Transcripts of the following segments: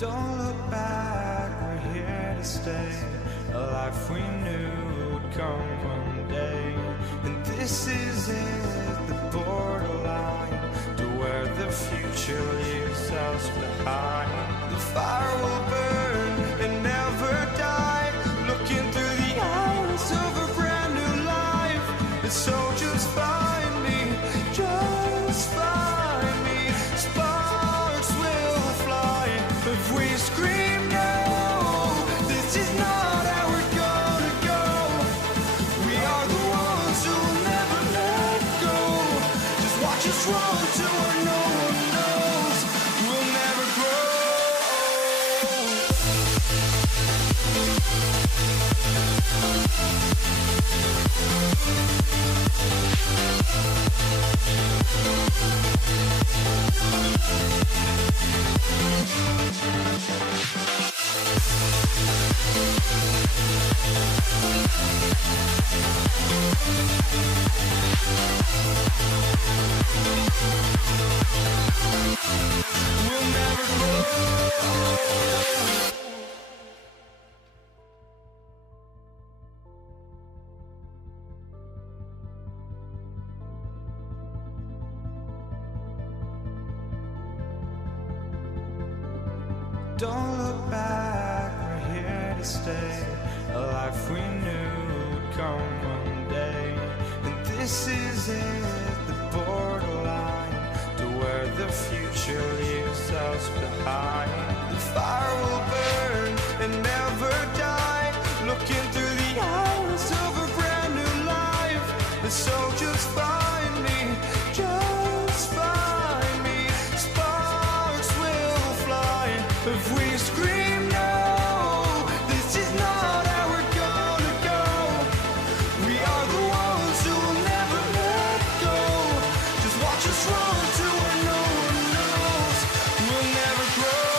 Don't look back, we're here to stay. A life we knew would come one day. And this is it, the borderline to where the future leaves us behind. The fire will burn and never die, looking through the eyes of a brand new life. And so just find me, just find me. Sparks will fly if we scream no. This is not how we're gonna go. We are the ones who'll never let go. Just watch us run to where no one knows. We'll never grow. We'll never grow. Don't look back, we're here to stay. A life we knew would come one day. And this is it, the borderline to where the future leaves us behind. The fire will burn and never die, looking through the eyes of a brand new life. And so just find me, just find me. Sparks will fly if we scream no. This is not how we're gonna go. We are the ones who'll never let go. Just watch us run to where no one knows. We'll never grow.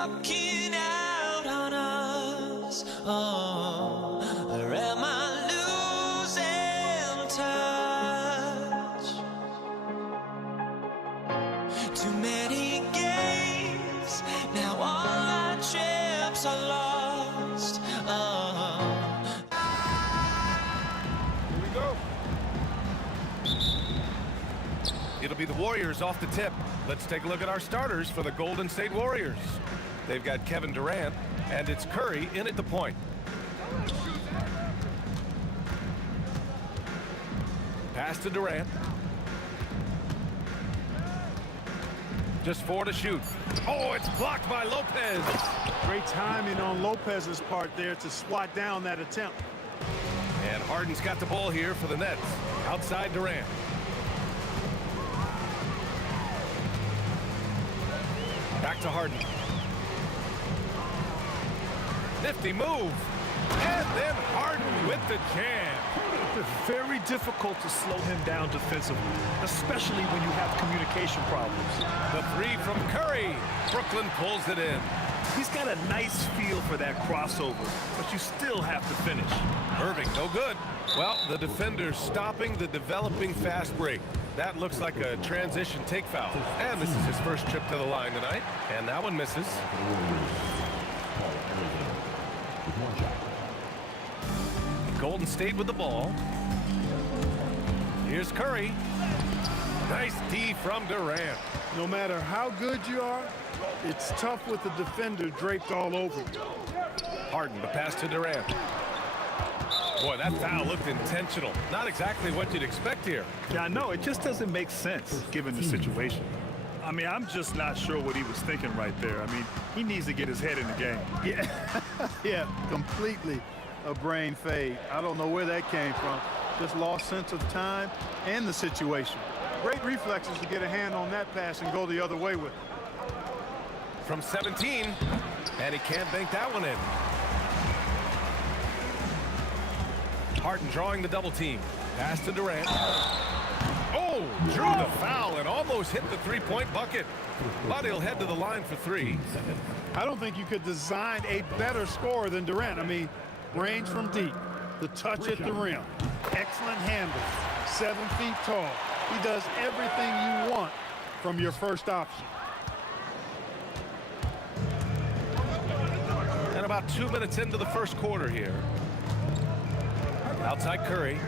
walking out on us. Oh, or am I losing touch? Too many games, now all our chips are lost. Oh. Here we go. It'll be the Warriors off the tip. Let's take a look at our starters for the Golden State Warriors. They've got Kevin Durant, and it's Curry in at the point. Pass to Durant. Just 4 to shoot. Oh, it's blocked by Lopez. Great timing on Lopez's part there to swat down that attempt. And Harden's got the ball here for the Nets. Outside Durant. Back to Harden. Nifty move. And then Harden with the jam. It's very difficult to slow him down defensively, especially when you have communication problems. The 3 from Curry. Brooklyn pulls it in. He's got a nice feel for that crossover, but you still have to finish. Irving, no good. Well, the defender's stopping the developing fast break. That looks like a transition take foul. And this is his first trip to the line tonight. And that one misses. Golden State with the ball. Here's Curry. Nice D from Durant. No matter how good you are, it's tough with the defender draped all over you. Harden, the pass to Durant. Boy, that foul looked intentional. Not exactly what you'd expect here. Yeah, I know. It just doesn't make sense given the situation. I mean, I'm just not sure what he was thinking right there. I mean, he needs to get his head in the game. Yeah, yeah, completely a brain fade. I don't know where that came from. Just lost sense of time and the situation. Great reflexes to get a hand on that pass and go the other way with it. From 17, and he can't bank that one in. Harden drawing the double team. Pass to Durant. Oh, drew the foul and almost hit the three-point bucket. But he'll head to the line for 3. I don't think you could design a better scorer than Durant. I mean, range from deep, the touch at the rim, excellent handle, 7 feet tall. He does everything you want from your first option. And about 2 minutes into the first quarter here. Outside Curry.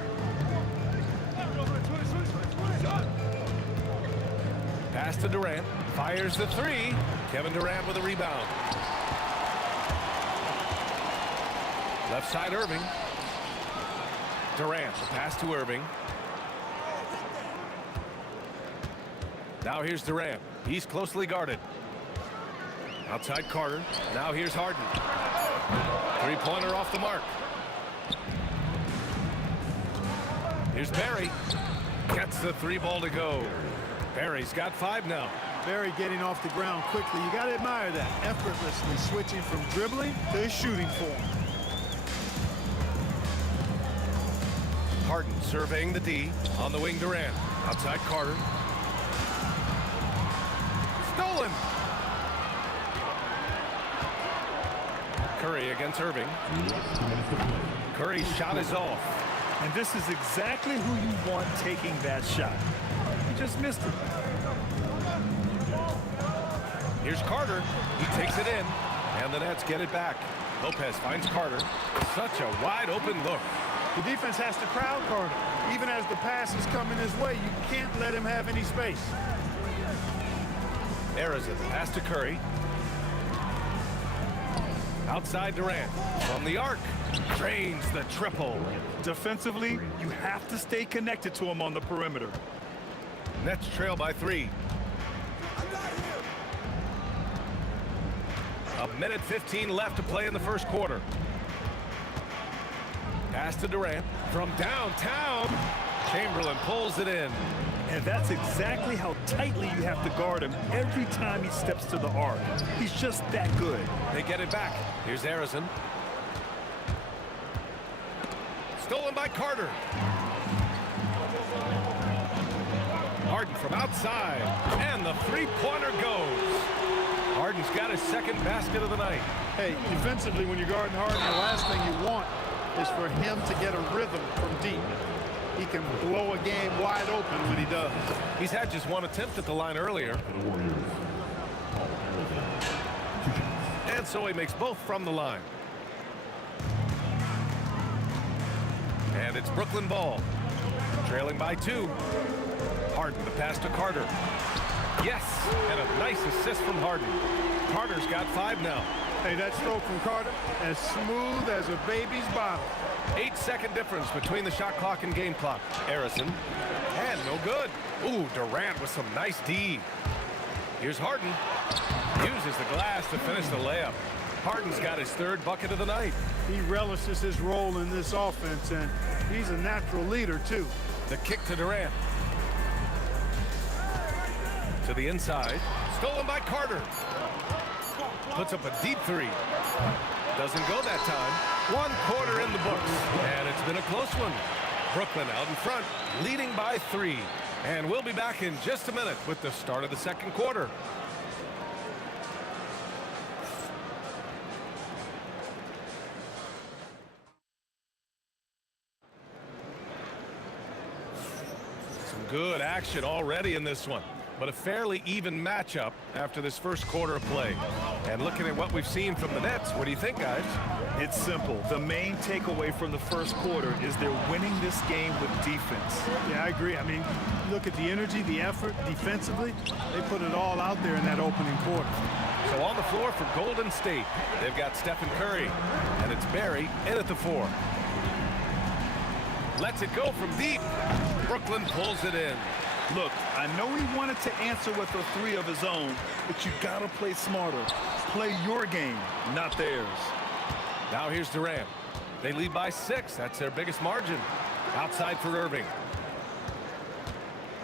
Pass to Durant. Fires the 3. Kevin Durant with a rebound. Left side Irving. Durant, the pass to Irving. Now here's Durant. He's closely guarded. Outside Carter. Now here's Harden. 3-pointer off the mark. Here's Barry. Gets the 3 ball to go. Barry's got 5 now. Barry getting off the ground quickly. You got to admire that. Effortlessly switching from dribbling to his shooting form. Harden surveying the D. On the wing, Durant. Outside Carter. Stolen. Curry against Irving. Curry's shot is off. And this is exactly who you want taking that shot. He just missed it. Here's Carter. He takes it in. And the Nets get it back. Lopez finds Carter. Such a wide open look. The defense has to crowd Carter. Even as the pass is coming his way, you can't let him have any space. Arizona pass to Curry. Outside Durant. From the arc. Drains the triple. Defensively, you have to stay connected to him on the perimeter. Nets trail by 3. A minute 15 left to play in the first quarter. Pass to Durant. From downtown. Chamberlain pulls it in. And that's exactly how tightly you have to guard him every time he steps to the arc. He's just that good. They get it back. Here's Arizona. Stolen by Carter. Harden from outside. And the 3-pointer goes. Harden's got his second basket of the night. Hey, defensively, when you're guarding Harden, the last thing you want is for him to get a rhythm from deep. He can blow a game wide open when he does. He's had just one attempt at the line earlier. And so he makes both from the line. And it's Brooklyn ball. Trailing by 2. Harden, the pass to Carter. Yes, and a nice assist from Harden. Carter's got 5 now. Hey, that stroke from Carter, as smooth as a baby's bottle. 8-second difference between the shot clock and game clock. Harrison, and no good. Ooh, Durant with some nice D. Here's Harden. Uses the glass to finish the layup. Harden's got his 3rd bucket of the night. He relishes his role in this offense, and he's a natural leader, too. The kick to Durant. To the inside. Stolen by Carter. Puts up a deep 3. Doesn't go that time. 1 quarter in the books. And it's been a close one. Brooklyn out in front, leading by 3. And we'll be back in just a minute with the start of the second quarter. Some good action already in this one. But a fairly even matchup after this first quarter of play. And looking at what we've seen from the Nets, what do you think, guys? It's simple. The main takeaway from the first quarter is they're winning this game with defense. Yeah, I agree. I mean, look at the energy, the effort defensively. They put it all out there in that opening quarter. So on the floor for Golden State, they've got Stephen Curry, and it's Barry in at the 4. Lets it go from deep. Brooklyn pulls it in. Look, I know he wanted to answer with a 3 of his own, but you gotta play smarter. Play your game, not theirs. Now here's Durant. They lead by 6. That's their biggest margin. Outside for Irving.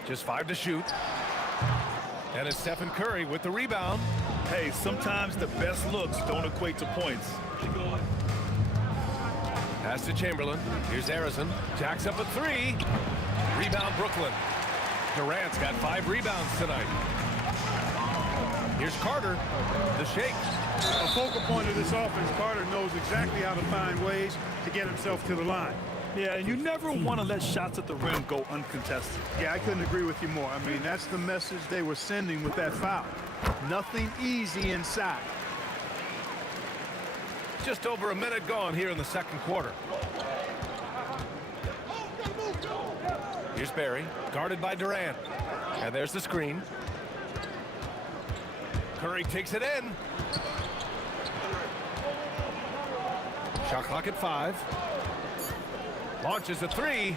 Just 5 to shoot. And it's Stephen Curry with the rebound. Hey, sometimes the best looks don't equate to points. Pass to Chamberlain. Here's Harrison. Jacks up a 3. Rebound Brooklyn. Durant's got 5 rebounds tonight. Here's Carter. The shake. A focal point of this offense, Carter knows exactly how to find ways to get himself to the line. Yeah, and you never want to let shots at the rim go uncontested. Yeah, I couldn't agree with you more. I mean, that's the message they were sending with that foul. Nothing easy inside. Just over a minute gone here in the second quarter. Here's Barry, guarded by Durant. And there's the screen. Curry takes it in. Shot clock at 5. Launches a 3.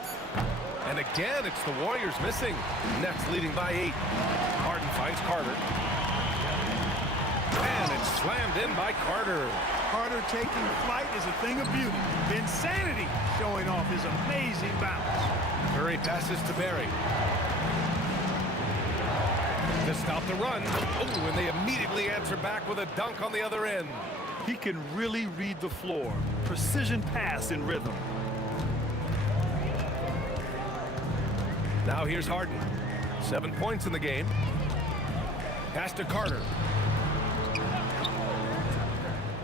And again, it's the Warriors missing. Nets leading by 8. Harden finds Carter. And it's slammed in by Carter. Carter taking flight is a thing of beauty. Insanity showing off his amazing balance. Curry passes to Barry. To stop the run. Oh, and they immediately answer back with a dunk on the other end. He can really read the floor. Precision pass in rhythm. Now here's Harden. 7 points in the game. Pass to Carter.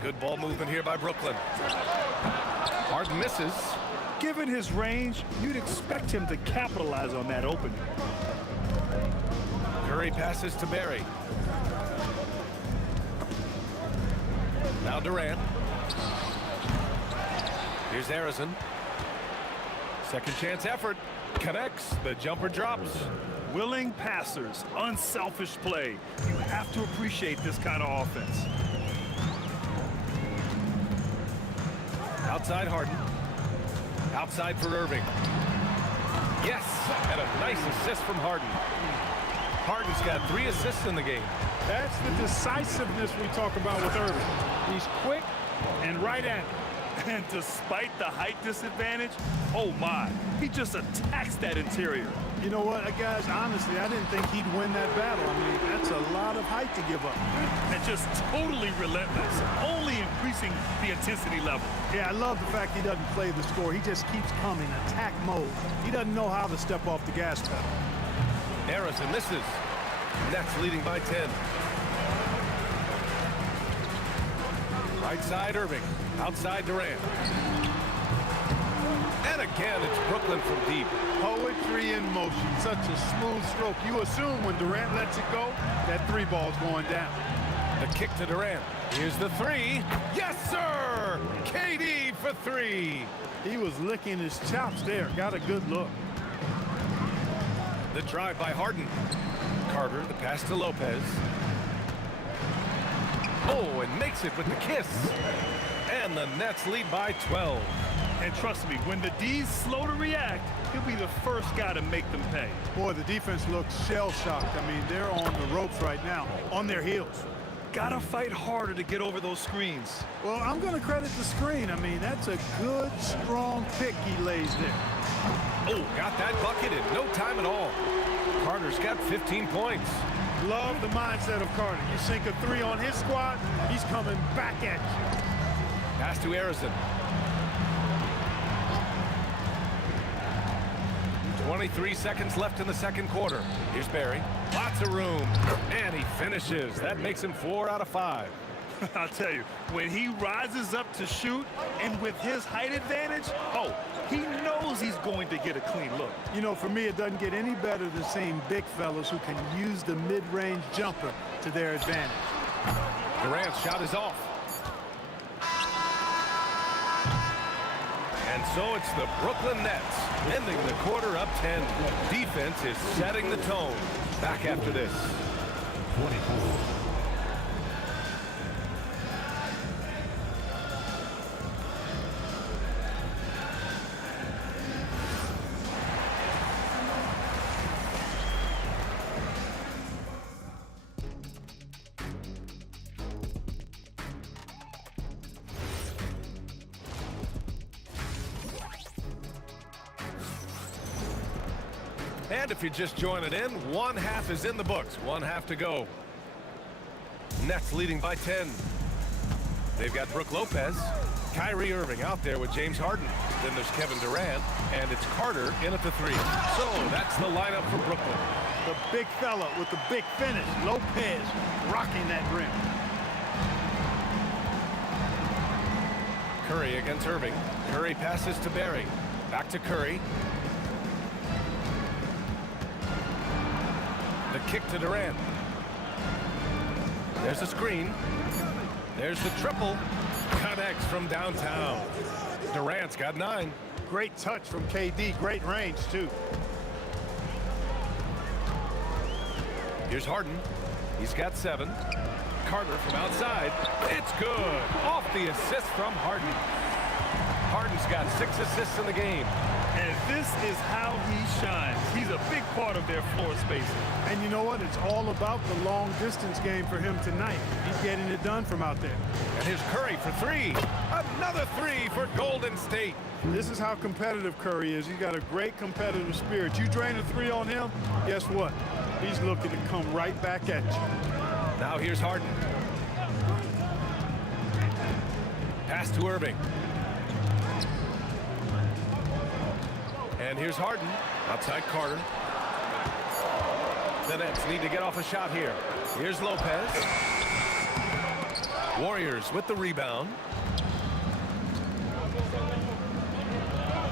Good ball movement here by Brooklyn. Harden misses. Given his range, you'd expect him to capitalize on that opening. Curry passes to Barry. Now Durant. Here's Harrison. Second chance effort. Connects. The jumper drops. Willing passers, unselfish play. You have to appreciate this kind of offense. Outside Harden. Outside for Irving. Yes, and a nice assist from Harden. Harden's got 3 assists in the game. That's the decisiveness we talk about with Irving. He's quick and right at it. And despite the height disadvantage, oh my, he just attacks that interior. You know what, guys, honestly, I didn't think he'd win that battle. I mean, that's a lot of height to give up. And just totally relentless, only increasing the intensity level. Yeah, I love the fact he doesn't play the score. He just keeps coming, attack mode. He doesn't know how to step off the gas pedal. Harrison misses. Nets leading by 10. Right side Irving. Outside Durant. And again, it's Brooklyn from deep. Poetry in motion. Such a smooth stroke. You assume when Durant lets it go, that three ball's going down. The kick to Durant. Here's the three. Yes, sir! KD for three. He was licking his chops there. Got a good look. The drive by Harden. Carter, the pass to Lopez. Oh, and makes it with the kiss. And the Nets lead by 12. And trust me, when the D's slow to react, he'll be the first guy to make them pay. Boy, the defense looks shell-shocked. I mean, they're on the ropes right now, on their heels. Gotta fight harder to get over those screens. Well, I'm going to credit the screen. I mean, that's a good, strong pick he lays there. Oh, got that bucket in no time at all. Carter's got 15 points. Love the mindset of Carter. You sink a three on his squad, he's coming back at you. Pass to Harrison. 23 seconds left in the second quarter. Here's Barry. Lots of room. And he finishes. That makes him 4 out of 5. I'll tell you, when he rises up to shoot, and with his height advantage, oh, he knows he's going to get a clean look. You know, for me, it doesn't get any better than seeing big fellas who can use the mid-range jumper to their advantage. Durant's shot is off. And so it's the Brooklyn Nets ending the quarter up 10. Defense is setting the tone. Back after this. 24. And if you're just joining in, one half is in the books. One half to go. Nets leading by 10. They've got Brook Lopez. Kyrie Irving out there with James Harden. Then there's Kevin Durant. And it's Carter in at the three. So that's the lineup for Brooklyn. The big fella with the big finish. Lopez rocking that rim. Curry against Irving. Curry passes to Barry. Back to Curry. The kick to Durant. There's a screen. There's the triple. Connects from downtown. Durant's got 9. Great touch from KD. Great range, too. Here's Harden. He's got 7. Carter from outside. It's good. Off the assist from Harden. Harden's got 6 assists in the game. And this is how he shines. He's a big part of their floor spacing. And you know what? It's all about the long distance game for him tonight. He's getting it done from out there. And here's Curry for 3. Another 3 for Golden State. This is how competitive Curry is. He's got a great competitive spirit. You drain a 3 on him, guess what? He's looking to come right back at you. Now here's Harden. Pass to Irving. And here's Harden. Outside Carter. The Nets need to get off a shot here. Here's Lopez. Warriors with the rebound.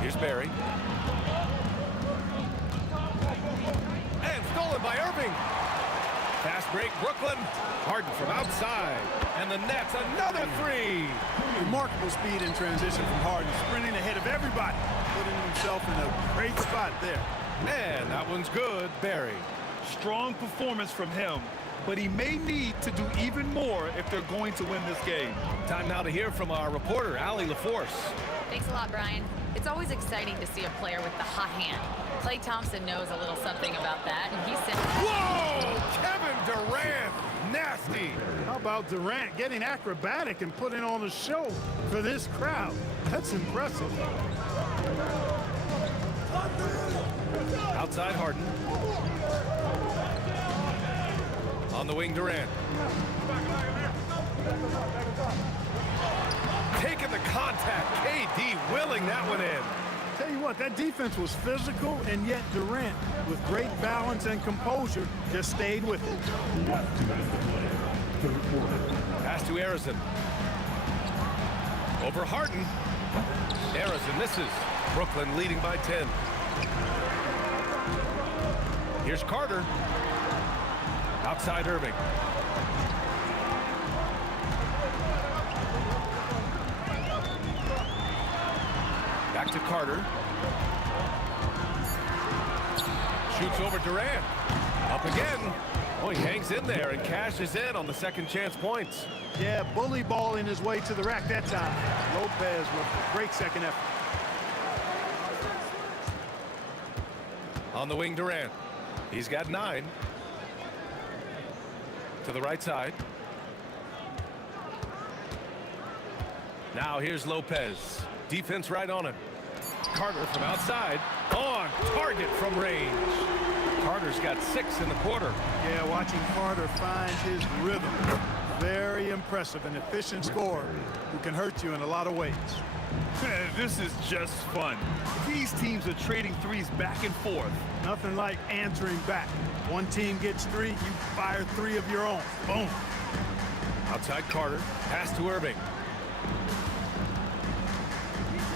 Here's Barry. And stolen by Irving. Fast break, Brooklyn. Harden from outside. And the Nets, another 3. Remarkable speed in transition from Harden, sprinting ahead of everybody, putting himself in a great spot there. And that one's good, Barry. Strong performance from him, but he may need to do even more if they're going to win this game. Time now to hear from our reporter, Allie LaForce. Thanks a lot, Brian. It's always exciting to see a player with the hot hand. Klay Thompson knows a little something about that, and he said, Whoa! Kevin Durant! Nasty! How about Durant getting acrobatic and putting on a show for this crowd? That's impressive. Outside Harden. On the wing, Durant. Taking the contact. KD willing that one in. Tell you what, that defense was physical, and yet Durant, with great balance and composure, just stayed with it. Pass to Harrison. Over Harden. Harrison misses. Brooklyn leading by 10. Here's Carter. Outside Irving. Back to Carter. Shoots over Durant. Up again. Oh, he hangs in there and cashes in on the second chance points. Yeah, bully balling his way to the rack that time. Lopez with a great second effort. On the wing, Durant. He's got 9. To the right side. Now here's Lopez. Defense right on him. Carter from outside. On target from range. Carter's got 6 in the quarter. Yeah, watching Carter find his rhythm. Very impressive, an efficient scorer who can hurt you in a lot of ways. This is just fun. These teams are trading threes back and forth. Nothing like answering back. One team gets 3, you fire 3 of your own. Boom. Outside Carter. Pass to Irving.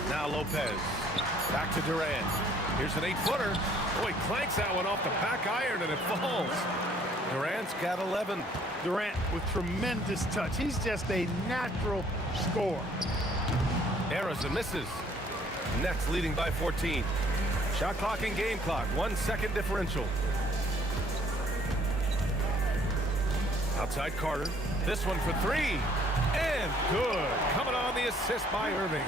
Now Lopez. Back to Durant. Here's an 8-footer. Oh, he clanks that one off the back iron and it falls. Durant's got 11. Durant with tremendous touch. He's just a natural scorer. Harrison misses. Nets leading by 14. Shot clock and game clock. 1 second differential. Outside Carter. This one for 3. And good. Coming on the assist by Irving.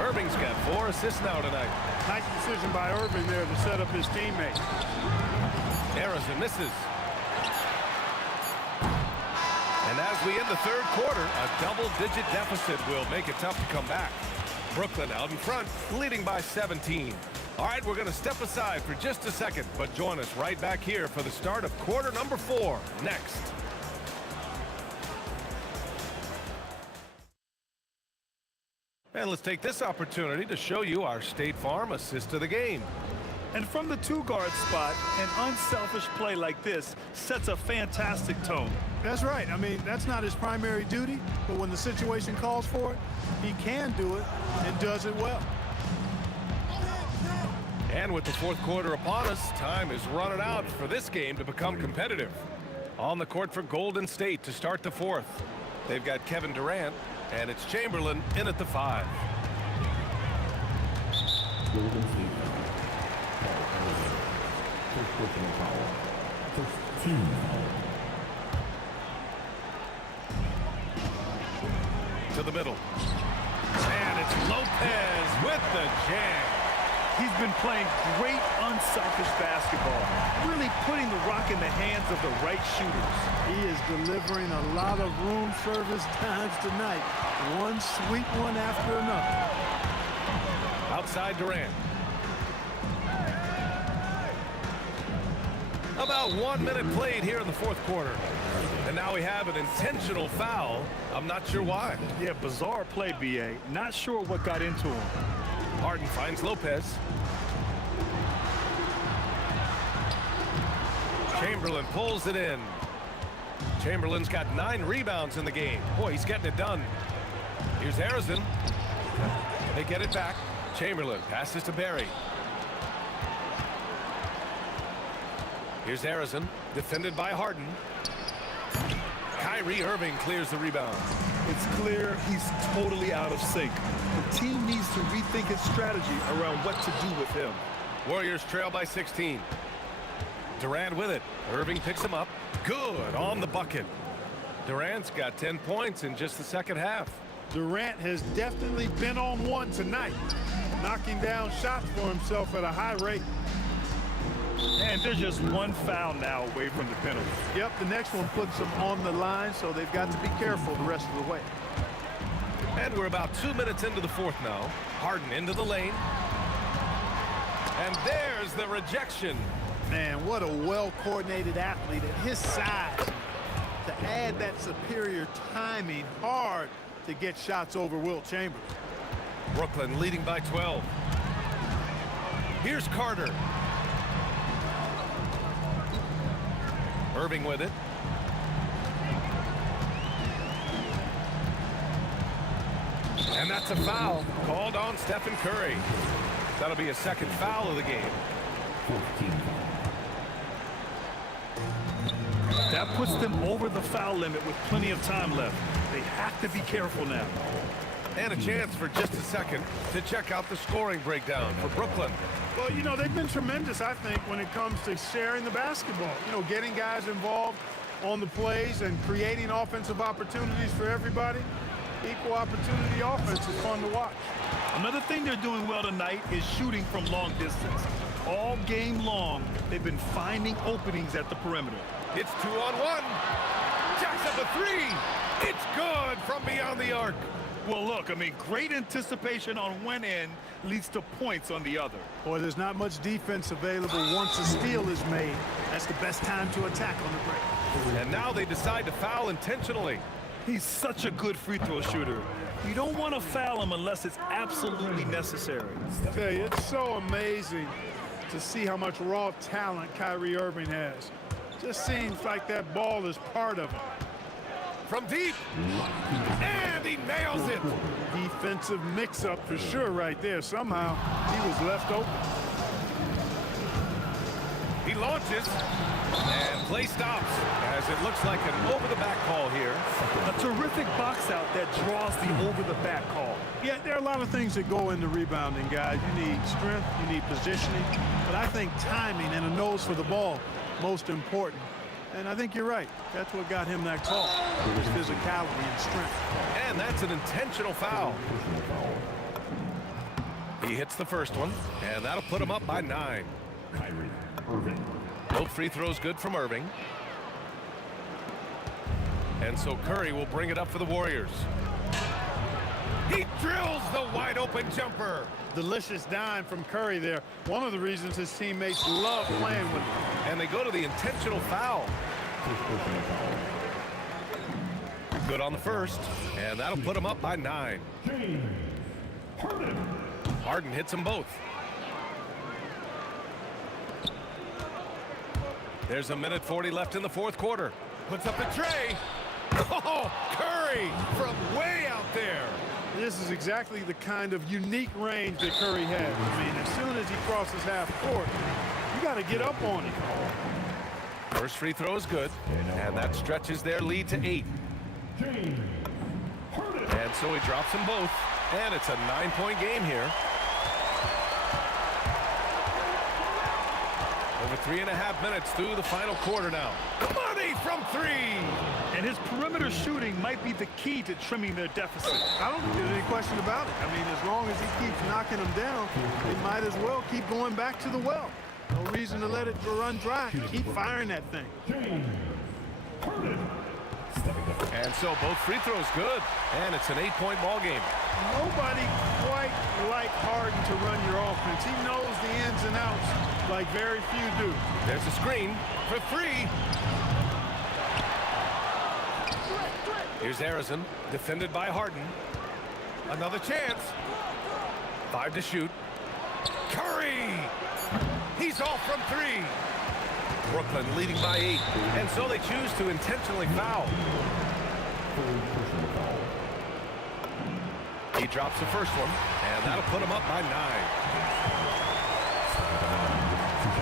Irving's got 4 assists now tonight. Nice decision by Irving there to set up his teammate. Harrison misses. And as we end the third quarter, a double-digit deficit will make it tough to come back. Brooklyn out in front, leading by 17. All right, we're going to step aside for just a second, but join us right back here for the start of quarter number 4 next. And let's take this opportunity to show you our State Farm assist of the game. And from the 2-guard spot, an unselfish play like this sets a fantastic tone. That's right. I mean, that's not his primary duty, but when the situation calls for it, he can do it and does it well. And with the fourth quarter upon us, time is running out for this game to become competitive. On the court for Golden State to start the fourth. They've got Kevin Durant, and it's Chamberlain in at the 5. Golden State. First personal foul. First team foul. To the middle. And it's Lopez with the jam. He's been playing great unselfish basketball, really putting the rock in the hands of the right shooters. He is delivering a lot of room service times tonight. One sweet one after another. Outside Durant. About 1 minute played here in the fourth quarter. And now we have an intentional foul. I'm not sure why. Yeah, bizarre play, B.A. Not sure what got into him. Harden finds Lopez. Chamberlain pulls it in. Chamberlain's got 9 rebounds in the game. Boy, he's getting it done. Here's Harrison. They get it back. Chamberlain passes to Barry. Here's Harrison, defended by Harden. Kyrie Irving clears the rebound. It's clear he's totally out of sync. The team needs to rethink its strategy around what to do with him. Warriors trail by 16. Durant with it. Irving picks him up. Good on the bucket. Durant's got 10 points in just the second half. Durant has definitely been on one tonight, knocking down shots for himself at a high rate. And there's just one foul now away from the penalty. Yep, the next one puts them on the line, so they've got to be careful the rest of the way. And we're about 2 minutes into the fourth now. Harden into the lane. And there's the rejection. Man, what a well-coordinated athlete at his size. To add that superior timing, hard to get shots over Wilt Chamberlain. Brooklyn leading by 12. Here's Carter. Irving with it. And that's a foul called on Stephen Curry. That'll be a second foul of the game. 14. That puts them over the foul limit with plenty of time left. They have to be careful now. And a chance for just a second to check out the scoring breakdown for Brooklyn. Well, you know, they've been tremendous, I think, when it comes to sharing the basketball. You know, getting guys involved on the plays and creating offensive opportunities for everybody. Equal opportunity offense is fun to watch. Another thing they're doing well tonight is shooting from long distance. All game long, they've been finding openings at the perimeter. It's 2-on-1. Jacks up a three. It's good from beyond the arc. Well, look, I mean, great anticipation on one end leads to points on the other. Boy, there's not much defense available once a steal is made. That's the best time to attack on the break. And now they decide to foul intentionally. He's such a good free throw shooter. You don't want to foul him unless it's absolutely necessary. I tell you, it's so amazing to see how much raw talent Kyrie Irving has. Just seems like that ball is part of him. From deep, and he nails it. Defensive mix-up for sure right there. Somehow he was left open. He launches, and play stops as it looks like an over-the-back call here. A terrific box out that draws the over-the-back call. Yeah, there are a lot of things that go into rebounding, guys. You need strength, you need positioning, but I think timing and a nose for the ball, most important. And I think you're right. That's what got him that call, his physicality and strength. And that's an intentional foul. He hits the first one, and that'll put him up by 9. Kyrie Irving. Both free throws good from Irving. And so Curry will bring it up for the Warriors. He drills the wide open jumper. Delicious dime from Curry there. One of the reasons his teammates love playing with him. And they go to the intentional foul. Good on the first, and that'll put him up by 9. Harden hits them both. There's a minute 40 left in the fourth quarter. Puts up the tray. Oh, Curry from way out there. This is exactly the kind of unique range that Curry has. I mean, as soon as he crosses half court, you got to get up on him. First free throw is good, and that stretches their lead to 8. And so he drops them both, and it's a 9-point game here. Over 3.5 minutes through the final quarter now. Money from 3! And his perimeter shooting might be the key to trimming their deficit. I don't think there's any question about it. I mean, as long as he keeps knocking them down, they might as well keep going back to the well. No reason to let it run dry. Keep firing that thing. And so both free throws good, and it's an 8-point ball game. Nobody quite like Harden to run your offense. He knows the ins and outs like very few do. There's a screen for 3. Here's Harrison, defended by Harden. Another chance. 5 to shoot. Curry! He's off from 3. Brooklyn leading by 8, and so they choose to intentionally foul. He drops the first one, and that'll put him up by 9.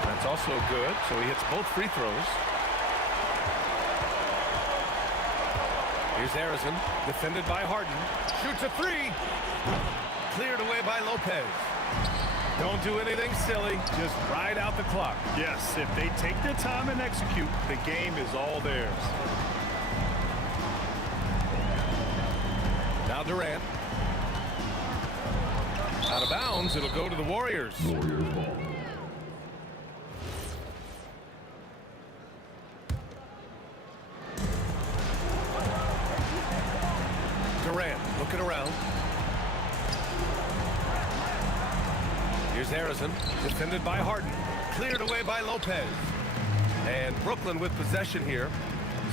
That's also good, so he hits both free throws. Here's Harrison, defended by Harden. Shoots a 3. Cleared away by Lopez. Don't do anything silly, just ride out the clock. Yes, if they take their time and execute, the game is all theirs. Now Durant. Out of bounds, it'll go to the Warriors. Warriors ball. Durant looking around. Here's Harrison, defended by Harden. Cleared away by Lopez. And Brooklyn with possession here.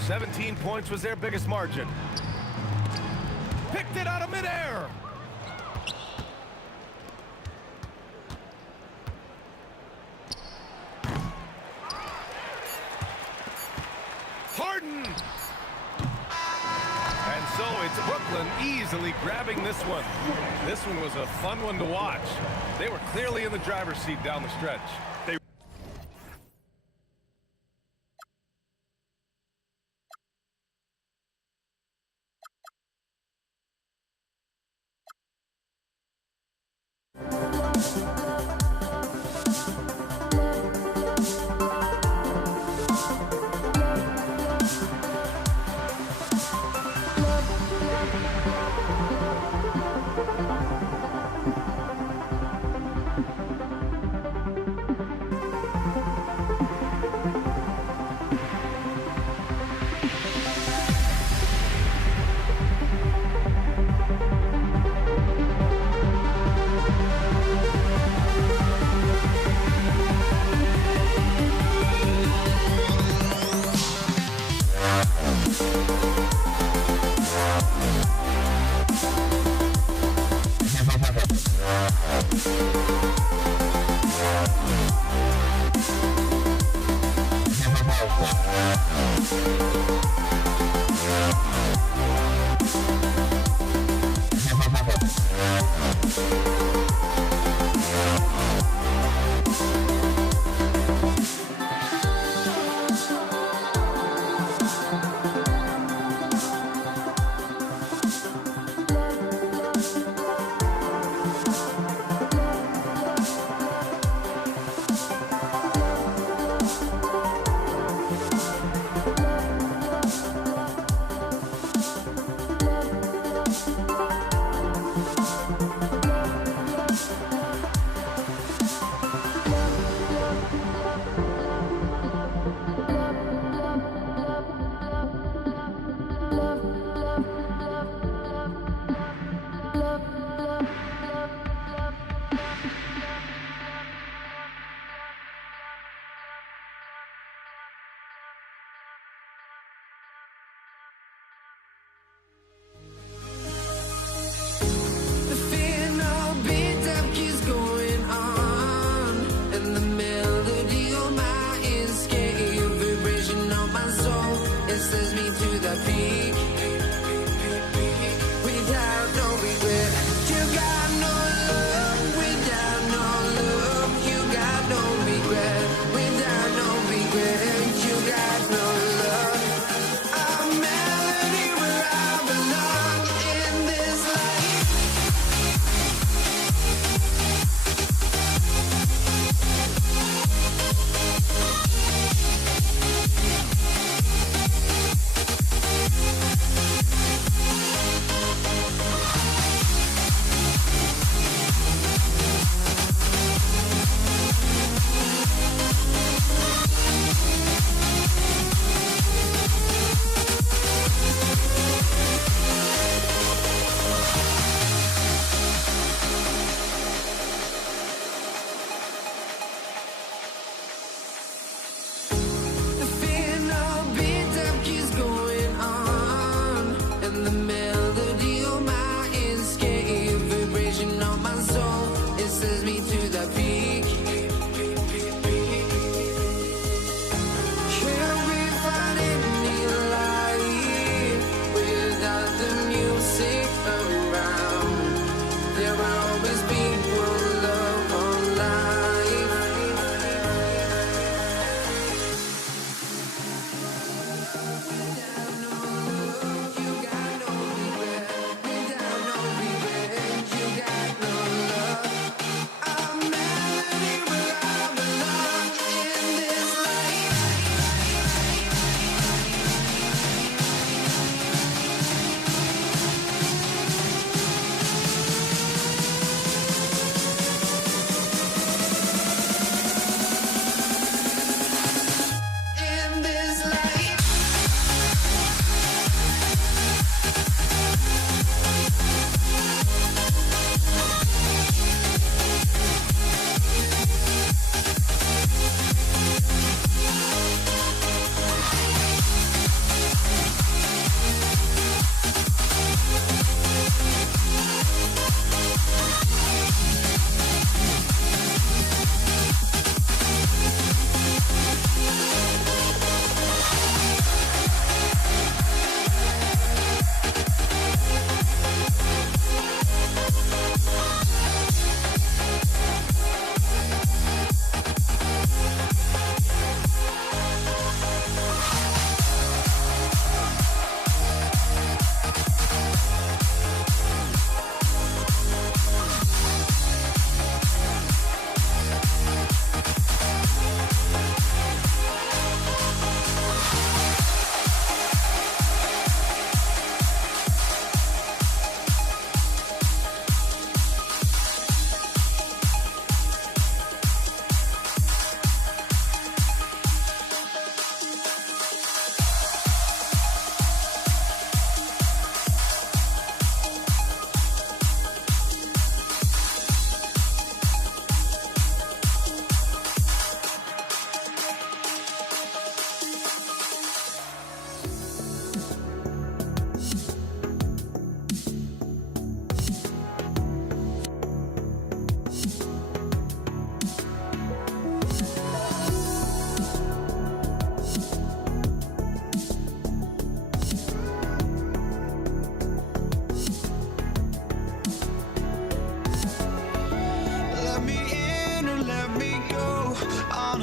17 points was their biggest margin. Picked it out of midair. Harden! And so it's Brooklyn Maryland easily grabbing this one. This one was a fun one to watch. They were clearly in the driver's seat down the stretch.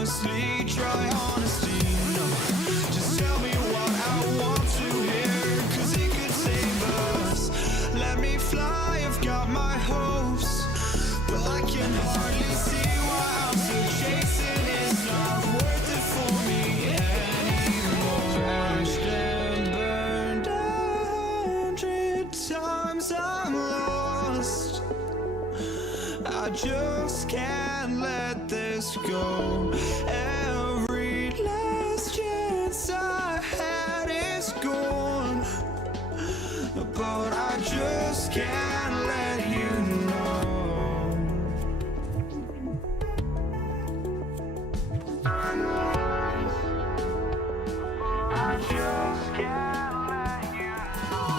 honestly, try honesty. No, just tell me what I want to hear, 'cause it could save us. Let me fly, I've got my hopes, but I can hardly see why I'm still chasing. It's not worth it for me anymore. Crashed and burned 100 times, I'm lost. I just can't let this go. Every last chance I had is gone, but I just can't let you know. I just can't let you know.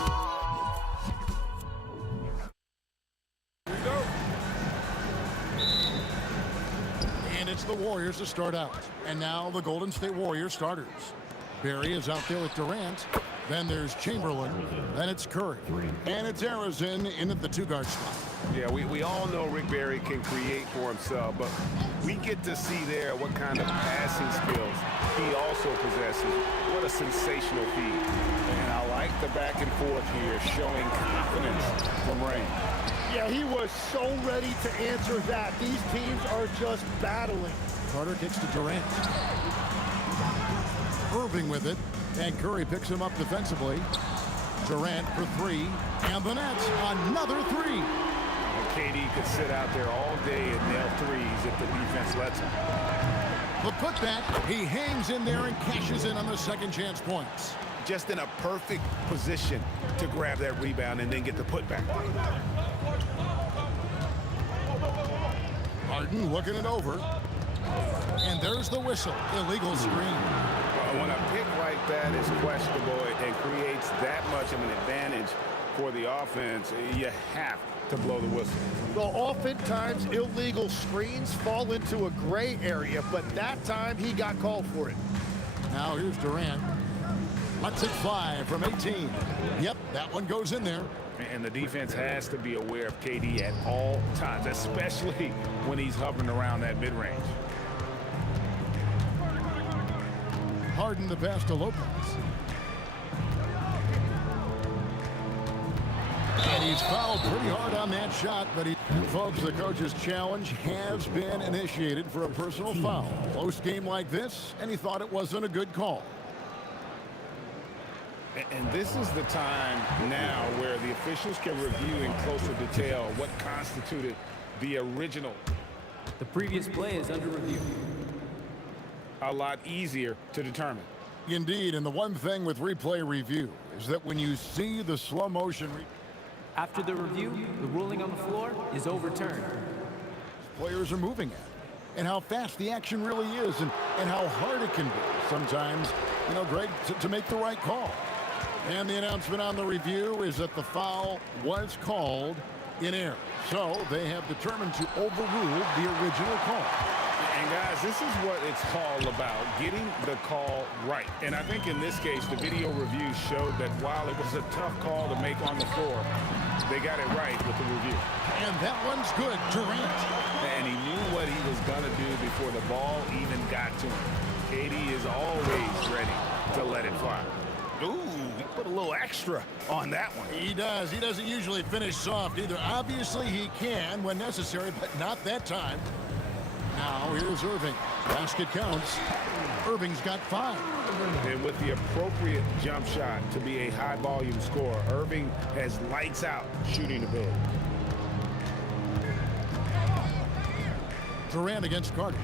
And it's the Warriors to start out. And now the Golden State Warriors starters. Barry is out there with Durant. Then there's Chamberlain. Then it's Curry. And it's Arizin in at the two-guard spot. Yeah, we all know Rick Barry can create for himself, but we get to see there what kind of passing skills he also possesses. What a sensational feed. And I like the back and forth here, showing confidence from Ray. Yeah, he was so ready to answer that. These teams are just battling. Carter kicks to Durant. Irving with it, and Curry picks him up defensively. Durant for three, and the Nets, another three. And KD could sit out there all day and nail threes if the defense lets him. The putback, he hangs in there and cashes in on the second chance points. Just in a perfect position to grab that rebound and then get the putback. Harden looking it over. And there's the whistle. Illegal screen. When a pick like that is questionable and creates that much of an advantage for the offense, you have to blow the whistle. Well, oftentimes illegal screens fall into a gray area, but that time he got called for it. Now here's Durant. Lets it fly from 18. Yep, that one goes in there. And the defense has to be aware of KD at all times, especially when he's hovering around that mid-range. Harden the pass to Lopez. And he's fouled pretty hard on that shot, but and folks, the coach's challenge has been initiated for a personal foul. Close game like this, and he thought it wasn't a good call. And this is the time now where the officials can review in closer detail what constituted the original. The previous play is under review. A lot easier to determine. Indeed, and the one thing with replay review is that when you see the slow motion After the review, the ruling on the floor is overturned. players are moving at, and how fast the action really is, and how hard it can be sometimes, you know, Greg, to make the right call. And the announcement on the review is that the foul was called in error. So they have determined to overrule the original call. And guys, this is what it's all about, getting the call right. And I think in this case, the video review showed that while it was a tough call to make on the floor, they got it right with the review. And that one's good, Durant. And he knew what he was going to do before the ball even got to him. KD is always ready to let it fly. Ooh, he put a little extra on that one. He does. He doesn't usually finish soft either. Obviously, he can when necessary, but not that time. Now, here's Irving. Basket counts. Irving's got 5. And with the appropriate jump shot to be a high-volume scorer, Irving has lights-out shooting ability. Durant against Carter.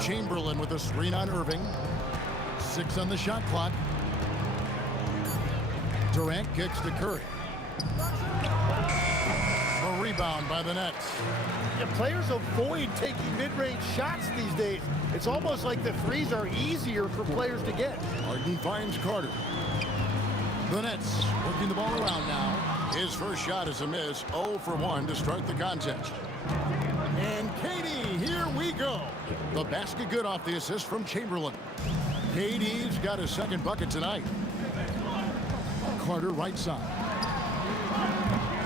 Chamberlain with a screen on Irving. 6 on the shot clock. Durant kicks to Curry. A rebound by the Nets. Yeah, players avoid taking mid-range shots these days. It's almost like the threes are easier for players to get. Harden finds Carter. The Nets working the ball around now. His first shot is a miss. 0 for 1 to start the contest. And KD, here we go. The basket good off the assist from Chamberlain. KD's got his second bucket tonight. Carter right side.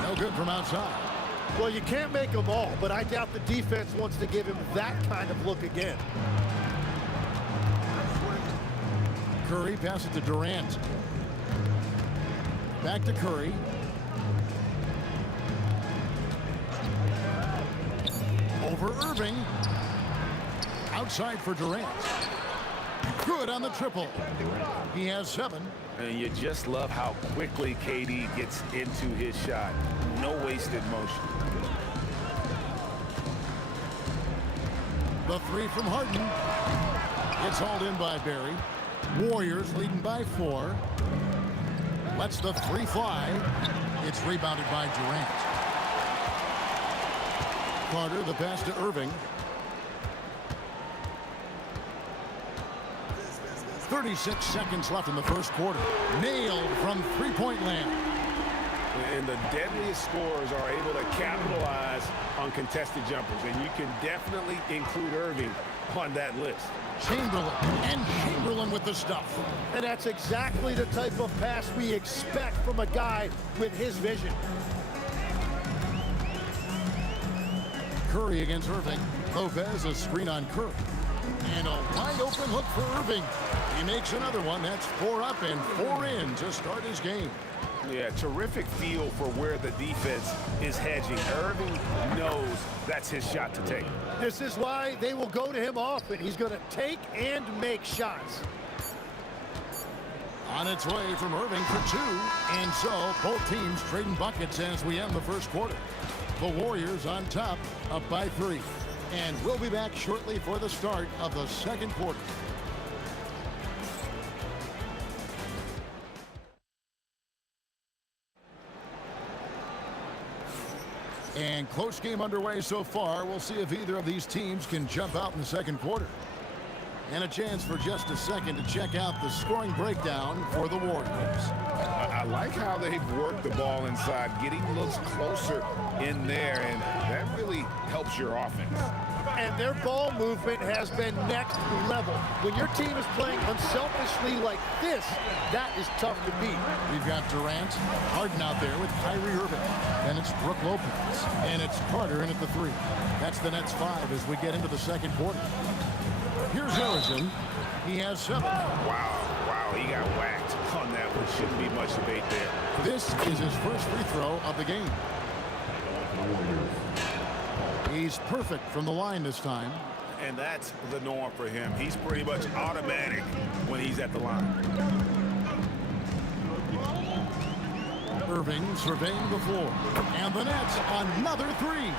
No good from outside. Well, you can't make them all, but I doubt the defense wants to give him that kind of look again. Curry passes to Durant. Back to Curry. Over Irving. Outside for Durant. Good on the triple. He has 7. And you just love how quickly KD gets into his shot. No wasted motion. The 3 from Harden. It's hauled in by Barry. Warriors leading by 4. Lets the 3 fly. It's rebounded by Durant. Carter, the pass to Irving. 36 seconds left in the first quarter. Nailed from three-point land. And the deadliest scorers are able to capitalize on contested jumpers. And you can definitely include Irving on that list. Chamberlain with the stuff. And that's exactly the type of pass we expect from a guy with his vision. Curry against Irving. Lopez, a screen on Curry. And a wide open look for Irving. He makes another one. That's 4 up and 4 in to start his game. Yeah, terrific feel for where the defense is hedging. Irving knows that's his shot to take. This is why they will go to him often. He's going to take and make shots. On its way from Irving for 2. And so both teams trading buckets as we end the first quarter. The Warriors on top, up by 3. And we'll be back shortly for the start of the second quarter. And close game underway so far. We'll see if either of these teams can jump out in the second quarter. And a chance for just a second to check out the scoring breakdown for the Warriors. I like how they've worked the ball inside, getting looks closer in there, and that really helps your offense. And their ball movement has been next level. When your team is playing unselfishly like this, that is tough to beat. We've got Durant, Harden out there with Kyrie Irving. Then it's Brook Lopez. And it's Carter in at the 3. That's the Nets 5 as we get into the second quarter. Here's Harrison. He has 7. Wow, he got whacked on that one. Shouldn't be much debate there. This is his first free throw of the game. He's perfect from the line this time. And that's the norm for him. He's pretty much automatic when he's at the line. Irving surveying the floor. And the Nets, another 3.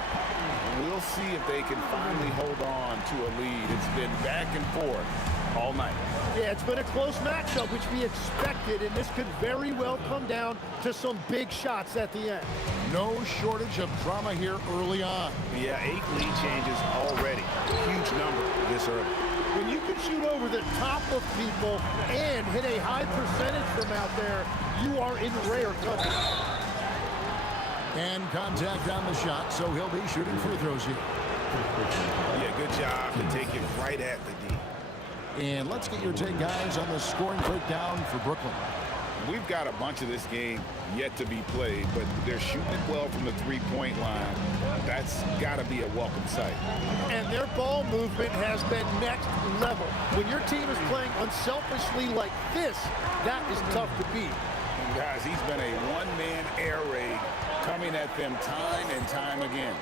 We'll see if they can finally hold on to a lead. It's been back and forth all night. Yeah, it's been a close matchup, which we expected, and this could very well come down to some big shots at the end. No shortage of drama here early on. Yeah, 8 lead changes already. Huge number this early. When you can shoot over the top of people and hit a high percentage from out there, you are in rare company. And contact on the shot, so he'll be shooting free throws here. Yeah, good job to take it right at the D. And let's get your take, guys, on the scoring breakdown for Brooklyn. We've got a bunch of this game yet to be played, but they're shooting it well from the three-point line. That's got to be a welcome sight. And their ball movement has been next level. When your team is playing unselfishly like this, that is tough to beat. And guys, he's been a one-man air raid coming at them time and time again.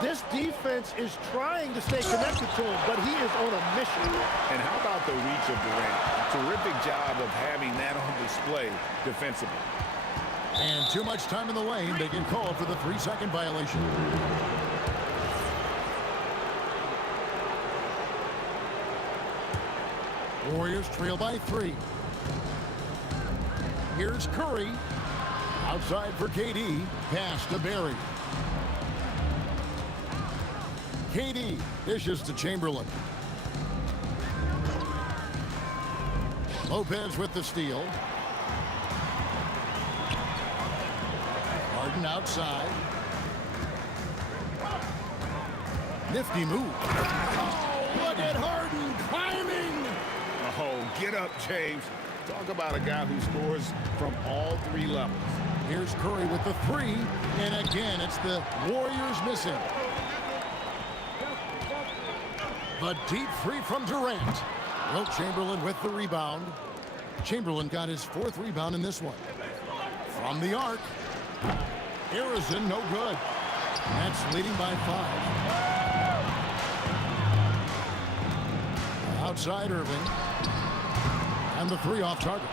This defense is trying to stay connected to him, but he is on a mission. And how about the reach of Durant? Terrific job of having that on display defensively. And too much time in the lane. They get called for the 3-second violation. Warriors trail by 3. Here's Curry. Outside for KD. Pass to Barry. KD dishes to Chamberlain. Lopez with the steal. Harden outside. Nifty move. Oh, look at Harden climbing. Oh, get up, James. Talk about a guy who scores from all 3 levels. Here's Curry with the three. And again, it's the Warriors missing. The deep three from Durant. Wilt Chamberlain with the rebound. Chamberlain got his 4th rebound in this one. From the arc. Arizona, no good. Nets leading by 5. Outside Irving. And the 3 off target.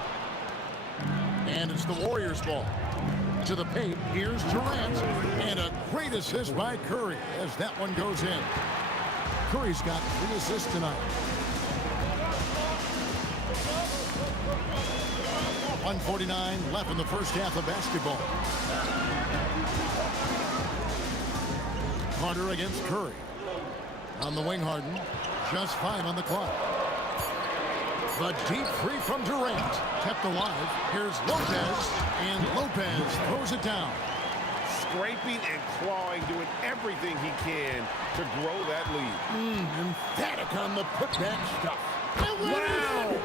And it's the Warriors ball. To the paint. Here's Durant. And a great assist by Curry as that one goes in. Curry's got 3 assists tonight. 1:49 left in the first half of basketball. Carter against Curry. On the wing, Harden. Just 5 on the clock. The deep three from Durant. Kept alive. Here's Lopez. And Lopez throws it down. Scraping and clawing, doing everything he can to grow that lead. Emphatic on the putback stuff. Wow!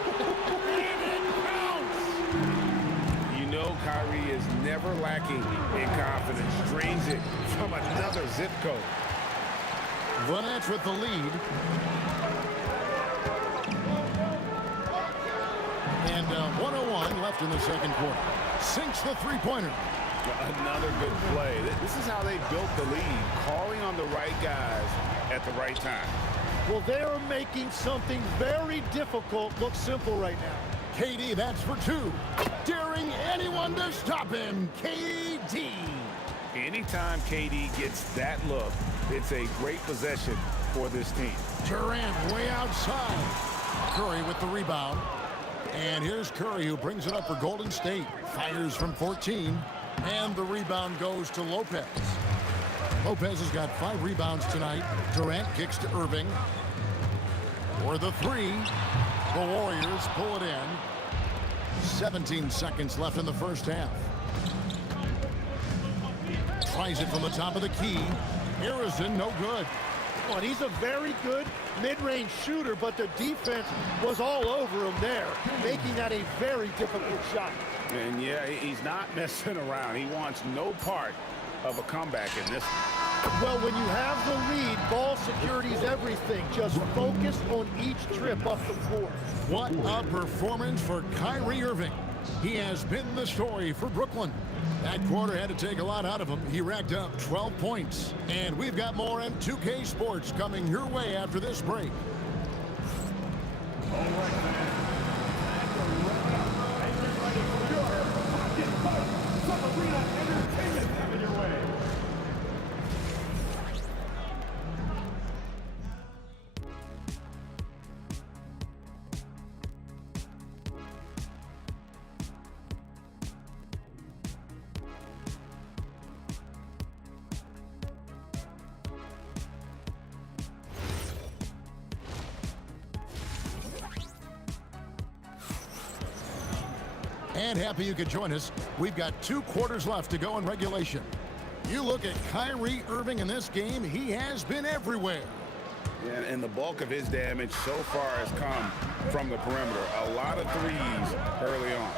You know Kyrie is never lacking in confidence. Drains it from another zip code. The Nets with the lead. And 1:01 left in the second quarter. Sinks the three-pointer. Another good play. This is how they built the lead, calling on the right guys at the right time. Well, they're making something very difficult look simple right now. KD, that's for 2. Daring anyone to stop him. KD. Anytime KD gets that look, it's a great possession for this team. Durant way outside. Curry with the rebound. And here's Curry, who brings it up for Golden State. Fires from 14. And the rebound goes to Lopez. Lopez has got 5 rebounds tonight. Durant kicks to Irving. For the 3. The Warriors pull it in. 17 seconds left in the first half. Tries it from the top of the key. Arizona, no good. Well, he's a very good mid-range shooter, but the defense was all over him there, making that a very difficult shot. And yeah, he's not messing around. He wants no part of a comeback in this. Well, when you have the lead, ball security is everything. Just focus on each trip up the floor. What a performance for Kyrie Irving. He has been the story for Brooklyn. That quarter had to take a lot out of him. He racked up 12 points. And we've got more M2K Sports coming your way after this break. And happy you could join us. We've got 2 quarters left to go in regulation. You look at Kyrie Irving in this game, he has been everywhere. Yeah, and the bulk of his damage so far has come from the perimeter. A lot of threes early on.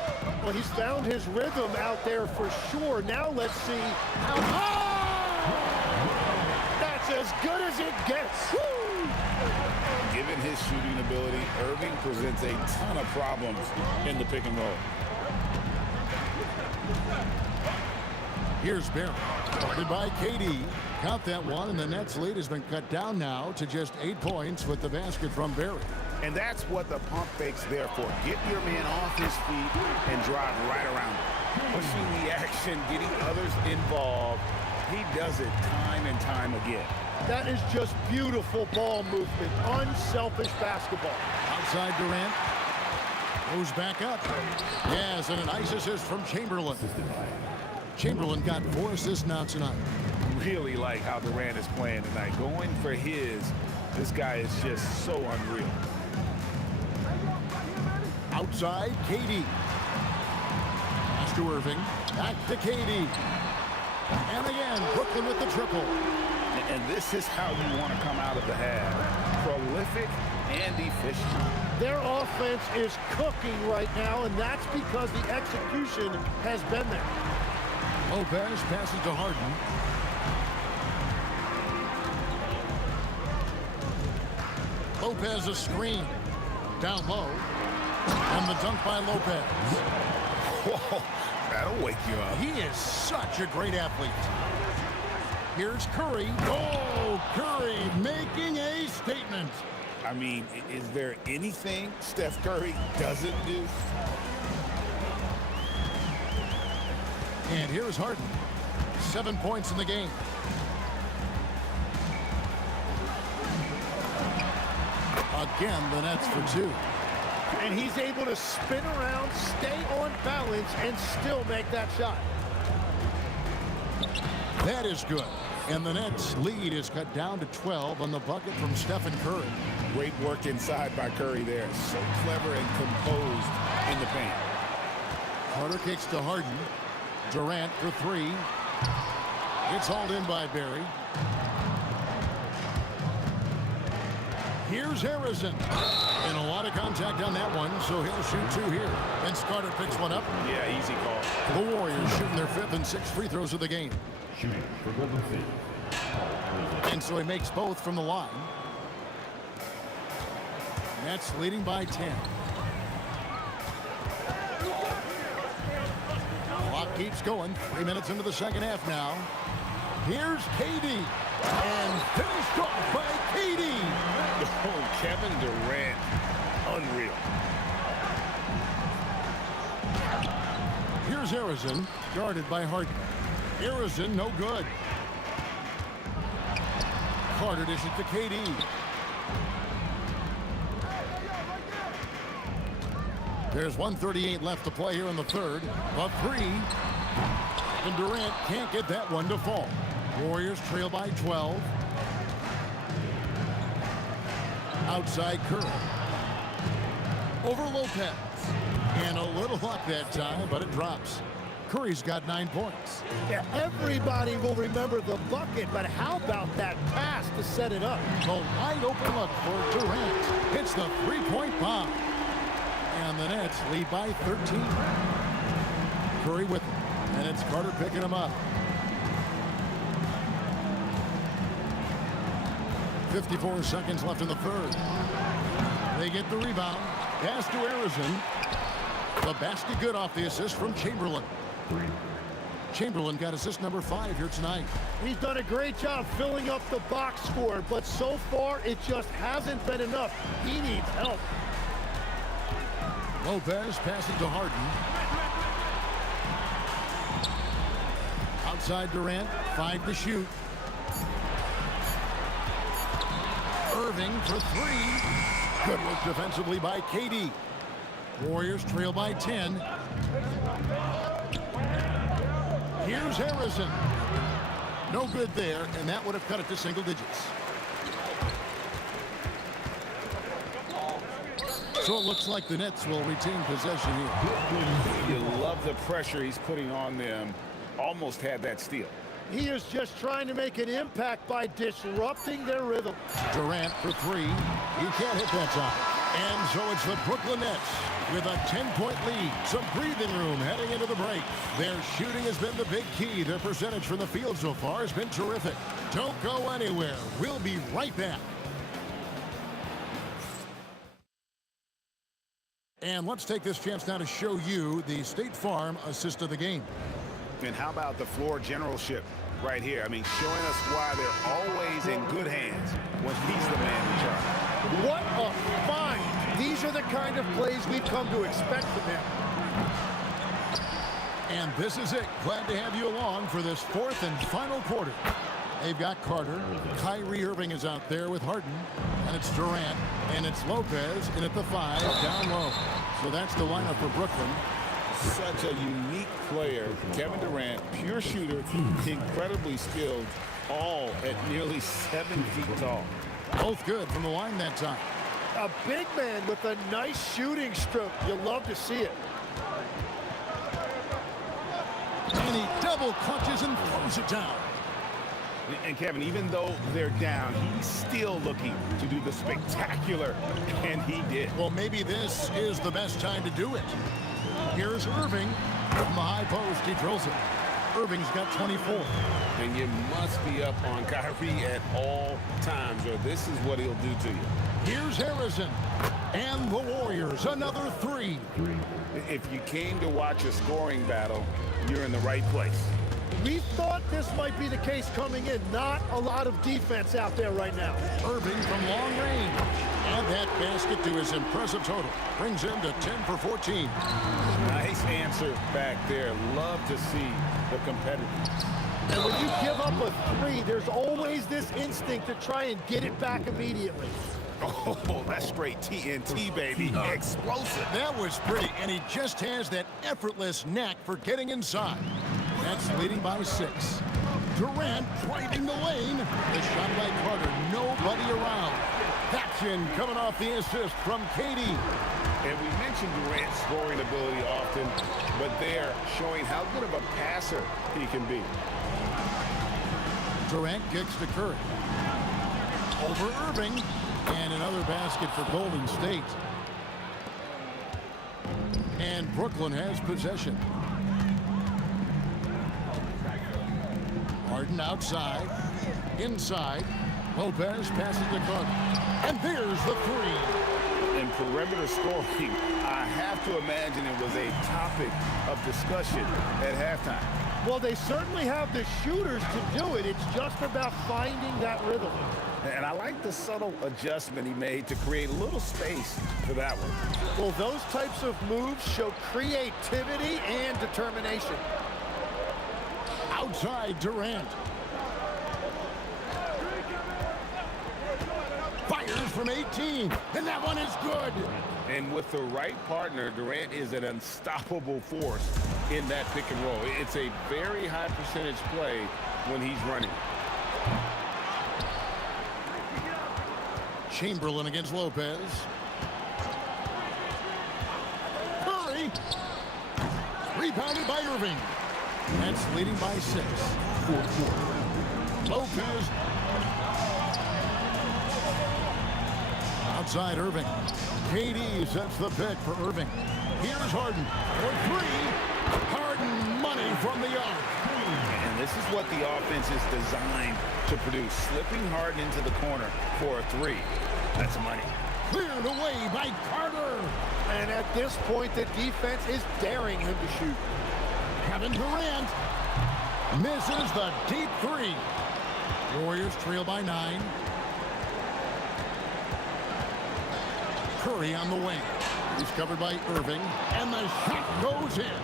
Well, he's found his rhythm out there for sure. Now let's see how... Oh! That's as good as it gets. Woo! Given his shooting ability, Irving presents a ton of problems in the pick and roll. Here's Barry, guarded by KD. Count that one, and the Nets lead has been cut down now to just 8 points with the basket from Barry. And that's what the pump fake's there for. Get your man off his feet and drive right around him. Pushing the action, getting others involved. He does it time and time again. That is just beautiful ball movement. Unselfish basketball. Outside Durant. Goes back up. Yes, and a nice assist from Chamberlain. Chamberlain got 4 assists now tonight. Really like how Durant is playing tonight. Going for his, this guy is just so unreal. Outside, KD. Pass to Irving. Back to KD. And again, Brooklyn with the triple. And this is how you want to come out of the half. Prolific and efficient. Their offense is cooking right now, and that's because the execution has been there. Lopez passes to Harden. Lopez a screen. Down low. And the dunk by Lopez. Whoa, that'll wake you up. He is such a great athlete. Here's Curry. Oh, Curry making a statement. I mean, is there anything Steph Curry doesn't do? And here's Harden. 7 points in the game. Again, the Nets for 2. And he's able to spin around, stay on balance, and still make that shot. That is good. And the Nets' lead is cut down to 12 on the bucket from Stephen Curry. Great work inside by Curry there. So clever and composed in the paint. Carter kicks to Harden. Durant for 3. It's hauled in by Barry. Here's Harrison. And a lot of contact on that one, so he'll shoot 2 here. Vince Carter picks one up. Yeah, easy call. The Warriors shooting their 5th and 6th free throws of the game. Shooting for Golden State. And so he makes both from the line. Nets leading by 10. Clock keeps going. 3 minutes into the second half now. Here's KD. And finished off by KD. Oh, Kevin Durant. Unreal. Here's Harrison, guarded by Harden. Harrison, no good. Carter dishes to KD. There's 1:38 left to play here in the third. A 3. And Durant can't get that one to fall. Warriors trail by 12. Outside Curry. Over Lopez. And a little luck that time, but it drops. Curry's got 9 points. Yeah, everybody will remember the bucket, but how about that pass to set it up? The wide open look for Durant. Hits the 3-point bomb. And the Nets lead by 13. Curry with him. And it's Carter picking him up. 54 seconds left in the third. They get the rebound. Pass to Harrison. The basket good off the assist from Chamberlain. Chamberlain got assist number 5 here tonight. He's done a great job filling up the box score, but so far it just hasn't been enough. He needs help. Lopez passes to Harden. Outside Durant, 5 to shoot. Irving for 3. Good work defensively by KD. Warriors trail by 10. Here's Harrison. No good there, and that would have cut it to single digits. So it looks like the Nets will retain possession here. You love the pressure he's putting on them. Almost had that steal. He is just trying to make an impact by disrupting their rhythm. Durant for 3. He can't hit that time. And so it's the Brooklyn Nets with a 10-point lead. Some breathing room heading into the break. Their shooting has been the big key. Their percentage from the field so far has been terrific. Don't go anywhere. We'll be right back. And let's take this chance now to show you the State Farm assist of the game. And how about the floor generalship right here? I mean, showing us why they're always in good hands when he's the man in charge. What a find! These are the kind of plays we've come to expect from him. And this is it. Glad to have you along for this 4th and final quarter. They've got Carter. Kyrie Irving is out there with Harden. And it's Durant. And it's Lopez in at the 5 down low. So that's the lineup for Brooklyn. Such a unique player. Kevin Durant, pure shooter, incredibly skilled, all at nearly 7 feet tall. Both good from the line that time. A big man with a nice shooting stroke. You love to see it. And he double clutches and throws it down. And Kevin, even though they're down, he's still looking to do the spectacular, and he did. Well, maybe this is the best time to do it. Here's Irving. From the high post, he drills it. Irving's got 24. And you must be up on Kyrie at all times, or this is what he'll do to you. Here's Harrison. And the Warriors, another 3. If you came to watch a scoring battle, you're in the right place. We thought this might be the case coming in. Not a lot of defense out there right now. Irving from long range. Add that basket to his impressive total. Brings him to 10 for 14. Nice answer back there. Love to see the competitiveness. And when you give up a 3, there's always this instinct to try and get it back immediately. Oh, that's straight TNT, baby. Explosive. That was pretty, and he just has that effortless knack for getting inside. That's leading by 6. Durant driving the lane. The shot by Carter. Nobody around. That's in, coming off the assist from KD. And we mentioned Durant's scoring ability often, but they're showing how good of a passer he can be. Durant kicks to Curry. Over Irving. And another basket for Golden State. And Brooklyn has possession. Harden outside. Inside. Lopez passes to Carter. And there's the 3. In perimeter scoring, I have to imagine it was a topic of discussion at halftime. Well, they certainly have the shooters to do it. It's just about finding that rhythm. And I like the subtle adjustment he made to create a little space for that one. Well, those types of moves show creativity and determination. Outside Durant. Fires from 18. And that one is good. And with the right partner, Durant is an unstoppable force in that pick and roll. It's a very high percentage play when he's running. Chamberlain against Lopez. Curry. Rebounded by Irving. That's leading by 6. Lopez. Outside Irving. KD sets the pick for Irving. Here's Harden for 3. Harden money from the arc. And this is what the offense is designed to produce. Slipping Harden into the corner for a 3. That's money. Cleared away by Carter. And at this point, the defense is daring him to shoot. Kevin Durant misses the deep 3. Warriors trail by 9. Curry on the wing. He's covered by Irving. And the shot goes in.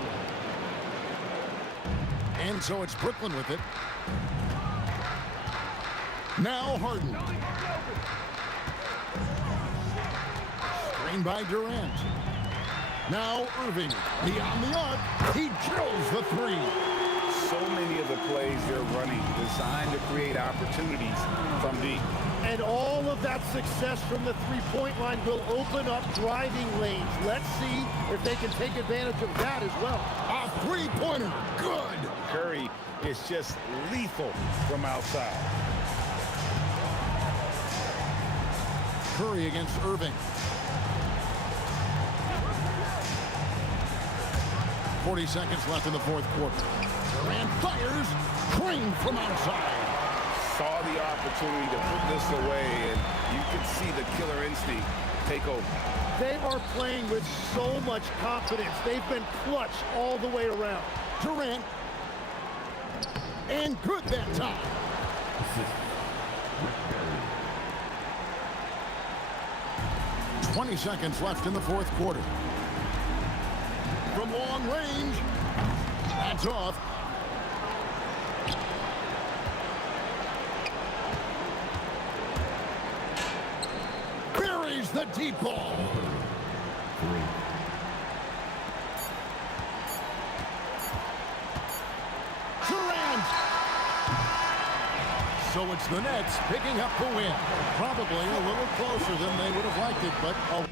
And so it's Brooklyn with it. Now Harden. Screen by Durant. Now Irving. Beyond the arc. He drills the 3. So many of the plays they're running designed to create opportunities from deep. And all of that success from the three-point line will open up driving lanes. Let's see if they can take advantage of that as well. A three-pointer. Good. Curry is just lethal from outside. Curry against Irving. 40 seconds left in the 4th quarter. Durant fires. Crane from outside. Saw the opportunity to put this away, and you can see the killer instinct take over. They are playing with so much confidence. They've been clutch all the way around. Durant. And good that time. 20 seconds left in the 4th quarter. From long range. That's off. Buries the deep ball. Durant. So it's the Nets picking up the win. Probably a little closer than they would have liked it, but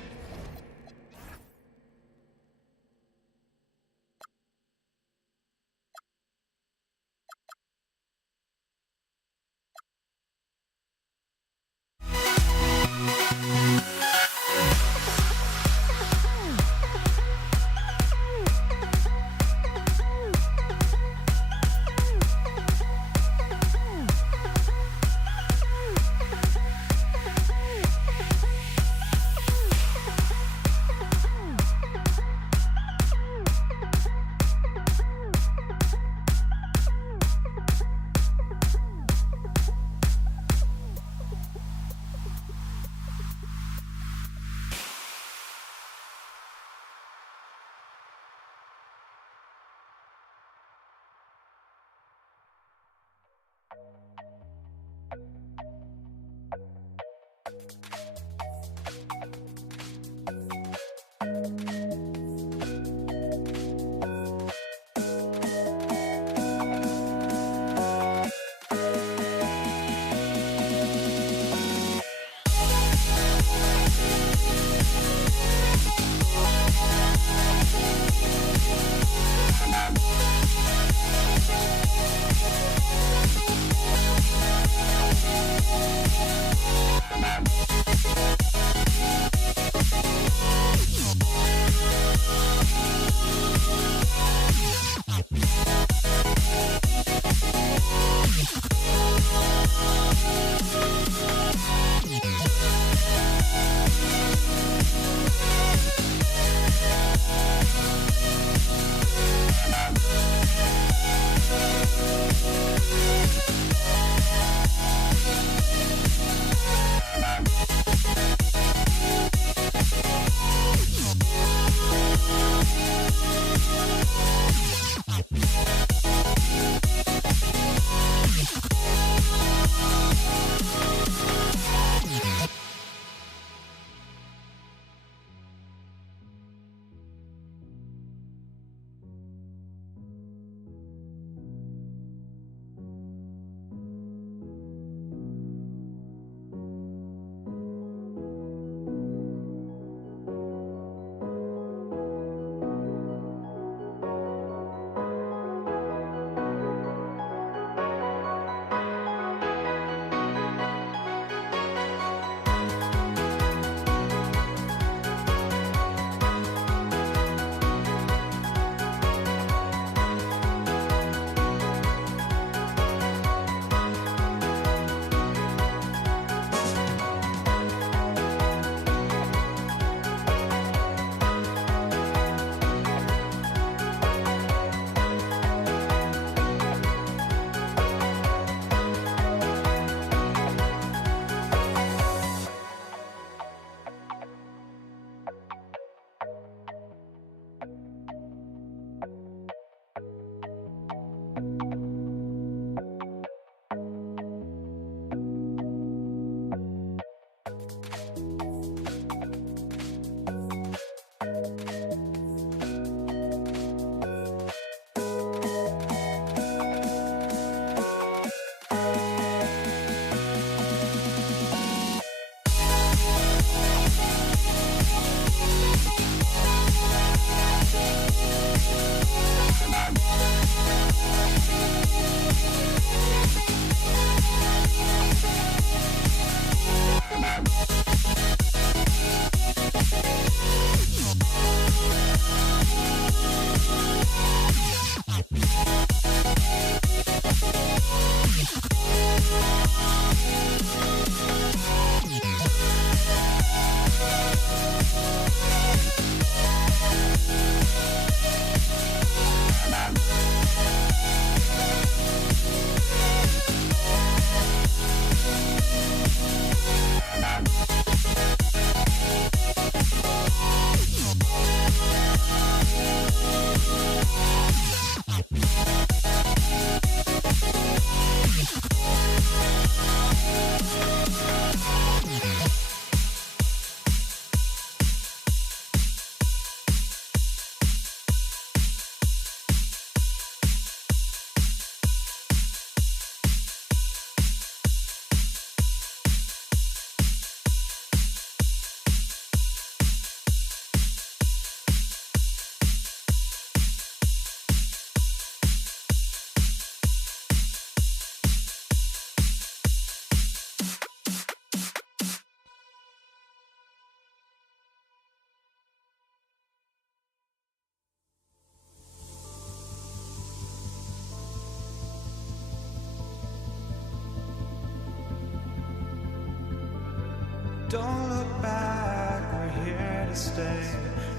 Don't look back, we're here to stay.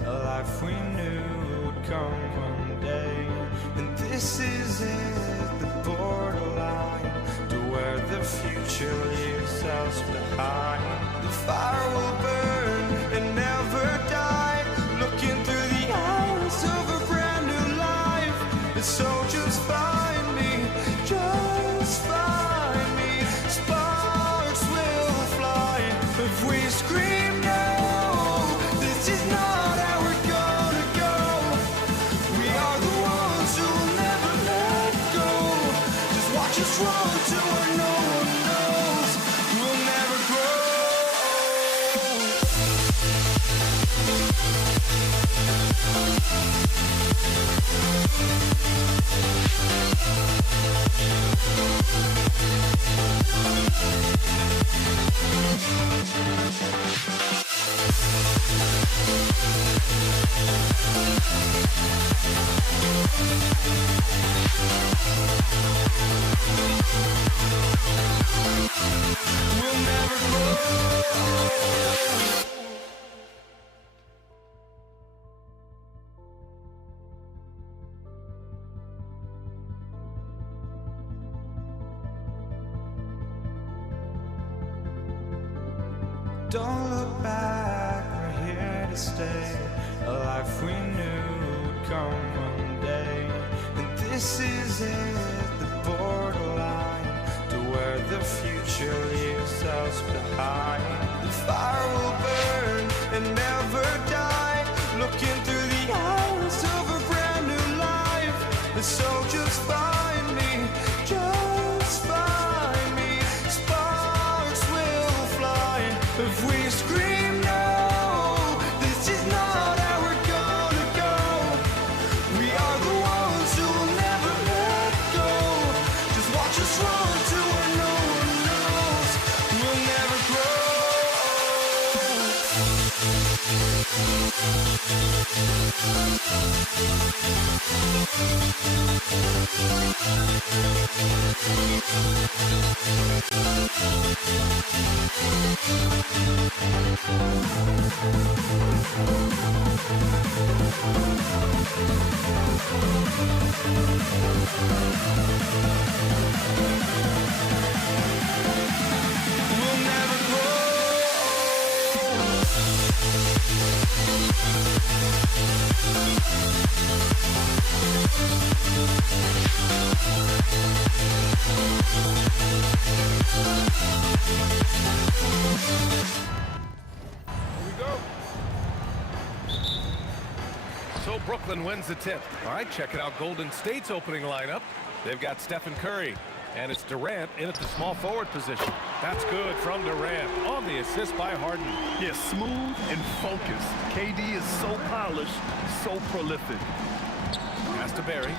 A life we knew would come one day. And this is it, the borderline to where the future leaves us behind. The fire will burn and never die, looking through the eyes of a brand new life. And so just find me, just find me. Sparks will fly if we scream no. This is not how we're gonna go. We are the ones who will never let go. Just watch us run to where no one knows. We'll never grow. We'll never grow. Don't look back, we're here to stay. A life we knew would come one day. And this is it, the borderline to where the future leaves us behind. The fire will burn and never die, looking through the eyes of a brand new life. And so just find me, just find me. Sparks will fly if we scream no. This is not how we're gonna go. We are the ones who will never let go. Just watch us run to where no one knows. We'll never grow. We'll never grow. Brooklyn wins the tip. All right, checking out Golden State's opening lineup. They've got Stephen Curry, and it's Durant in at the small forward position. That's good from Durant on the assist by Harden. Yeah, smooth and focused. KD is so polished, so prolific. Pass to Barry.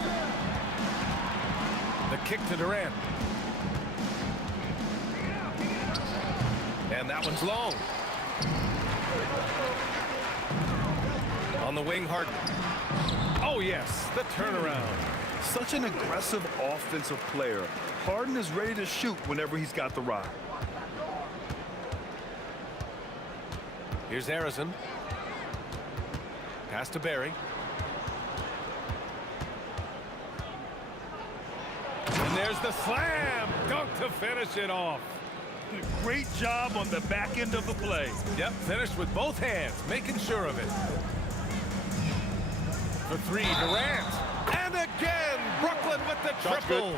The kick to Durant. And that one's long. On the wing, Harden. Oh, yes, the turnaround. Such an aggressive offensive player. Harden is ready to shoot whenever he's got the rock. Here's Harrison. Pass to Barry. And there's the slam dunk to finish it off. Great job on the back end of the play. Yep, finished with both hands, making sure of it. For three, Durant. And again, Brooklyn with the triple.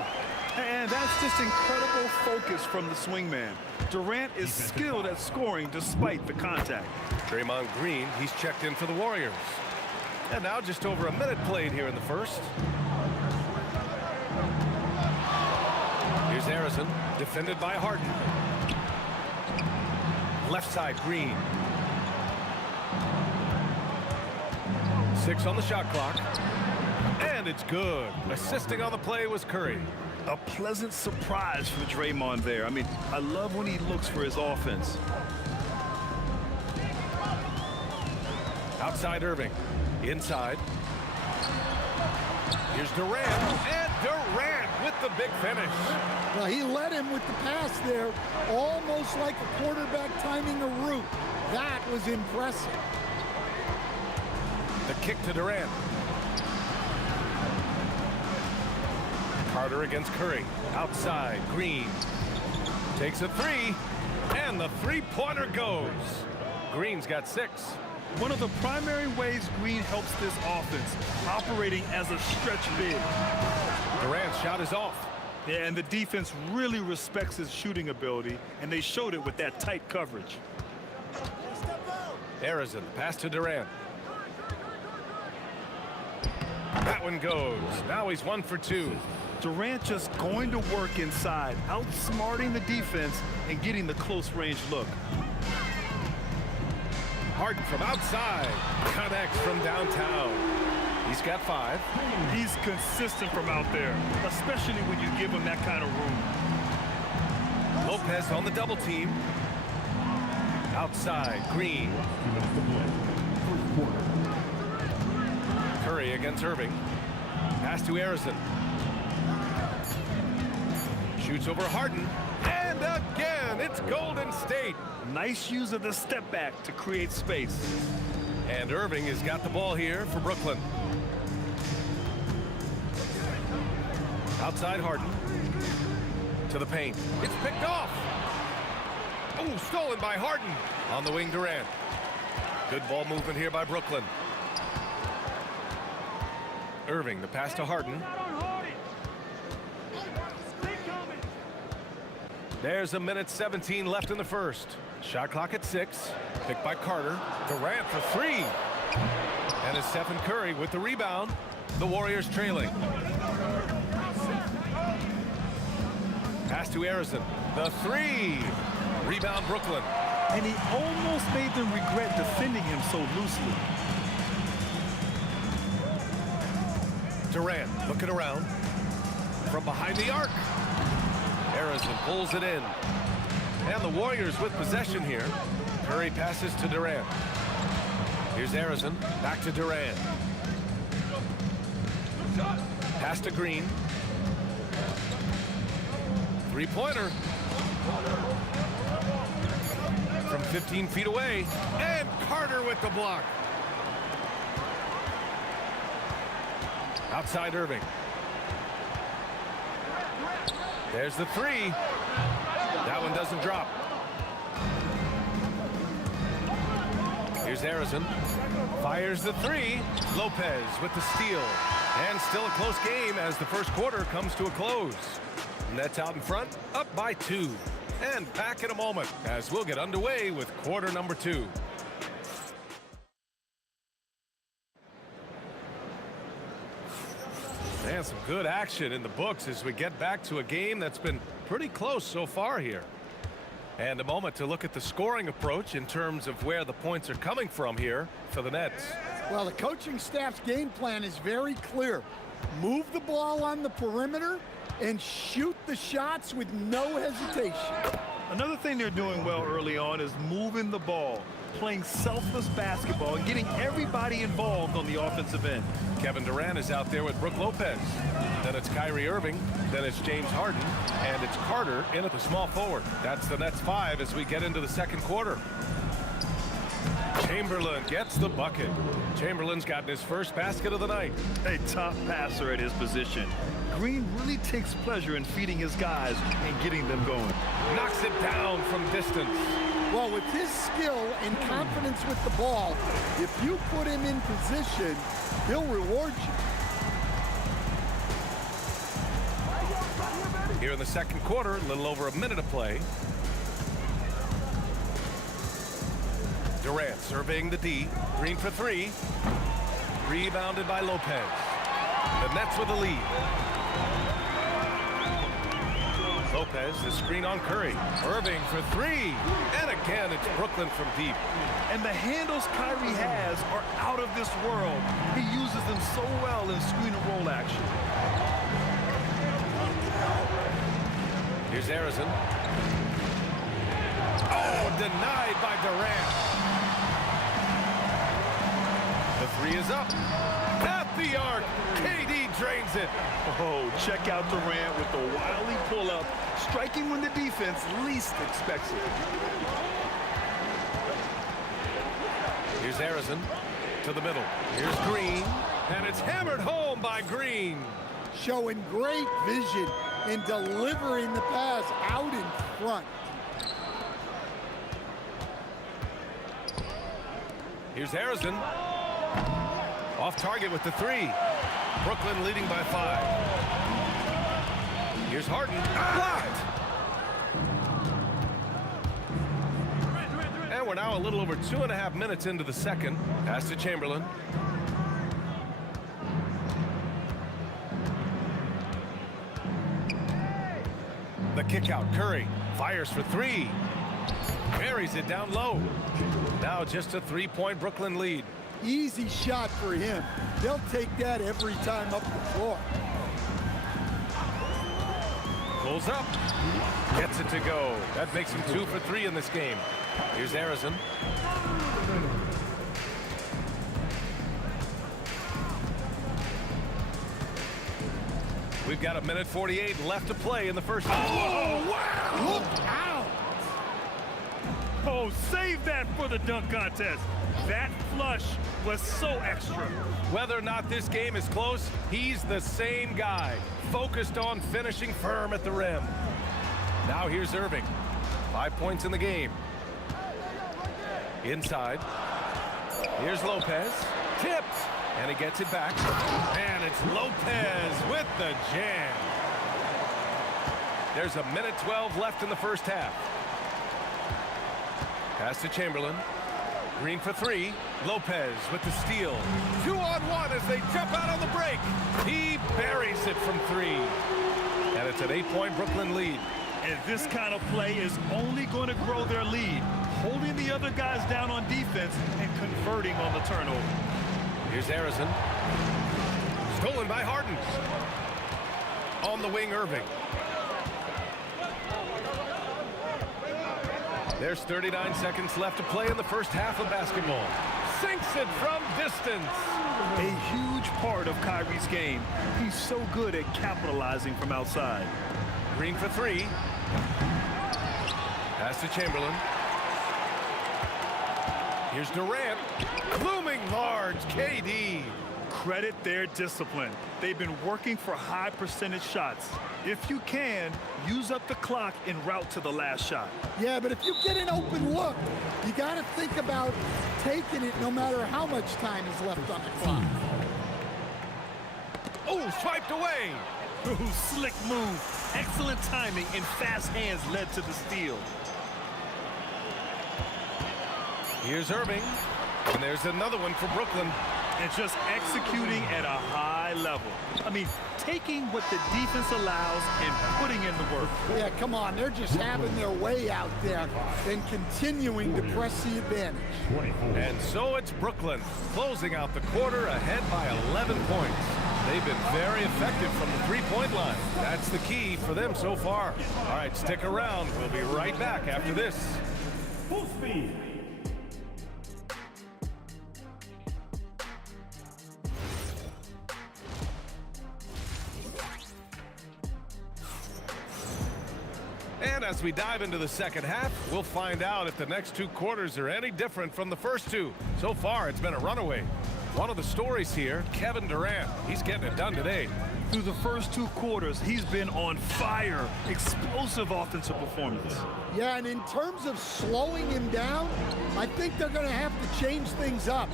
And that's just incredible focus from the swingman. Durant is skilled at scoring despite the contact. Draymond Green, he's checked in for the Warriors. And now just over a minute played here in the first. Here's Harrison, defended by Harden. Left side, Green. 6 on the shot clock. And it's good. Assisting on the play was Curry. A pleasant surprise for Draymond there. I mean, I love when he looks for his offense. Outside Irving. Inside. Here's Durant. And Durant with the big finish. Well, he led him with the pass there, almost like a quarterback timing a route. That was impressive. The kick to Durant. Carter against Curry. Outside, Green. Takes a three. And the three-pointer goes. Green's got 6. One of the primary ways Green helps this offense, operating as a stretch big. Durant's shot is off. Yeah, and the defense really respects his shooting ability, and they showed it with that tight coverage. Harrison, pass to Durant. That one goes. Now he's 1 for 2. Durant just going to work inside, outsmarting the defense and getting the close range look. Harden from outside. Connects from downtown. He's got 5. He's consistent from out there, especially when you give him that kind of room. Lopez on the double team. Outside, Green. Curry against Irving. Pass to Harrison. Shoots over Harden. And again, it's Golden State. Nice use of the step back to create space. And Irving has got the ball here for Brooklyn. Outside Harden. To the paint. It's picked off. Oh, stolen by Harden. On the wing, Durant. Good ball movement here by Brooklyn. Irving, the pass to Harden. There's a minute 17 left in the first. Shot clock at 6. Picked by Carter. Durant for 3. And it's Stephen Curry with the rebound. The Warriors trailing. Pass to Harrison. The 3. Rebound Brooklyn. And he almost made them regret defending him so loosely. Durant looking around. From behind the arc. Harrison pulls it in. And the Warriors with possession here. Curry passes to Durant. Here's Harrison. Back to Durant. Pass to Green. Three-pointer. From 15 feet away. And Carter with the block. Outside Irving. There's the 3. That one doesn't drop. Here's Harrison. Fires the 3. Lopez with the steal. And still a close game as the first quarter comes to a close. Nets out in front, up by 2. And back in a moment as we'll get underway with quarter number 2. And some good action in the books as we get back to a game that's been pretty close so far here. And a moment to look at the scoring approach in terms of where the points are coming from here for the Nets. Well, the coaching staff's game plan is very clear. Move the ball on the perimeter and shoot the shots with no hesitation. Another thing they're doing well early on is moving the ball, playing selfless basketball, and getting everybody involved on the offensive end. Kevin Durant is out there with Brook Lopez. Then it's Kyrie Irving. Then it's James Harden. And it's Carter in at the small forward. That's the Nets 5 as we get into the second quarter. Chamberlain gets the bucket. Chamberlain's gotten his first basket of the night. A top passer at his position. Green really takes pleasure in feeding his guys and getting them going. Knocks it down from distance. Well, with his skill and confidence with the ball, if you put him in position, he'll reward you. Here in the second quarter, a little over a minute of play. Durant surveying the D. Green for three. Rebounded by Lopez. The Nets with a lead. Lopez, the screen on Curry. Irving for three. And again, it's Brooklyn from deep. And the handles Kyrie has are out of this world. He uses them so well in screen and roll action. Here's Harrison. Oh, denied by Durant. The three is up. At the arc. KD drains it. Oh, check out Durant with the wily pull-up, striking when the defense least expects it. Here's Harrison to the middle. Here's Green. And it's hammered home by Green. Showing great vision in delivering the pass out in front. Here's Harrison. Off target with the three. Brooklyn leading by 5. Here's Harden. Blocked. And we're now a little over 2.5 minutes into the second. Pass to Chamberlain. The kick out. Curry fires for three. Buries it down low. Now just a 3-point Brooklyn lead. Easy shot for him. They'll take that every time up the floor. Pulls up. Gets it to go. That makes him 2 for 3 in this game. Here's Harrison. We've got 1:48 left to play in the first half. Oh, wow! Look out! Oh, save that for the dunk contest. That flush was so extra. Whether or not this game is close, he's the same guy, focused on finishing firm at the rim. Now here's Irving. 5 points in the game. Inside. Here's Lopez. Tipped. And he gets it back. And it's Lopez with the jam. There's 1:12 left in the first half. Pass to Chamberlain. Green for three. Lopez with the steal. 2-on-1 as they jump out on the break. He buries it from three. And it's an 8-point Brooklyn lead. And this kind of play is only going to grow their lead, holding the other guys down on defense and converting on the turnover. Here's Harrison. Stolen by Harden. On the wing, Irving. There's 39 seconds left to play in the first half of basketball. Sinks it from distance. A huge part of Kyrie's game. He's so good at capitalizing from outside. Green for three. Pass to Chamberlain. Here's Durant. Looming large, KD. Credit their discipline. They've been working for high percentage shots. If you can, use up the clock en route to the last shot. Yeah, but if you get an open look, you got to think about taking it no matter how much time is left on the clock. Oh, swiped away. Ooh, slick move. Excellent timing and fast hands led to the steal. Here's Irving. And there's another one for Brooklyn. and just executing at a high level. I mean, taking what the defense allows and putting in the work. Yeah, come on. They're just having their way out there and continuing to press the advantage. And so it's Brooklyn closing out the quarter ahead by 11 points. They've been very effective from the three-point line. That's the key for them so far. All right, stick around. We'll be right back after this. Full speed. And as we dive into the second half, we'll find out if the next two quarters are any different from the first two. So far, it's been a runaway. One of the stories here, Kevin Durant. He's getting it done today. Through the first two quarters, he's been on fire. Explosive offensive performance. Yeah, and in terms of slowing him down, I think they're going to have to change things up.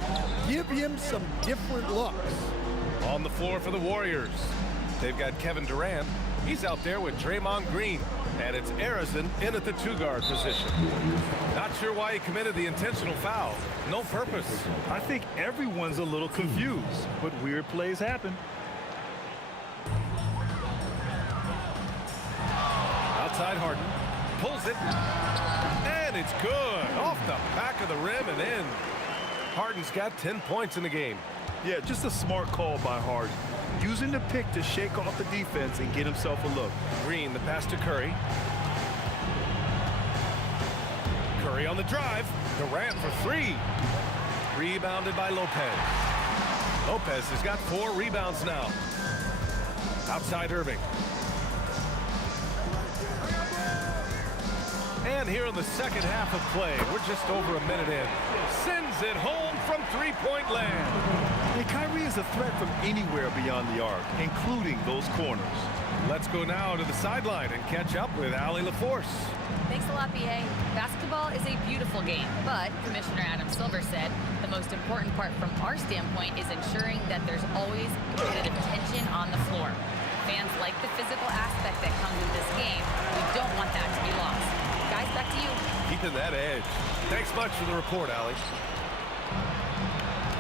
Give him some different looks. On the floor for the Warriors, they've got Kevin Durant. He's out there with Draymond Green. And it's Arizin in at the two-guard position. Not sure why he committed the intentional foul. No purpose. I think everyone's a little confused, but weird plays happen. Outside Harden. Pulls it. And it's good. Off the back of the rim and in. Harden's got 10 points in the game. Yeah, just a smart call by Harden. Using the pick to shake off the defense and get himself a look. Green, the pass to Curry. Curry on the drive. Durant for three. Rebounded by Lopez. Lopez has got 4 rebounds now. Outside Irving. And here in the second half of play, we're just over a minute in. Sends it home from three-point land. And Kyrie is a threat from anywhere beyond the arc, including those corners. Let's go now to the sideline and catch up with Allie LaForce. Thanks a lot, B.A. Basketball is a beautiful game, but Commissioner Adam Silver said the most important part from our standpoint is ensuring that there's always competitive tension on the floor. Fans like the physical aspect that comes with this game. We don't want that to be lost. Guys, back to you. Keeping that edge. Thanks much for the report, Allie.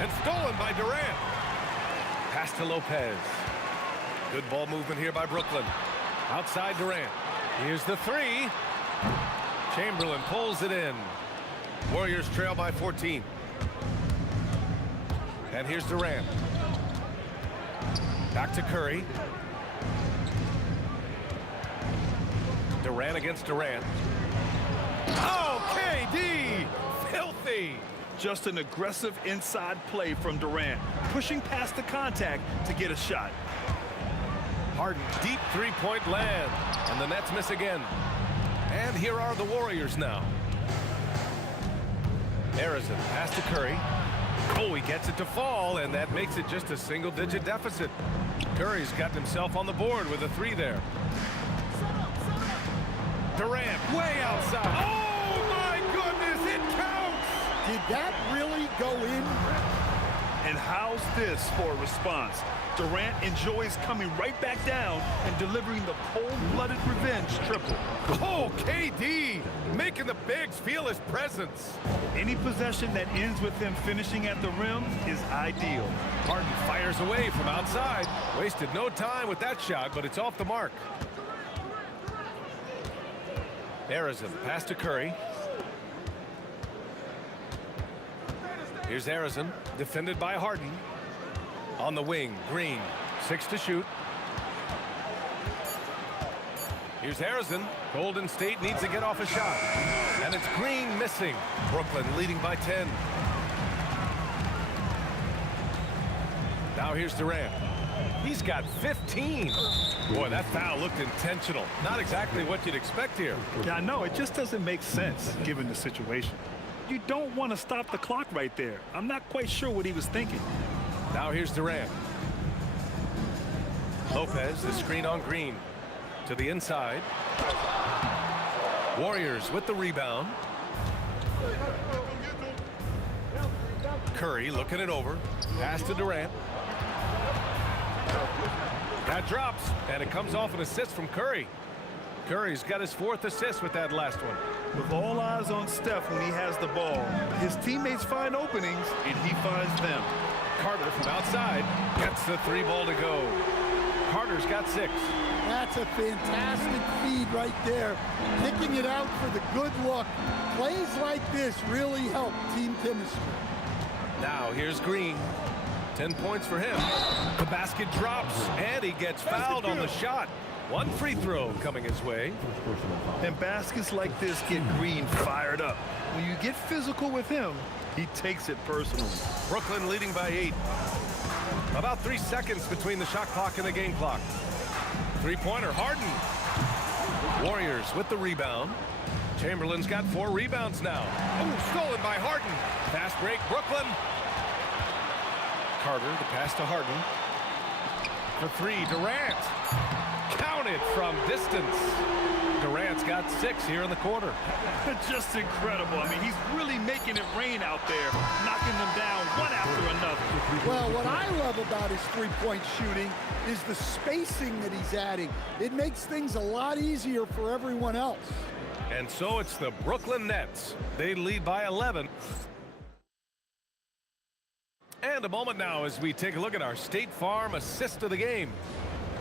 And stolen by Durant. Pass to Lopez. Good ball movement here by Brooklyn. Outside Durant. Here's the three. Chamberlain pulls it in. Warriors trail by 14. And here's Durant. Back to Curry. Durant against Durant. Oh, KD! Filthy! Just an aggressive inside play from Durant, pushing past the contact to get a shot. Harden, deep three-point land, and the Nets miss again. And here are the Warriors now. Arizin, pass to Curry. Oh, he gets it to fall, and that makes it just a single-digit deficit. Curry's gotten himself on the board with a three there. Durant, way outside. Oh, my goodness, it counts! Did that really go in? And how's this for a response? Durant enjoys coming right back down and delivering the cold-blooded revenge triple. Oh, KD making the Bigs feel his presence. Any possession that ends with him finishing at the rim is ideal. Harden fires away from outside. Wasted no time with that shot, but it's off the mark. Arizin, pass to Curry. Here's Arizin, defended by Harden. On the wing, Green, 6 to shoot. Here's Arizin. Golden State needs to get off a shot. And it's Green missing. Brooklyn leading by 10. Now here's Durant. He's got 15. Boy, that foul looked intentional. Not exactly what you'd expect here. Yeah, I know. It just doesn't make sense given the situation. You don't want to stop the clock right there. I'm not quite sure what he was thinking. Now here's Durant. Lopez, the screen on Green. To the inside. Warriors with the rebound. Curry looking it over. Pass to Durant. That drops, and it comes off an assist from Curry. Curry's got his 4th assist with that last one. With all eyes on Steph when he has the ball, his teammates find openings, and he finds them. Carter from outside gets the 3 ball to go. Carter's got 6. That's a fantastic feed right there. Kicking it out for the good look. Plays like this really help team chemistry. Now here's Green. 10 points for him. The basket drops, and he gets fouled on the shot. 1 free throw coming his way. And baskets like this get Green fired up. When you get physical with him, he takes it personally. Brooklyn leading by 8. About 3 seconds between the shot clock and the game clock. 3-pointer, Harden. Warriors with the rebound. Chamberlain's got 4 rebounds now. Oh, stolen by Harden. Fast break, Brooklyn. Carter, the pass to Harden. For 3, Durant. Counted from distance. Durant's got 6 here in the quarter. Just incredible. I mean, he's really making it rain out there, knocking them down one after another. Well, what I love about his three-point shooting is the spacing that he's adding. It makes things a lot easier for everyone else. And so it's the Brooklyn Nets. They lead by 11. And a moment now as we take a look at our State Farm assist of the game.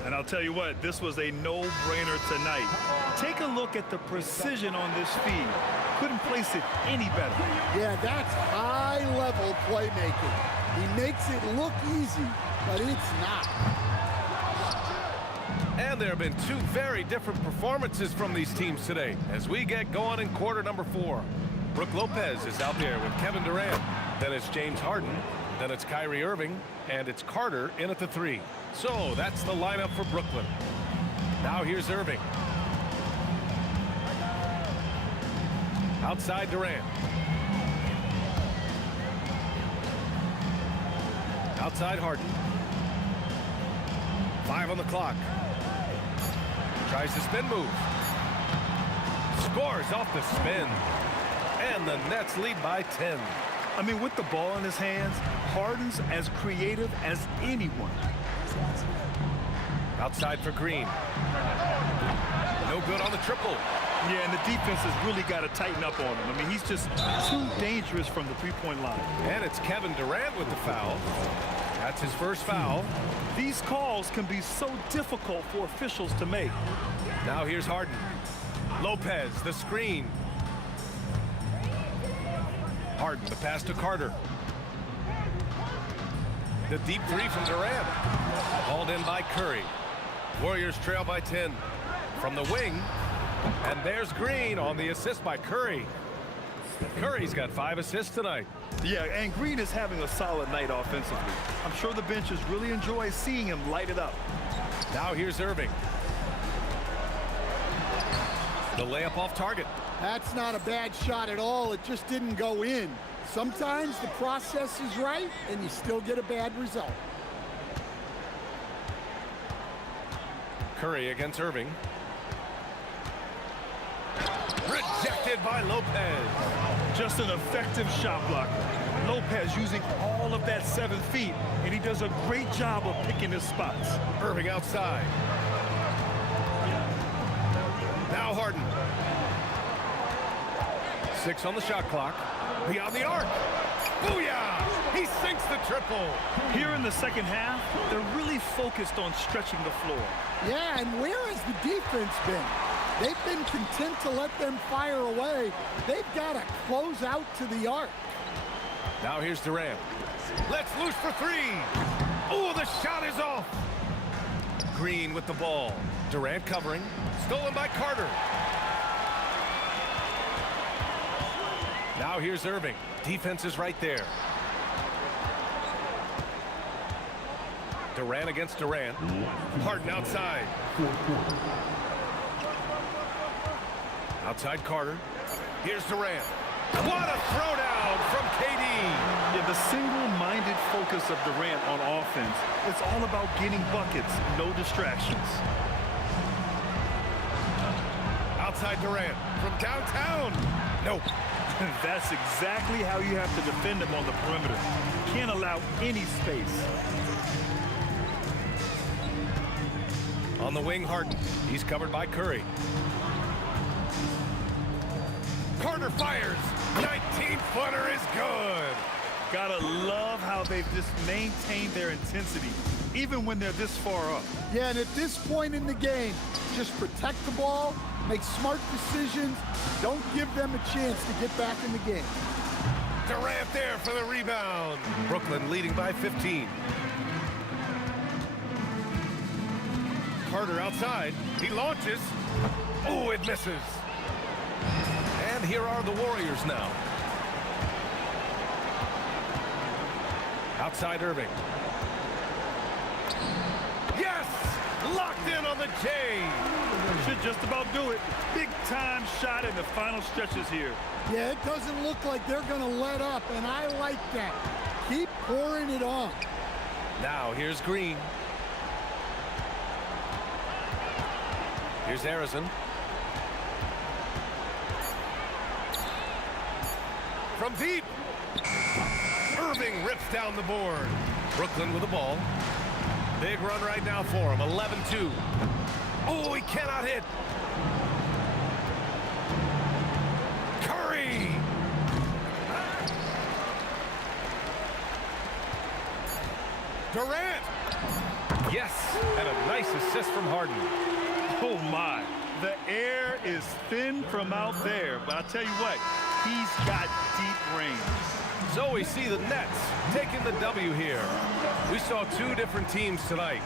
And I'll tell you what, this was a no-brainer tonight. Take a look at the precision on this feed. Couldn't place it any better. Yeah, that's high-level playmaking. He makes it look easy, but it's not. And there have been 2 very different performances from these teams today as we get going in quarter number 4. Brook Lopez is out there with Kevin Durant. Then it's James Harden. Then it's Kyrie Irving. And it's Carter in at the 3. So that's the lineup for Brooklyn. Now here's Irving. Outside Durant. Outside Harden. 5 on the clock. Tries the spin move. Scores off the spin. And the Nets lead by 10. I mean, with the ball in his hands, Harden's as creative as anyone. Outside for Green. No good on the triple. Yeah, and the defense has really got to tighten up on him. I mean, he's just too dangerous from the three-point line. And it's Kevin Durant with the foul. That's his first foul. These calls can be so difficult for officials to make. Now here's Harden. Lopez, the screen. Harden, the pass to Carter. The deep 3 from Durant. Hauled in by Curry. Warriors trail by 10. From the wing. And there's Green on the assist by Curry. Curry's got 5 assists tonight. Yeah, and Green is having a solid night offensively. I'm sure the benches really enjoy seeing him light it up. Now here's Irving. The layup off target. That's not a bad shot at all. It just didn't go in. Sometimes the process is right, and you still get a bad result. Curry against Irving. Rejected by Lopez. Just an effective shot blocker. Lopez using all of that 7 feet, and he does a great job of picking his spots. Irving outside. Now Harden. 6 on the shot clock. Beyond the arc. Booyah! He sinks the triple. Here in the second half, they're really focused on stretching the floor. Yeah, and where has the defense been? They've been content to let them fire away. They've got to close out to the arc. Now here's Durant. Let's loose for 3. Oh, the shot is off. Green with the ball. Durant covering. Stolen by Carter. Now here's Irving. Defense is right there. Durant against Durant. Harden outside. Outside Carter. Here's Durant. What a throwdown from KD. Yeah, the single-minded focus of Durant on offense. It's all about getting buckets, no distractions. Outside Durant from downtown. Nope. That's exactly how you have to defend him on the perimeter. Can't allow any space. On the wing, Harden. He's covered by Curry. Carter fires. 19-footer is good. Gotta love how they've just maintained their intensity, even when they're this far up. Yeah, and at this point in the game, just protect the ball, make smart decisions, don't give them a chance to get back in the game. Durant there for the rebound. Brooklyn leading by 15. Carter outside. He launches. Oh, it misses. And here are the Warriors now. Outside Irving. Yes! Locked in on the J. Should just about do it. Big time shot in the final stretches here. Yeah, it doesn't look like they're going to let up, and I like that. Keep pouring it on. Now here's Green. Here's Harrison. From deep. Irving rips down the board. Brooklyn with the ball. Big run right now for him. 11-2. Oh, he cannot hit. Curry. Durant. Yes, and a nice assist from Harden. Oh, my. The air is thin from out there, but I'll tell you what, he's got deep range. So we see the Nets taking the W here. We saw two different teams tonight.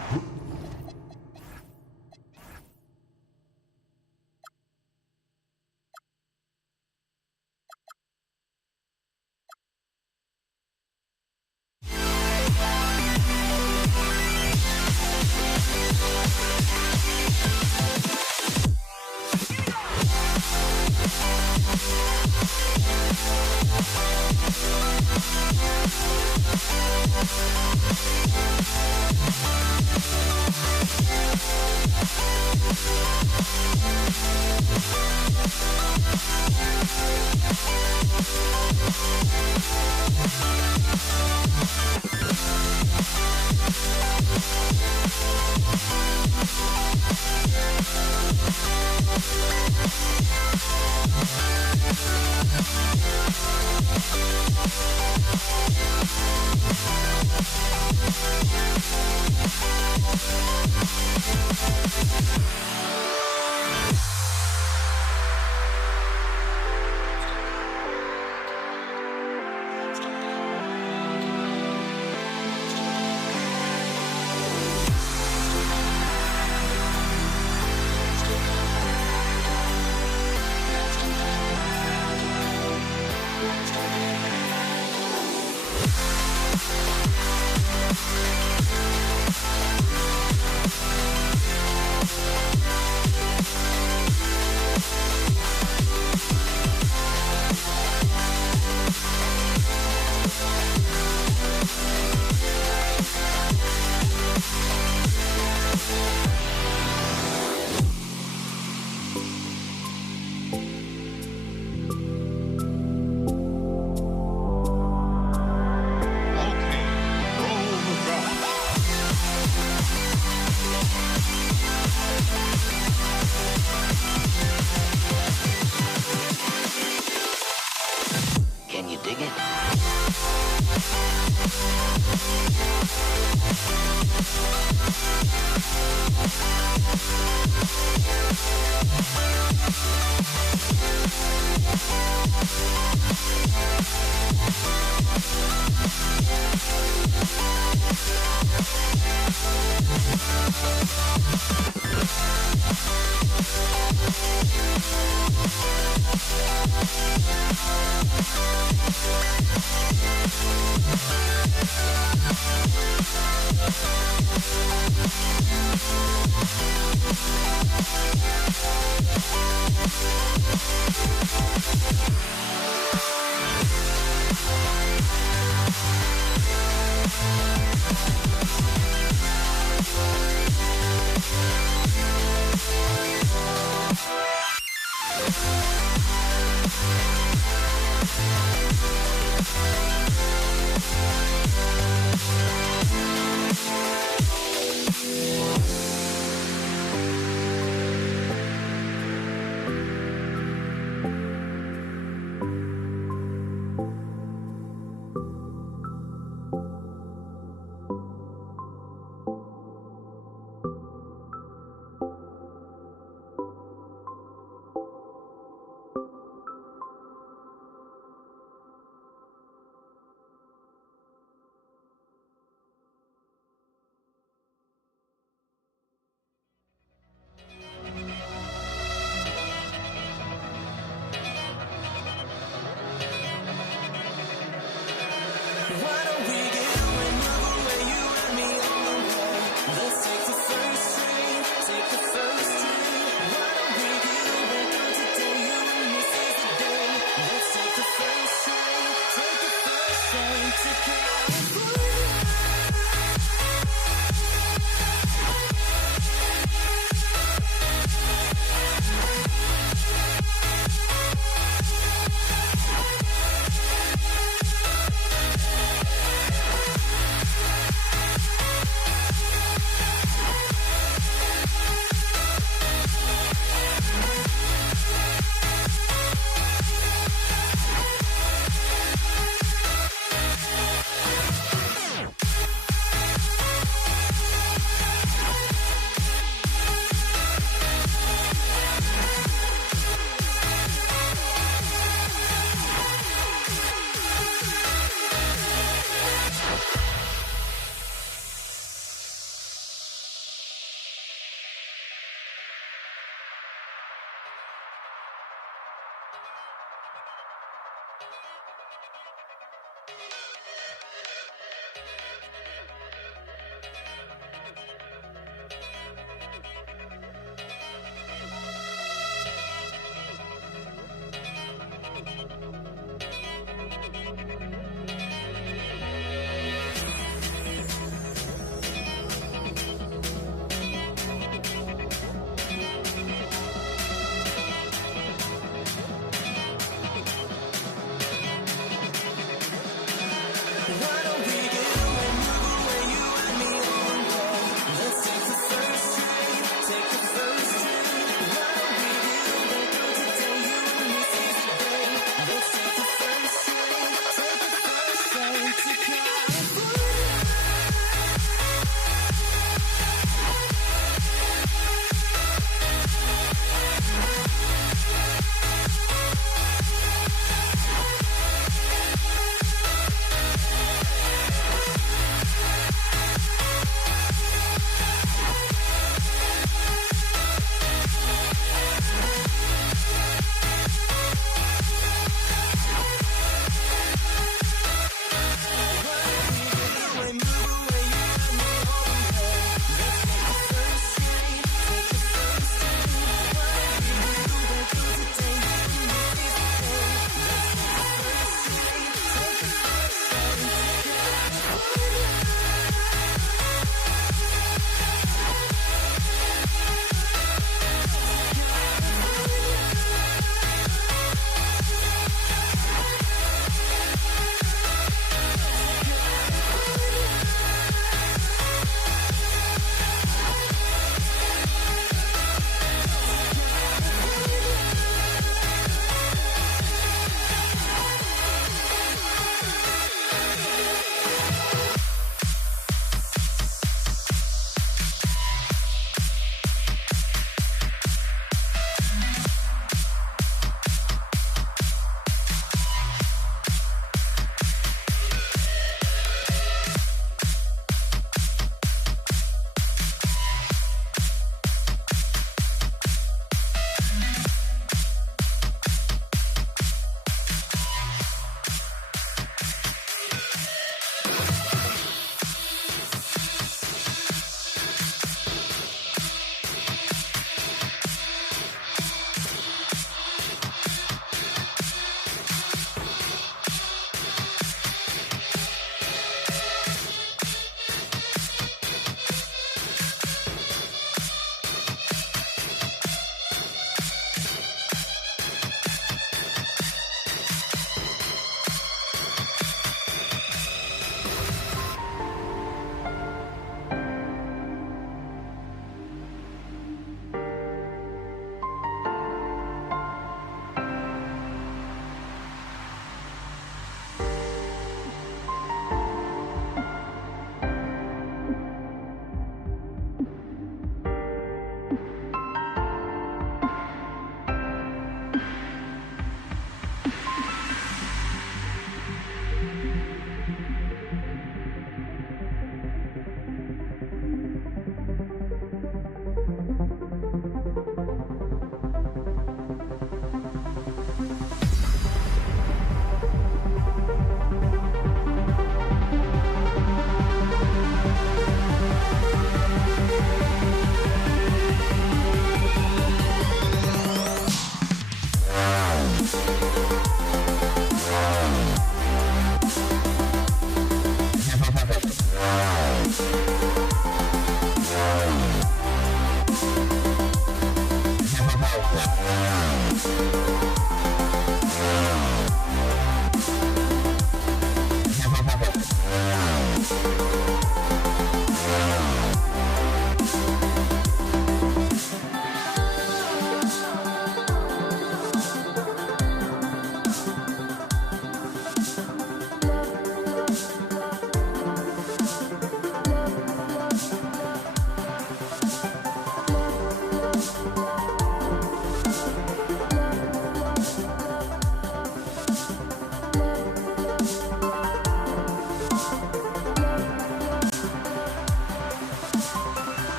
Why don't we get away, move away, you and me on the way? Let's take the first train, take the first train. Why don't we get away, girl, today you and me is the day. Let's take the first train, take the first train to California.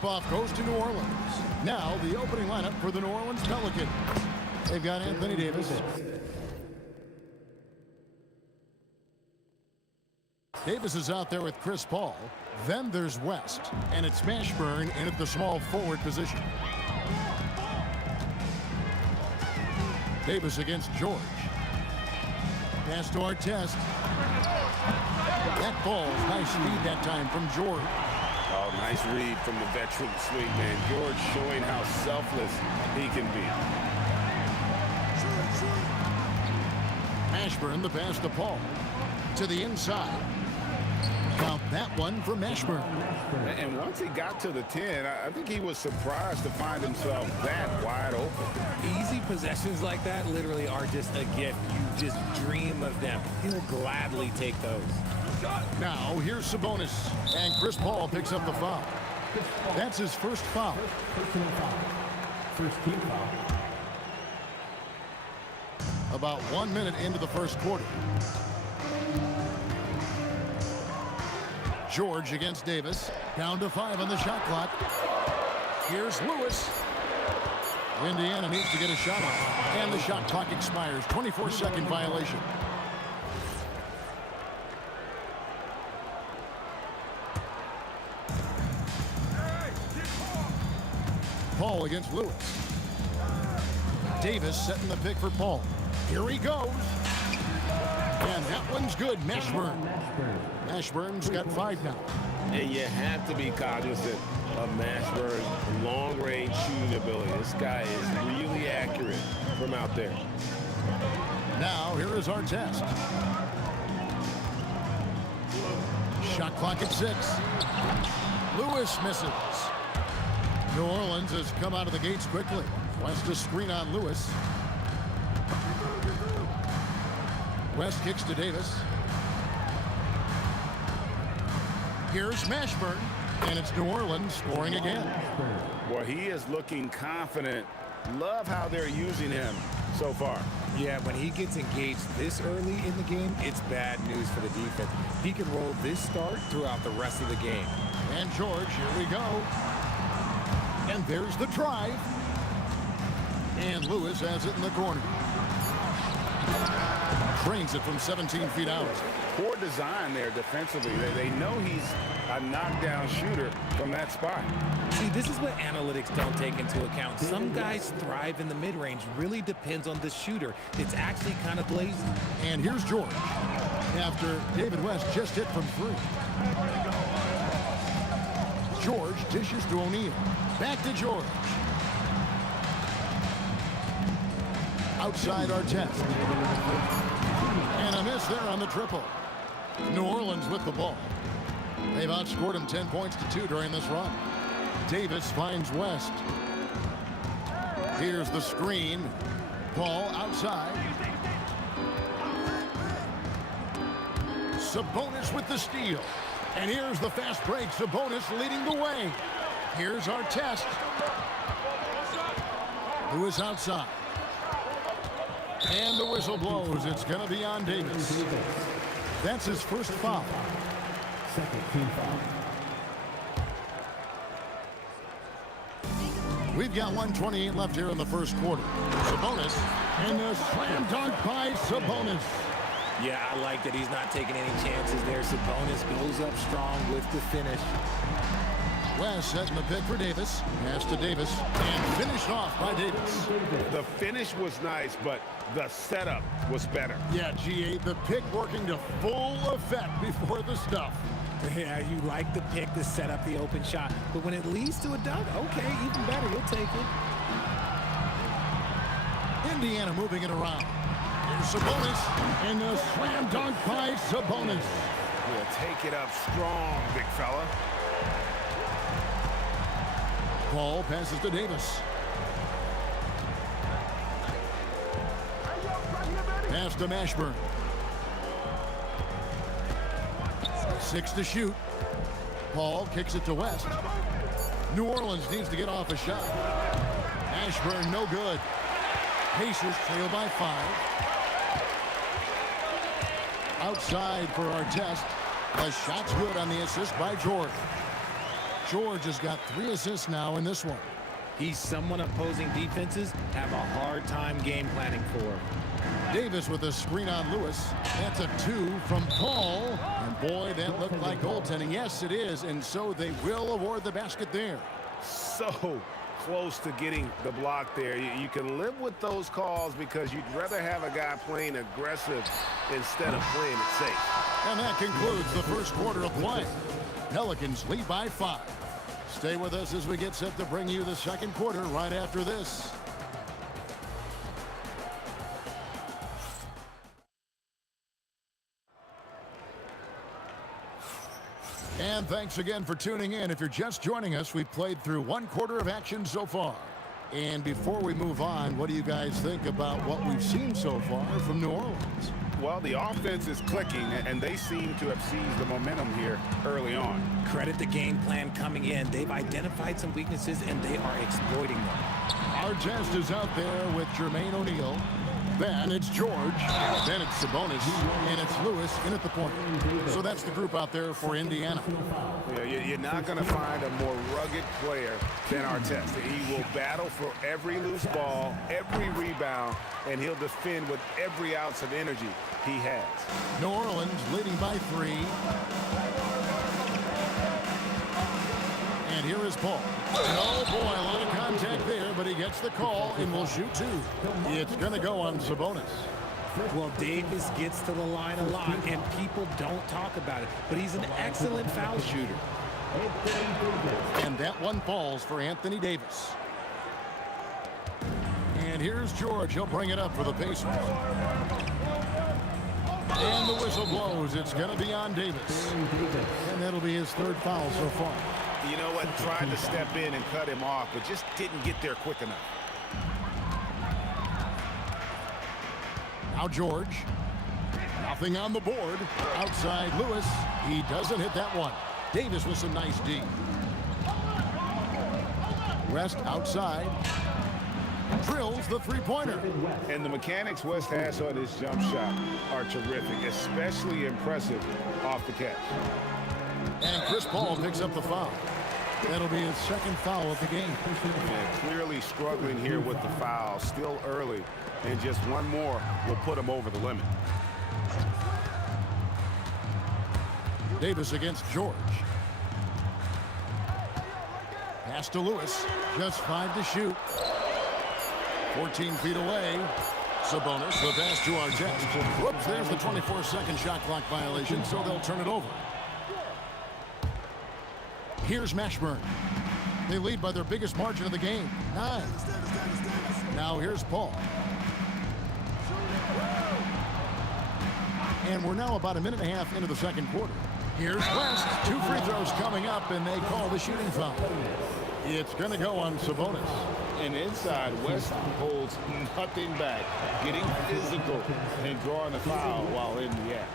Tip-off goes to New Orleans. Now the opening lineup for the New Orleans Pelicans. They've got Anthony Davis. Davis is out there with Chris Paul. Then there's West, and it's Mashburn in at the small forward position. Davis against George. Pass to Artest. That ball, nice speed that time from George. Oh, nice read from the veteran swingman. George showing how selfless he can be. Mashburn, the pass to Paul. To the inside. Count that one for Mashburn. And once he got to the 10, I think he was surprised to find himself that wide open. Easy possessions like that literally are just a gift. You just dream of them. He'll gladly take those. Now, here's Sabonis. And Chris Paul picks up the foul. That's his first foul. First team foul. About 1 minute into the first quarter. George against Davis. Down to 5 on the shot clock. Here's Lewis. Indiana needs to get a shot off. And the shot clock expires. 24-second violation. Paul against Lewis. Davis setting the pick for Paul. Here he goes. And that one's good. Mashburn. Mashburn's got 5 now. And you have to be cognizant of Mashburn's long-range shooting ability. This guy is really accurate from out there. Now, here is our test. Shot clock at 6. Lewis misses. New Orleans has come out of the gates quickly. West to screen on Lewis. West kicks to Davis. Here's Mashburn, and it's New Orleans scoring again. Well, he is looking confident. Love how they're using him so far. Yeah, when he gets engaged this early in the game, it's bad news for the defense. He can roll this start throughout the rest of the game. And George, here we go. And there's the drive. And Lewis has it in the corner. Trains it from 17 feet out. Poor design there defensively. They know he's a knockdown shooter from that spot. See, this is what analytics don't take into account. Some guys thrive in the mid-range. Really depends on the shooter. It's actually kind of lazy. And here's George. After David West just hit from 3. George dishes to O'Neal. Back to George. Outside Artest. And a miss there on the triple. New Orleans with the ball. They've outscored him 10 points to 2 during this run. Davis finds West. Here's the screen. Paul outside. Sabonis with the steal. And here's the fast break. Sabonis leading the way. Here's our test. Lewis outside. And the whistle blows. It's going to be on Davis. That's his first foul. Second team foul. We've got 1:28 left here in the first quarter. Sabonis. And a slam dunk by Sabonis. Yeah, I like that he's not taking any chances there. Sabonis goes up strong with the finish. West setting the pick for Davis. Pass to Davis. And finished off by Davis. The finish was nice, but the setup was better. Yeah, GA, the pick working to full effect before the stuff. Yeah, you like the pick to set up the open shot. But when it leads to a dunk, okay, even better. You'll take it. Indiana moving it around. Here's Sabonis. And a slam dunk by Sabonis. We'll take it up strong, big fella. Paul passes to Davis. Pass to Mashburn. 6 to shoot. Paul kicks it to West. New Orleans needs to get off a shot. Mashburn no good. Pacers trail by 5. Outside for Artest. The shot's good on the assist by George. George has got 3 assists now in this one. He's someone opposing defenses have a hard time game planning for. Davis with a screen on Lewis. That's a 2 from Paul. And boy, that looked like goaltending. Yes, it is. And so they will award the basket there. So close to getting the block there. You can live with those calls because you'd rather have a guy playing aggressive instead of playing it safe. And that concludes the first quarter of play. Pelicans lead by 5. Stay with us as we get set to bring you the second quarter right after this. And thanks again for tuning in. If you're just joining us, we've played through 1 quarter of action so far. And before we move on, what do you guys think about what we've seen so far from New Orleans? Well, the offense is clicking, and they seem to have seized the momentum here early on. Credit the game plan coming in. They've identified some weaknesses, and they are exploiting them. Our test is out there with Jermaine O'Neal. Then it's George. Then it's Sabonis. And it's Lewis in at the point. So that's the group out there for Indiana. Yeah, you're not going to find a more rugged player than Artest. He will battle for every loose ball, every rebound, and he'll defend with every ounce of energy he has. New Orleans leading by 3. And here is Paul. Oh, boy, a lot of contact there, but he gets the call and will shoot 2. It's going to go on Sabonis. Well, Davis gets to the line a lot, and people don't talk about it, but he's an excellent foul shooter. And that one falls for Anthony Davis. And here's George. He'll bring it up for the Pacers. And the whistle blows. It's going to be on Davis. And that'll be his 3rd foul so far. You know what? Tried to step in and cut him off, but just didn't get there quick enough. Now George. Nothing on the board. Outside Lewis. He doesn't hit that one. Davis with some nice D. West outside. Drills the 3-pointer. And the mechanics West has on his jump shot are terrific, especially impressive off the catch. And Chris Paul picks up the foul. That'll be his 2nd foul of the game. Yeah, clearly struggling here with the foul. Still early. And just one more will put him over the limit. Davis against George. Pass to Lewis. Just 5 to shoot. 14 feet away. Sabonis, the pass to Artest. Whoops, there's the 24-second shot clock violation, so they'll turn it over. Here's Mashburn. They lead by their biggest margin of the game, 9. Now here's Paul. And we're now about a minute and a half into the second quarter. Here's West. 2 free throws coming up, and they call the shooting foul. It's going to go on Sabonis. And inside, West holds nothing back, getting physical and drawing a foul while in the act.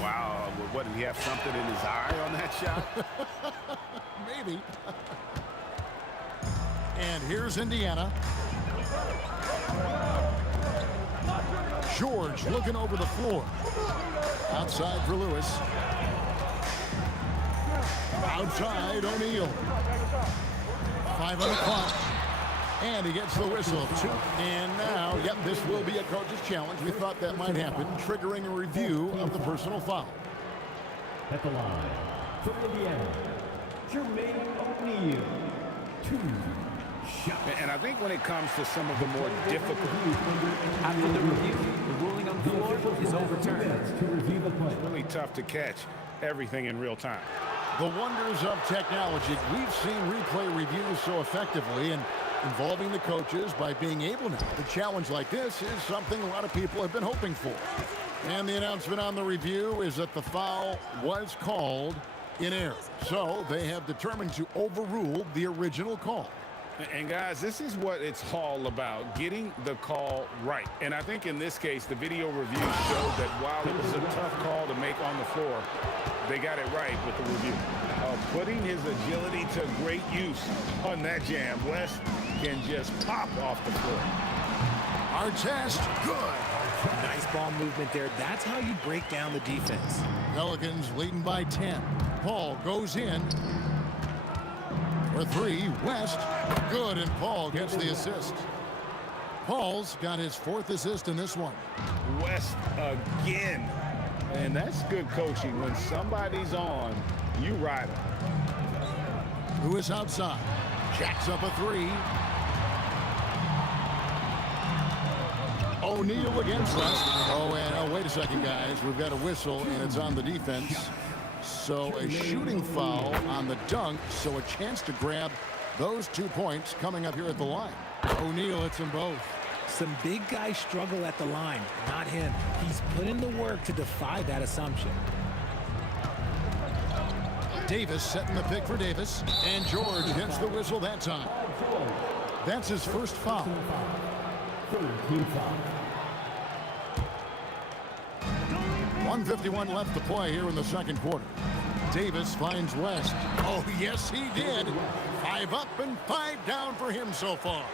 Wow, what, did he have something in his eye on that shot? Maybe. And here's Indiana. George looking over the floor. Outside for Lewis. Outside O'Neal. 5 on the clock. And he gets the whistle. 2. And now, yep, this will be a coach's challenge. We thought that might happen, triggering a review of the personal foul. At the line, for Indiana, Jermaine O'Neal, 2 shots. And I think when it comes to some of the more difficult... After the review, the ruling on the floor is overturned. To review the play. Really tough to catch everything in real time. The wonders of technology. We've seen replay reviews so effectively, and involving the coaches by being able to. A challenge like this is something a lot of people have been hoping for. And the announcement on the review is that the foul was called in error. So they have determined to overrule the original call. And guys, this is what it's all about, getting the call right. And I think in this case, the video review showed that while it was a tough call to make on the floor, they got it right with the review. Putting his agility to great use on that jam. West can just pop off the floor. Artest, good. Nice ball movement there. That's how you break down the defense. Pelicans leading by 10. Paul goes in. For three, West. Good, and Paul gets the assist. Paul's got his 4th assist in this one. West again. And that's good coaching. When somebody's on, you ride them. Who is outside? Jacks up a 3. O'Neal against West. Oh, and wait a second, guys. We've got a whistle, and it's on the defense. So a shooting foul on the dunk, so a chance to grab those 2 points coming up here at the line. O'Neal hits them both. Some big guys struggle at the line, not him. He's put in the work to defy that assumption. Davis setting the pick for Davis, and George gets the whistle that time. That's his first foul. 1:51 left to play here in the second quarter. Davis finds West. Oh, yes, he did. 5 up and 5 down for him so far.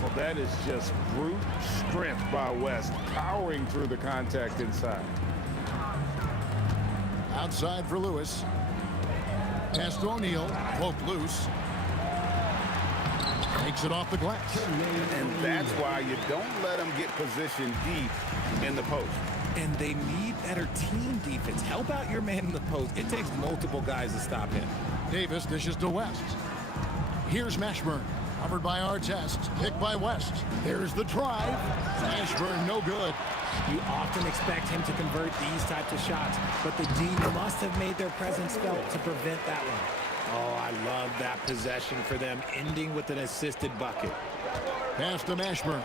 Well, that is just brute strength by West, powering through the contact inside. Outside for Lewis. Pass to O'Neal. Poked loose. Takes it off the glass. And that's why you don't let them get positioned deep in the post. And they need better team defense. Help out your man in the post. It takes multiple guys to stop him. Davis dishes to West. Here's Mashburn. Covered by Artest. Picked by West. There's the drive. Mashburn no good. You often expect him to convert these types of shots, but the D must have made their presence felt to prevent that one. Oh, I love that possession for them, ending with an assisted bucket. Pass to Mashburn.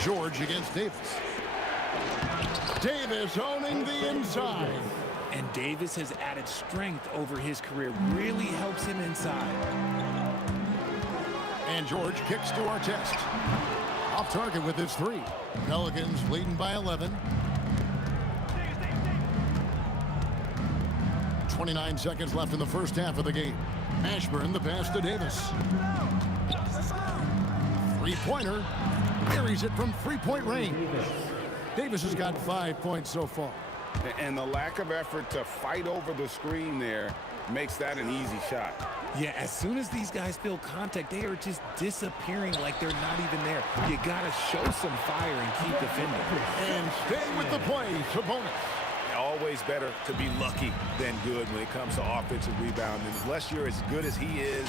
George against Davis. Davis owning the inside. And Davis has added strength over his career. Really helps him inside. And George kicks to Artest. Off target with his 3. Pelicans leading by 11. 29 seconds left in the first half of the game. Mashburn the pass to Davis. 3-pointer. Buries it from 3-point range. Davis has got 5 points so far. And the lack of effort to fight over the screen there makes that an easy shot. Yeah, as soon as these guys feel contact, they are just disappearing like they're not even there. You got to show some fire and keep defending. And stay with the play, Sabonis. Always better to be lucky than good when it comes to offensive rebounding. Unless you're as good as he is,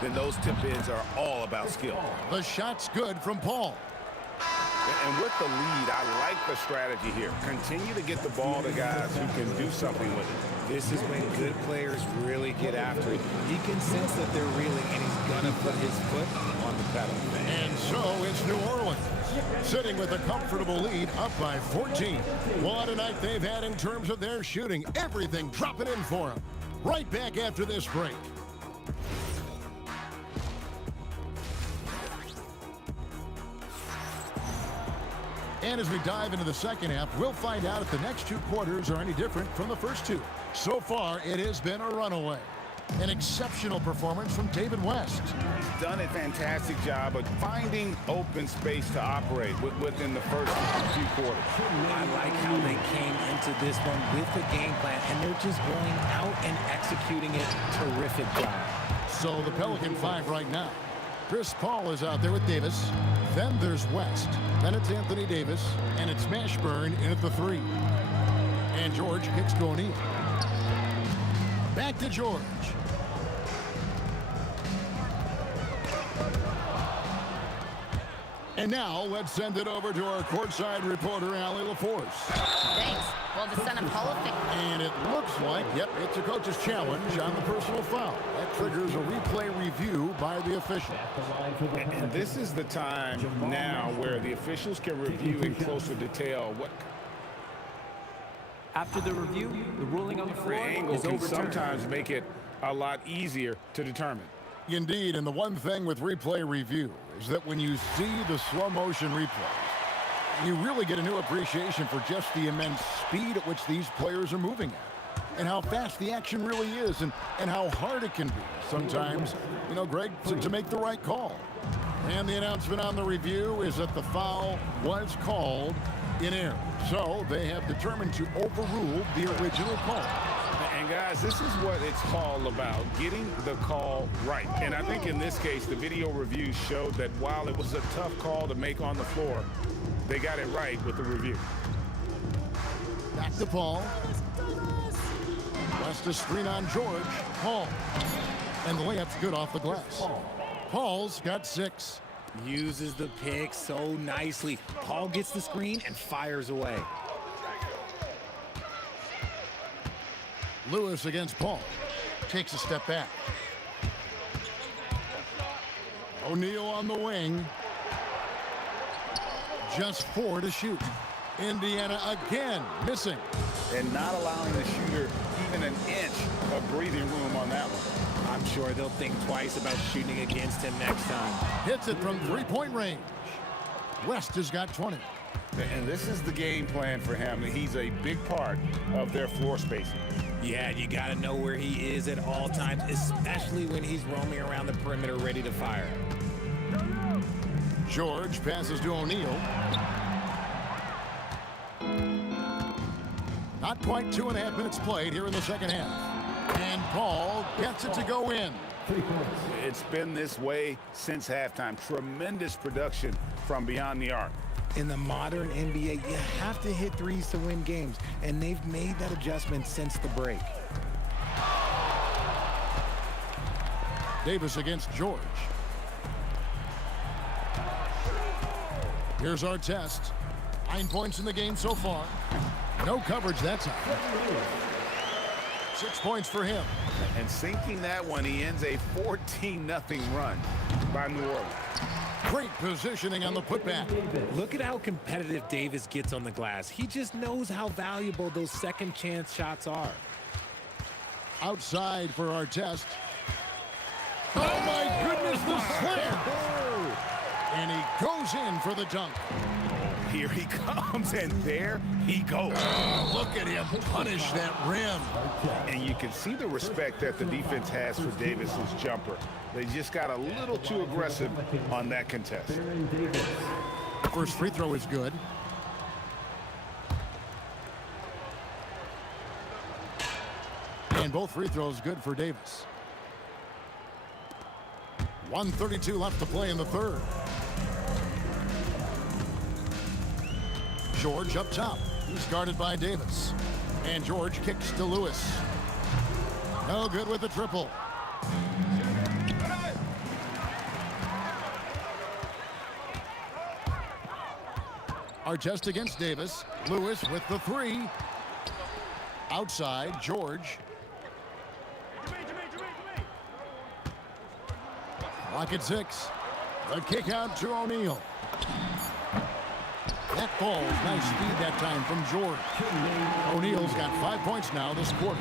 then those tip-ins are all about skill. The shot's good from Paul. And with the lead, I like the strategy here. Continue to get the ball to guys who can do something with it. This is when good players really get after it. He can sense that they're reeling, and he's going to put his foot on the pedal. And so it's New Orleans, sitting with a comfortable lead, up by 14. What a night they've had in terms of their shooting. Everything dropping in for them. Right back after this break. And as we dive into the second half, we'll find out if the next 2 quarters are any different from the first 2. So far, it has been a runaway. An exceptional performance from David West. He's done a fantastic job of finding open space to operate within the first few quarters. I like how they came into this one with the game plan, and they're just going out and executing it. Terrific job. So the Pelican 5 right now. Chris Paul is out there with Davis. Then there's West. Then it's Anthony Davis. And it's Mashburn in at the 3. And George kicks to O'Neal. Back to George. And now let's send it over to our courtside reporter, Allie LaForce. Thanks. Well, the son of Hall of Fame. And it looks like, yep, it's a coach's challenge on the personal foul. That triggers a replay review by the official. And this is the time now where the officials can review in closer detail what After the review, the ruling on the floor angle is can overturned. sometimes make it a lot easier to determine. Indeed, and the one thing with replay review is that when you see the slow motion replays, you really get a new appreciation for just the immense speed at which these players are moving at, and how fast the action really is, and how hard it can be sometimes, you know, Greg, to make the right call. And the announcement on the review is that the foul was called in error. So they have determined to overrule the original call. And guys, this is what it's all about, getting the call right. And I think in this case, the video review showed that while it was a tough call to make on the floor, they got it right with the review. Back to Paul. West a screen on George. Paul. And the layup's good off the glass. Paul's got 6. Uses the pick so nicely. Paul gets the screen and fires away. Lewis against Paul. Takes a step back. O'Neal on the wing. Just 4 to shoot. Indiana again missing. And not allowing the shooter even an inch of breathing room on that one. I'm sure they'll think twice about shooting against him next time. Hits it from 3-point range. West has got 20. And this is the game plan for him. He's a big part of their floor spacing. Yeah, you got to know where he is at all times, especially when he's roaming around the perimeter ready to fire. George passes to O'Neal. Not quite 2.5 minutes played here in the second half. And Paul gets it to go in. It's been this way since halftime. Tremendous production from beyond the arc. In the modern NBA, you have to hit threes to win games, and they've made that adjustment since the break. Davis against George. Here's our test. 9 points in the game so far. No coverage that time. 6 points for him. And sinking that one, he ends a 14-0 run by New Orleans. Great positioning on the putback. Look at how competitive Davis gets on the glass. He just knows how valuable those second chance shots are. Outside for our test. Oh my goodness, the slam! And he goes in for the dunk. Here he comes, and there he goes. Look at him punish that rim. And you can see the respect that the defense has for Davis's jumper. They just got a little too aggressive on that contest. First free throw is good. And both free throws good for Davis. 1:32 left to play in the third. George up top. He's guarded by Davis. And George kicks to Lewis. No good with the triple. Artest against Davis. Lewis with the 3. Outside, George. Clock at 6. The kick out to O'Neal. That falls. Nice speed that time from George. O'Neal's got 5 points now this quarter.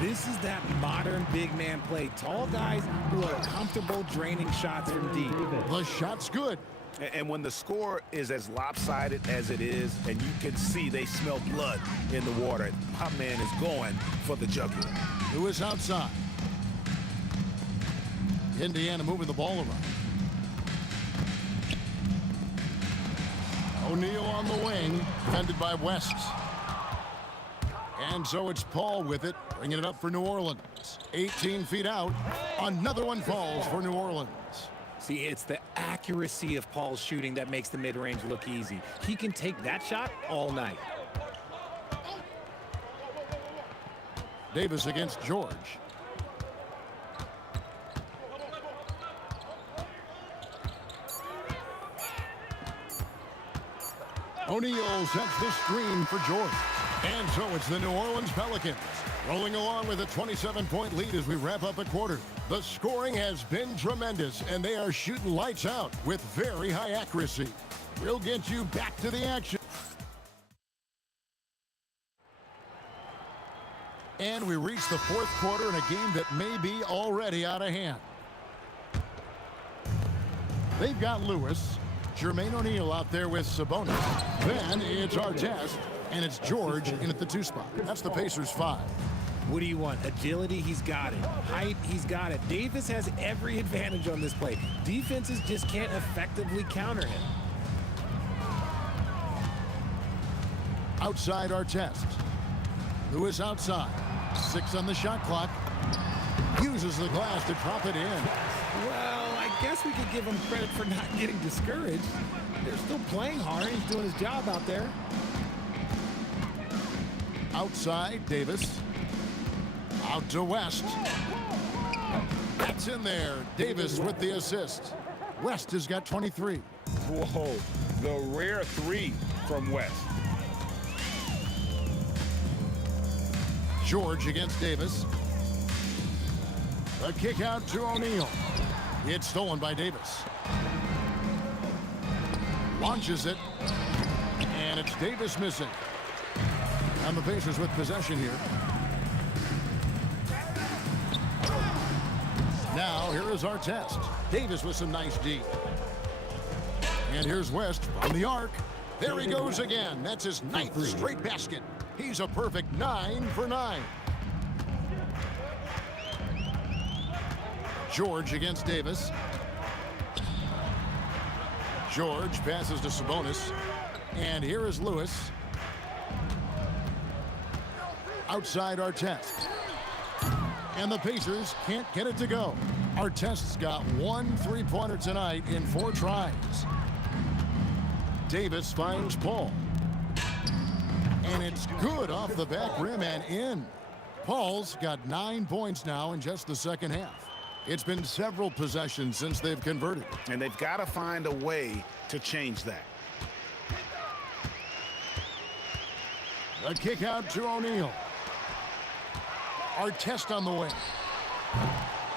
This is that modern big man play. Tall guys who are comfortable draining shots from deep. The shot's good. And when the score is as lopsided as it is, and you can see they smell blood in the water, my man is going for the jugular. Lewis outside. Indiana moving the ball around. O'Neal on the wing, defended by West. And so it's Paul with it, bringing it up for New Orleans. 18 feet out. Another one falls for New Orleans. See, it's the accuracy of Paul's shooting that makes the mid-range look easy. He can take that shot all night. Davis against George. O'Neal sets the screen for George. And so it's the New Orleans Pelicans rolling along with a 27-point lead as we wrap up a quarter. The scoring has been tremendous, and they are shooting lights out with very high accuracy. We'll get you back to the action. And we reach the fourth quarter in a game that may be already out of hand. They've got Lewis, Jermaine O'Neal out there with Sabonis. Then it's Artest, and it's George in at the 2 spot. That's the Pacers' 5. What do you want? Agility, he's got it. Height, he's got it. Davis has every advantage on this play. Defenses just can't effectively counter him. Outside Artest. Lewis outside. 6 on the shot clock. Uses the glass to drop it in. Well, I guess we could give him credit for not getting discouraged. They're still playing hard. He's doing his job out there. Outside, Davis. Out to West. That's in there. Davis with the assist. West has got 23. Whoa, the rare 3 from West. George against Davis. A kick out to O'Neal. It's stolen by Davis. Launches it. And it's Davis missing. And the Pacers with possession here. Now, here is our test. Davis with some nice D. And here's West from the arc. There he goes again. That's his 9th straight basket. He's a perfect 9 for 9. George against Davis. George passes to Sabonis. And here is Lewis. Outside Artest. And the Pacers can't get it to go. Artest's got 1 3-pointer tonight in 4 tries. Davis finds Paul. And it's good off the back rim and in. Paul's got 9 points now in just the second half. It's been several possessions since they've converted. And they've got to find a way to change that. A kick out to O'Neal. Artest on the wing.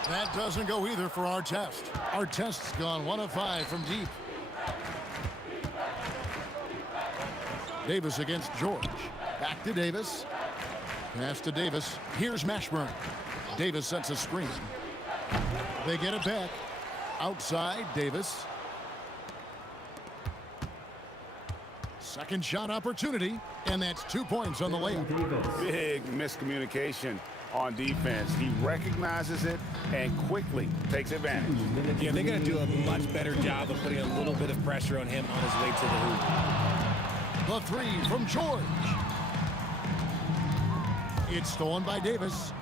That doesn't go either for Artest. Artest's gone 1 of 5 from deep. Davis against George. Back to Davis. Pass to Davis. Here's Mashburn. Davis sets a screen. They get it back. Outside, Davis. Second shot opportunity, and that's 2 points on the layup. Big miscommunication on defense. He recognizes it and quickly takes advantage. Yeah, they're going to do a much better job of putting a little bit of pressure on him on his way to the hoop. The 3 from George. It's stolen by Davis.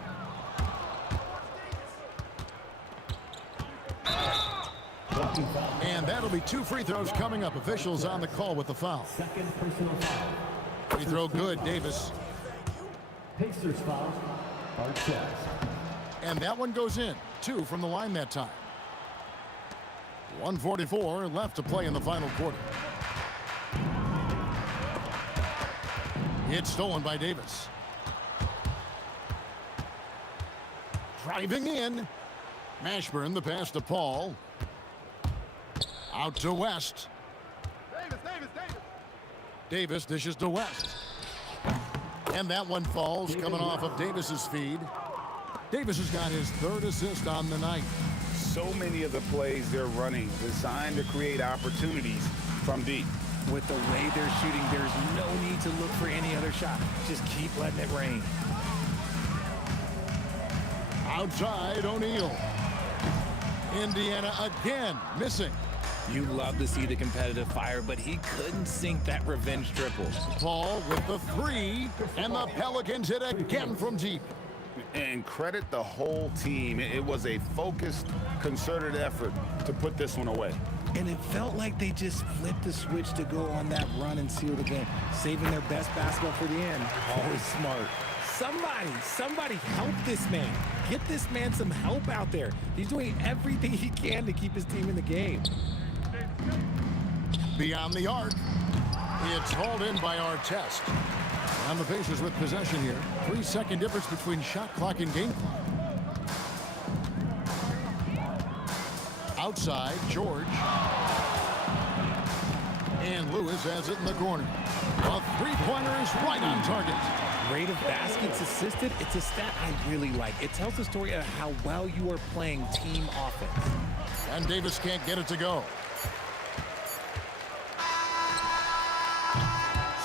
And that'll be 2 free throws coming up. Officials on the call with the foul. Second personal foul. Free throw good, Davis. Pacers foul. Artest. And that one goes in. 2 from the line that time. 1:44 left to play in the final quarter. It's stolen by Davis. Driving in. Mashburn, the pass to Paul. Out to West. Davis dishes to West. And that one falls coming off of Davis's feed. Davis has got his 3rd assist on the night. So many of the plays they're running designed to create opportunities from deep. With the way they're shooting, there's no need to look for any other shot. Just keep letting it rain. Outside, O'Neal. Indiana again missing. You love to see the competitive fire, but he couldn't sink that revenge triple. Paul with the 3, and the Pelicans hit again from deep. And credit the whole team. It was a focused, concerted effort to put this one away. And it felt like they just flipped the switch to go on that run and seal the game, saving their best basketball for the end. Always smart. Somebody help this man. Get this man some help out there. He's doing everything he can to keep his team in the game. Beyond the arc. It's hauled in by Artest. And the Pacers with possession here. 3-second difference between shot clock and game clock. Outside, George. And Lewis has it in the corner. A 3-pointer is right on target. Rate of baskets assisted, it's a stat I really like. It tells the story of how well you are playing team offense. And Davis can't get it to go.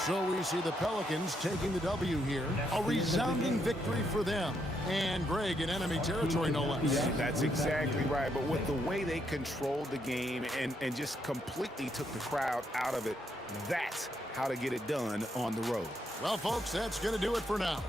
So we see the Pelicans taking the W here. A resounding victory for them. And Greg in enemy territory, no less. That's exactly right. But with the way they controlled the game and just completely took the crowd out of it, that's how to get it done on the road. Well, folks, that's going to do it for now.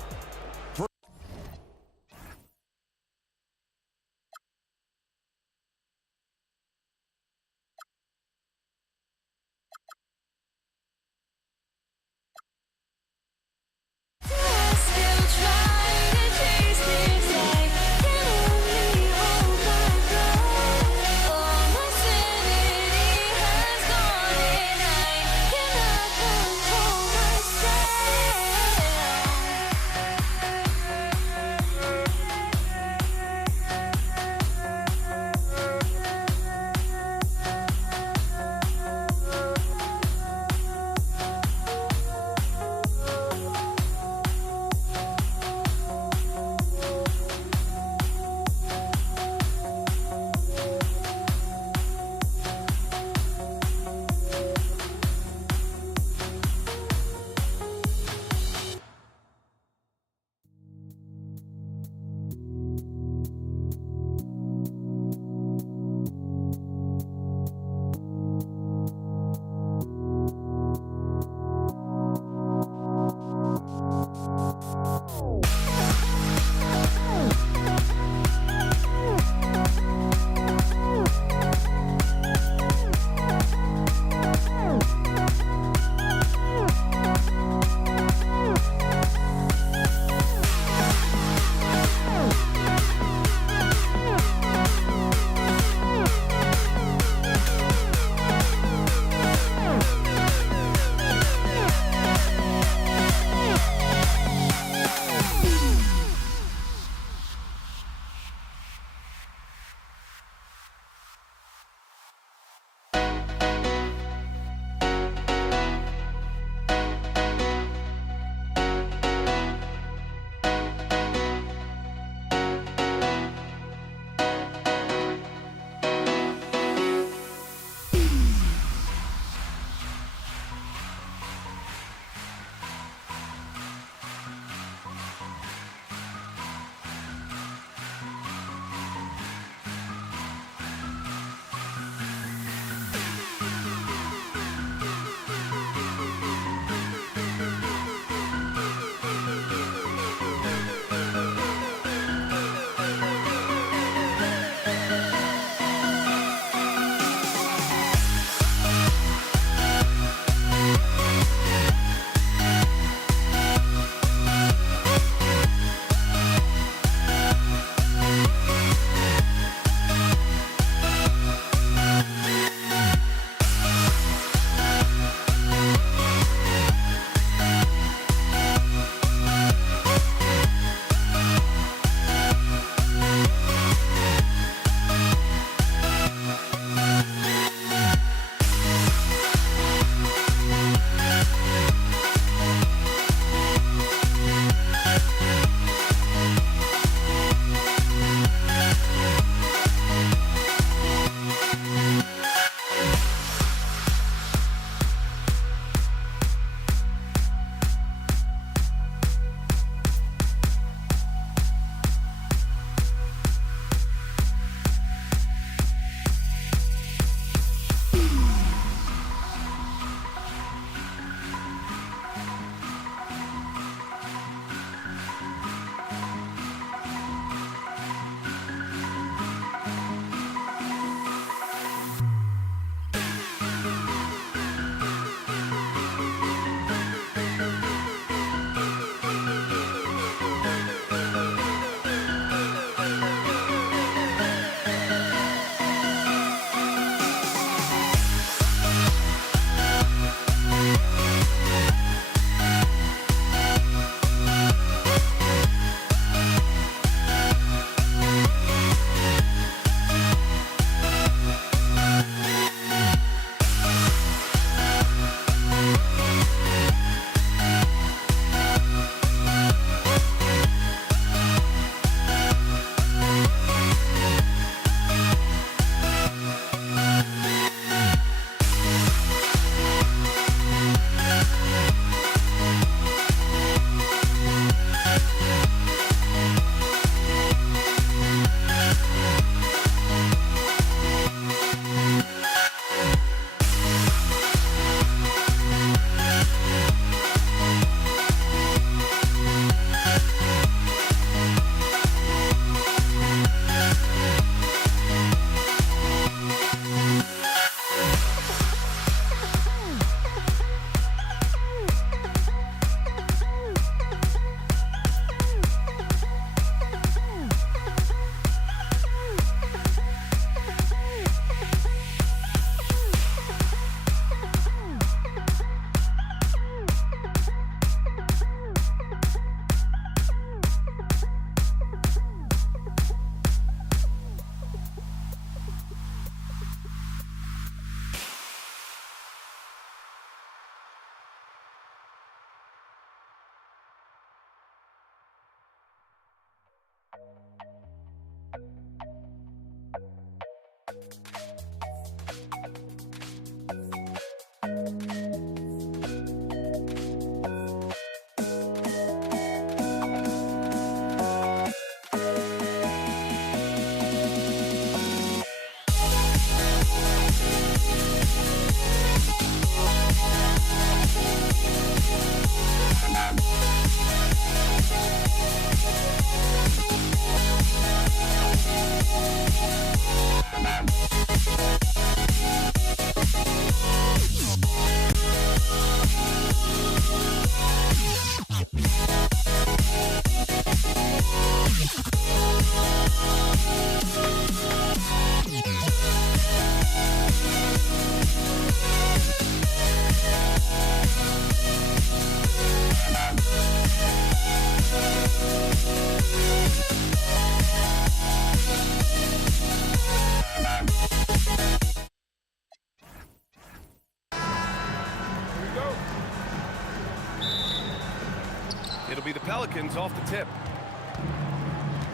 be the Pelicans off the tip.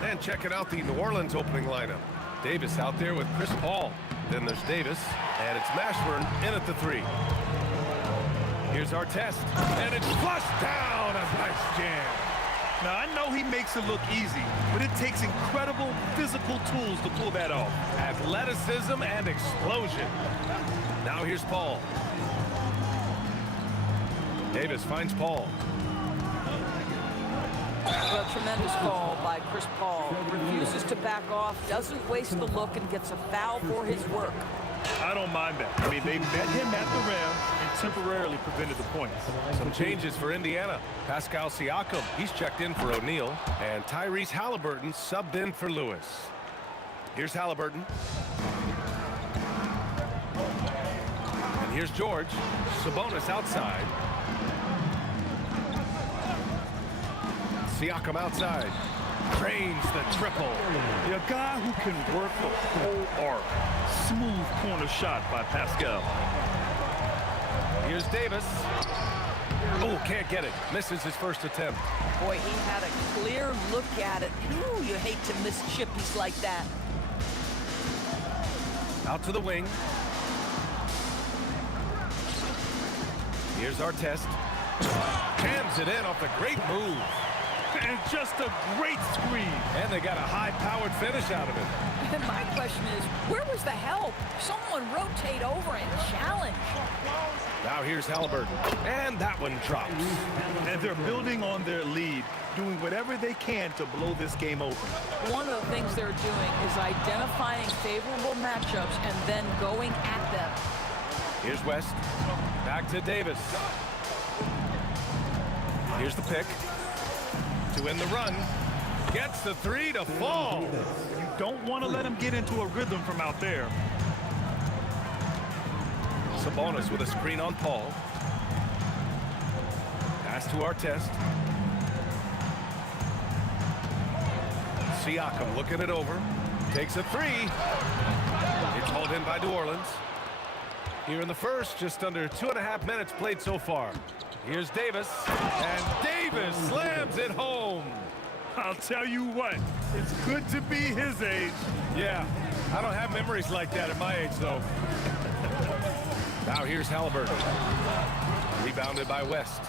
And checking out the New Orleans opening lineup. Davis out there with Chris Paul. Then there's Davis, and it's Mashburn in at the 3. Here's our test, and it's flushed down. A nice jam. Now, I know he makes it look easy, but it takes incredible physical tools to pull that off. Athleticism and explosion. Now here's Paul. Davis finds Paul. A tremendous call by Chris Paul. Refuses to back off, doesn't waste the look, and gets a foul for his work. I don't mind that. I mean, they met him at the rim and temporarily prevented the points. Some changes for Indiana. Pascal Siakam, he's checked in for O'Neal. And Tyrese Halliburton subbed in for Lewis. Here's Halliburton. And here's George. Sabonis outside. Siakam outside. Drains the triple. A guy who can work the whole arc. Smooth corner shot by Pascal. Here's Davis. Oh, can't get it. Misses his first attempt. Boy, he had a clear look at it. Ooh, you hate to miss chippies like that. Out to the wing. Here's our test. Jams it in off the great move. And just a great screen. And they got a high-powered finish out of it. And my question is, where was the help? Someone rotate over and challenge. Now here's Halliburton. And that one drops. And they're building on their lead, doing whatever they can to blow this game open. One of the things they're doing is identifying favorable matchups and then going at them. Here's West. Back to Davis. Here's the pick. To win the run. Gets the 3 to fall. You don't want to let him get into a rhythm from out there. Sabonis with a screen on Paul. Pass to Artest. Siakam looking it over. Takes a 3. It's hauled in by New Orleans. Here in the first, just under 2.5 minutes played so far. Here's Davis, and Davis slams it home. I'll tell you what, it's good to be his age. Yeah, I don't have memories like that at my age, though. Now here's Halliburton. Rebounded by West.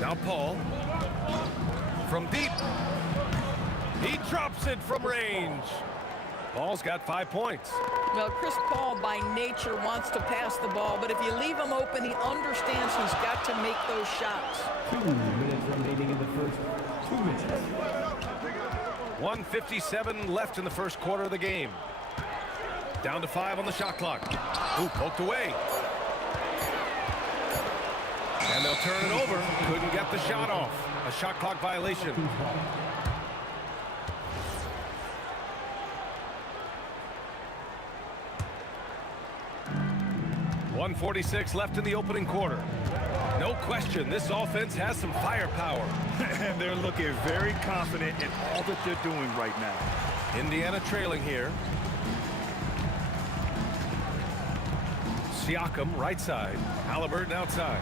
Now Paul. From deep. He drops it from range. Paul's got 5 points. Well, Chris Paul by nature wants to pass the ball, but if you leave him open, he understands he's got to make those shots. 2 minutes remaining in the first. 2 minutes. 1:57 left in the first quarter of the game. Down to 5 on the shot clock. Ooh, poked away. And they'll turn it over. Couldn't get the shot off. A shot clock violation. 1:46 left in the opening quarter. No question, this offense has some firepower. And they're looking very confident in all that they're doing right now. Indiana trailing here. Siakam right side. Halliburton outside.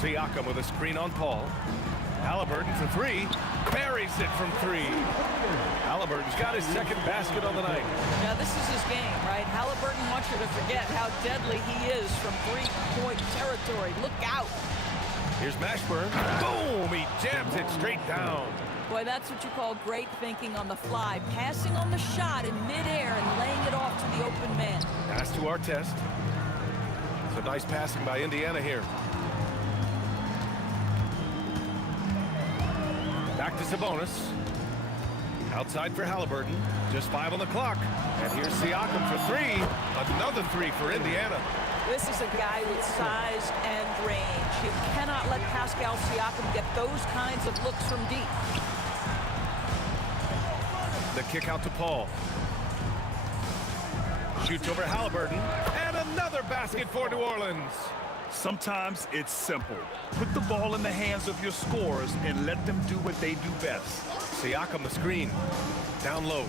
Siakam with a screen on Paul. Halliburton for 3. Buries it from 3. Halliburton's got his second basket on the night. Now, this is his game, right? Halliburton wants you to forget how deadly he is from three-point territory. Look out. Here's Mashburn. Boom! He jams it straight down. Boy, that's what you call great thinking on the fly. Passing on the shot in midair and laying it off to the open man. Pass to Artest. It's a nice passing by Indiana here. Back to Sabonis. Outside for Halliburton. Just 5 on the clock. And here's Siakam for 3. Another 3 for Indiana. This is a guy with size and range. You cannot let Pascal Siakam get those kinds of looks from deep. The kick out to Paul. Shoots over Halliburton. And another basket for New Orleans. Sometimes it's simple. Put the ball in the hands of your scorers and let them do what they do best. Siakam the screen. Down low.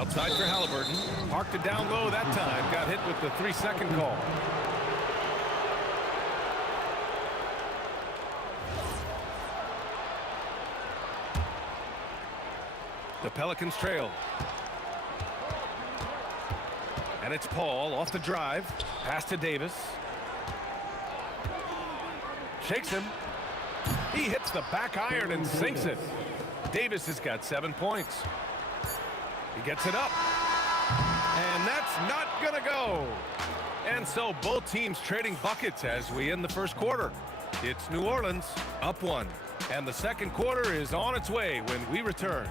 Outside for Halliburton. Parked it down low that time. Got hit with the 3-second call. The Pelicans trail. And it's Paul off the drive. Pass to Davis. Shakes him. He hits the back iron and sinks it. Davis has got 7 points. He gets it up. And that's not going to go. And so both teams trading buckets as we end the first quarter. It's New Orleans up 1. And the second quarter is on its way when we return.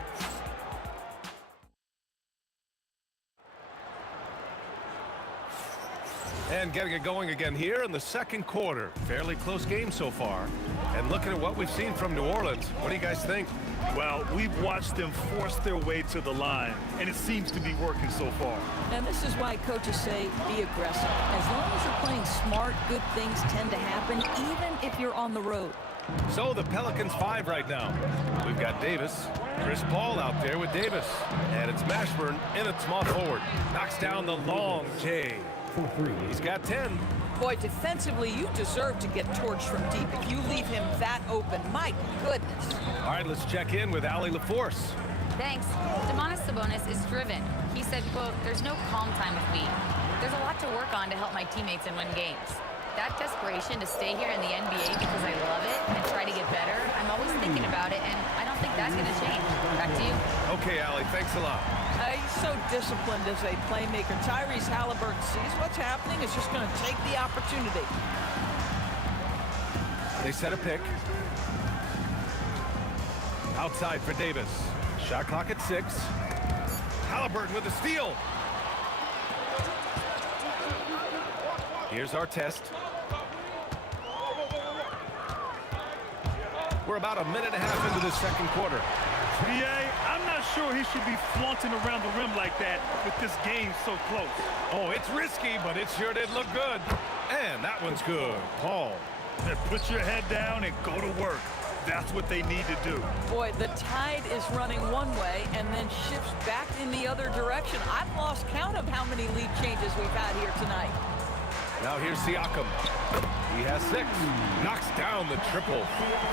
And getting it going again here in the second quarter. Fairly close game so far. And looking at what we've seen from New Orleans, what do you guys think? Well, we've watched them force their way to the line, and it seems to be working so far. And this is why coaches say be aggressive. As long as you're playing smart, good things tend to happen, even if you're on the road. So the Pelicans 5 right now. We've got Davis. Chris Paul out there with Davis. And it's Mashburn in at small forward. Knocks down the long J. He's got 10. Boy, defensively, you deserve to get torched from deep if you leave him that open. My goodness. All right, let's check in with Allie LaForce. Thanks. Domantas Sabonis is driven. He said, quote, "There's no calm time with me. There's a lot to work on to help my teammates and win games. That desperation to stay here in the NBA because I love it and try to get better, I'm always thinking about it, and I don't think that's going to change." Back to you. Okay, Allie, thanks a lot. He's so disciplined as a playmaker. Tyrese Halliburton sees what's happening. Is just going to take the opportunity. They set a pick. Outside for Davis. Shot clock at 6. Halliburton with a steal. Here's our test. We're about a minute and a half into the second quarter. BA, I'm not sure he should be flaunting around the rim like that with this game so close. Oh, it's risky, but it sure did look good. And that one's good. Paul. Put your head down and go to work. That's what they need to do. Boy, the tide is running one way and then shifts back in the other direction. I've lost count of how many lead changes we've had here tonight. Now here's Siakam. He has 6. Knocks down the triple.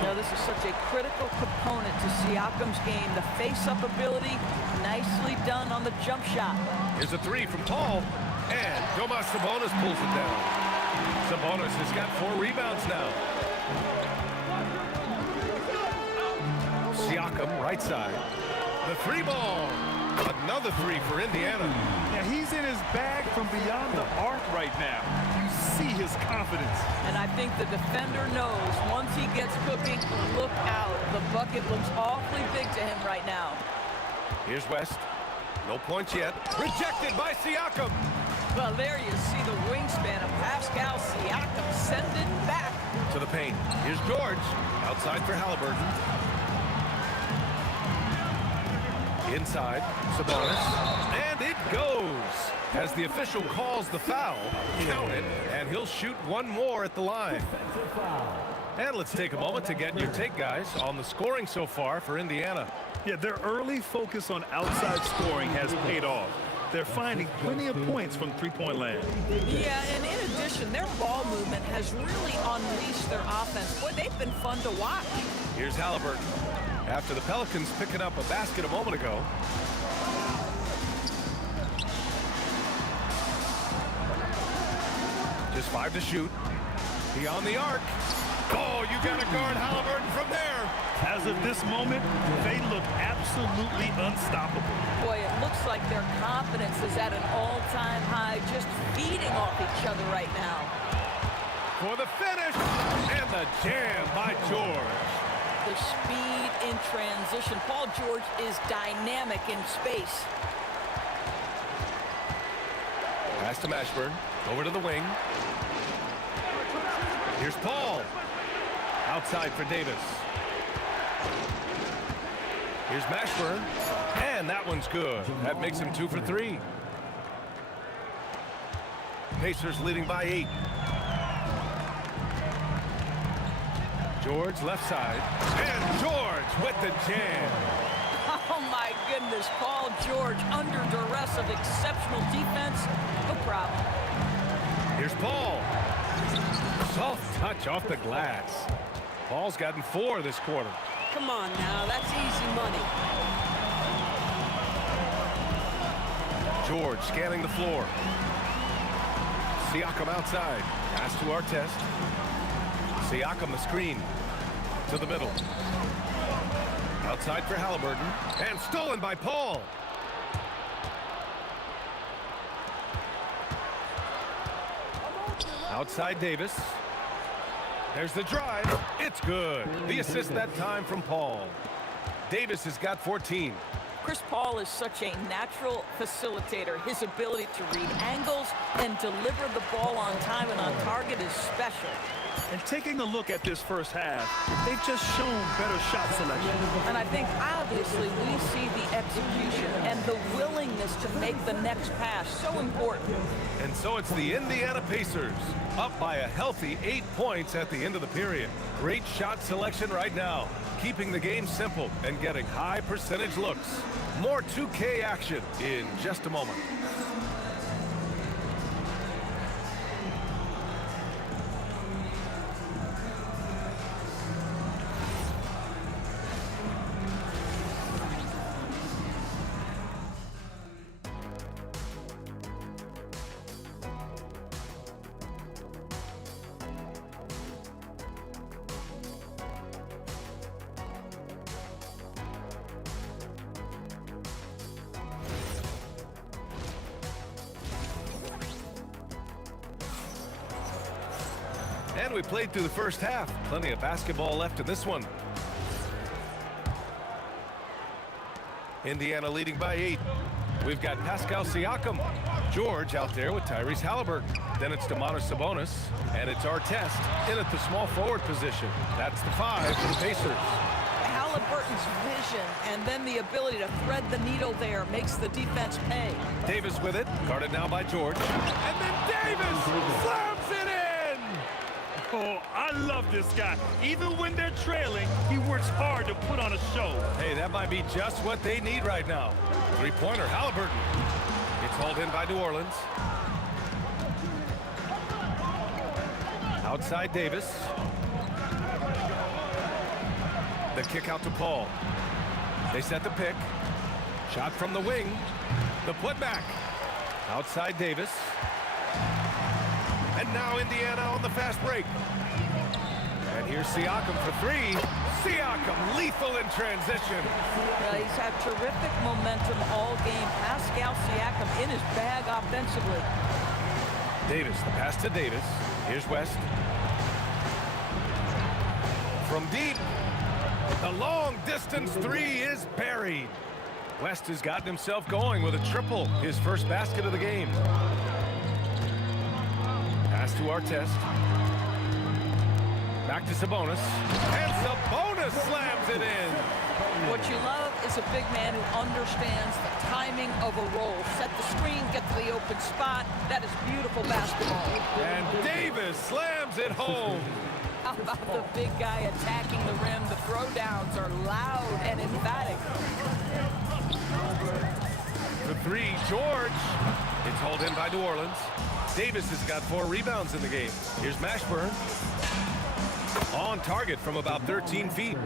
Now this is such a critical component to Siakam's game. The face-up ability, nicely done on the jump shot. Here's a 3 from Paul. And Domantas Sabonis pulls it down. Sabonis has got 4 rebounds now. Siakam, right side. The 3 ball. Another 3 for Indiana. Yeah, he's in his bag from beyond the arc right now. You see his confidence. And I think the defender knows once he gets cooking, look out. The bucket looks awfully big to him right now. Here's West. No points yet. Rejected by Siakam. Well, there you see the wingspan of Pascal Siakam sending back. To the paint. Here's George. Outside for Halliburton. Inside, Sabonis, and it goes. As the official calls the foul, count it, and he'll shoot one more at the line. And let's take a moment to get your take, guys, on the scoring so far for Indiana. Yeah, their early focus on outside scoring has paid off. They're finding plenty of points from three-point land. Yeah, and in addition, their ball movement has really unleashed their offense. Boy, they've been fun to watch. Here's Halliburton. After the Pelicans picking up a basket a moment ago. Just 5 to shoot. Beyond the arc. Oh, you got to guard Halliburton from there. As of this moment, they look absolutely unstoppable. Boy, it looks like their confidence is at an all-time high, just feeding off each other right now. For the finish, and the jam by George. The speed in transition. Paul George is dynamic in space. Pass to Mashburn. Over to the wing. Here's Paul. Outside for Davis. Here's Mashburn. And that one's good. That makes him 2 for 3. Pacers leading by 8. George left side. And George with the jam. Oh, my goodness. defend this Paul George under duress of exceptional defense. No problem. Here's Paul. Soft touch off the glass. Paul's gotten 4 this quarter. Come on now, that's easy money. George scanning the floor. Siakam outside. Pass to Artest. Siakam the screen. To the middle. Outside for Halliburton. And stolen by Paul. Outside Davis. There's the drive. It's good. The assist that time from Paul. Davis has got 14. Chris Paul is such a natural facilitator. His ability to read angles and deliver the ball on time and on target is special. And taking a look at this first half, they've just shown better shot selection. And I think obviously we see the execution and the willingness to make the next pass so important. And so it's the Indiana Pacers up by a healthy 8 points at the end of the period. Great shot selection right now, keeping the game simple and getting high percentage looks. More 2K action in just a moment. And we played through the first half. Plenty of basketball left in this one. Indiana leading by 8. We've got Pascal Siakam. George out there with Tyrese Halliburton. Then it's Domantas Sabonis. And it's Artest in at the small forward position. That's the 5 for the Pacers. Halliburton's vision and then the ability to thread the needle there makes the defense pay. Davis with it. Guarded now by George. And then Davis slams it in! Oh, I love this guy. Even when they're trailing, he works hard to put on a show. Hey, that might be just what they need right now. Three-pointer, Halliburton. It's hauled in by New Orleans. Outside Davis. The kick out to Paul. They set the pick. Shot from the wing. The putback. Outside Davis. And now Indiana on the fast break. And here's Siakam for 3. Siakam lethal in transition. He's had terrific momentum all game. Pascal Siakam in his bag offensively. Davis, the pass to Davis. Here's West. From deep. The long distance 3 is buried. West has gotten himself going with a triple. His first basket of the game. Pass to Artest. Back to Sabonis. And Sabonis slams it in. What you love is a big man who understands the timing of a roll. Set the screen, get to the open spot. That is beautiful basketball. And Davis slams it home. How about the big guy attacking the rim? The throwdowns are loud and emphatic. For 3, George. It's hauled in by New Orleans. Davis has got 4 rebounds in the game. Here's Mashburn. On target from about 13 feet.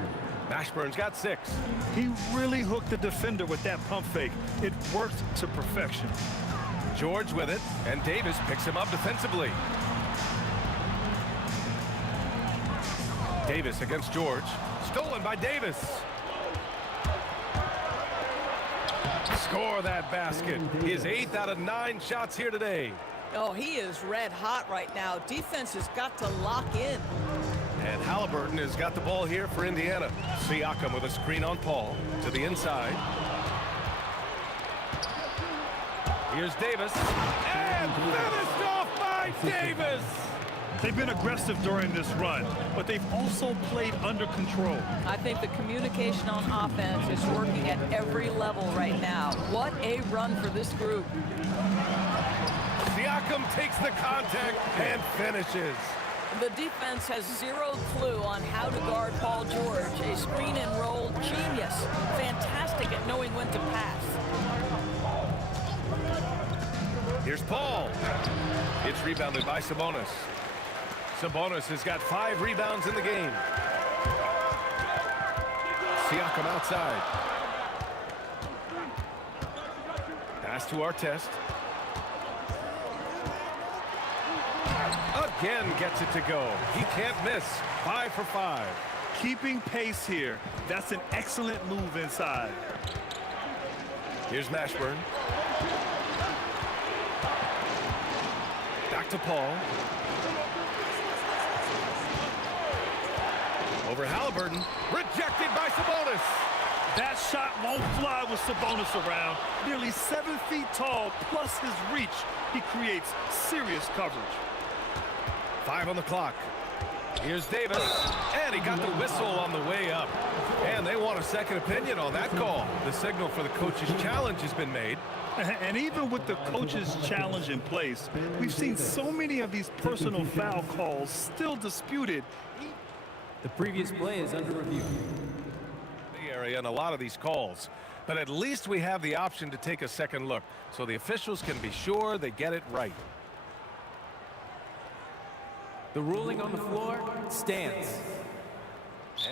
Mashburn's got 6. He really hooked the defender with that pump fake. It worked to perfection. George with it, and Davis picks him up defensively. Davis against George. Stolen by Davis. Score that basket. His 8th out of 9 shots here today. Oh, he is red hot right now. Defense has got to lock in. And Halliburton has got the ball here for Indiana. Siakam with a screen on Paul to the inside. Here's Davis. And finished off by Davis. They've been aggressive during this run, but they've also played under control. I think the communication on offense is working at every level right now. What a run for this group. Siakam takes the contact and finishes. The defense has zero clue on how to guard Paul George, a screen and roll genius. Fantastic at knowing when to pass. Here's Paul. It's rebounded by Sabonis. Sabonis has got 5 rebounds in the game. Siakam outside. Pass to Artest. Again gets it to go. He can't miss. 5 for 5. Keeping pace here. That's an excellent move inside. Here's Mashburn. Back to Paul. Over Halliburton. Rejected by Sabonis. That shot won't fly with Sabonis around. Nearly 7 feet tall, plus his reach. He creates serious coverage. 5 on the clock. Here's Davis. And he got the whistle on the way up. And they want a second opinion on that call. The signal for the coach's challenge has been made. And even with the coach's challenge in place, we've seen so many of these personal foul calls still disputed. The previous play is under review. The area and a lot of these calls. But at least we have the option to take a second look so the officials can be sure they get it right. The ruling on the floor stands.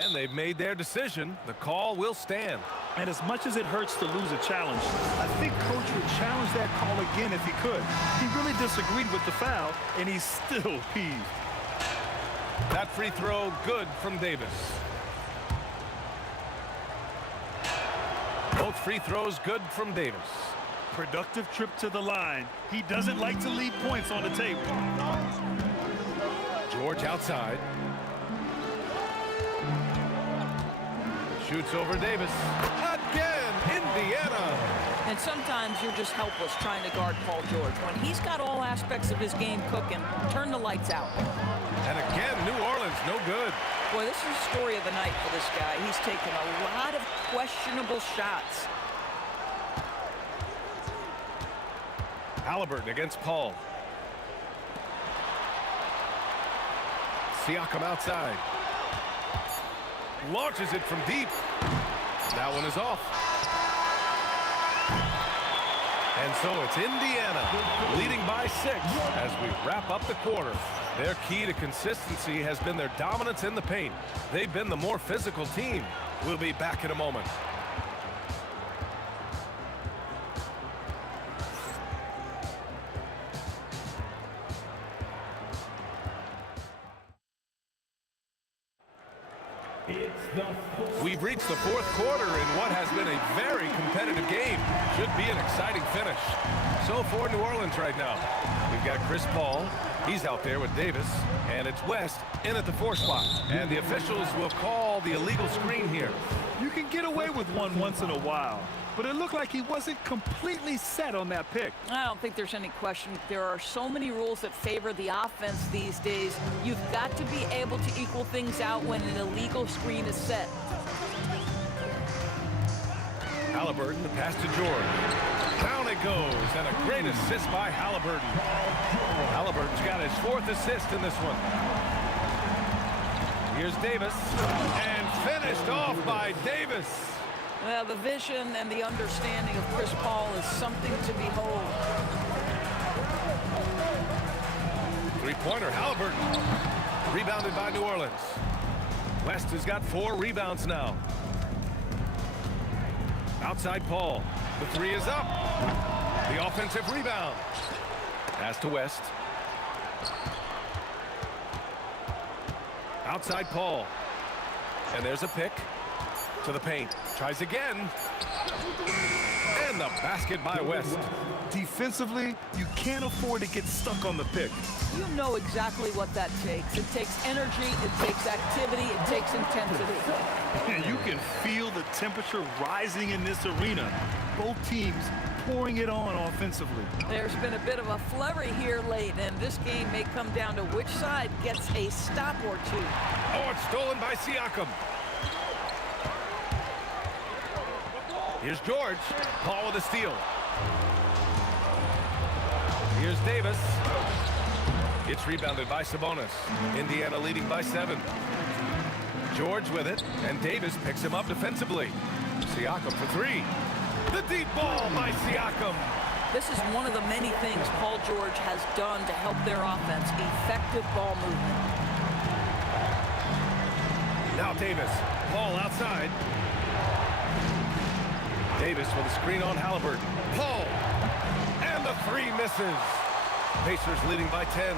And they've made their decision. The call will stand. And as much as it hurts to lose a challenge, I think Coach would challenge that call again if he could. He really disagreed with the foul, and he's still peeved. That free throw good from Davis. Both free throws good from Davis. Productive trip to the line. He doesn't like to leave points on the table. George outside. Shoots over Davis. Again, Indiana. And sometimes you're just helpless trying to guard Paul George. When he's got all aspects of his game cooking, turn the lights out. And again, New Orleans, no good. Boy, this is the story of the night for this guy. He's taken a lot of questionable shots. Halliburton against Paul. Siakam outside. Launches it from deep. That one is off. And so it's Indiana leading by 6 as we wrap up the quarter. Their key to consistency has been their dominance in the paint. They've been the more physical team. We'll be back in a moment. We've reached the 4th quarter in what has been a very competitive game. Should be an exciting finish. So for New Orleans right now, we've got Chris Paul. He's out there with Davis. And it's West in at the 4 spot. And the officials will call the illegal screen here. You can get away with one once in a while, but it looked like he wasn't completely set on that pick. I don't think there's any question. There are so many rules that favor the offense these days. You've got to be able to equal things out when an illegal screen is set. Halliburton, the pass to George. Down it goes, and a great assist by Halliburton. Halliburton's got his 4th assist in this one. Here's Davis, and finished off by Davis. Well, the vision and the understanding of Chris Paul is something to behold. Three-pointer, Halliburton. Rebounded by New Orleans. West has got 4 rebounds now. Outside Paul. The 3 is up. The offensive rebound. Pass to West. Outside Paul. And there's a pick to the paint. Tries again. And the basket by West. Defensively, you can't afford to get stuck on the pick. You know exactly what that takes. It takes energy, it takes activity, it takes intensity. And you can feel the temperature rising in this arena. Both teams pouring it on offensively. There's been a bit of a flurry here late, and this game may come down to which side gets a stop or 2. Oh, it's stolen by Siakam. Here's George. Paul with a steal. Here's Davis. It's rebounded by Sabonis. Indiana leading by 7. George with it, and Davis picks him up defensively. Siakam for 3. The deep ball by Siakam. This is one of the many things Paul George has done to help their offense. Effective ball movement. Now Davis. Paul outside. Davis with a screen on Halliburton. Paul. And the 3 misses. Pacers leading by 10.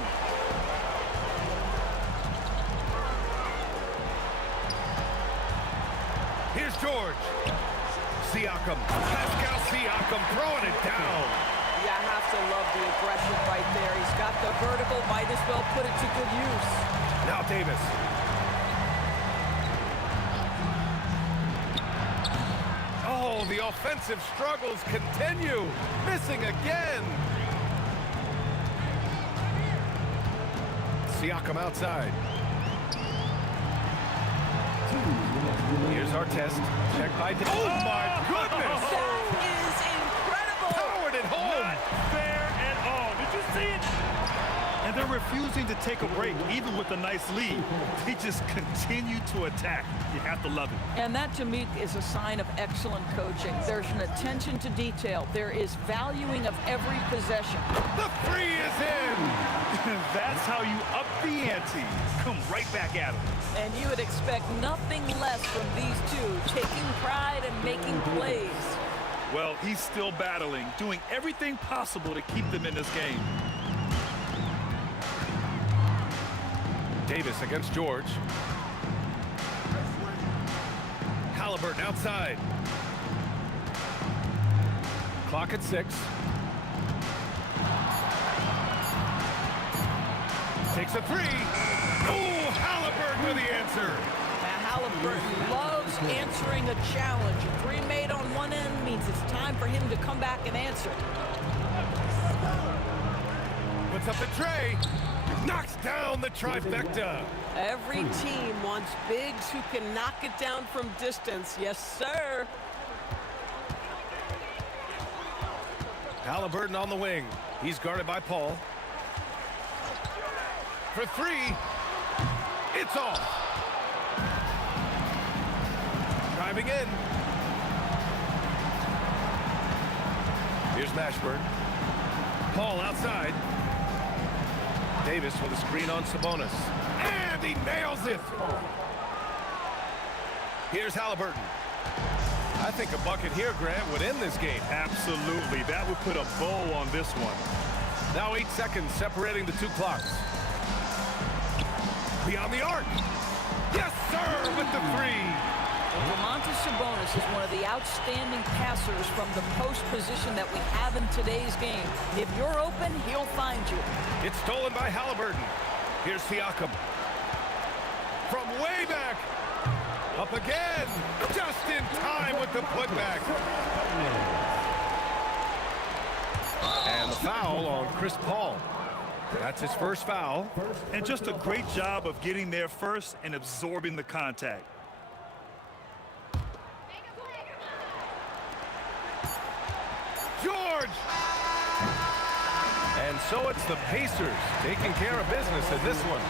Here's George. Siakam. Pascal Siakam throwing it down. You have to love the aggression right there. He's got the vertical. Might as well put it to good use. Now Davis. Oh, the offensive struggles continue. Missing again. Siakam outside. Here's our test. Check by Davis. Oh, my goodness! That is incredible! Powered it home! Not fair at all. Did you see it? And they're refusing to take a break, even with a nice lead. They just continue to attack. You have to love it. And that, to me, is a sign of excellent coaching. There's an attention to detail. There is valuing of every possession. The 3 is in! That's how you up the ante. Come right back at them. And you would expect nothing less from these two, taking pride and making plays. Well, he's still battling, doing everything possible to keep them in this game. Davis against George. Halliburton outside. Clock at 6. Takes a 3. Oh, Halliburton with the answer. Now, Halliburton loves answering a challenge. A 3 made on one end means it's time for him to come back and answer. Puts up the tray. Knocks down the trifecta. Every team wants bigs who can knock it down from distance. Yes, sir. Halliburton on the wing. He's guarded by Paul. For 3. It's off. Driving in. Here's Mashburn. Paul outside. Davis with a screen on Sabonis. And he nails it. Here's Halliburton. I think a bucket here, Grant, would end this game. Absolutely. That would put a bow on this one. Now 8 seconds separating the 2 clocks. Beyond the arc. Yes, sir, with the 3. Domantas Sabonis is one of the outstanding passers from the post position that we have in today's game. If you're open, he'll find you. It's stolen by Halliburton. Here's Siakam. From way back. Up again. Just in time with the putback. And the foul on Chris Paul. That's his first foul. And just a great job of getting there first and absorbing the contact. George! And so it's the Pacers taking care of business in this one.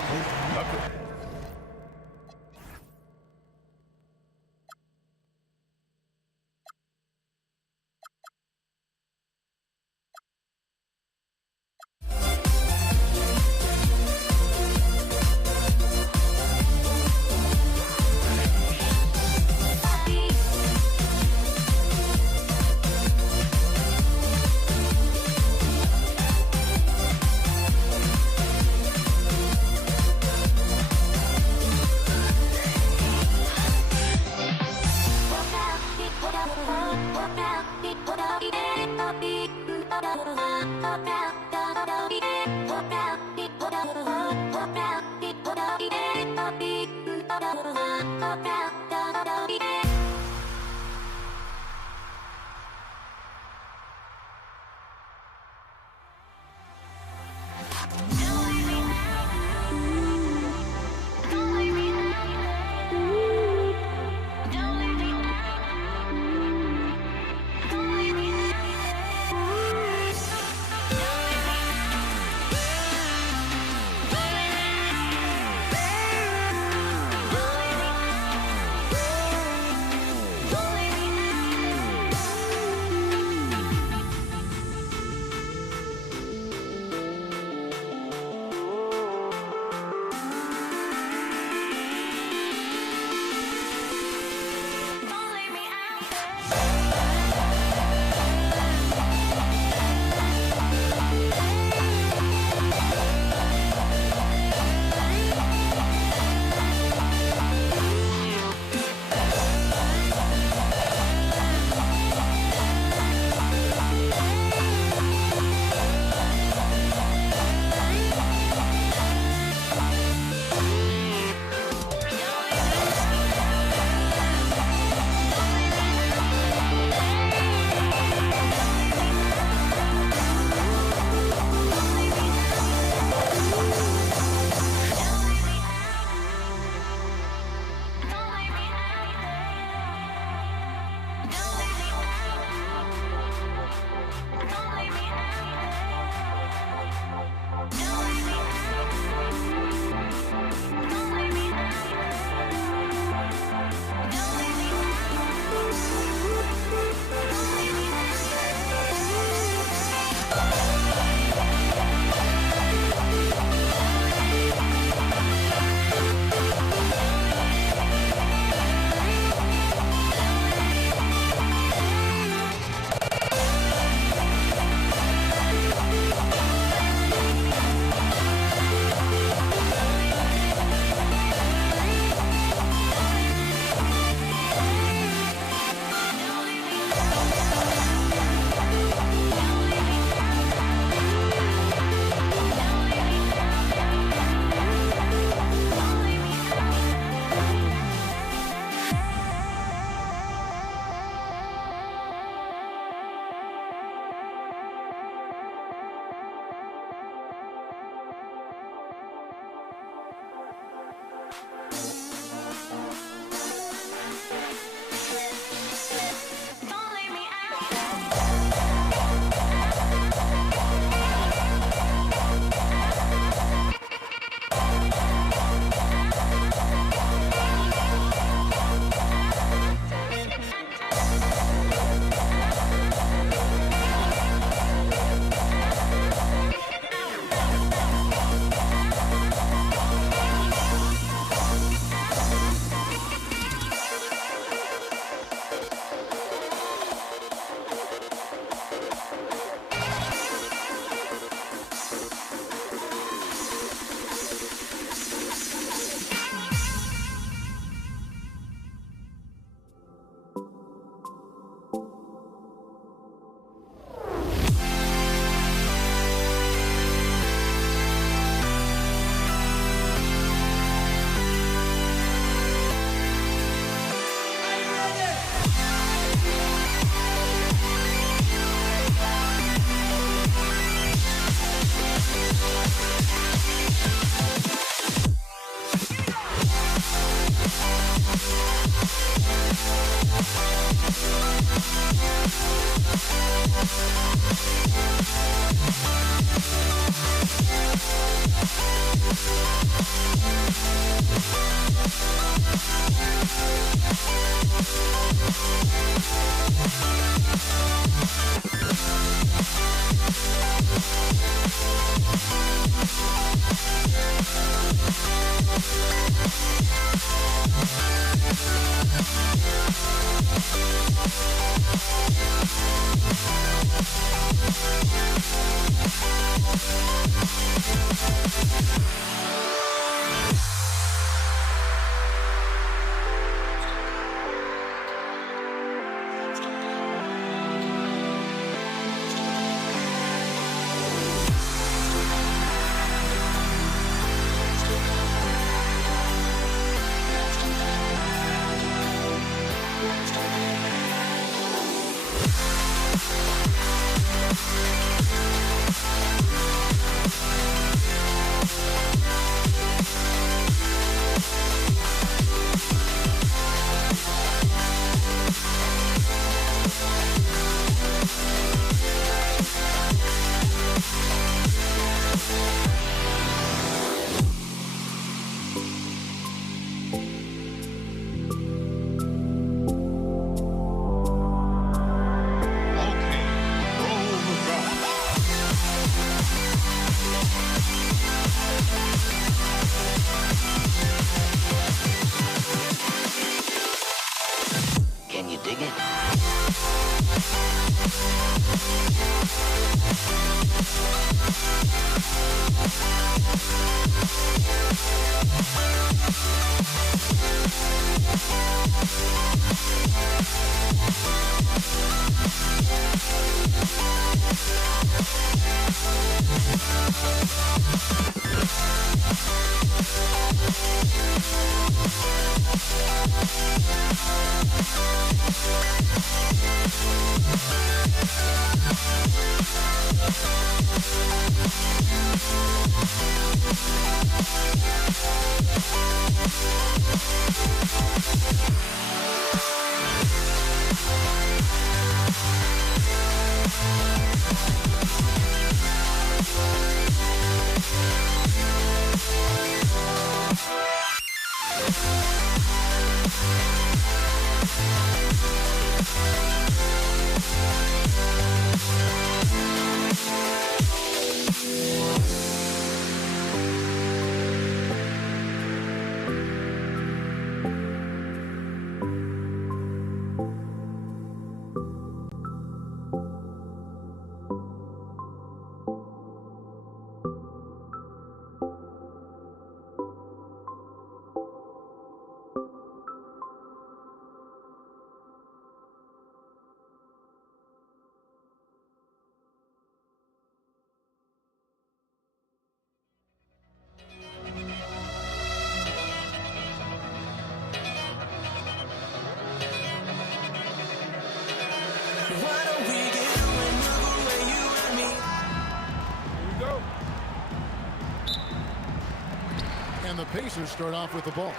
And the Pacers start off with the ball.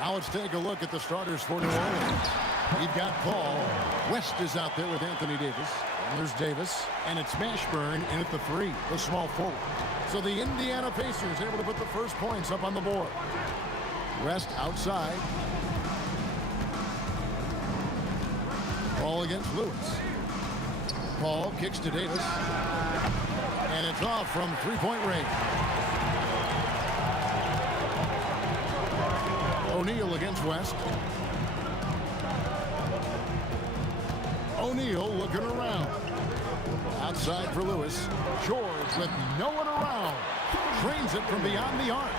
Now let's take a look at the starters for New Orleans. We've got Paul. West is out there with Anthony Davis. And there's Davis. And it's Mashburn in at the 3, the small forward. So the Indiana Pacers able to put the first points up on the board. West outside. Ball against Lewis. Paul kicks to Davis. And it's off from three-point range. O'Neal against West. O'Neal looking around. Outside for Lewis. George with no one around. Drains it from beyond the arc.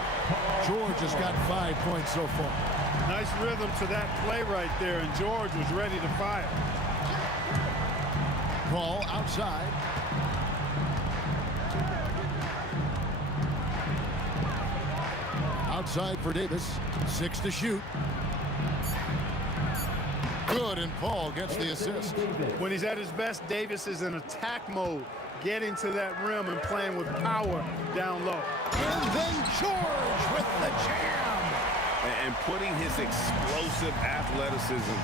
George has got 5 points so far. Nice rhythm to that play right there, and George was ready to fire. Ball outside. Outside for Davis. 6 to shoot. Good, and Paul gets the assist. When he's at his best, Davis is in attack mode, getting to that rim and playing with power down low. And then George with the jam. And putting his explosive athleticism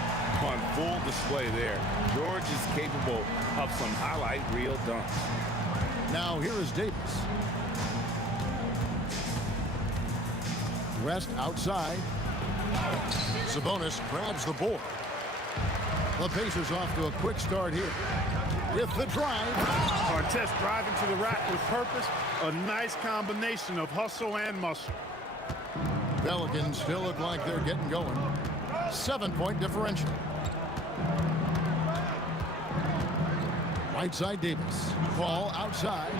on full display there. George is capable of some highlight reel dunks. Now here is Davis. West outside. Sabonis grabs the board. The Pacers off to a quick start here with the drive. Artest driving to the rack with purpose. A nice combination of hustle and muscle. Pelicans still look like they're getting going. 7-point differential. Right side Davis. Ball outside.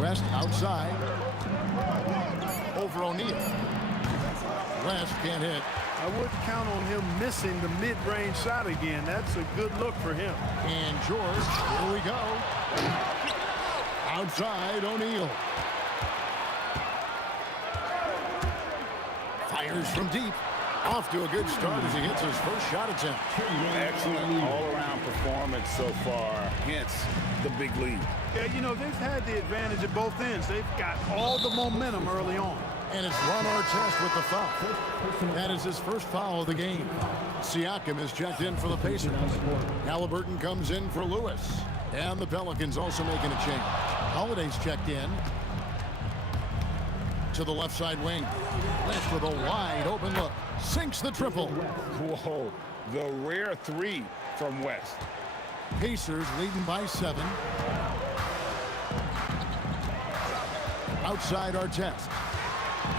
West outside. Over O'Neal. West can't hit. I wouldn't count on him missing the mid-range shot again. That's a good look for him. And George, here we go. Outside O'Neal. Fires from deep. Off to a good start as he hits his first shot attempt. Excellent all-around performance so far, hence the big lead. Yeah, you know, they've had the advantage at both ends. They've got all the momentum early on. And it's Ron Artest with the foul. That is his first foul of the game. Siakam is checked in for the Pacers. Halliburton comes in for Lewis. And the Pelicans also making a change. Holiday's checked in to the left side wing. West with a wide open look. Sinks the triple. Whoa, the rare 3 from West. Pacers leading by 7. Outside Artest.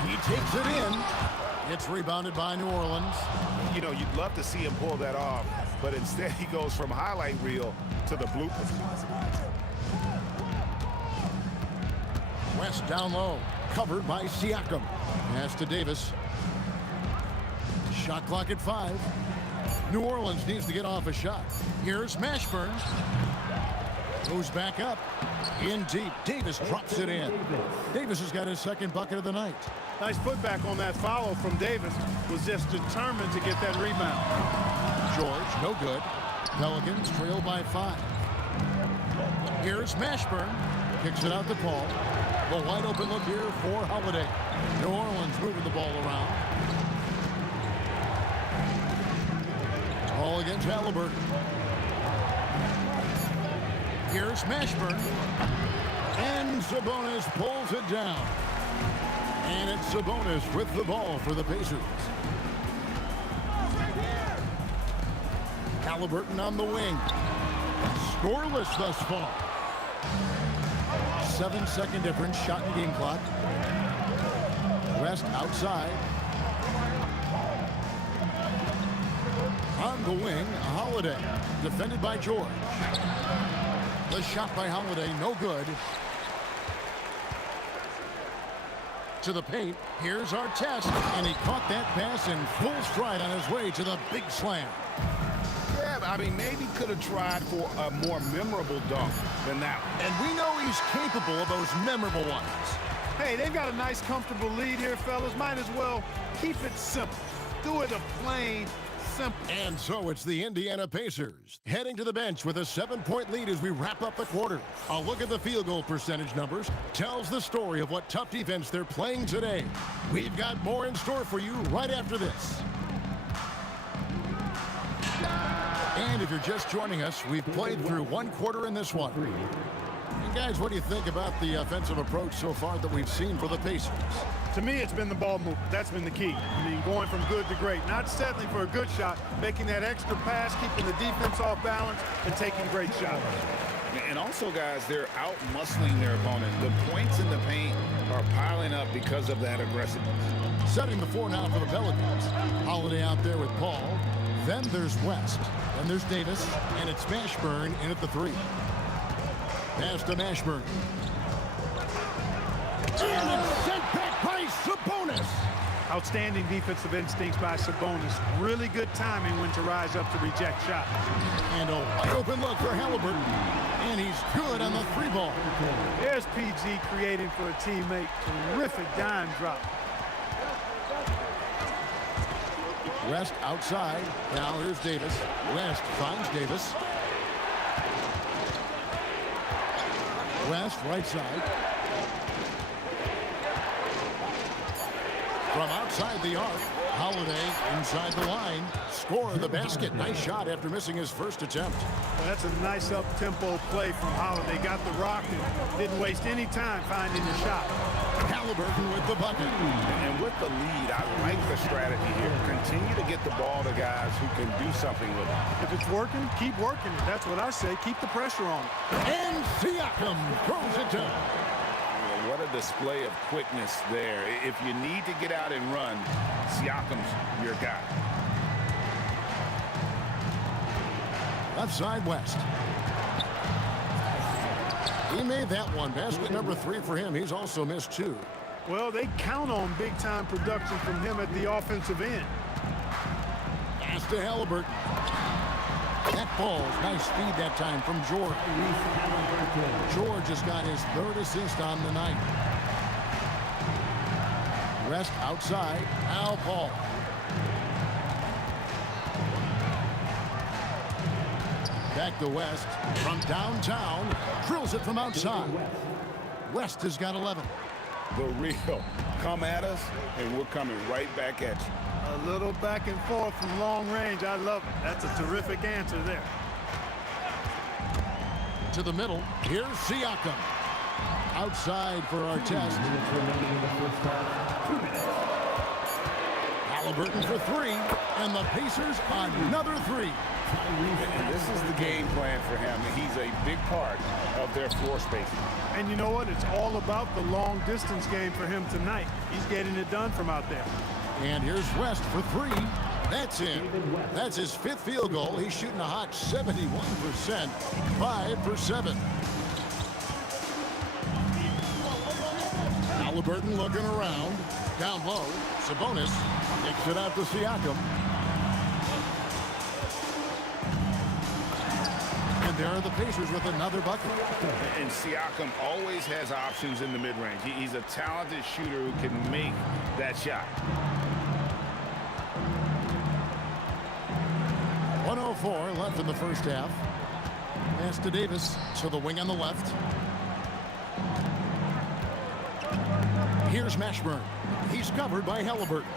He takes it in. It's rebounded by New Orleans. You know, you'd love to see him pull that off, but instead he goes from highlight reel to the bloopers. West down low. Covered by Siakam. Pass to Davis. Shot clock at 5. New Orleans needs to get off a shot. Here's Mashburn. Goes back up. In deep. Davis drops it in. Davis has got his second bucket of the night. Nice putback on that foul from Davis. Was just determined to get that rebound. George, no good. Pelicans trail by 5. Here's Mashburn. Kicks it out to Paul. The wide open look here for Holiday. New Orleans moving the ball around. Ball against Halliburton. Here's Mashburn. And Sabonis pulls it down. And it's Sabonis with the ball for the Pacers. Halliburton on the wing. Scoreless thus far. 7-second difference, shot in game clock. West outside. On the wing, Holiday. Defended by George. The shot by Holiday, no good. To the paint, here's Artest, and he caught that pass in full stride on his way to the big slam. Yeah, I mean, maybe could have tried for a more memorable dunk than that one. And we know he's capable of those memorable ones. Hey, they've got a nice, comfortable lead here, fellas. Might as well keep it simple. Do it a plain, simple. And so it's the Indiana Pacers heading to the bench with a 7-point lead as we wrap up the quarter. A look at the field goal percentage numbers tells the story of what tough defense they're playing today. We've got more in store for you right after this. And if you're just joining us, we've played through one quarter in this one. And guys, what do you think about the offensive approach so far that we've seen for the Pacers? To me, it's been the ball movement. That's been the key. I mean, going from good to great. Not settling for a good shot, making that extra pass, keeping the defense off balance, and taking great shots. And also, guys, they're out-muscling their opponent. The points in the paint are piling up because of that aggressiveness. Setting the floor now for the Pelicans. Holiday out there with Paul. Then there's West. Then there's Davis. And it's Mashburn in at the 3. Pass to Mashburn. And it's sent back by Sabonis. Outstanding defensive instincts by Sabonis. Really good timing when to rise up to reject shots. And a wide open look for Halliburton. And he's good on the 3 ball. There's PG creating for a teammate. Terrific dime drop. West outside. Now here's Davis. West finds Davis. West right side. From outside the arc, Holiday inside the line. Score the basket. Nice shot after missing his first attempt. Well, that's a nice up-tempo play from Holiday. Got the rock and didn't waste any time finding the shot. Halliburton with the bucket. And with the lead, I like the strategy here. Continue to get the ball to guys who can do something with it. If it's working, keep working it. That's what I say. Keep the pressure on it. And Siakam throws it down. What a display of quickness there. If you need to get out and run, Siakam's your guy. Left side, West. He made that one. Basket number 3 for him. He's also missed 2. Well, they count on big-time production from him at the offensive end. Pass to Halliburton. That falls. Nice feed that time from George. George has got his 3rd assist on the night. West outside. Al Paul. Back to West from downtown. Drills it from outside. West has got 11. The real. Come at us, and we're coming right back at you. A little back and forth from long range. I love it. That's a terrific answer there. To the middle. Here's Siakam. Outside for Artest. Halliburton for 3. And the Pacers another 3. And this is the game plan for him. He's a big part of their floor spacing. And you know what? It's all about the long distance game for him tonight. He's getting it done from out there. And here's West for 3. That's in. That's his 5th field goal. He's shooting a hot 71%. 5 for 7. Halliburton looking around. Down low. Sabonis kicks it out to Siakam. And there are the Pacers with another bucket. And Siakam always has options in the mid-range. He's a talented shooter who can make that shot. 1:04 left in the first half. Pass to Davis to the wing on the left. Here's Mashburn. He's covered by Halliburton.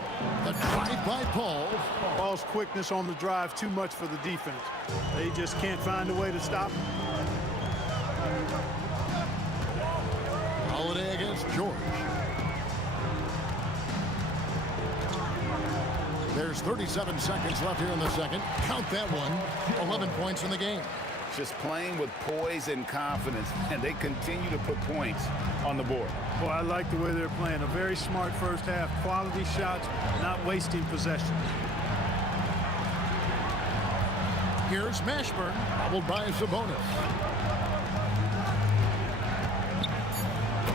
The drive by Paul. Paul's quickness on the drive too much for the defense. They just can't find a way to stop him. Holiday against George. There's 37 seconds left here in the second. Count that one. 11 points in the game. Just playing with poise and confidence, and they continue to put points on the board. Boy, I like the way they're playing. A very smart first half. Quality shots, not wasting possession. Here's Mashburn, followed by Sabonis.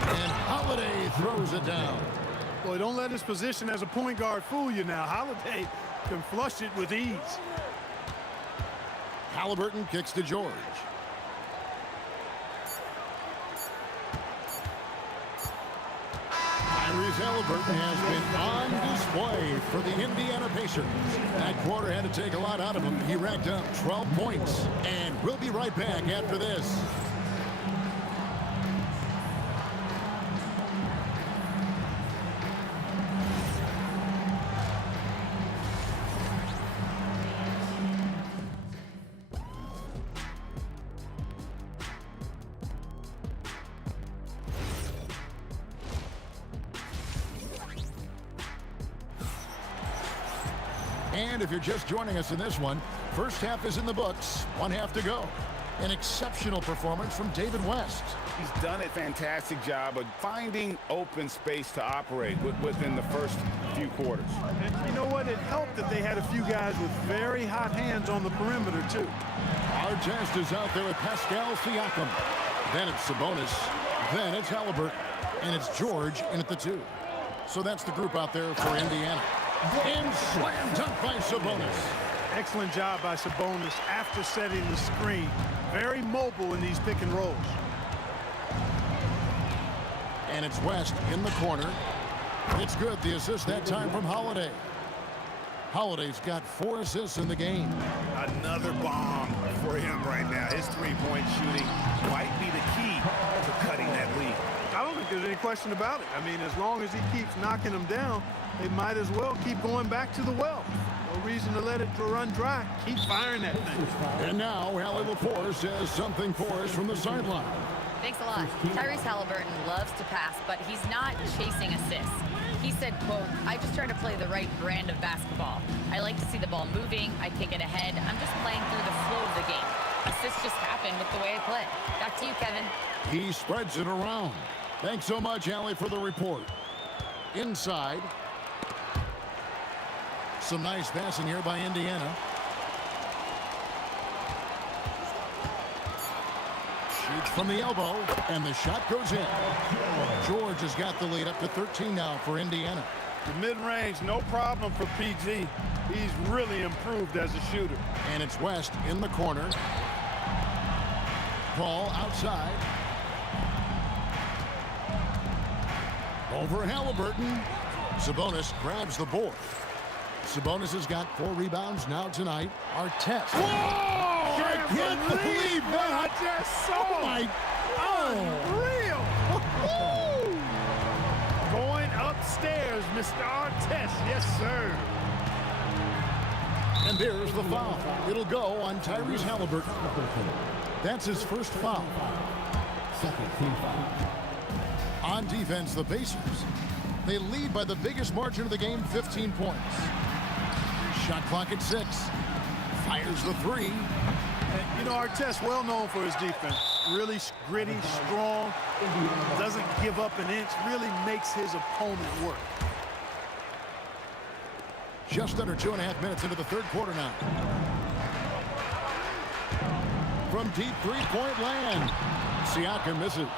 And Holiday throws it down. Boy, don't let his position as a point guard fool you now. Holiday can flush it with ease. Halliburton kicks to George. Tyrese Halliburton has been on display for the Indiana Pacers. That quarter had to take a lot out of him. He racked up 12 points. And we'll be right back after this. And if you're just joining us in this one, first half is in the books, one half to go. An exceptional performance from David West. He's done a fantastic job of finding open space to operate within the first few quarters. And you know what? It helped that they had a few guys with very hot hands on the perimeter, too. Artest is out there with Pascal Siakam. Then it's Sabonis. Then it's Halliburton. And it's George in at the 2. So that's the group out there for Indiana. And slam dunk by Sabonis. Excellent job by Sabonis after setting the screen. Very mobile in these pick and rolls. And it's West in the corner. It's good. The assist that time from Holiday. Holiday's got 4 assists in the game. Another bomb for him right now. His three-point shooting might be the key to cutting that lead. I don't think there's any question about it. I mean, as long as he keeps knocking them down, they might as well keep going back to the well. No reason to let it run dry. Keep firing that thing. And now, Allie LaForce says something for us from the sideline. Thanks a lot. Tyrese Halliburton loves to pass, but he's not chasing assists. He said, quote, "I just try to play the right brand of basketball. I like to see the ball moving. I kick it ahead. I'm just playing through the flow of the game. Assists just happen with the way I play." Back to you, Kevin. He spreads it around. Thanks so much, Allie, for the report. Inside. Some nice passing here by Indiana. Shoots from the elbow, and the shot goes in. George has got the lead up to 13 now for Indiana. The mid-range, no problem for PG. He's really improved as a shooter. And it's West in the corner. Ball outside. Over Halliburton. Sabonis grabs the board. Sabonis has got 4 rebounds now tonight. Artest. Whoa! I can't believe that. I just saw. Oh, my. Unreal. Going upstairs, Mr. Artest. Yes, sir. And there's the foul. It'll go on Tyrese Halliburton. That's his first foul. Second team foul. On defense, the Pacers. They lead by the biggest margin of the game, 15 points. Shot clock at 6. Fires the 3. And, you know, Artest, well known for his defense. Really gritty, strong. Doesn't give up an inch. Really makes his opponent work. Just under 2.5 minutes into the third quarter now. From deep three-point land. Siakam misses.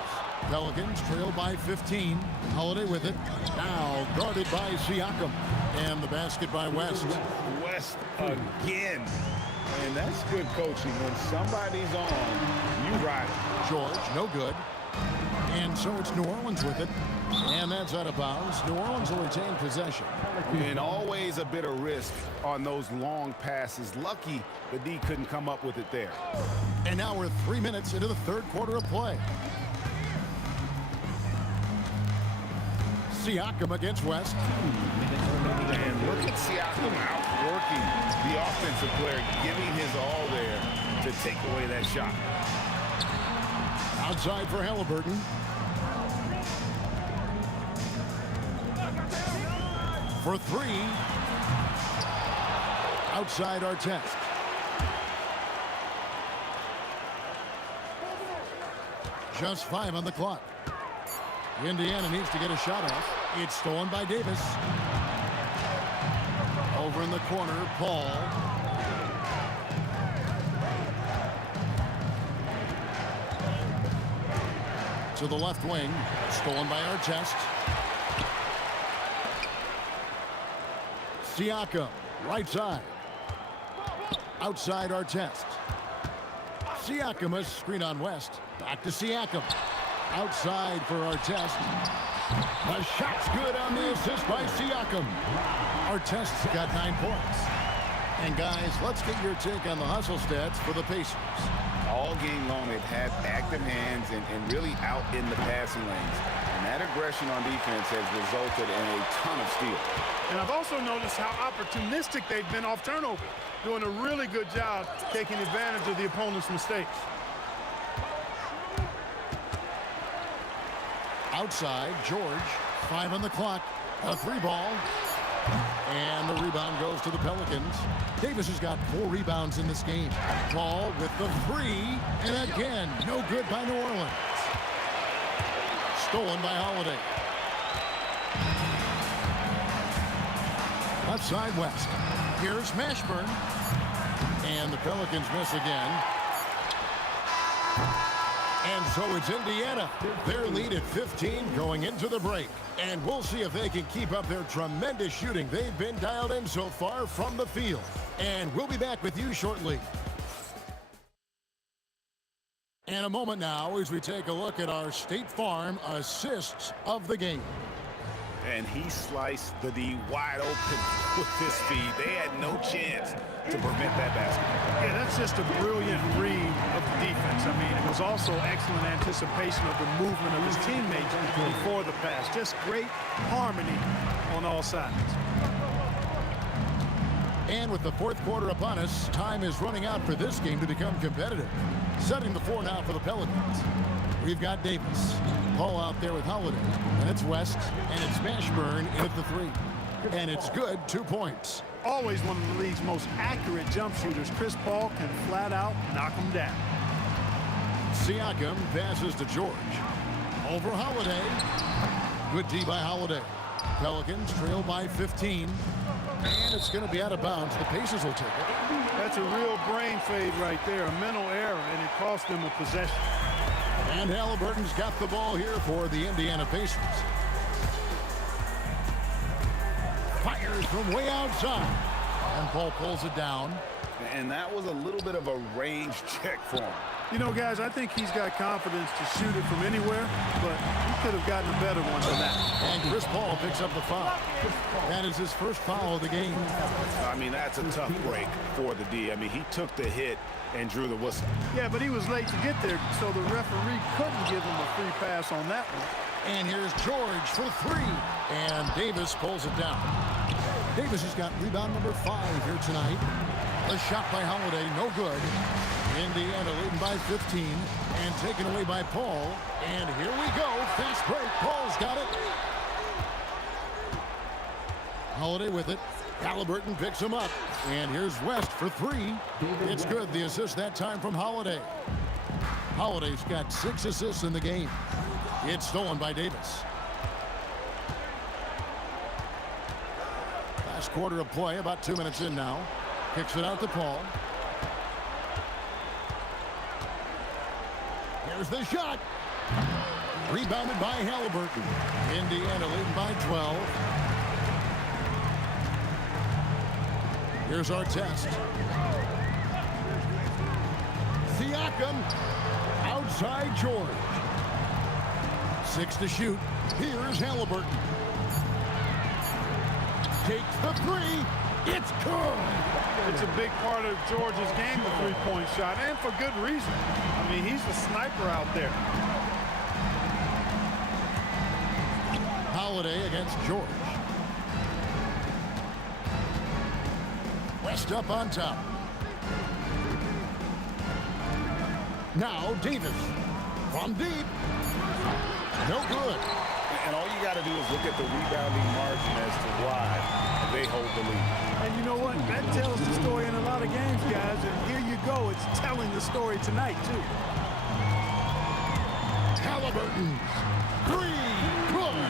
Pelicans trail by 15. Holiday with it. Now guarded by Siakam. And the basket by West. West again. And that's good coaching. When somebody's on, you ride it. George, no good. And so it's New Orleans with it. And that's out of bounds. New Orleans will retain possession. And always a bit of risk on those long passes. Lucky the D couldn't come up with it there. And now we're 3 minutes into the third quarter of play. Siakam against West. And look at Siakam outworking the offensive player, giving his all there to take away that shot. Outside for Halliburton. For 3. Outside Artest. Just 5 on the clock. Indiana needs to get a shot off. It's stolen by Davis. Over in the corner, Paul. to the left wing. Stolen by Artest. Siakam, right side. Outside Artest. Siakam, a screen on West. Back to Siakam. Outside for Artest. The shot's good on the assist by Siakam. Artest's got 9 points. And guys, let's get your take on the hustle stats for the Pacers. All game long, they've had active hands and really out in the passing lanes. And that aggression on defense has resulted in a ton of steals. And I've also noticed how opportunistic they've been off turnover, doing a really good job taking advantage of the opponent's mistakes. Outside, George, 5 on the clock, a 3 ball. And the rebound goes to the Pelicans. Davis has got 4 rebounds in this game. Ball with the 3, and again, no good by New Orleans. Stolen by Holiday. Left side, West. Here's Mashburn. And the Pelicans miss again. And so it's Indiana. Their lead at 15 going into the break. And we'll see if they can keep up their tremendous shooting they've been dialed in so far from the field. And we'll be back with you shortly. And a moment now as we take a look at our State Farm assists of the game. And he sliced the D wide open with his speed. They had no chance to prevent that basket. Yeah, that's just a brilliant read of the defense. I mean, it was also excellent anticipation of the movement of his teammates before the pass. Just great harmony on all sides. And with the 4th quarter upon us, time is running out for this game to become competitive. Setting the 4 now for the Pelicans. We've got Davis. Paul out there with Holiday. And it's West. And it's Mashburn in at the 3. And it's good, 2 points. Always one of the league's most accurate jump shooters. Chris Paul can flat out knock him down. Siakam passes to George. Over Holiday. Good D by Holiday. Pelicans trail by 15. And it's going to be out of bounds. The Pacers will take it. That's a real brain fade right there. A mental error, and it cost them a possession. And Halliburton's got the ball here for the Indiana Pacers. Fires from way outside. And Paul pulls it down. And that was a little bit of a range check for him. You know, guys, I think he's got confidence to shoot it from anywhere, but he could have gotten a better one than that. And Chris Paul picks up the foul. That is his first foul of the game. I mean, that's a tough break for the D. I mean, he took the hit and drew the whistle. Yeah, but he was late to get there, so the referee couldn't give him a free pass on that one. And here's George for 3. And Davis pulls it down. Davis has got rebound number 5 here tonight. A shot by Holiday, no good. Indiana leading by 15 and taken away by Paul. And here we go. Fast break. Paul's got it. Holiday with it. Halliburton picks him up. And here's West for 3. It's good. The assist that time from Holiday. Holiday's got 6 assists in the game. It's stolen by Davis. Last quarter of play, about 2 minutes in now. Kicks it out to Paul. Here's the shot. Rebounded by Halliburton. Indiana leading by 12. Here's Artest. Siakam. Outside George. 6 to shoot. Here's Halliburton. Takes the 3. It's good. It's a big part of George's game, the three-point shot, and for good reason. I mean, he's the sniper out there. Holiday against George. West up on top. Now Davis from deep. No good. And all you got to do is look at the rebounding margin as to why they hold the lead. And you know what? That tells the story in a lot of games, guys. And here you go. It's telling the story tonight, too. Halliburton. 3. Good.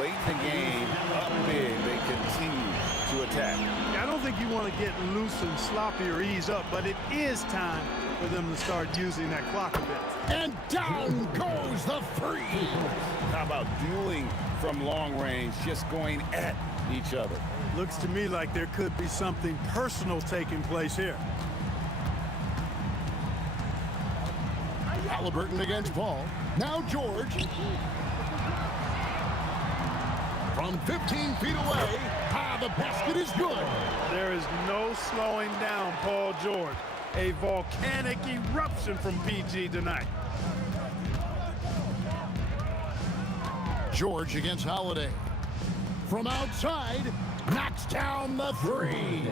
Late in the game, up big, they continue to attack. I don't think you want to get loose and sloppy or ease up, but it is time for them to start using that clock a bit. And down goes the free. How about dueling from long range, just going at each other? Looks to me like there could be something personal taking place here. Halliburton against Paul. Now George. From 15 feet away. The basket is good. There is no slowing down Paul George. A volcanic eruption from PG tonight. George against Holiday. From outside, knocks down the three.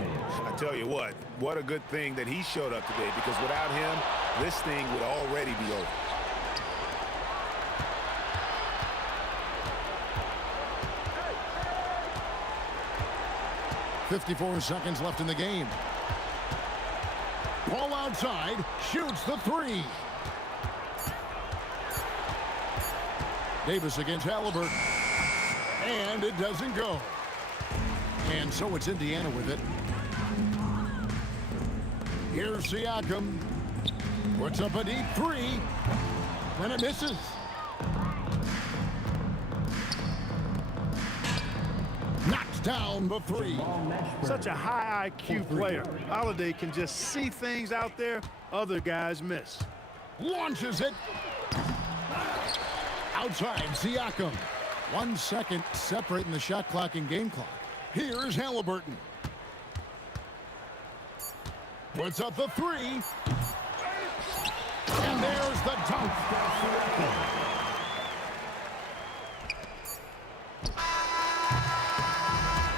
I tell you what a good thing that he showed up today, because without him, this thing would already be over. .54 seconds left in the game. Ball outside, shoots the three. Davis against Halliburton. And it doesn't go. And so it's Indiana with it. Here's Siakam. Puts up a deep three. And it misses. Knocks down the three. Such a high IQ player. Holiday can just see things out there other guys miss. Launches it. Outside, Siakam. 1 second separating the shot clock and game clock. Here's Halliburton. Puts up the three. And there's the dunk.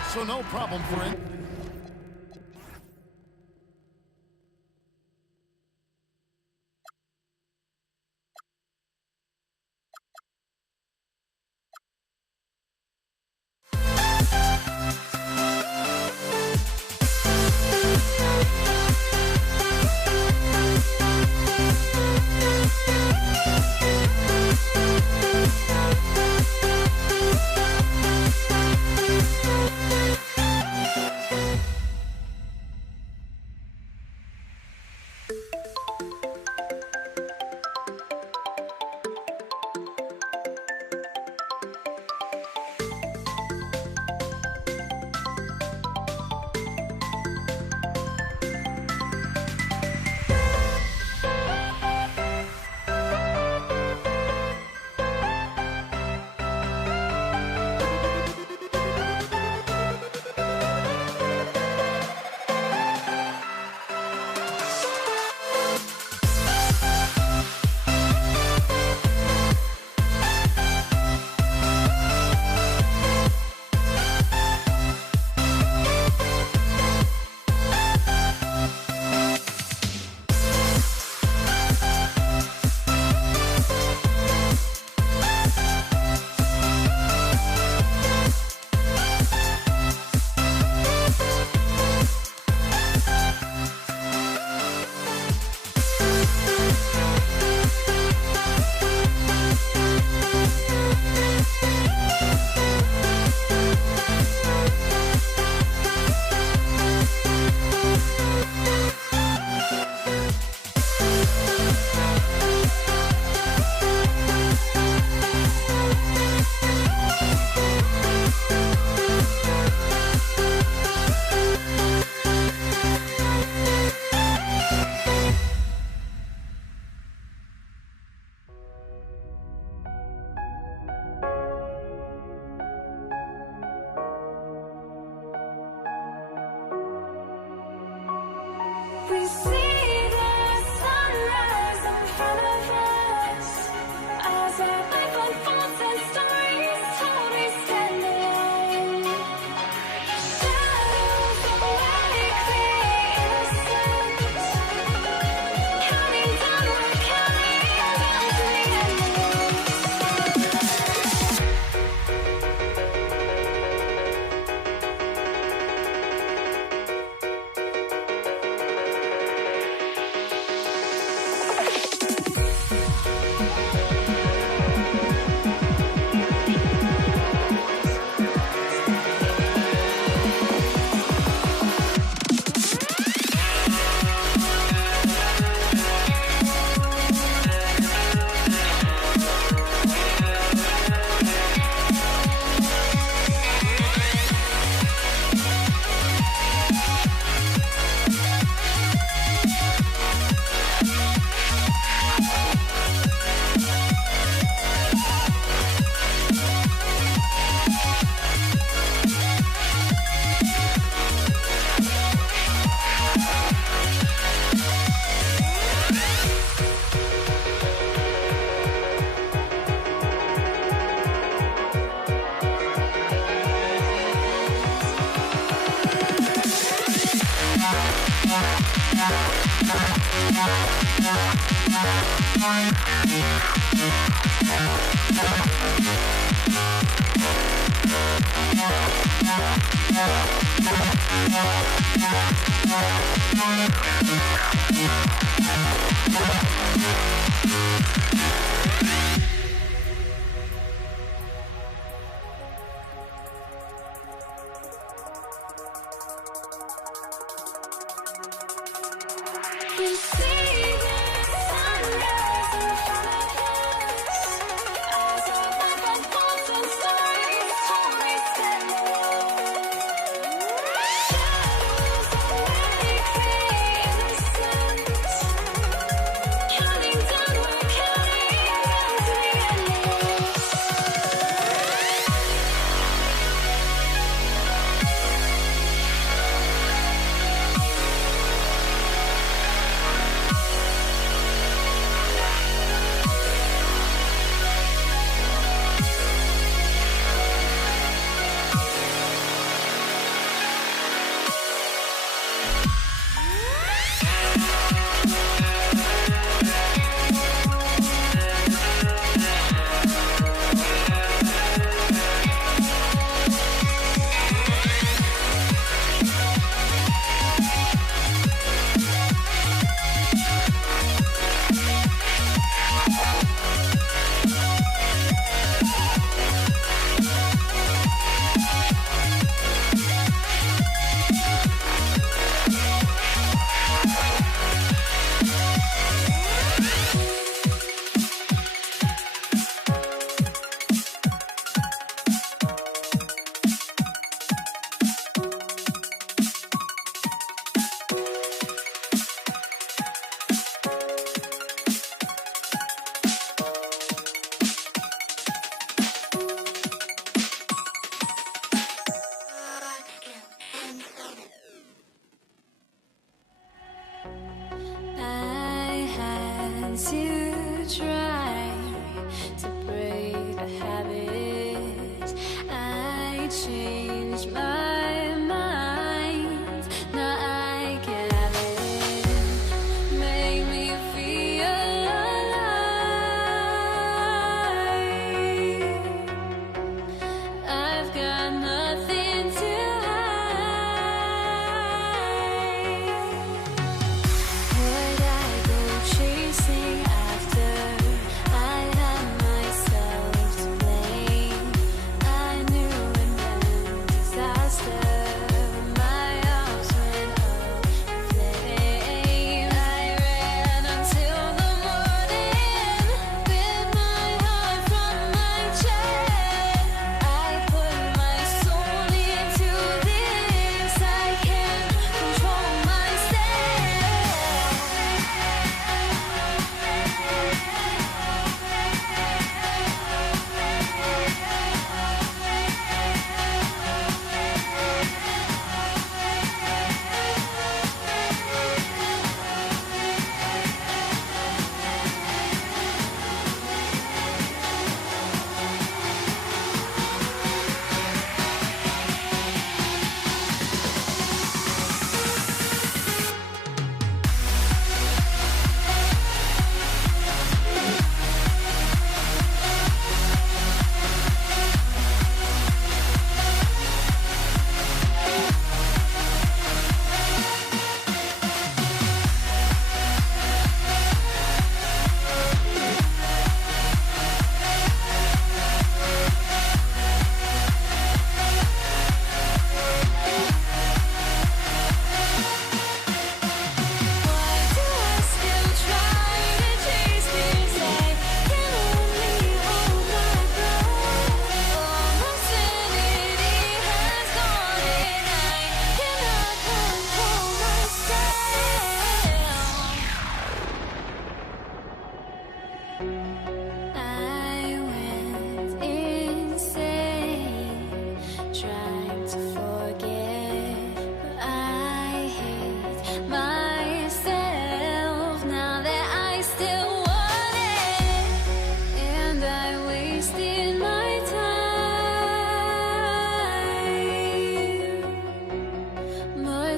So no problem for it.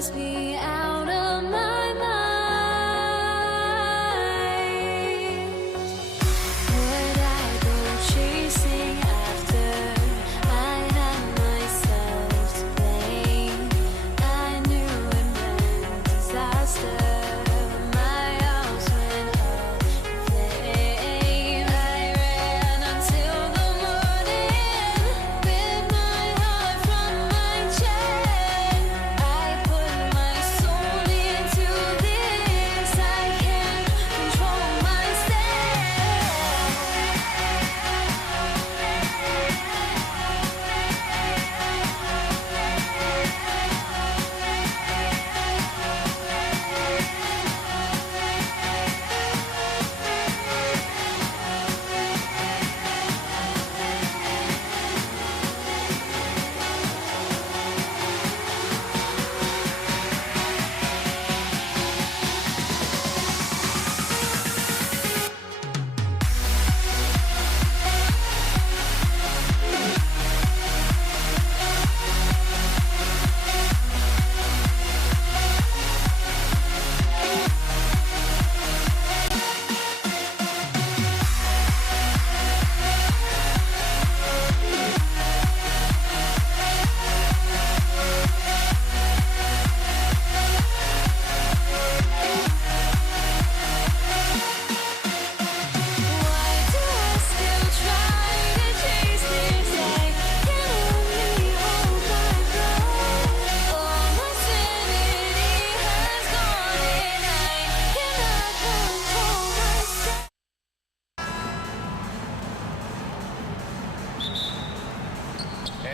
must be out of my mind.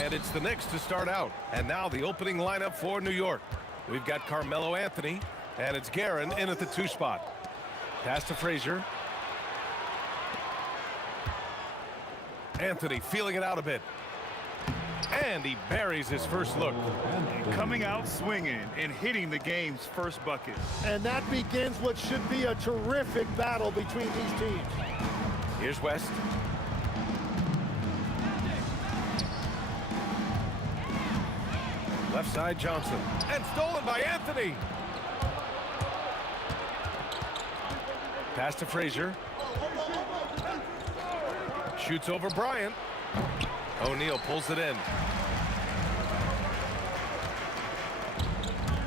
And it's the Knicks to start out. And now the opening lineup for New York. We've got Carmelo Anthony, and it's Guerin in at the 2 spot. Pass to Frazier. Anthony feeling it out a bit. And he buries his first look. Coming out swinging and hitting the game's first bucket. And that begins what should be a terrific battle between these teams. Here's West. Left side Johnson. And stolen by Anthony. Pass to Frazier. Shoots over Bryant. O'Neal pulls it in.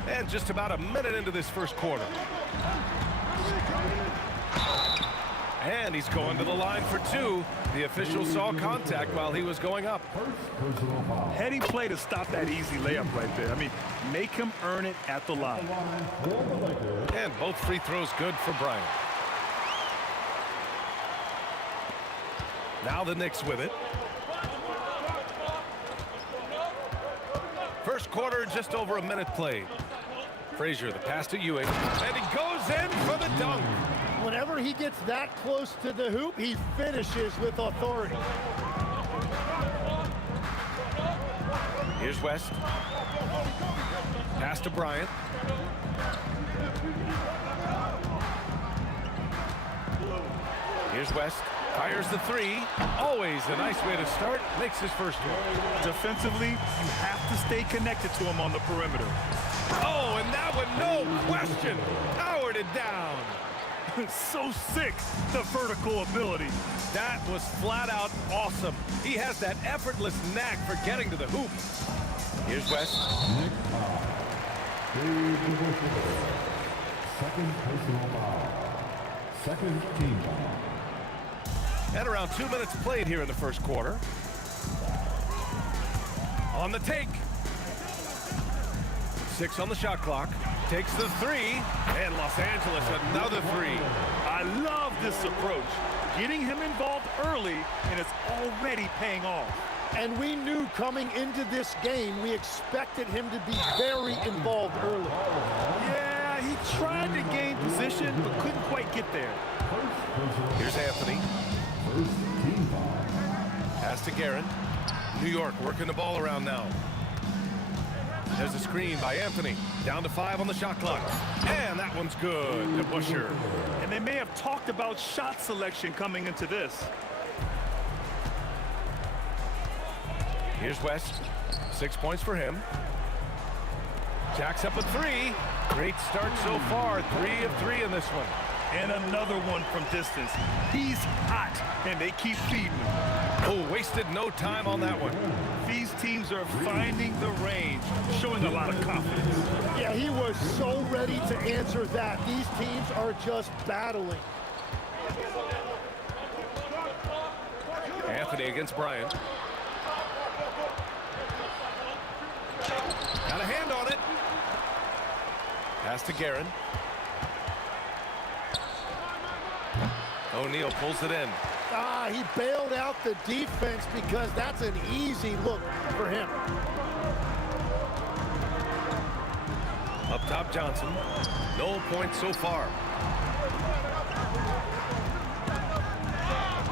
And just about a minute into this first quarter. And he's going to the line for 2. The official saw contact while he was going up. Heady play to stop that easy layup right there. I mean, make him earn it at the line. And both free throws good for Bryant. Now the Knicks with it. First quarter, just over a minute played. Frazier, the pass to Ewing, and he goes in for the dunk. Whenever he gets that close to the hoop, he finishes with authority. Here's West. Pass to Bryant. Here's West. Fires the 3. Always a nice way to start. Makes his first one. Defensively, you have to stay connected to him on the perimeter. Oh, and that one, no question. Powered it down. So sick, the vertical ability. That was flat out awesome. He has that effortless knack for getting to the hoop. Here's West. Second personal foul. Second team foul. And around 2 minutes played here in the first quarter. On the take. 6 on the shot clock. Takes the 3. And Los Angeles another 3. I love this approach. Getting him involved early, and it's already paying off. And we knew coming into this game, we expected him to be very involved early. Yeah, he tried to gain position, but couldn't quite get there. Here's Anthony. Pass to Guerin. New York working the ball around now. There's a screen by Anthony. Down to 5 on the shot clock. And that one's good to Busher. And they may have talked about shot selection coming into this. Here's West. 6 points for him. Jacks up a 3. Great start so far. 3 of 3 in this one. And another one from distance. He's hot, and they keep feeding him. Oh, wasted no time on that one. These teams are finding the range, showing a lot of confidence. Yeah, he was so ready to answer that. These teams are just battling. Anthony against Bryant. Got a hand on it. Pass to Guerin. O'Neal pulls it in. He bailed out the defense because that's an easy look for him. Up top, Johnson. No points so far.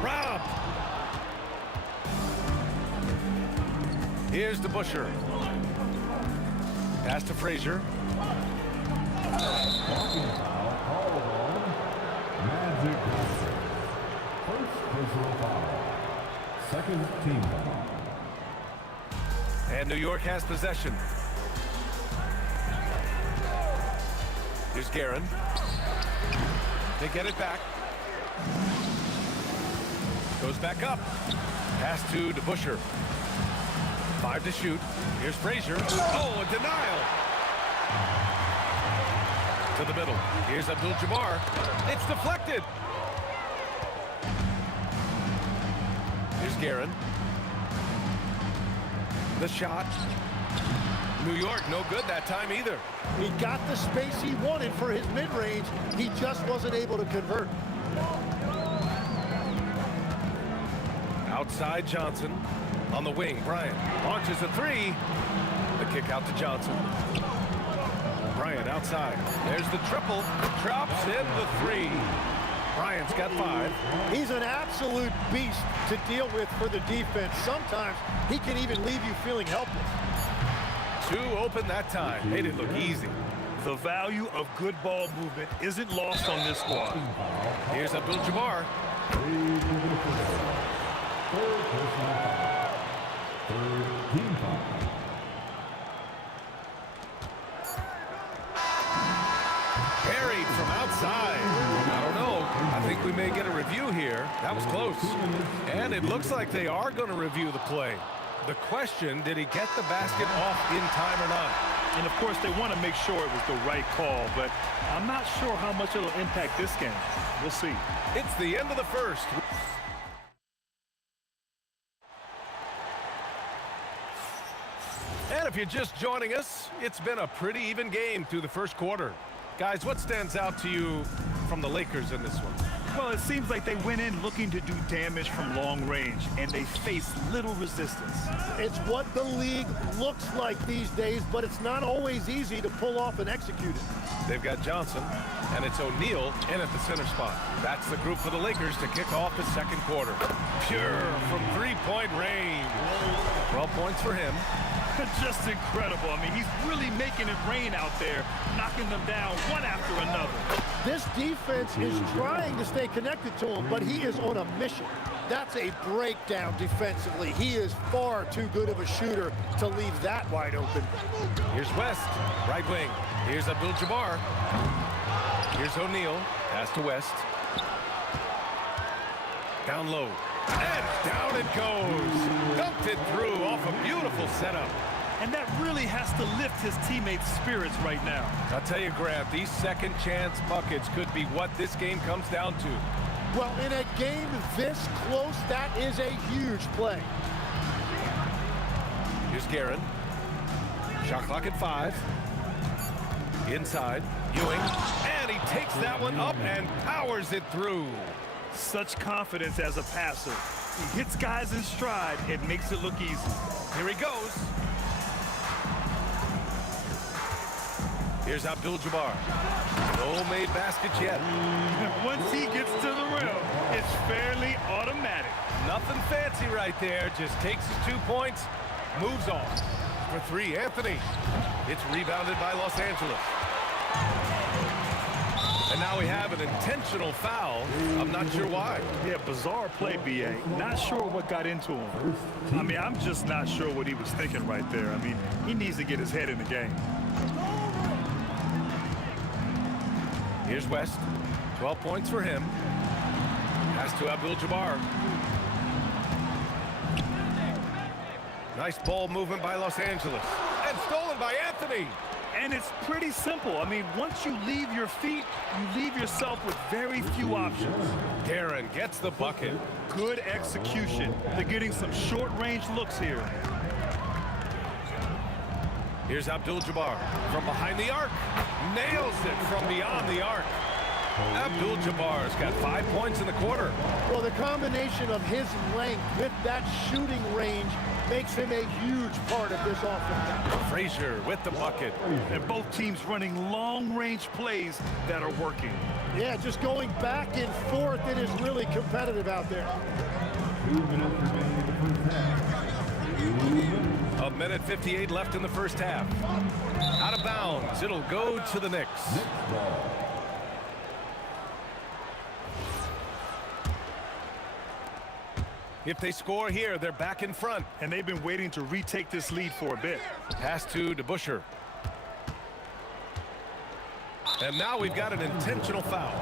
Robbed. Here's the Busher. Pass to Frazier. Magic Johnson. First personal foul. Second team foul. And New York has possession. Here's Guerin. They get it back. Goes back up. Pass to Busher. 5 to shoot. Here's Frazier. Oh, a denial. To the middle. Here's Abdul-Jabbar. It's deflected. Here's Guerin. The shot. New York, no good that time either. He got the space he wanted for his mid-range. He just wasn't able to convert. Outside Johnson. On the wing, Bryant launches a three. The kick out to Johnson. Bryant outside. There's the triple. Drops in the three. Bryant's got 5. He's an absolute beast to deal with for the defense. Sometimes he can even leave you feeling helpless. 2 open that time. Made it look easy. The value of good ball movement isn't lost on this squad. Here's Abdul-Jabbar. Buried from outside. I don't know. I think we may get a review here. That was close. And it looks like they are going to review the play. The question, did he get the basket off in time or not? And, of course, they want to make sure it was the right call, but I'm not sure how much it'll impact this game. We'll see. It's the end of the first. And if you're just joining us, it's been a pretty even game through the first quarter. Guys, what stands out to you from the Lakers in this one? Well, it seems like they went in looking to do damage from long range, and they faced little resistance. It's what the league looks like these days, but it's not always easy to pull off and execute it. They've got Johnson, and it's O'Neal in at the center spot. That's the group for the Lakers to kick off the second quarter. Pure from three-point range. 12 points for him. Just incredible. I mean, he's really making it rain out there, knocking them down one after another. This defense is trying to stay connected to him, but he is on a mission. That's a breakdown defensively. He is far too good of a shooter to leave that wide open. Here's West, right wing. Here's Abdul-Jabbar. Here's O'Neal. Pass to West. Down low. And down it goes. Dumped it through off a beautiful setup. And that really has to lift his teammates' spirits right now. I'll tell you, Grant, these second chance buckets could be what this game comes down to. Well, in a game this close, that is a huge play. Here's Guerin. Shot clock at 5. Inside, Ewing. And he takes that one up and powers it through. Such confidence as a passer. He hits guys in stride. It makes it look easy. Here he goes. Here's Abdul-Jabbar. No made baskets yet. Once he gets to the rim, it's fairly automatic. Nothing fancy right there. Just takes his 2 points, moves on. For 3, Anthony. It's rebounded by Los Angeles. And now we have an intentional foul. I'm not sure why. Yeah, bizarre play, B.A. Not sure what got into him. I mean, I'm just not sure what he was thinking right there. I mean, he needs to get his head in the game. Here's West. 12 points for him. Pass to Abdul-Jabbar. Nice ball movement by Los Angeles. And stolen by Anthony. And it's pretty simple. I mean, once you leave your feet, you leave yourself with very few options. Guerin gets the bucket. Good execution. They're getting some short-range looks here. Here's Abdul-Jabbar from behind the arc. Nails it from beyond the arc. Abdul-Jabbar's got 5 points in the quarter. Well, the combination of his length with that shooting range makes him a huge part of this offense. Frazier with the bucket. And both teams running long-range plays that are working. Yeah, just going back and forth. It is really competitive out there. 2 minutes remaining in the first half. 1 minute 58 left in the first half. Out of bounds. It'll go to the Knicks. If they score here, they're back in front. And they've been waiting to retake this lead for a bit. Pass to DeBusschere. And now we've got an intentional foul.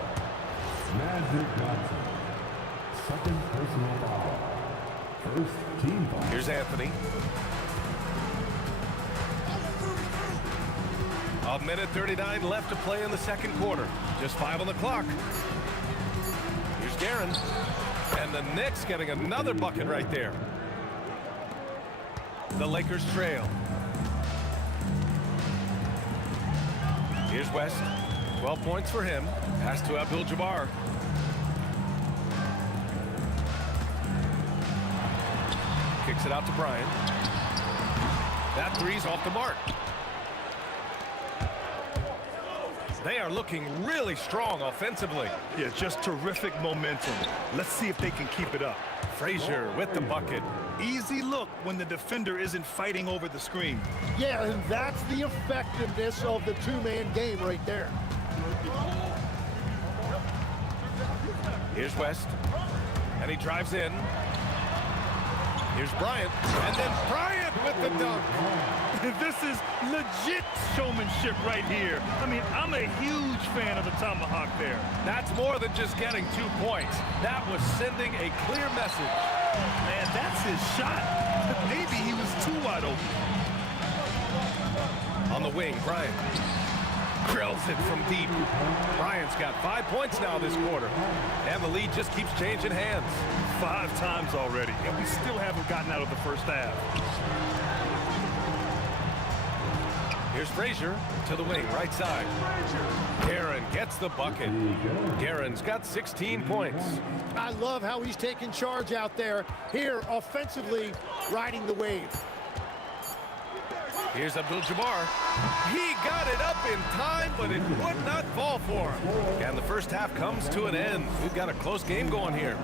Magic Johnson. Second personal foul. First team foul. Here's Anthony. 1 minute 39 left to play in the second quarter. Just 5 on the clock. Here's Guerin. And the Knicks getting another bucket right there. The Lakers trail. Here's West. 12 points for him. Pass to Kicks it out to Bryant. That three's off the mark. They are looking really strong offensively. Yeah, just terrific momentum. Let's see if they can keep it up. Frazier with the bucket. Easy look when the defender isn't fighting over the screen. Yeah, and that's the effectiveness of the two-man game right there. Here's West, and he drives in. Here's Bryant, and then Bryant with the dunk. This is legit showmanship right here. I mean, I'm a huge fan of the tomahawk there. That's more than just getting 2 points. That was sending a clear message. Man, that's his shot. Maybe he was too wide open. On the wing, Bryant drills it from deep. Bryant's got 5 points now this quarter, and the lead just keeps changing hands. 5 times already, and we still haven't gotten out of the first half. Here's Frazier to the wing, right side. Guerin gets the bucket. Guerin's got 16 points. I love how he's taking charge out there. Here, offensively, riding the wave. Here's Abdul-Jabbar. He got it up in time, but it would not fall for him. And the first half comes to an end. We've got a close game going here.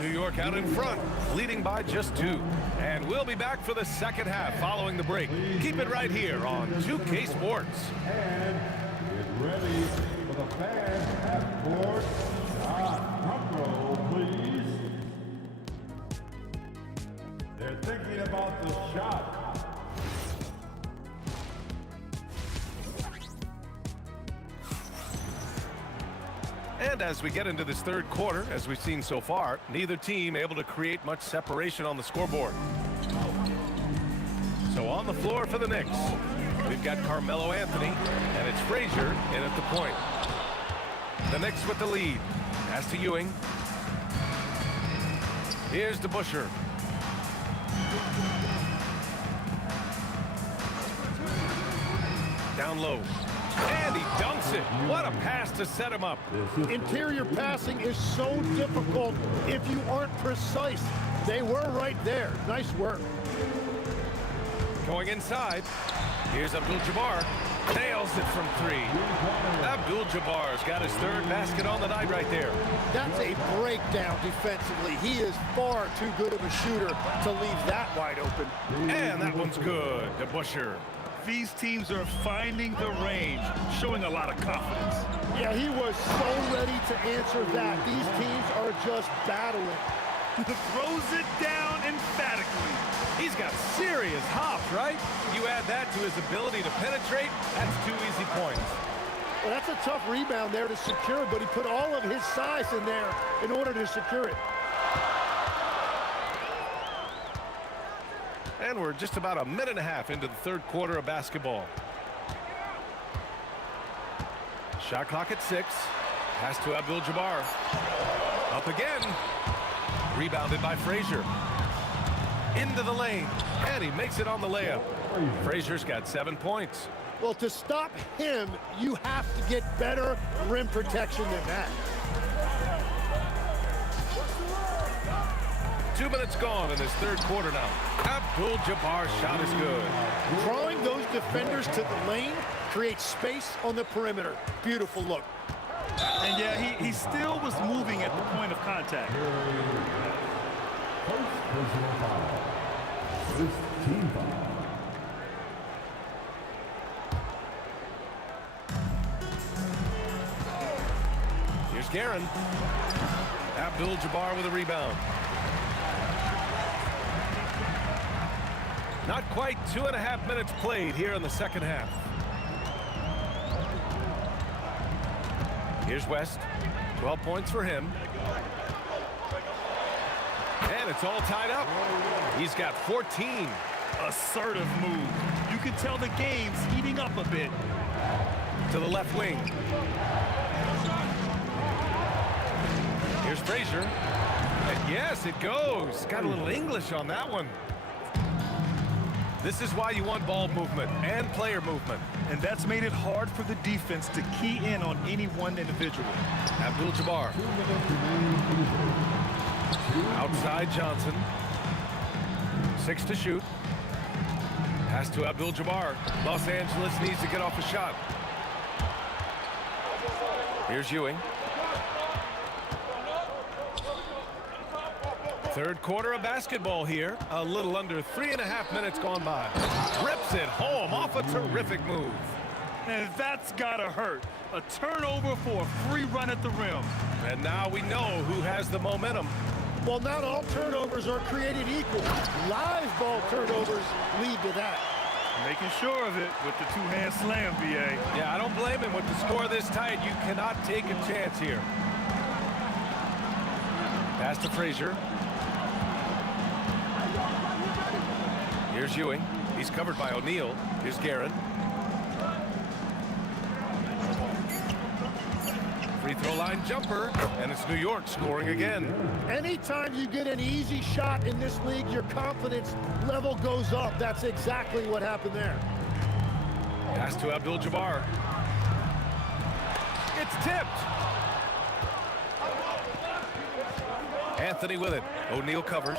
New York out in front, leading by just 2. And we'll be back for the second half following the break. Keep it right here on 2K Sports. And get ready for the fans at court. Shot. Drum roll, please. They're thinking about the shot. And as we get into this third quarter, as we've seen so far, neither team able to create much separation on the scoreboard. So on the floor for the Knicks, we've got Carmelo Anthony, and it's Frazier in at the point. The Knicks with the lead. Pass to Ewing. Here's DeBusschere. Down low. And he dunks it. What a pass to set him up. Interior passing is so difficult if you aren't precise. They were right there. Nice work. Going inside. Here's Abdul-Jabbar. Nails it from 3. Abdul-Jabbar's got his 3rd basket on the night right there. That's a breakdown defensively. He is far too good of a shooter to leave that wide open. And that one's good. DeBusschere. These teams are finding the range, showing a lot of confidence. Yeah, he was so ready to answer that. These teams are just battling. Throws it down emphatically. He's got serious hops, right? You add that to his ability to penetrate, that's 2 easy points. Well, that's a tough rebound there to secure, but he put all of his size in there in order to secure it. And we're just about a minute and a half into the third quarter of basketball. Shot clock at 6. Pass to Abdul-Jabbar. Up again. Rebounded by Frazier. Into the lane. And he makes it on the layup. Frazier's got 7 points. Well, to stop him, you have to get better rim protection than that. 2 minutes gone in this third quarter now. Abdul-Jabbar's shot is good. Drawing those defenders to the lane creates space on the perimeter. Beautiful look. And yeah, he still was moving at the point of contact. First personal foul. First team foul. Here's Guerin. Abdul-Jabbar with a rebound. Not quite 2.5 minutes played here in the second half. Here's West. 12 points for him. And it's all tied up. He's got 14. Assertive move. You can tell the game's heating up a bit. To the left wing. Here's Frazier. And yes, it goes. Got a little English on that one. This is why you want ball movement and player movement. And that's made it hard for the defense to key in on any one individual. Abdul-Jabbar. Outside Johnson. 6 to shoot. Pass to Abdul-Jabbar. Los Angeles needs to get off a shot. Here's Ewing. Third quarter of basketball here. A little under 3.5 minutes gone by. Rips it home off a terrific move. And that's gotta hurt. A turnover for a free run at the rim. And now we know who has the momentum. Well, not all turnovers are created equal. Live ball turnovers lead to that. Making sure of it with the two-hand slam, BA. Yeah, I don't blame him. With the score this tight, you cannot take a chance here. Pass to Frazier. Here's Ewing. He's covered by O'Neal. Here's Guerin. Free throw line jumper, and it's New York scoring again. Anytime you get an easy shot in this league, your confidence level goes up. That's exactly what happened there. Pass to Abdul-Jabbar. It's tipped. Anthony with it. O'Neal covers.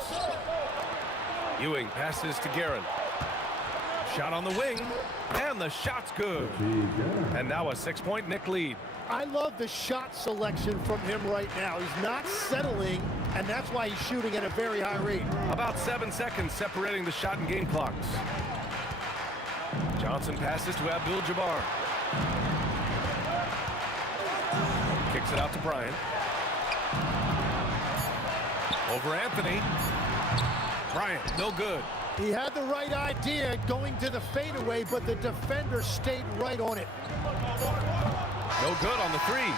Ewing passes to Guerin. Shot on the wing, and the shot's good. And now a 6-point Knick lead. I love the shot selection from him right now. He's not settling, and that's why he's shooting at a very high rate. About 7 seconds separating the shot and game clocks. Johnson passes to Abdul-Jabbar. Kicks it out to Bryant. Over Anthony. Bryant, no good. He had the right idea going to the fadeaway, but the defender stayed right on it. No good on the three.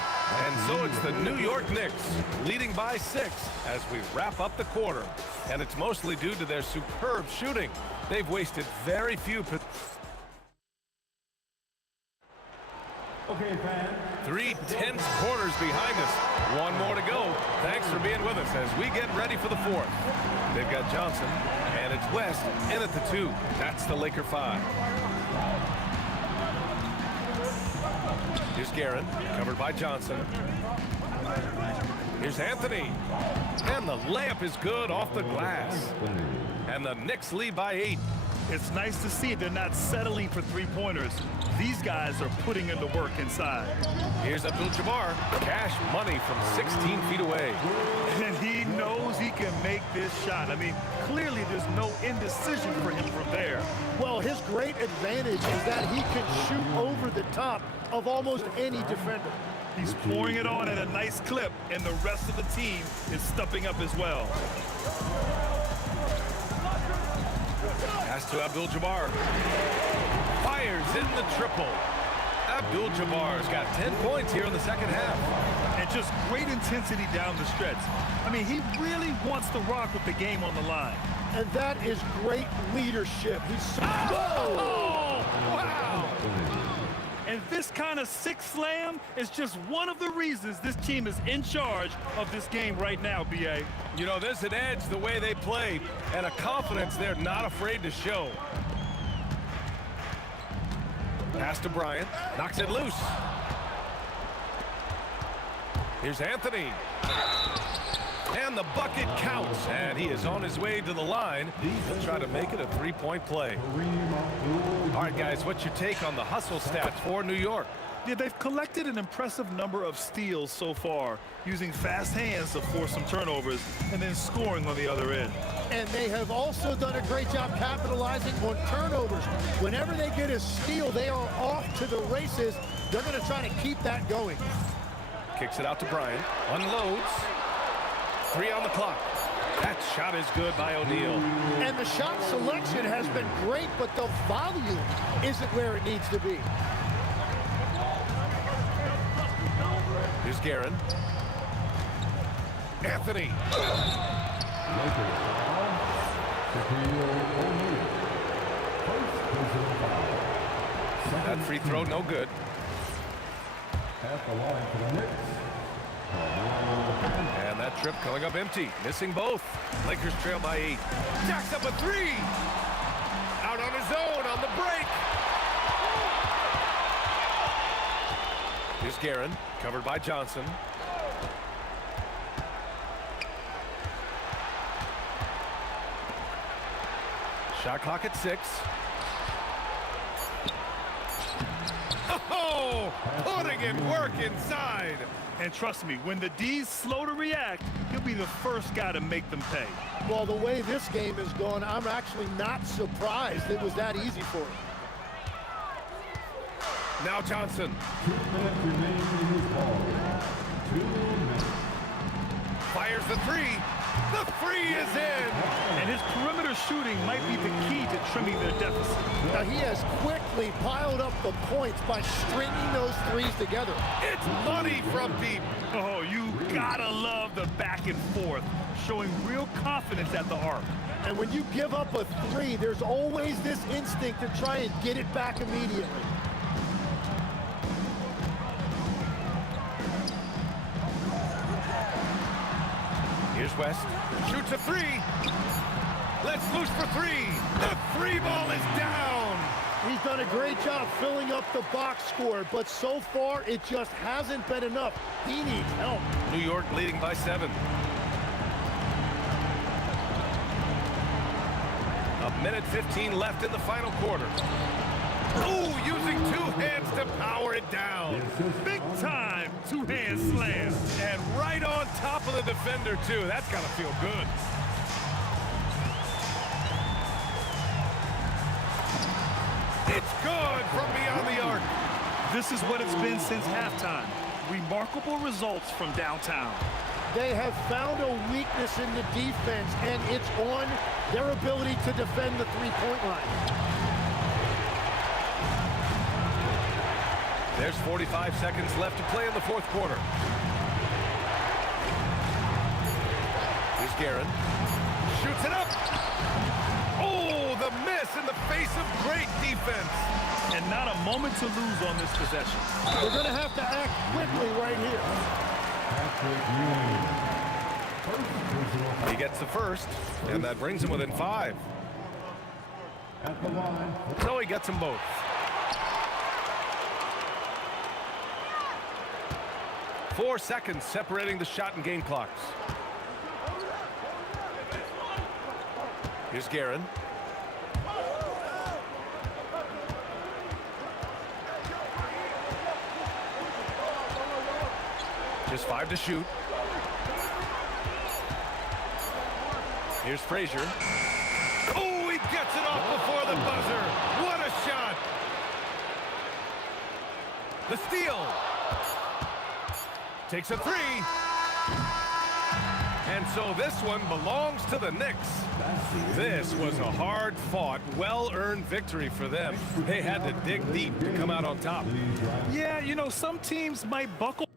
And so it's the New York Knicks leading by 6 as we wrap up the quarter. And it's mostly due to their superb shooting. They've wasted very few. Okay, fans. 3 tense quarters behind us. One more to go. Thanks for being with us as we get ready for the 4th. They've got Johnson, and it's West in at the 2. That's the Laker 5. Here's Guerin, covered by Johnson. Here's Anthony. And the layup is good off the glass. And the Knicks lead by 8. It's nice to see they're not settling for three-pointers. These guys are putting in the work inside. Here's Abdul-Jabbar. Cash money from 16 feet away. And he knows he can make this shot. I mean, clearly there's no indecision for him from there. Well, his great advantage is that he can shoot over the top of almost any defender. He's pouring it on at a nice clip, and the rest of the team is stepping up as well. Pass to Abdul-Jabbar. Fires in the triple. Abdul-Jabbar's got 10 points here in the second half. And just great intensity down the stretch. I mean, he really wants to rock with the game on the line. And that is great leadership. He's so... Oh! Wow! And this kind of six slam is just one of the reasons this team is in charge of this game right now, B.A. You know, there's an edge the way they play and a confidence they're not afraid to show. Pass to Bryant. Knocks it loose. Here's Anthony. And the bucket counts. And he is on his way to the line. He'll try to make it a three-point play. All right, guys, what's your take on the hustle stats for New York? Yeah, they've collected an impressive number of steals so far, using fast hands to force some turnovers and then scoring on the other end. And they have also done a great job capitalizing on turnovers. Whenever they get a steal, they are off to the races. They're going to try to keep that going. Kicks it out to Bryant. Unloads. 3 on the clock. That shot is good by O'Neal. And the shot selection has been great, but the volume isn't where it needs to be. Here's Guerin. Anthony. That free throw, no good. At the line for the Knicks. And that trip coming up empty. Missing both. Lakers trail by 8. Jacks up a 3. Out on his own on the break. Here's Guerin, covered by Johnson. Shot clock at 6. Oh, putting in work inside. And trust me, when the D's slow to react, he'll be the first guy to make them pay. Well, the way this game is going, I'm actually not surprised it was that easy for him. Now Johnson. 2 minutes remaining in this ball. 2 minutes. Fires the 3. The 3 is in. And his perimeter shooting might be the key to trimming their deficit. Now he has quickly piled up the points by stringing those threes together. It's money from deep. Oh, you gotta love the back and forth, showing real confidence at the arc. And when you give up a 3, there's always this instinct to try and get it back immediately. Here's West. Shoots a 3. Let's loose for 3. The 3 ball is down. He's done a great job filling up the box score, but so far it just hasn't been enough. He needs help. New York leading by 7. A minute 15 left in the final quarter. Oh, using 2 hands to power it down. Big time 2-hand slam. And right on top of the defender, too. That's got to feel good. It's good from beyond the arc. This is what it's been since halftime. Remarkable results from downtown. They have found a weakness in the defense, and it's on their ability to defend the three-point line. There's 45 seconds left to play in the fourth quarter. Here's Guerin. Shoots it up. Oh, the miss in the face of great defense. And not a moment to lose on this possession. They're going to have to act quickly right here. He gets the first, and that brings him within 5. At the line. So he gets them both. Four seconds separating the shot and game clocks. Here's Guerin. Just 5 to shoot. Here's Frazier. Oh, he gets it off before the buzzer. What a shot. The steal. Takes a 3. And so this one belongs to the Knicks. This was a hard-fought, well-earned victory for them. They had to dig deep to come out on top. Yeah, you know, some teams might buckle.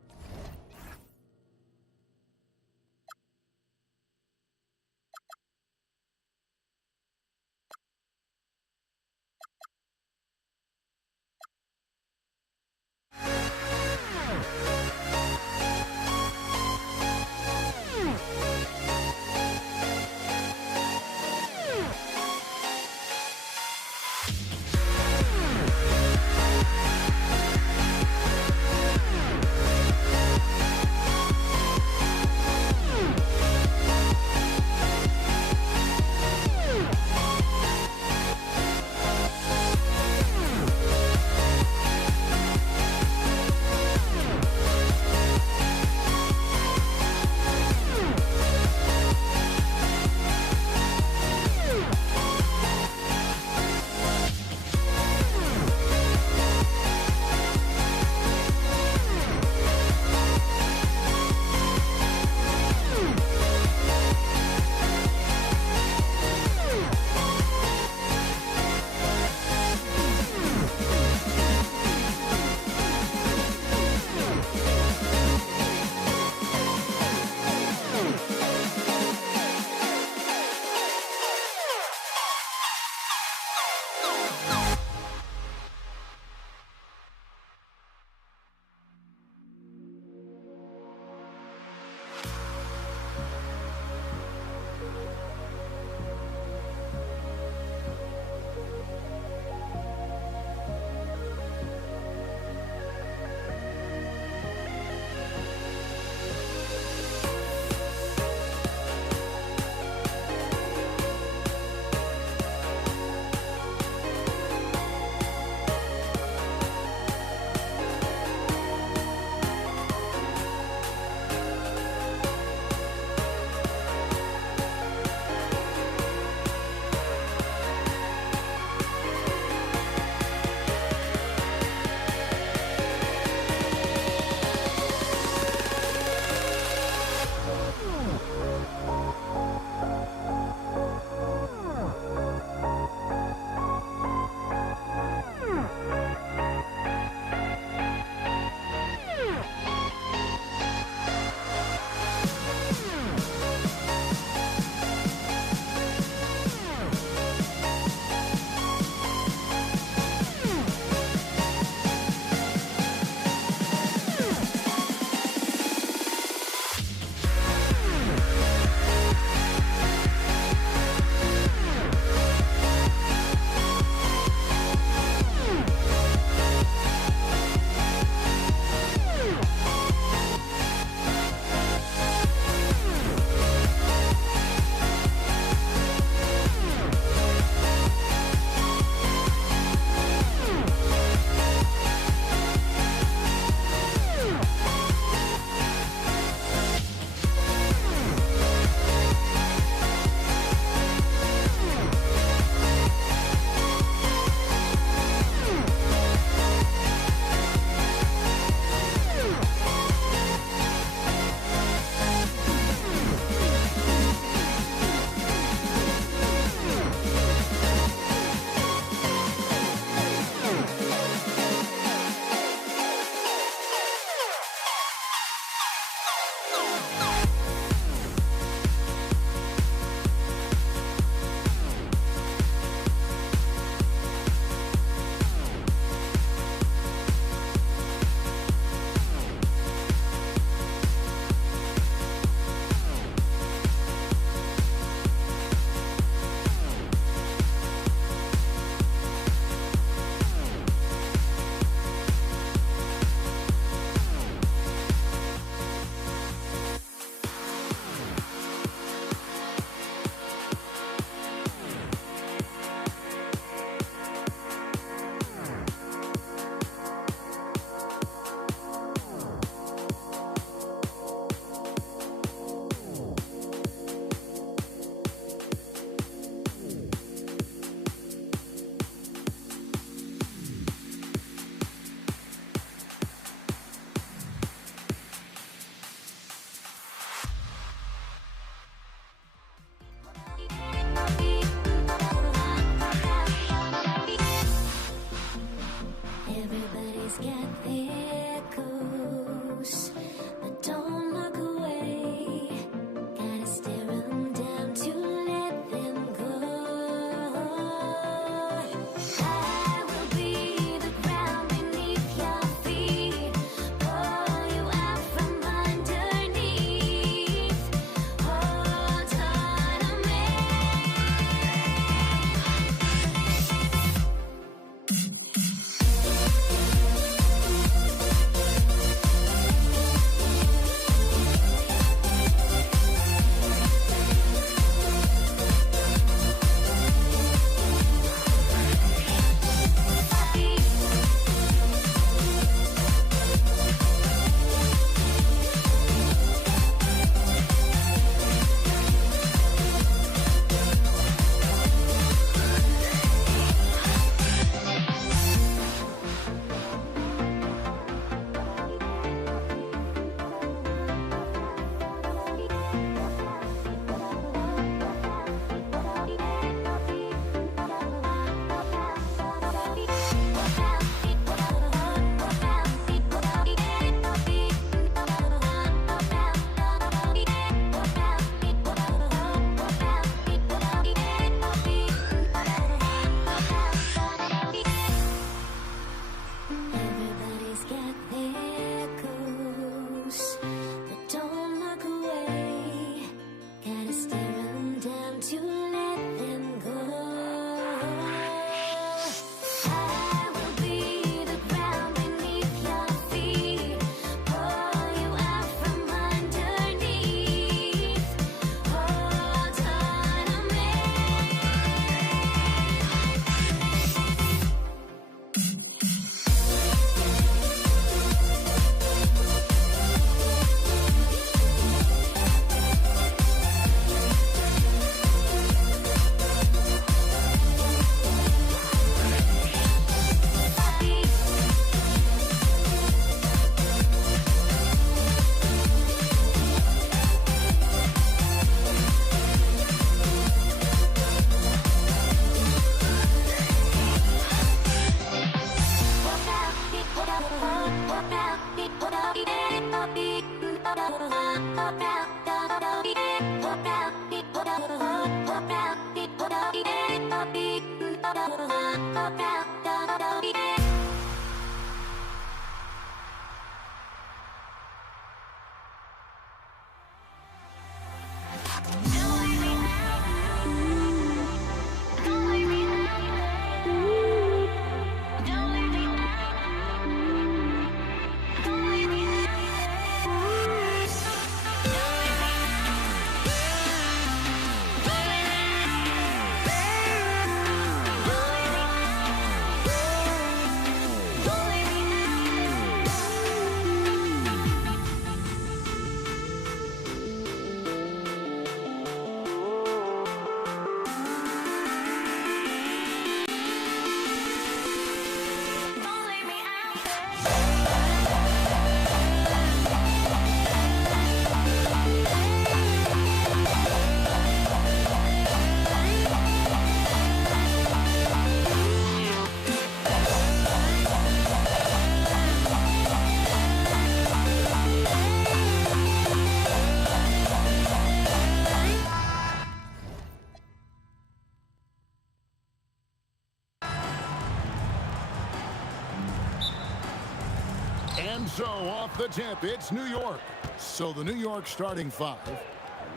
And so off the tip, it's New York. So the New York starting five.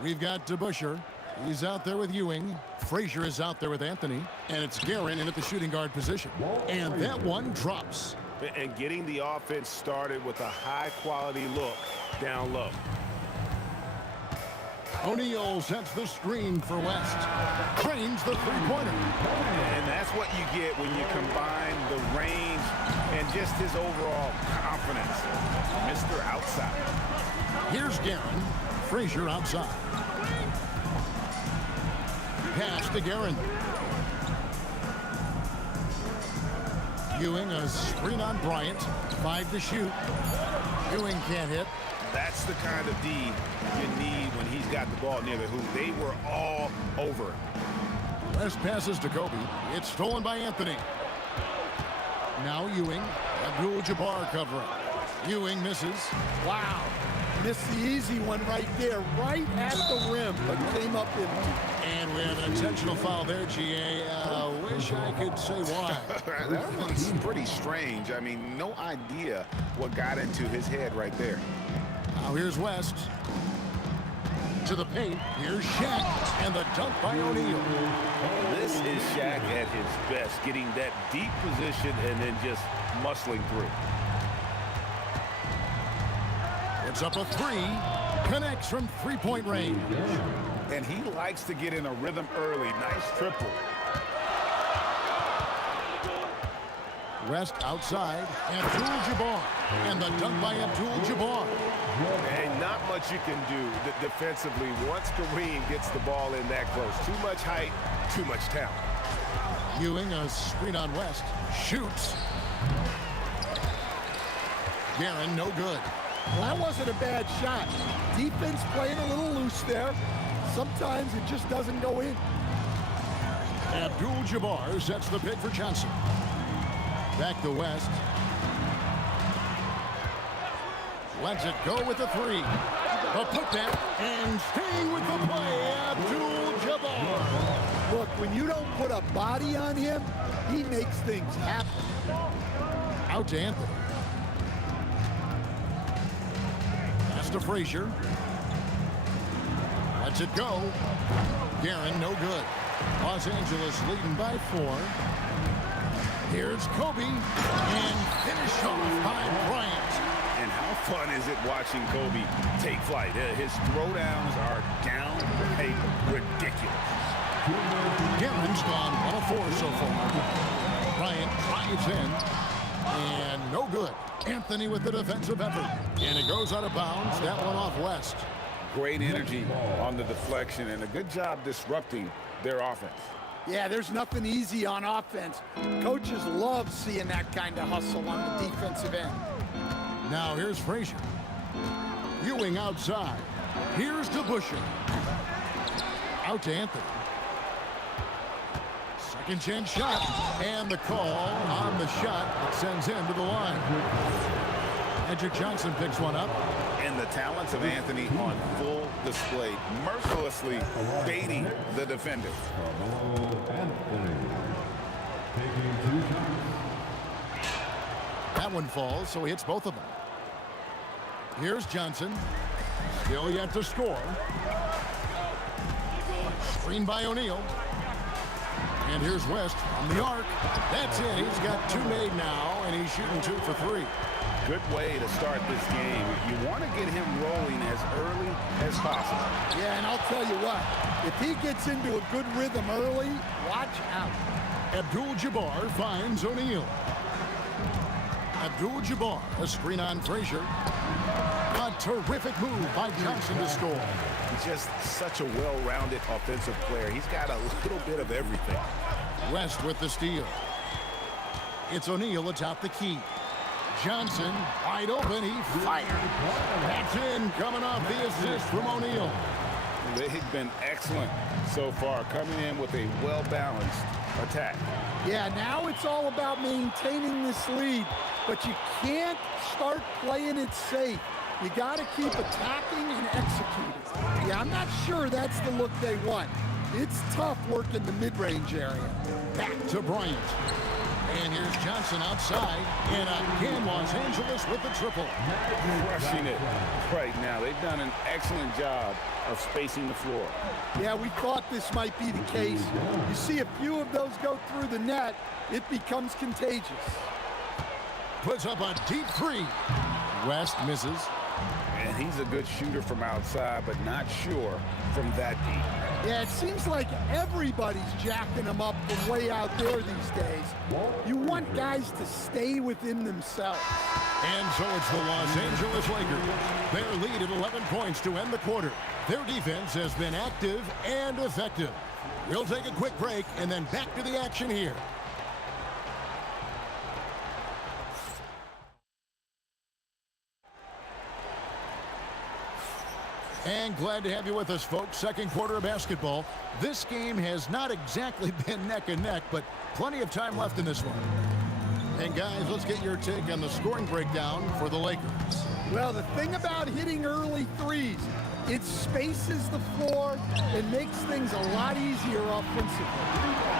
We've got DeBusschere. He's out there with Ewing. Frazier is out there with Anthony. And it's Guerin in at the shooting guard position. And that one drops. And getting the offense started with a high-quality look down low. O'Neal sets the screen for West. Trains the three-pointer. And that's what you get when you combine the range and just his overall confidence. Mr. Outside. Here's Guerin. Frazier outside. Pass to Guerin. Ewing a screen on Bryant. 5 to shoot. Ewing can't hit. That's the kind of D you need when he's got the ball near the hoop. They were all over. West passes to Kobe. It's stolen by Anthony. Now Ewing. Abdul-Jabbar covering. Ewing misses. Wow. Missed the easy one right there, right at the rim, but came up empty. And we have an intentional foul there, GA. Wish I could say why. That one's pretty strange. I mean, no idea what got into his head right there. Now here's West. To the paint. Here's Shaq. And the dunk by O'Neal. This is Shaq at his best, getting that deep position and then just muscling through. It's up a three. Connects from three-point range. And he likes to get in a rhythm early. Nice triple. West outside. Abdul-Jabbar. And the dunk by Abdul-Jabbar. And not much you can do defensively once Kareem gets the ball in that close. Too much height, too much talent. Ewing a screen on West. Shoots. Guerin, no good. Well, that wasn't a bad shot. Defense playing a little loose there. Sometimes it just doesn't go in. Abdul-Jabbar sets the pick for Johnson. Back to West. Lets it go with the three. A putback and staying with the play, Abdul-Jabbar. Look, when you don't put a body on him, he makes things happen. Out to Anthony. Pass to Frazier. Lets it go. Guerin, no good. Los Angeles leading by 4. Here's Kobe. And finished off by Bryant. And how fun is it watching Kobe take flight? His throwdowns are downright ridiculous. Guerin's gone 1 of 4 so far. Bryant drives in. And no good. Anthony with the defensive effort. And it goes out of bounds. That one off West. Great energy on the deflection and a good job disrupting their offense. Yeah, there's nothing easy on offense. Coaches love seeing that kind of hustle on the defensive end. Now here's Frazier. Ewing outside. Here's DeBusschere. Out to Anthony. Second chance shot. And the call on the shot that sends him to the line. Magic Johnson picks one up. And the talents of Anthony on full display, mercilessly baiting the defender. That one falls, so he hits both of them. Here's Johnson. Still yet to score. Screen by O'Neal. And here's West on the arc. That's it. He's got 2 made now, and he's shooting 2 for 3. Good way to start this game. You want to get him rolling as early as possible. Yeah, and I'll tell you what, if he gets into a good rhythm early, watch out. Abdul-Jabbar finds O'Neal. Abdul-Jabbar, a screen on Frazier. A terrific move by Johnson to score. He's just such a well-rounded offensive player. He's got a little bit of everything. West with the steal. It's O'Neal atop the key. Johnson wide open. He fired. That's in. Coming off the assist from O'Neal. They've been excellent so far, coming in with a well-balanced attack. Yeah, now it's all about maintaining this lead, but you can't start playing it safe. You got to keep attacking and executing. Yeah, I'm not sure that's the look they want. It's tough working the mid-range area. Back to Bryant. And here's Johnson outside. And again, Los Angeles with the triple. Crushing it right now. They've done an excellent job of spacing the floor. Yeah, we thought this might be the case. You see a few of those go through the net, it becomes contagious. Puts up a deep 3. West misses. And he's a good shooter from outside, but not sure from that deep. Yeah, it seems like everybody's jacking them up from way out there these days. You want guys to stay within themselves. And so it's the Los Angeles Lakers. Their lead at 11 points to end the quarter. Their defense has been active and effective. We'll take a quick break and then back to the action here. And glad to have you with us, folks. Second quarter of basketball. This game has not exactly been neck and neck, but plenty of time left in this one. And guys, let's get your take on the scoring breakdown for the Lakers. Well, the thing about hitting early threes, it spaces the floor and makes things a lot easier offensively.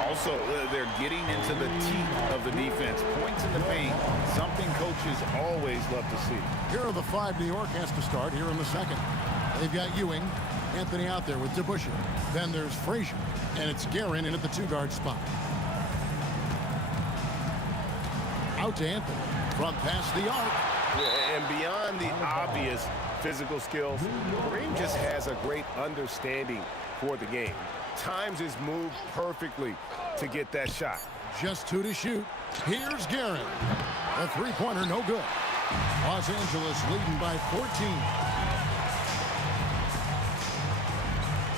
Also, they're getting into the teeth of the defense. Points in the paint, something coaches always love to see. Here are the 5 New York has to start here in the second. They've got Ewing, Anthony out there with DeBusschere. Then there's Frazier, and it's Guerin in at the 2-guard spot. Out to Anthony from past the arc. Yeah, and beyond the obvious physical skills, Kareem just has a great understanding for the game. Times his move perfectly to get that shot. Just 2 to shoot. Here's Guerin. A 3-pointer, no good. Los Angeles leading by 14.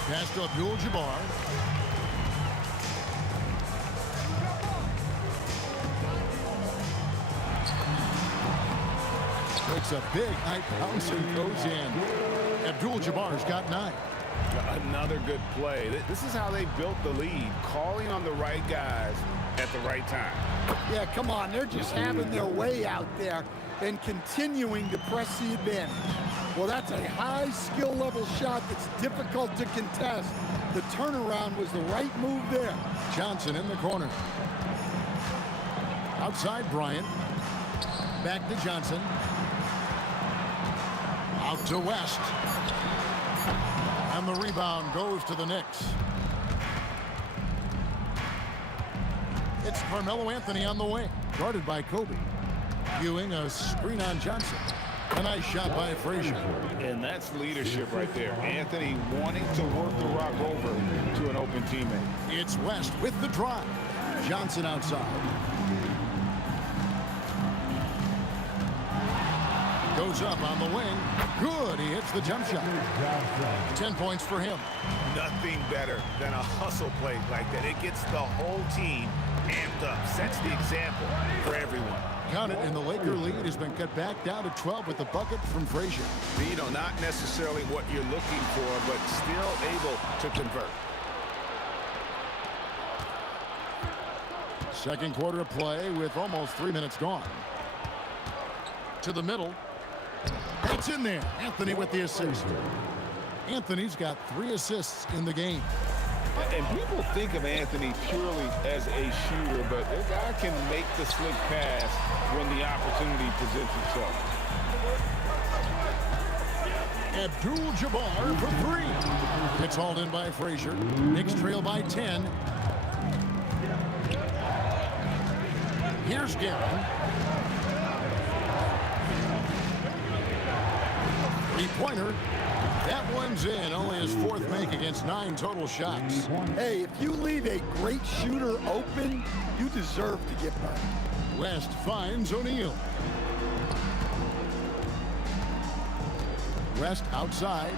Pass to Abdul-Jabbar. Takes a big high bounce and goes in. Abdul-Jabbar's got 9. Another good play. This is how they built the lead, calling on the right guys at the right time. Yeah, come on. They're just having their way out there and continuing to press the advantage. Well, that's a high skill level shot that's difficult to contest. The turnaround was the right move there. Johnson in the corner. Outside Bryant. Back to Johnson. Out to West. And the rebound goes to the Knicks. It's Carmelo Anthony on the wing. Guarded by Kobe. Ewing, a screen on Johnson. A nice shot by Frazier. And that's leadership right there. Anthony wanting to work the rock over to an open teammate. It's West with the drive. Johnson outside. Goes up on the wing. Good. He hits the jump shot. 10 points for him. Nothing better than a hustle play like that. It gets the whole team amped up. Sets the example for everyone. Count it, and the Laker lead has been cut back down to 12 with the bucket from Frazier. You know, not necessarily what you're looking for, but still able to convert. Second quarter of play with almost 3 minutes gone. To the middle. That's in there. Anthony with the assist. Anthony's got 3 assists in the game. And people think of Anthony purely as a shooter, but this guy can make the slick pass when the opportunity presents itself. Abdul-Jabbar for 3. It's hauled in by Frazier. Knicks trail by 10. Here's Guerin. 3-pointer. That one's in. Only his 4th make against 9 total shots. Hey, if you leave a great shooter open, you deserve to get burned. West finds O'Neal. West outside.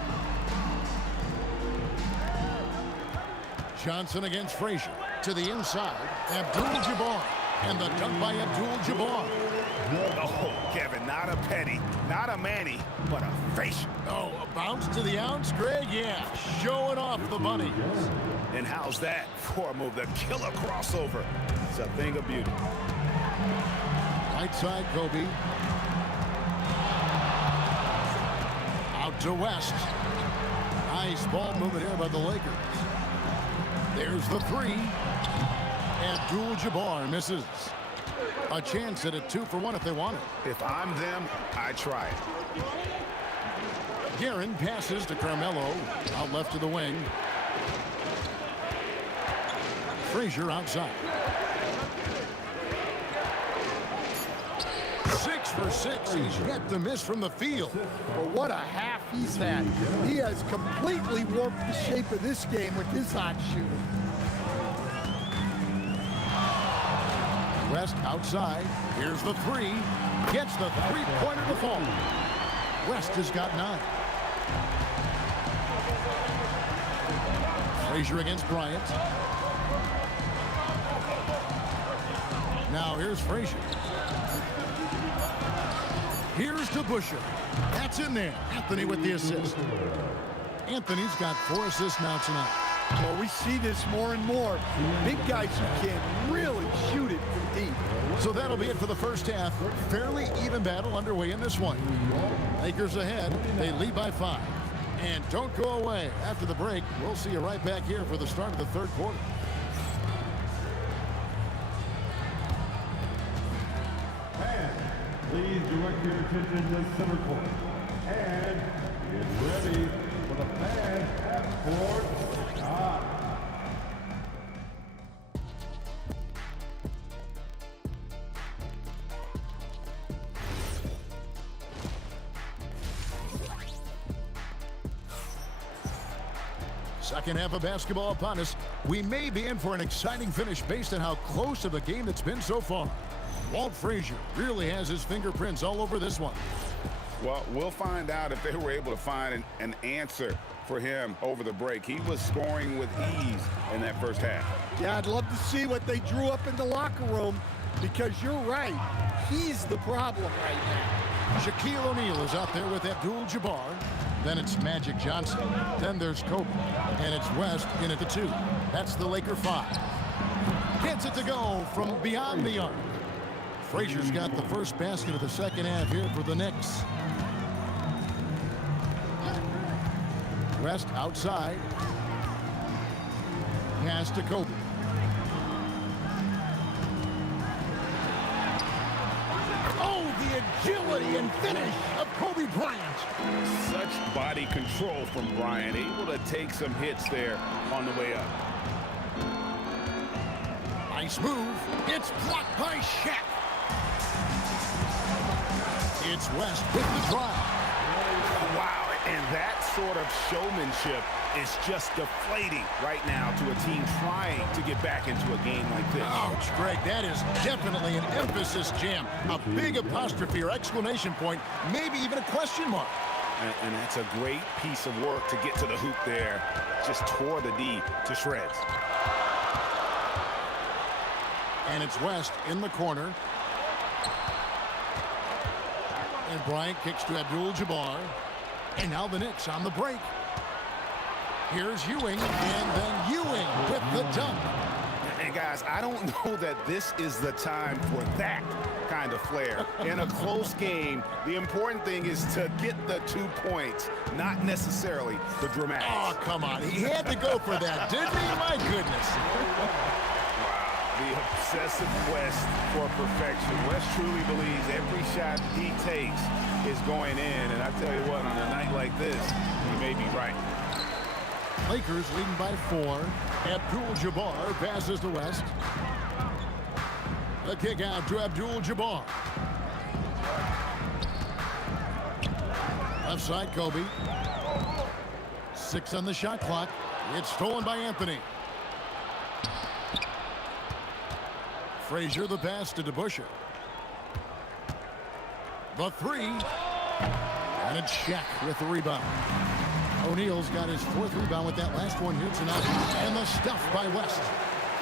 Johnson against Frazier. To the inside. Abdul-Jabbar. And the dunk by Abdul-Jabbar. Oh, Kevin, not a Petty, not a Manny, but a Frazier. Oh, a bounce to the ounce, Greg? Yeah, showing off the bunny. And how's that for a move? The killer crossover. It's a thing of beauty. Right side, Kobe. Out to West. Nice ball movement here by the Lakers. There's the 3. Abdul-Jabbar misses. A chance at a 2-for-1 if they want it. If I'm them, I try it. Guerin passes to Carmelo. Out left to the wing. Frazier outside. 6 for 6. He's yet to miss from the field. Well, what a half he's had. He has completely warped the shape of this game with his hot shooting. West outside. Here's the 3. Gets the 3-pointer to fall. West has got 9. Frazier against Bryant. Now here's Frazier. Here's to Busher. That's in there. Anthony with the assist. Anthony's got 4 assists now tonight. Well, we see this more and more. Big guys who can really shoot it from deep. So that'll be it for the first half. Fairly even battle underway in this one. Lakers ahead. They lead by 5. And don't go away. After the break, we'll see you right back here for the start of the 3rd quarter. Fans, please direct your attention to center court. And get ready for the fans half-court shot. Second half of basketball upon us. We may be in for an exciting finish based on how close of a game it's been so far. Walt Frazier really has his fingerprints all over this one. Well, we'll find out if they were able to find an answer for him over the break. He was scoring with ease in that first half. Yeah, I'd love to see what they drew up in the locker room, because you're right. He's the problem right now. Shaquille O'Neal is out there with Abdul-Jabbar. Then it's Magic Johnson. Then there's Kobe. And it's West in at the 2. That's the Laker 5. Gets it to go from beyond the arc. Frazier's got the first basket of the second half here for the Knicks. West outside. Pass to Kobe. Oh, the agility and finish of Kobe Bryant. Such body control from Bryant, able to take some hits there on the way up. Nice move. It's blocked by Shaq. It's West with the drive. Wow, and that sort of showmanship is just deflating right now to a team trying to get back into a game like this. Ouch, Greg, that is definitely an emphasis jam. A big apostrophe or exclamation point, maybe even a question mark. And that's a great piece of work to get to the hoop there. Just tore the D to shreds. And it's West in the corner. And Bryant kicks to Abdul-Jabbar. And now the Knicks on the break. Here's Ewing, and then Ewing with the dunk. And And guys, I don't know that this is the time for that kind of flair. In a close game, the important thing is to get the 2 points, not necessarily the dramatics. Oh, come on. He had to go for that, didn't he? My goodness. The obsessive quest for perfection. Wes truly believes every shot he takes is going in. And I tell you what, on a night like this, he may be right. Lakers leading by 4. Abdul-Jabbar passes to West. The kick out to Abdul-Jabbar. Left side, Kobe. 6 on the shot clock. It's stolen by Anthony. Frazier, the pass to DeBusschere. The 3. And it's Shaq with the rebound. O'Neal's got his 4th rebound with that last one here tonight. And the stuff by West.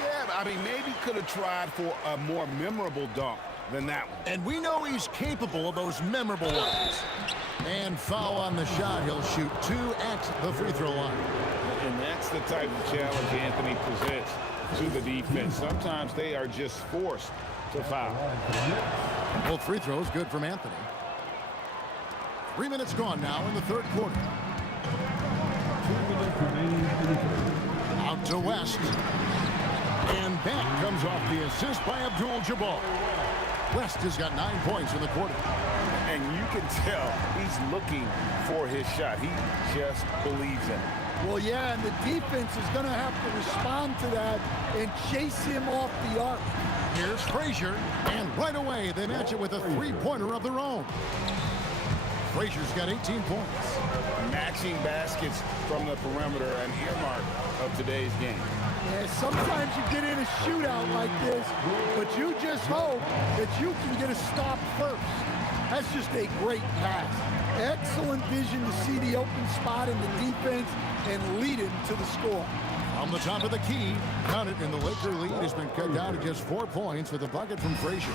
Yeah, I mean, maybe could have tried for a more memorable dunk than that one. And we know he's capable of those memorable ones. And foul on the shot. He'll shoot 2 at the free throw line. And that's the type of challenge Anthony presents to the defense. Sometimes they are just forced to foul. Both free throws good from Anthony. 3 minutes gone now in the third quarter. 2 minutes remaining in the third. Out to West. And back comes off the assist by Abdul-Jabbar. West has got 9 points in the quarter. And you can tell he's looking for his shot. He just believes in it. Well, yeah, and the defense is going to have to respond to that and chase him off the arc. Here's Frazier, and right away they match it with a three-pointer of their own. Frazier's got 18 points. Matching baskets from the perimeter, an earmark of today's game. Yeah, sometimes you get in a shootout like this, but you just hope that you can get a stop first. That's just a great pass. Excellent vision to see the open spot in the defense and lead him to the score. On the top of the key, count it, and the Laker lead has been cut down to just 4 points with a bucket from Frazier.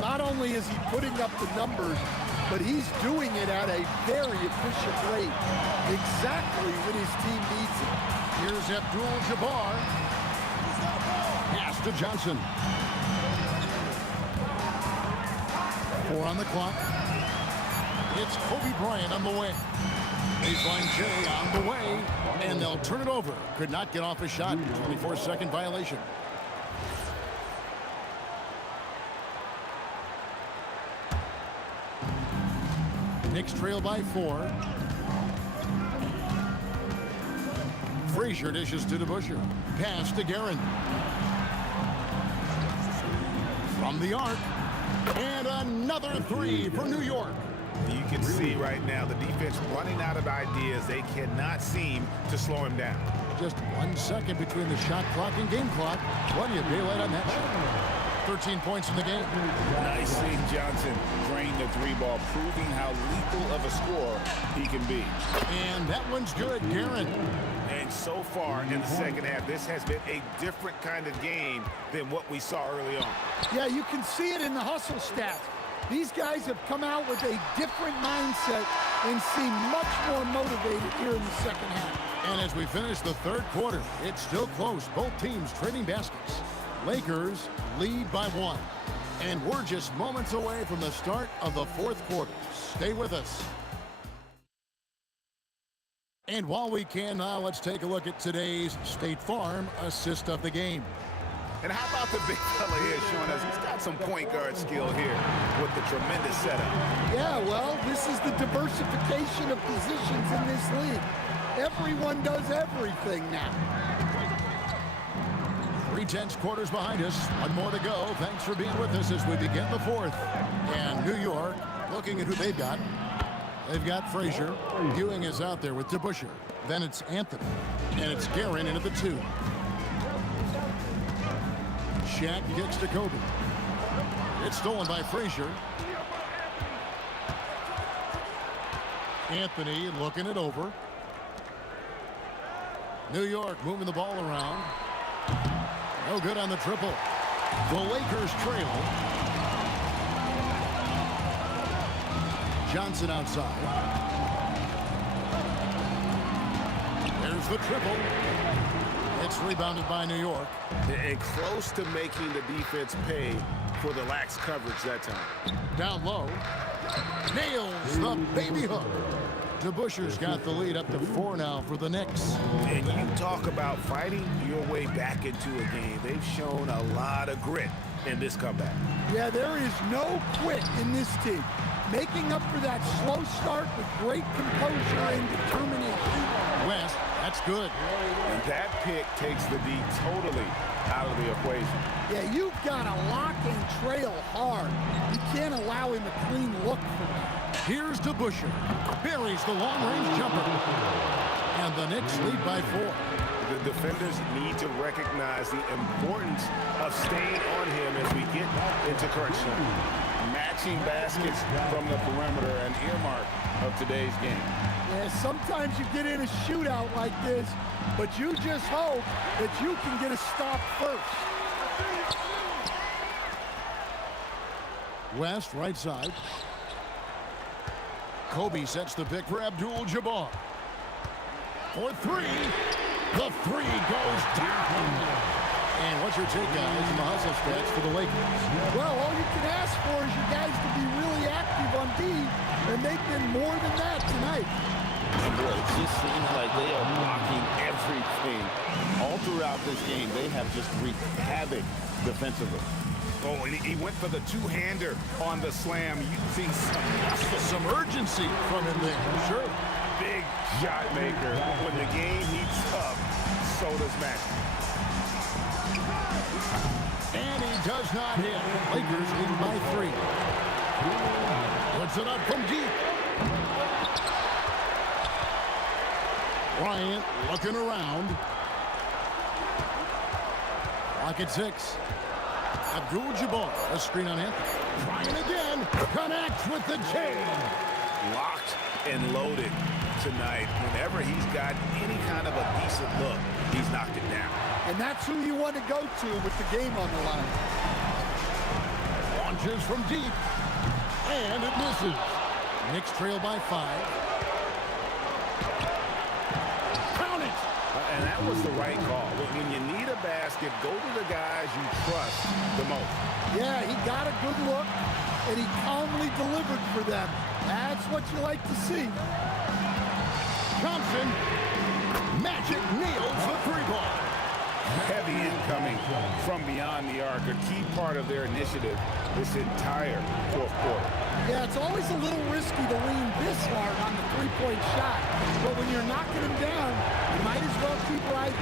Not only is he putting up the numbers, but he's doing it at a very efficient rate. Exactly when his team needs it. Here's Abdul-Jabbar. Pass to Johnson. 4 on the clock. It's Kobe Bryant on the way. Baseline J on the way, and they'll turn it over. Could not get off a shot. 24-second violation. Knicks trail by 4. Frazier dishes to DeBusschere. Pass to Guerin. From the arc. And another 3 for New York. You can see right now the defense running out of ideas. They cannot seem to slow him down. Just 1 second between the shot clock and game clock. Plenty of daylight on that shot. 13 points in the game. Nice seeing Johnson drain the 3-ball, proving how lethal of a scorer he can be. And that one's good, Guerin. And so far in the second half, this has been a different kind of game than what we saw early on. Yeah, you can see it in the hustle stats. These guys have come out with a different mindset and seem much more motivated here in the second half. And as we finish the third quarter, it's still close. Both teams trading baskets. Lakers lead by 1. And we're just moments away from the start of the fourth quarter. Stay with us. And while we can now, let's take a look at today's State Farm assist of the game. And how about the big fella here showing us he's got some point guard skill here with the tremendous setup. Yeah, well, this is the diversification of positions in this league. Everyone does everything now. 3/10 quarters behind us. 1 more to go. Thanks for being with us as we begin the fourth. And New York, looking at who they've got. They've got Frazier. Ewing is out there with DeBusschere. Then it's Anthony. And it's Guerin in at the 2. Shaq kicks to Kobe. It's stolen by Frazier. Anthony looking it over. New York moving the ball around. No good on the triple. The Lakers trail. Johnson outside. There's the triple. It's It's rebounded by New York. And close to making the defense pay for the lax coverage that time. Down low. Nails the baby hook. DeBuscher's got the lead up to 4 now for the Knicks. And you talk about fighting your way back into a game. They've shown a lot of grit in this comeback. Yeah, there is no quit in this team. Making up for that slow start with great composure and determination. West, that's good. And that pick takes the D totally out of the equation. Yeah, you've got to lock and trail hard. You can't allow him a clean look for that. Here's DeBuscher. Buries the long-range jumper. And the Knicks lead by 4. The defenders need to recognize the importance of staying on him as we get into crunch time. Matching baskets from the perimeter, an earmark of today's game. Yeah, sometimes you get in a shootout like this, but you just hope that you can get a stop first. West, right side. Kobe sets the pick for Abdul-Jabbar. For 3. The 3 goes down. And what's your take, guys, in the hustle stretch for the Lakers? Well, all you can ask for is your guys to be really active on D, and they've been more than that tonight. It just seems like they are blocking everything. All throughout this game, they have just wreaked havoc defensively. Oh, and he went for the two-hander on the slam, using some urgency from him there. Sure. Big shot maker. When the game heats up, so does Matt. And he does not hit. Lakers lead by 3. Puts it up from deep. Bryant looking around. Clock at 6. Abdul-Jabbar, a screen on him. Bryant again. Connects with the chain. Locked and loaded tonight. Whenever he's got any kind of a decent look, he's knocked it down. And that's who you want to go to with the game on the line. Launches from deep. And it misses. Knicks trail by 5. Count it! And that was the right call. When you need a basket, go to the guys you trust the most. Yeah, he got a good look, and he calmly delivered for them. That's what you like to see. Thompson. Magic nails the 3-ball. Heavy incoming from beyond the arc, a key part of their initiative this entire fourth quarter. Yeah, it's always a little risky to lean this hard on the three-point shot, but when you're knocking him down, you might as well keep right.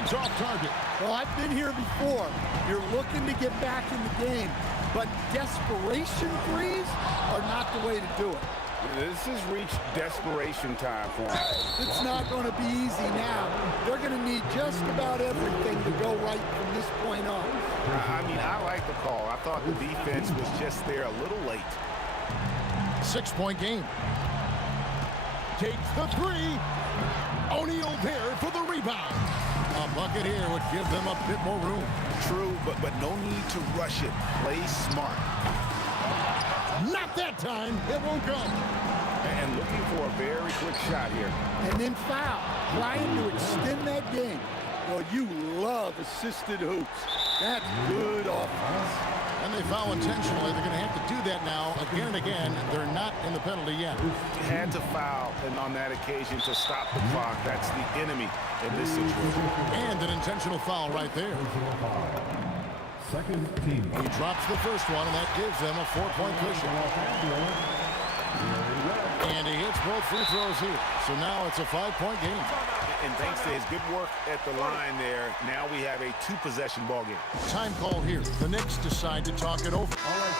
It's off target. Well, I've been here before. You're looking to get back in the game, but desperation threes are not the way to do it. This has reached desperation time for them. It's not going to be easy now. They're going to need just about everything to go right from this point on. I mean, I like the call. I thought the defense was just there a little late. 6-point game. Takes the 3. O'Neal there for the rebound. A bucket here would give them a bit more room. True, but no need to rush it. Play smart. Not that time. It won't go. And looking for a very quick shot here. And then foul. Trying to extend that game. Well, you love assisted hoops. That's good offense. And they foul intentionally. They're going to have to do that now again and again. They're not in the penalty yet. Had to foul, and on that occasion to stop the clock. That's the enemy in this situation. And an intentional foul right there. Second team. He drops the first one, and that gives them a 4-point cushion. And he hits both free throws here. So now it's a 5-point game. And thanks to his good work at the line there, now we have a 2-possession ball game. Time call here. The Knicks decide to talk it over. All right,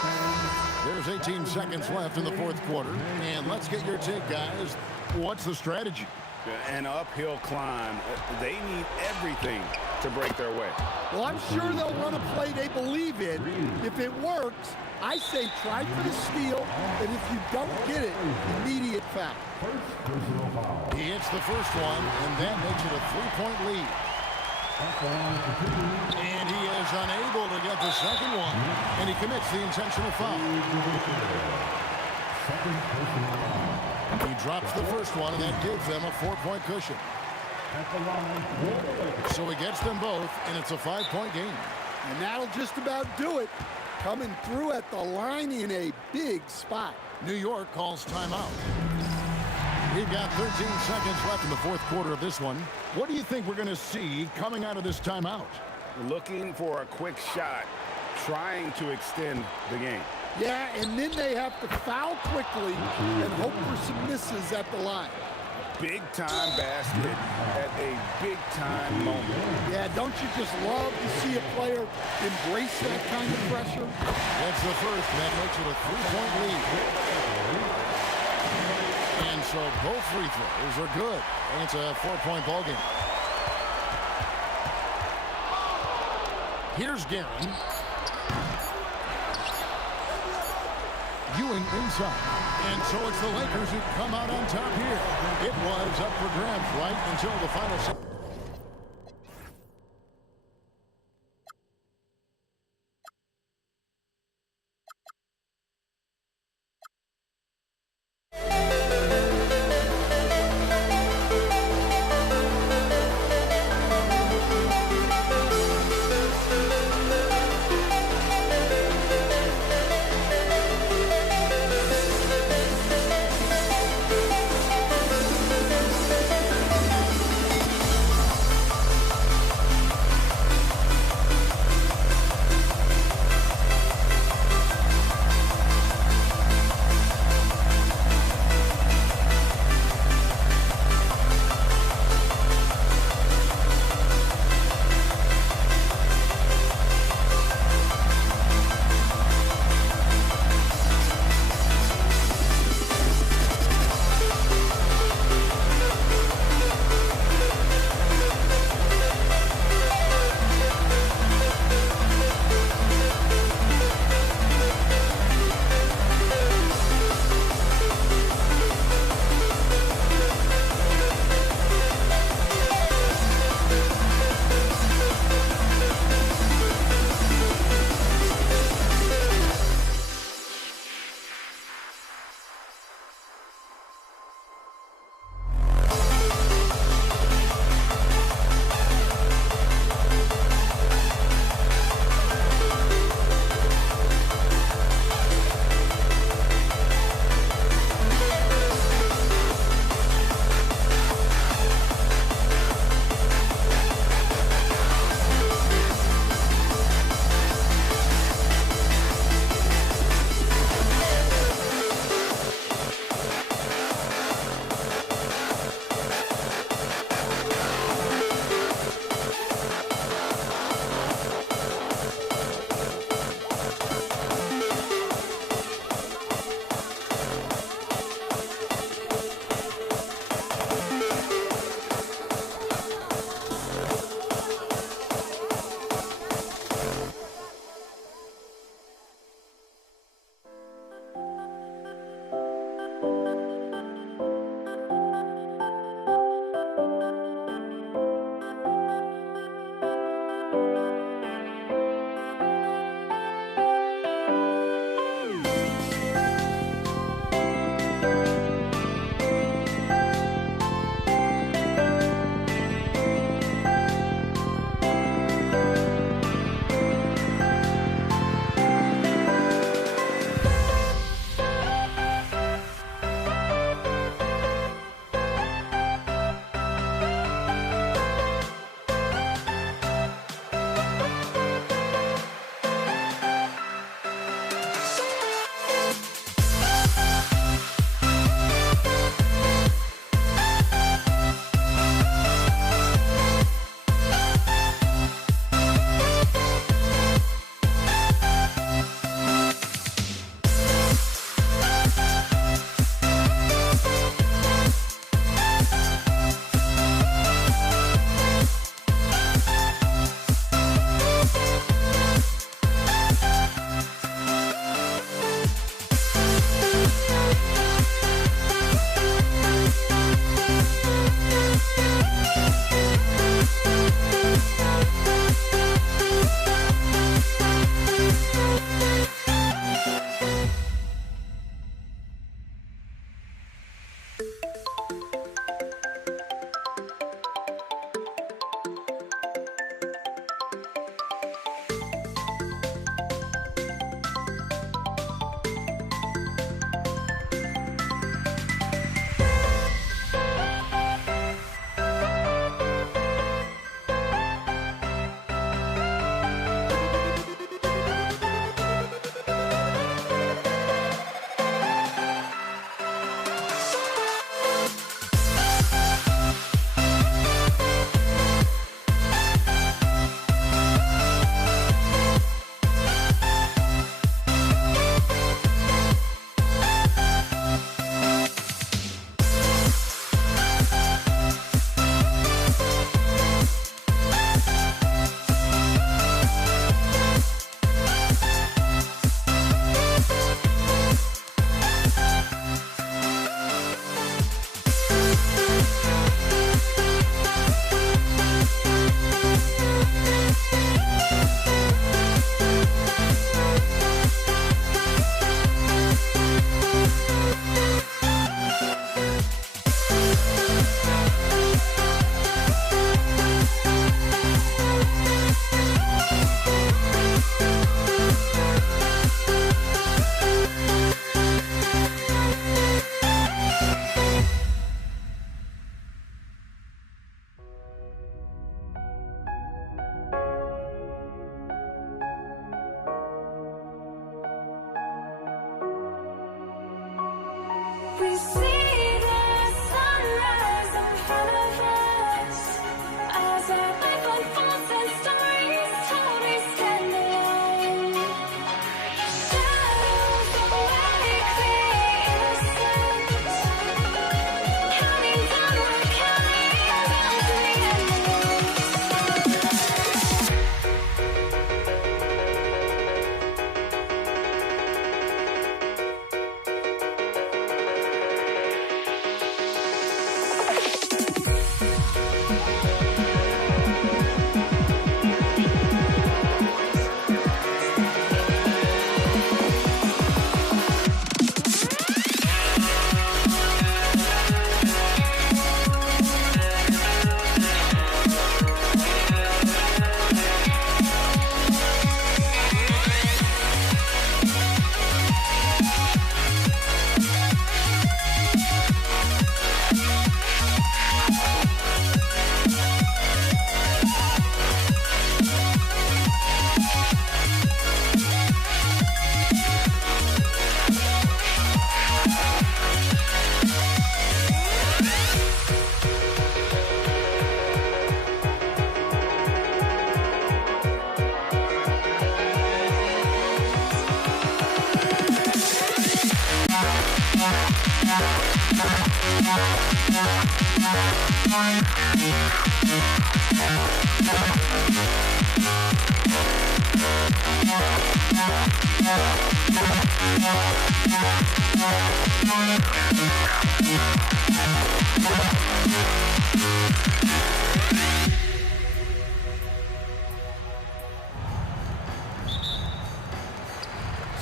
fans. There's 18 seconds left in the fourth quarter. And let's get your take, guys. What's the strategy? An uphill climb. They need everything to break their way. Well, I'm sure they'll run a play they believe in. If it works, I say try for the steal, and if you don't get it, immediate foul. He hits the first one, and that makes it a 3-point lead. And he is unable to get the second one, and he commits the intentional foul. He drops the first one, and that gives them a 4-point cushion. at the line for the Lakers. So he gets them both, and it's a 5-point game. And that'll just about do it. Coming through at the line in a big spot. New York calls timeout. We've got 13 seconds left in the fourth quarter of this one. What do you think we're going to see coming out of this timeout? Looking for a quick shot, trying to extend the game. Yeah, and then they have to foul quickly and hope for some misses at the line. Big-time basket at a big-time moment. Yeah, don't you just love to see a player embrace that kind of pressure? That's the first, and that makes it a 3-point lead. And so both free throws are good, and it's a 4-point ball game. Here's Guerin. Ewing inside. And so it's the Lakers who come out on top here. It was up for grabs right until the final second.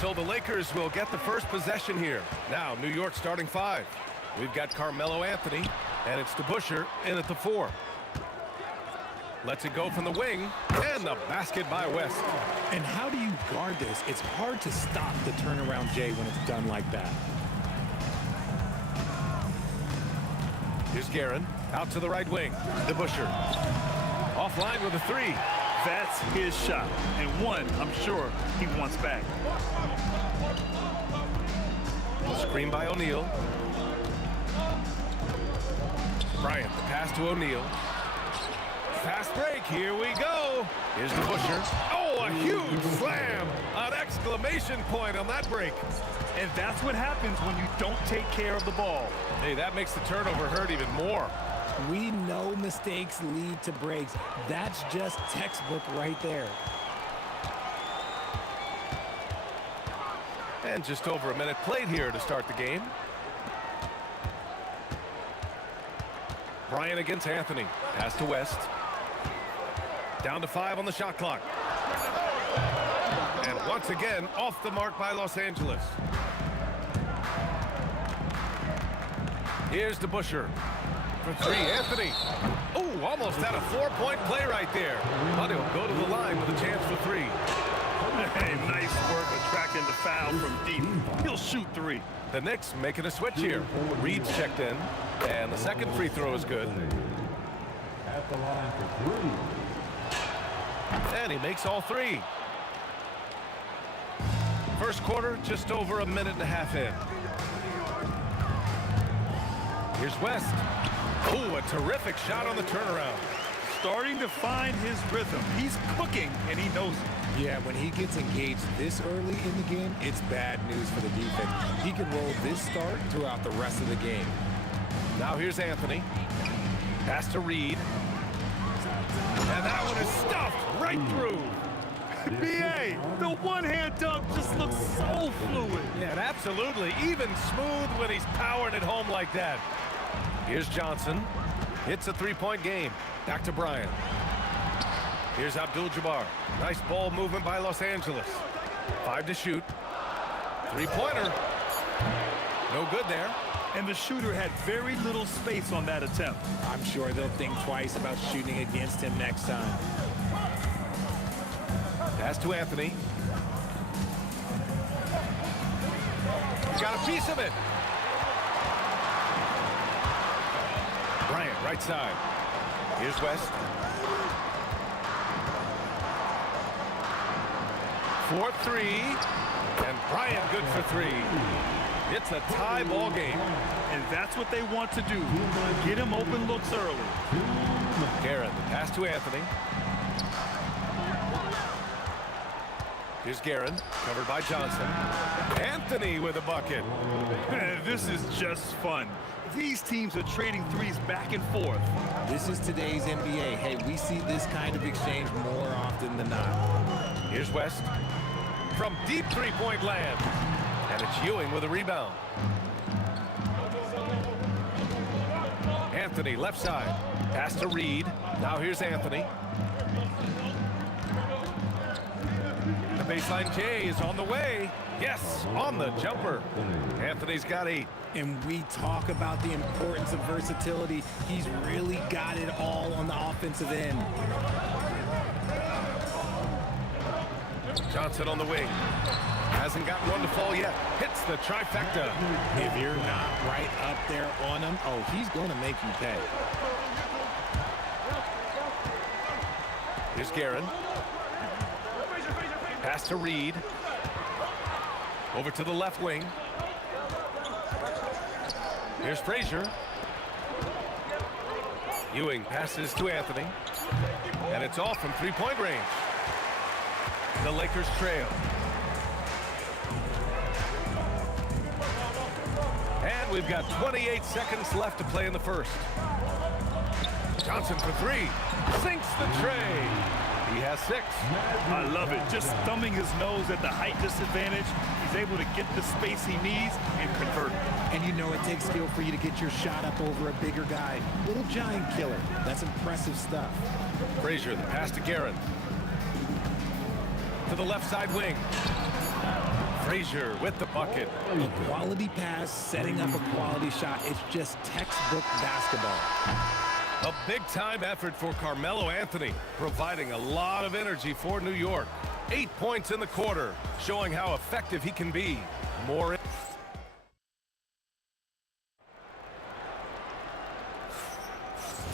So the Lakers will get the first possession here. Now, New York starting 5. We've got Carmelo Anthony, and it's DeBusschere in at the 4. Lets it go from the wing, and the basket by West. And how do you guard this? It's hard to stop the turnaround Jay when it's done like that. Here's Guerin, out to the right wing. DeBusschere, offline with a 3. That's his shot, and one I'm sure he wants back. Screen by O'Neal. Bryant, the pass to O'Neal. Fast break, here we go. Here's DeBusschere. Oh, a huge slam. An exclamation point on that break. And that's what happens when you don't take care of the ball. Hey, that makes the turnover hurt even more. We know mistakes lead to breaks. That's just textbook right there. And just over a minute played here to start the game. Bryant against Anthony. Pass to West. Down to 5 on the shot clock. And once again, off the mark by Los Angeles. Here's DeBusschere. For 3, Anthony. Oh, almost had a 4-point play right there. But he'll go to the line with a chance for 3. Hey, nice work attracting the foul from deep. He'll shoot 3. The Knicks making a switch here. Reed's checked in, and the second free throw is good. At the line for 3. And he makes all 3. First quarter, just over a minute and a half in. Here's West. Oh, a terrific shot on the turnaround. Starting to find his rhythm. He's cooking, and he knows it. Yeah, when he gets engaged this early in the game, it's bad news for the defense. He can roll this start throughout the rest of the game. Now here's Anthony. Pass to Reed. And that one is stuffed right through. B.A., the one-hand dunk just looks so fluid. Yeah, and absolutely. Even smooth when he's powering it home like that. Here's Johnson. It's a 3-point game. Back to Bryant. Here's Abdul-Jabbar. Nice ball movement by Los Angeles. 5 to shoot. 3-pointer. No good there. And the shooter had very little space on that attempt. I'm sure they'll think twice about shooting against him next time. Pass to Anthony. Got a piece of it. Bryant, right side. Here's West. 4-3. And Bryant good for 3. It's a tie ball game. And that's what they want to do. Get him open looks early. Guerin, the pass to Anthony. Here's Guerin, covered by Johnson. Anthony with a bucket. This is just fun. These teams are trading threes back and forth. This is today's NBA. Hey, we see this kind of exchange more often than not. Here's West from deep three-point land. And it's Ewing with a rebound. Anthony, left side. Pass to Reed. Now here's Anthony. The baseline J is on the way. Yes, on the jumper. Anthony's got 8. And we talk about the importance of versatility. He's really got it all on the offensive end. Johnson on the wing. Hasn't gotten one to fall yet. Hits the trifecta. If you're not right up there on him, oh, he's going to make you pay. Here's Guerin. Pass to Reed. Over to the left wing. Here's Frazier. Ewing passes to Anthony. And it's off from three-point range. The Lakers trail. And we've got 28 seconds left to play in the first. Johnson for 3. Sinks the tray. He has 6. I love it. Just thumbing his nose at the height disadvantage. He's able to get the space he needs and convert it. And you know it takes skill for you to get your shot up over a bigger guy. Little giant killer. That's impressive stuff. Frazier, the pass to Guerin. To the left side wing. Frazier with the bucket. A quality pass, setting up a quality shot. It's just textbook basketball. A big-time effort for Carmelo Anthony, providing a lot of energy for New York. 8 points in the quarter, showing how effective he can be. More.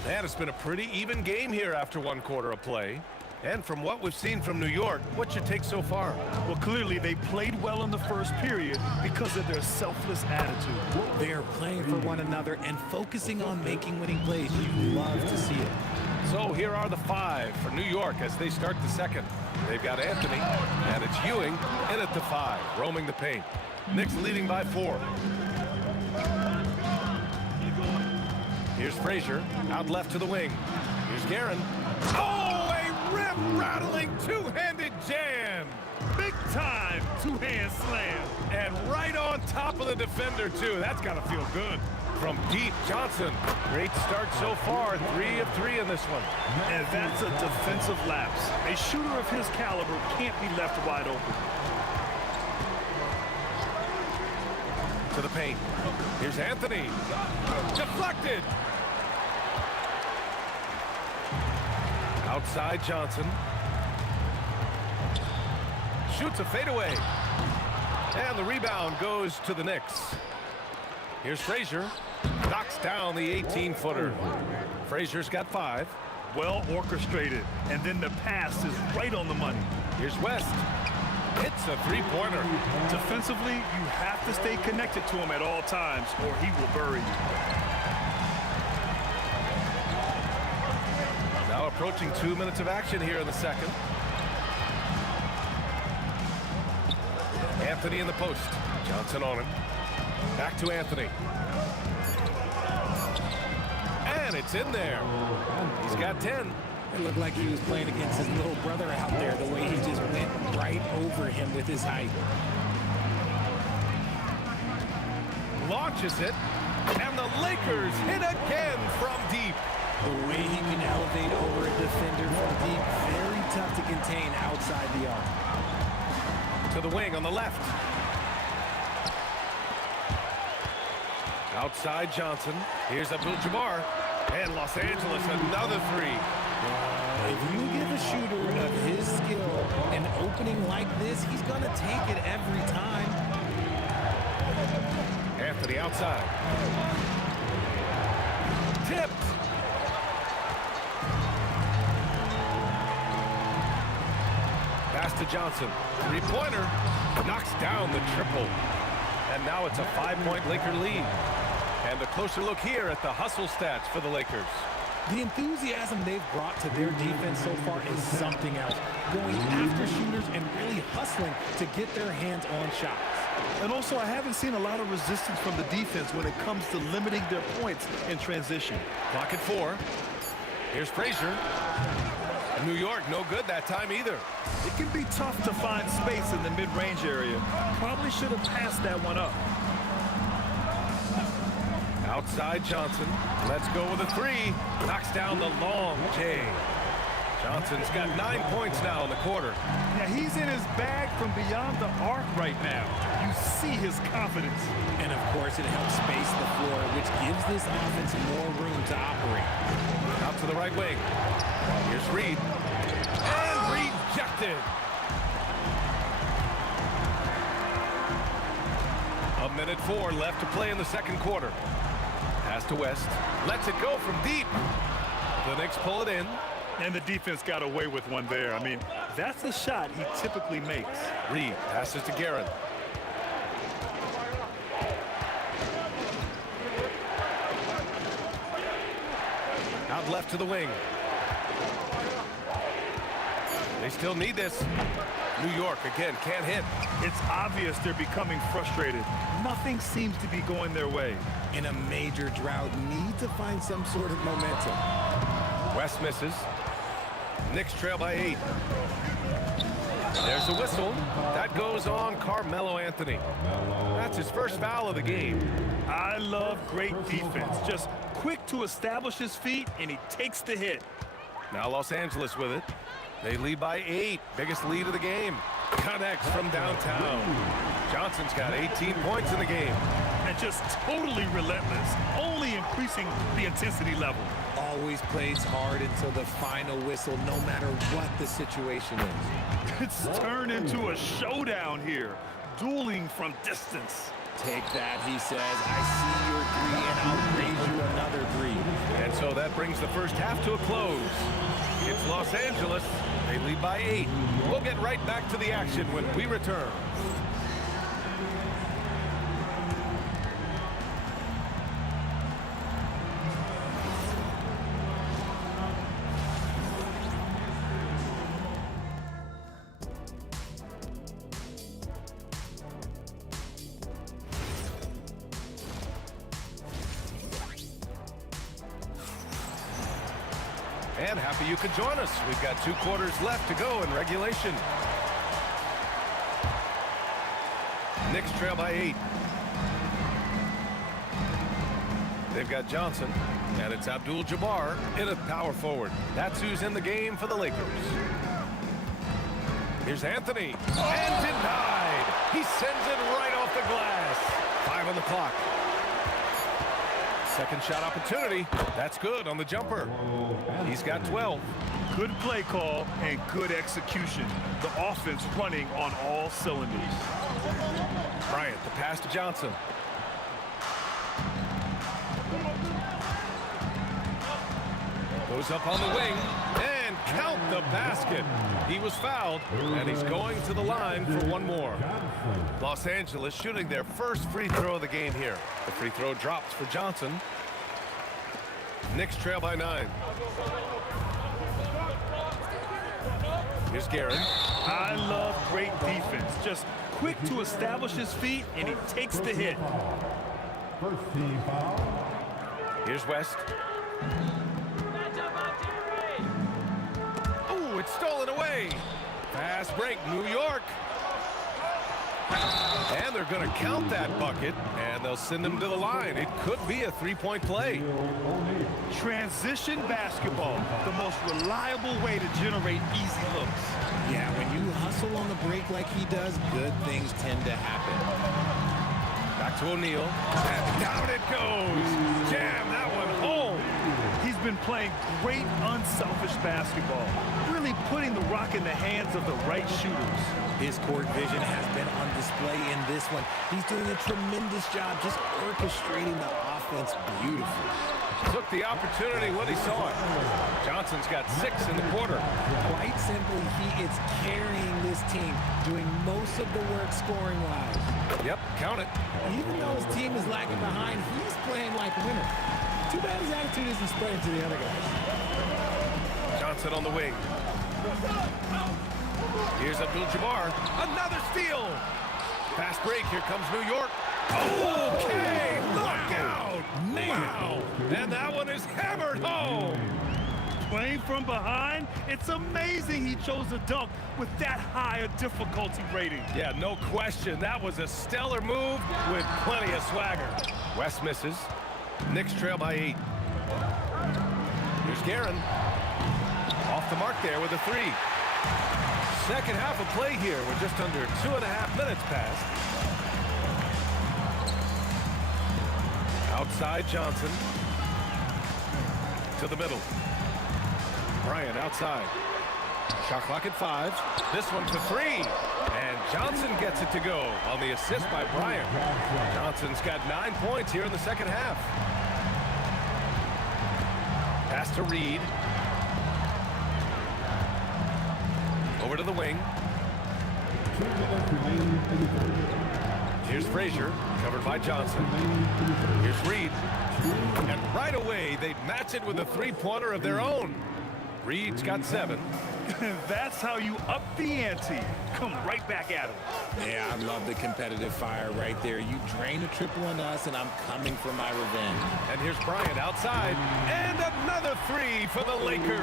And it's been a pretty even game here after 1 quarter of play. And from what we've seen from New York, what's your take so far? Well, clearly they played well in the first period because of their selfless attitude. They are playing for one another and focusing on making winning plays. You love to see it. So here are the 5 for New York as they start the second. They've got Anthony, and it's Ewing in at the 5, roaming the paint. Knicks leading by 4. Here's Frazier, out left to the wing. Here's Guerin. Oh, a rip-rattling two-handed jam. Big-time two-hand slam. And right on top of the defender, too. That's got to feel good. From deep, Johnson. Great start so far. 3 of 3 in this one. And that's a defensive lapse. A shooter of his caliber can't be left wide open. To the paint. Here's Anthony. Deflected. Outside Johnson. Shoots a fadeaway. And the rebound goes to the Knicks. Here's Frazier. Knocks down the 18-footer. Frazier's got 5. Well orchestrated. And then the pass is right on the money. Here's West. Hits a three-pointer. Defensively, you have to stay connected to him at all times or he will bury you. Now approaching 2 minutes of action here in the second. Anthony in the post. Johnson on him. Back to Anthony. And it's in there. He's got 10. It looked like he was playing against his little brother out there, the way he just went right over him with his height. Launches it. And the Lakers hit again from deep. The way he can elevate over a defender from deep, very tough to contain outside the arc. To the wing on the left. Outside Johnson. Here's Abdul-Jabbar. And Los Angeles, another 3. If you give a shooter of his skill an opening like this, he's going to take it every time. Anthony outside. Tipped. Pass to Johnson. Three-pointer. Knocks down the triple. And now it's a 5-point Laker lead. And a closer look here at the hustle stats for the Lakers. The enthusiasm they've brought to their defense so far is something else. Going after shooters and really hustling to get their hands on shots. And also, I haven't seen a lot of resistance from the defense when it comes to limiting their points in transition. Clock at 4. Here's Frazier. New York, no good that time either. It can be tough to find space in the mid-range area. Probably should have passed that one up. Outside Johnson. Let's go with a 3. Knocks down the long J. Johnson's got 9 points now in the quarter. Yeah, he's in his bag from beyond the arc right now. You see his confidence. And of course, it helps space the floor, which gives this offense more room to operate. Out to the right wing. Here's Reed. And rejected. A minute 4 left to play in the second quarter. Pass to West. Lets it go from deep. The Knicks pull it in. And the defense got away with one there. I mean, that's a shot he typically makes. Reed passes to Guerin. Out left to the wing. They still need this. New York, again, can't hit. It's obvious they're becoming frustrated. Nothing seems to be going their way. In a major drought, need to find some sort of momentum. West misses. Knicks trail by 8. There's the whistle. That goes on Carmelo Anthony. That's his first foul of the game. I love great defense. Just quick to establish his feet, and he takes the hit. Now Los Angeles with it. They lead by 8. Biggest lead of the game. Connects from downtown. Johnson's got 18 points in the game. And just totally relentless, only increasing the intensity level. Always plays hard until the final whistle, no matter what the situation is. It's turned into a showdown here, dueling from distance. Take that, he says. I see your 3, and I'll raise you another 3. And so that brings the first half to a close. It's Los Angeles. They lead by 8. We'll get right back to the action when we return. And happy you could join us. We've got 2 quarters left to go in regulation. Knicks trail by 8. They've got Johnson, and it's Abdul-Jabbar in a power forward. That's who's in the game for the Lakers. Here's Anthony, and denied. He sends it right off the glass. 5 on the clock. Second shot opportunity. That's good on the jumper. He's got 12. Good play call and good execution. The offense running on all cylinders. Bryant, the pass to Johnson. Goes up on the wing and count the basket. He was fouled, and he's going to the line for one more. Los Angeles shooting their first free throw of the game here. The free throw drops for Johnson. Knicks trail by 9. Here's Guerin. I love great defense. Just quick to establish his feet, and he takes the hit. First team foul. Here's West. Ooh, it's stolen away. Fast break, New York. And they're going to count that bucket, and they'll send him to the line. It could be a 3-point play. Transition basketball, the most reliable way to generate easy looks. Yeah, when you hustle on the break like he does, good things tend to happen. Back to O'Neal. And down it goes. Jam that one home. He's been playing great, unselfish basketball, really putting the rock in the hands of the right shooters. His court vision has been on display in this one. He's doing a tremendous job just orchestrating the offense beautifully. Took the opportunity when he saw it. Johnson's got 6 in the quarter. Quite simply, he is carrying this team, doing most of the work scoring-wise. Yep, count it. Even though his team is lagging behind, he's playing like a winner. Too bad his attitude isn't spreading to the other guys. Johnson on the wing. Here's Abdul-Jabbar. Another steal. Fast break. Here comes New York. Okay, look out. Wow. And that one is hammered home. Playing from behind, it's amazing he chose a dunk with that high a difficulty rating. Yeah, no question. That was a stellar move with plenty of swagger. West misses. Knicks trail by 8. Here's Guerin. Off the mark there with a 3. Second half of play here. We're just under 2.5 minutes past. Outside Johnson. To the middle. Bryant outside. Shot clock at 5. This one to 3. And Johnson gets it to go on the assist by Bryant. Johnson's got 9 points here in the second half. Pass to Reed. Over to the wing. Here's Frazier, covered by Johnson. Here's Reed. And right away, they match it with a three-pointer of their own. Reed's got 7. That's how you up the ante. Come right back at him. Yeah, I love the competitive fire right there. You drain a triple on us, and I'm coming for my revenge. And here's Bryant outside. And another 3 for the Lakers.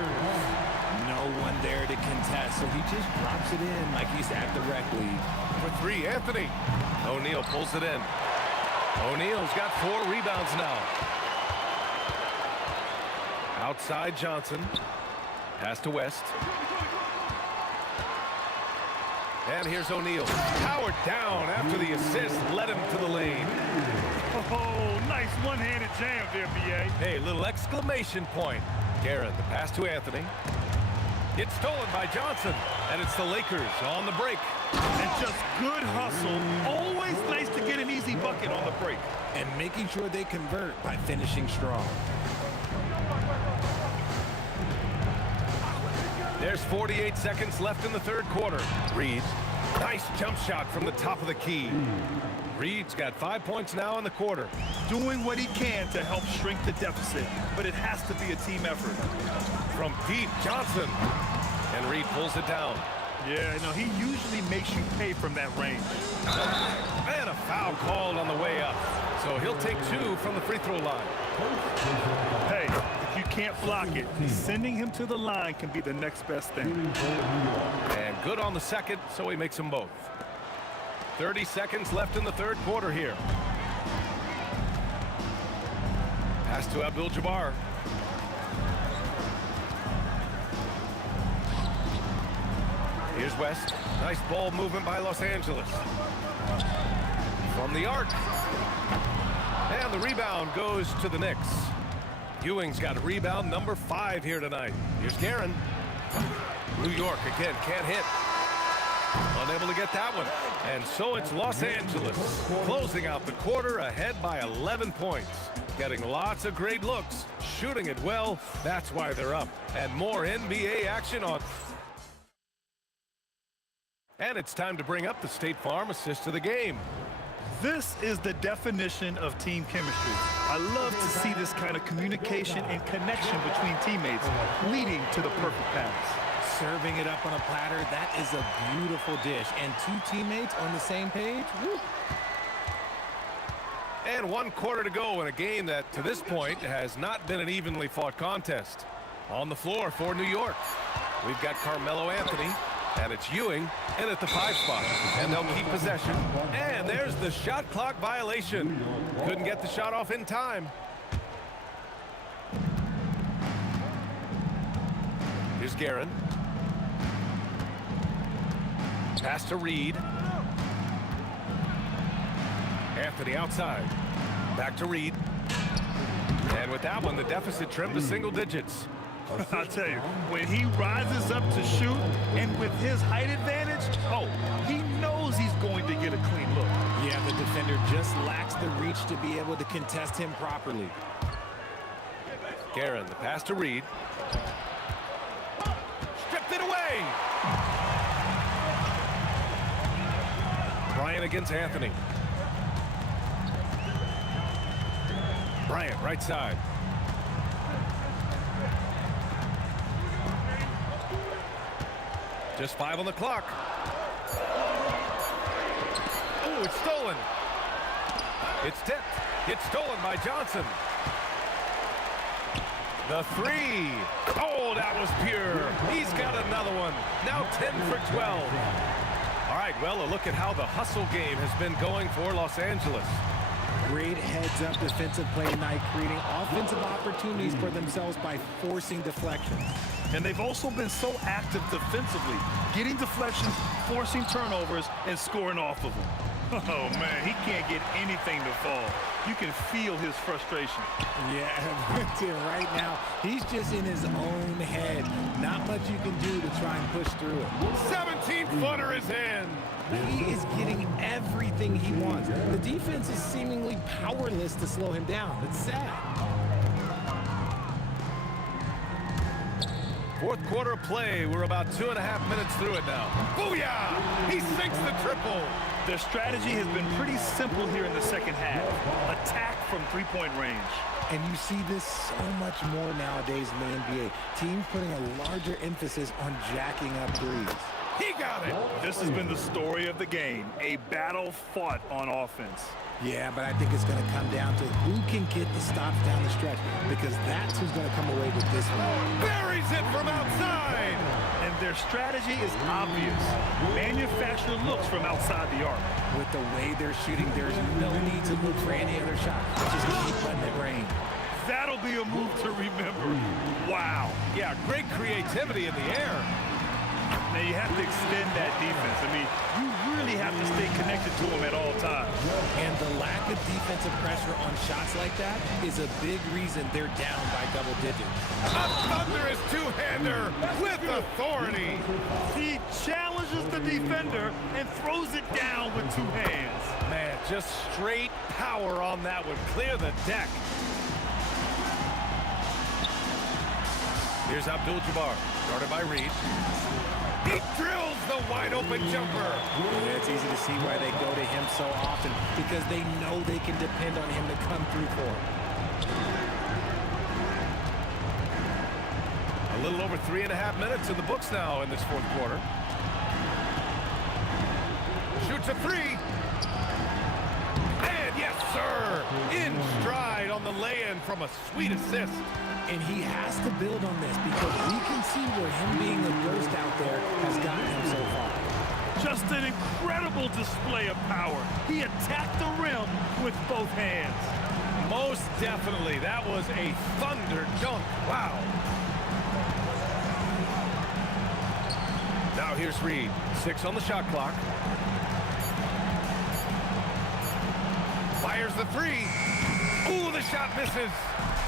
No one there to contest, so he just drops it in like he's at the rec league. For 3, Anthony. O'Neal pulls it in. O'Neal's got 4 rebounds now. Outside Johnson. Pass to West. And here's O'Neal. Powered down after the assist led him to the lane. Oh, nice one-handed jam there, B.A. Hey, little exclamation point. Guerin, the pass to Anthony. It's stolen by Johnson. And it's the Lakers on the break. And just good hustle. Always nice to get an easy bucket on the break. And making sure they convert by finishing strong. There's 48 seconds left in the third quarter. Reed, nice jump shot from the top of the key. Reed's got 5 points now in the quarter. Doing what he can to help shrink the deficit, but it has to be a team effort. From deep, Johnson. And Reed pulls it down. Yeah, no, he usually makes you pay from that range. And a foul called on the way up. So he'll take 2 from the free throw line. Hey, if you can't block it, sending him to the line can be the next best thing. And good on the second, so he makes them both. 30 seconds left in the third quarter here. Pass to Abdul-Jabbar. Here's West. Nice ball movement by Los Angeles. From the arc. And the rebound goes to the Knicks. Ewing's got rebound number 5 here tonight. Here's Guerin. New York again, can't hit. Unable to get that one. And so it's Los Angeles closing out the quarter ahead by 11 points. Getting lots of great looks, shooting it well. That's why they're up. And more NBA action on. And it's time to bring up the State Farm assist of the game. This is the definition of team chemistry. I love to see this kind of communication and connection between teammates leading to the perfect pass. Serving it up on a platter, that is a beautiful dish. And 2 teammates on the same page. Woo. And 1 quarter to go in a game that, to this point, has not been an evenly fought contest. On the floor for New York, we've got Carmelo Anthony, and it's Ewing in at the 5 spot. And they'll keep possession. And there's the shot clock violation. Couldn't get the shot off in time. Here's Guerin. Pass to Reed. Anthony outside. Back to Reed. And with that one, the deficit trimmed to single digits. I'll tell you, when he rises up to shoot, and with his height advantage, he knows he's going to get a clean look. Yeah, the defender just lacks the reach to be able to contest him properly. Guerin, the pass to Reed. Stripped it away. playing against Anthony. Bryant, right side. Just 5 on the clock. Oh, it's stolen. It's tipped. It's stolen by Johnson. The 3. Oh, that was pure. He's got another one. Now 10 for 12. All right, well, a look at how the hustle game has been going for Los Angeles. Great heads-up defensive play tonight, creating offensive opportunities for themselves by forcing deflections. And they've also been so active defensively, getting deflections, forcing turnovers, and scoring off of them. Oh, man, he can't get anything to fall. You can feel his frustration. Yeah, right now, he's just in his own head. Not much you can do to try and push through it. 17-footer is in. He is getting everything he wants. The defense is seemingly powerless to slow him down. It's sad. Fourth quarter play. We're about 2.5 minutes through it now. Booyah! He sinks the triple. Their strategy has been pretty simple here in the second half. Attack from three-point range. And you see this so much more nowadays in the NBA. Teams putting a larger emphasis on jacking up threes. He got it. This has been the story of the game. A battle fought on offense. Yeah, but I think it's going to come down to who can get the stops down the stretch, because that's who's going to come away with this one. Buries it from outside. And their strategy is obvious. Manufacture looks from outside the arc. With the way they're shooting, there's no need to look for any other shot. Just keep letting it rain. That'll be a move to remember. Wow. Yeah, great creativity in the air. Now, you have to extend that defense. I mean, you really have to stay connected to them at all times. And the lack of defensive pressure on shots like that is a big reason they're down by double digits. A thunderous two-hander with authority. He challenges the defender and throws it down with two hands. Man, just straight power on that would clear the deck. Here's Abdul-Jabbar, guarded by Reed. He drills the wide-open jumper. Yeah, it's easy to see why they go to him so often, because they know they can depend on him to come through for them. A little over 3.5 minutes in the books now in this fourth quarter. Shoots a 3. And yes, sir, in stride on the lay-in from a sweet assist. And he has to build on this, because we can see where him being a ghost out there has gotten him so far. Just an incredible display of power. He attacked the rim with both hands. Most definitely. That was a thunder dunk. Wow. Now here's Reed. 6 on the shot clock. Fires the 3. Ooh, the shot misses.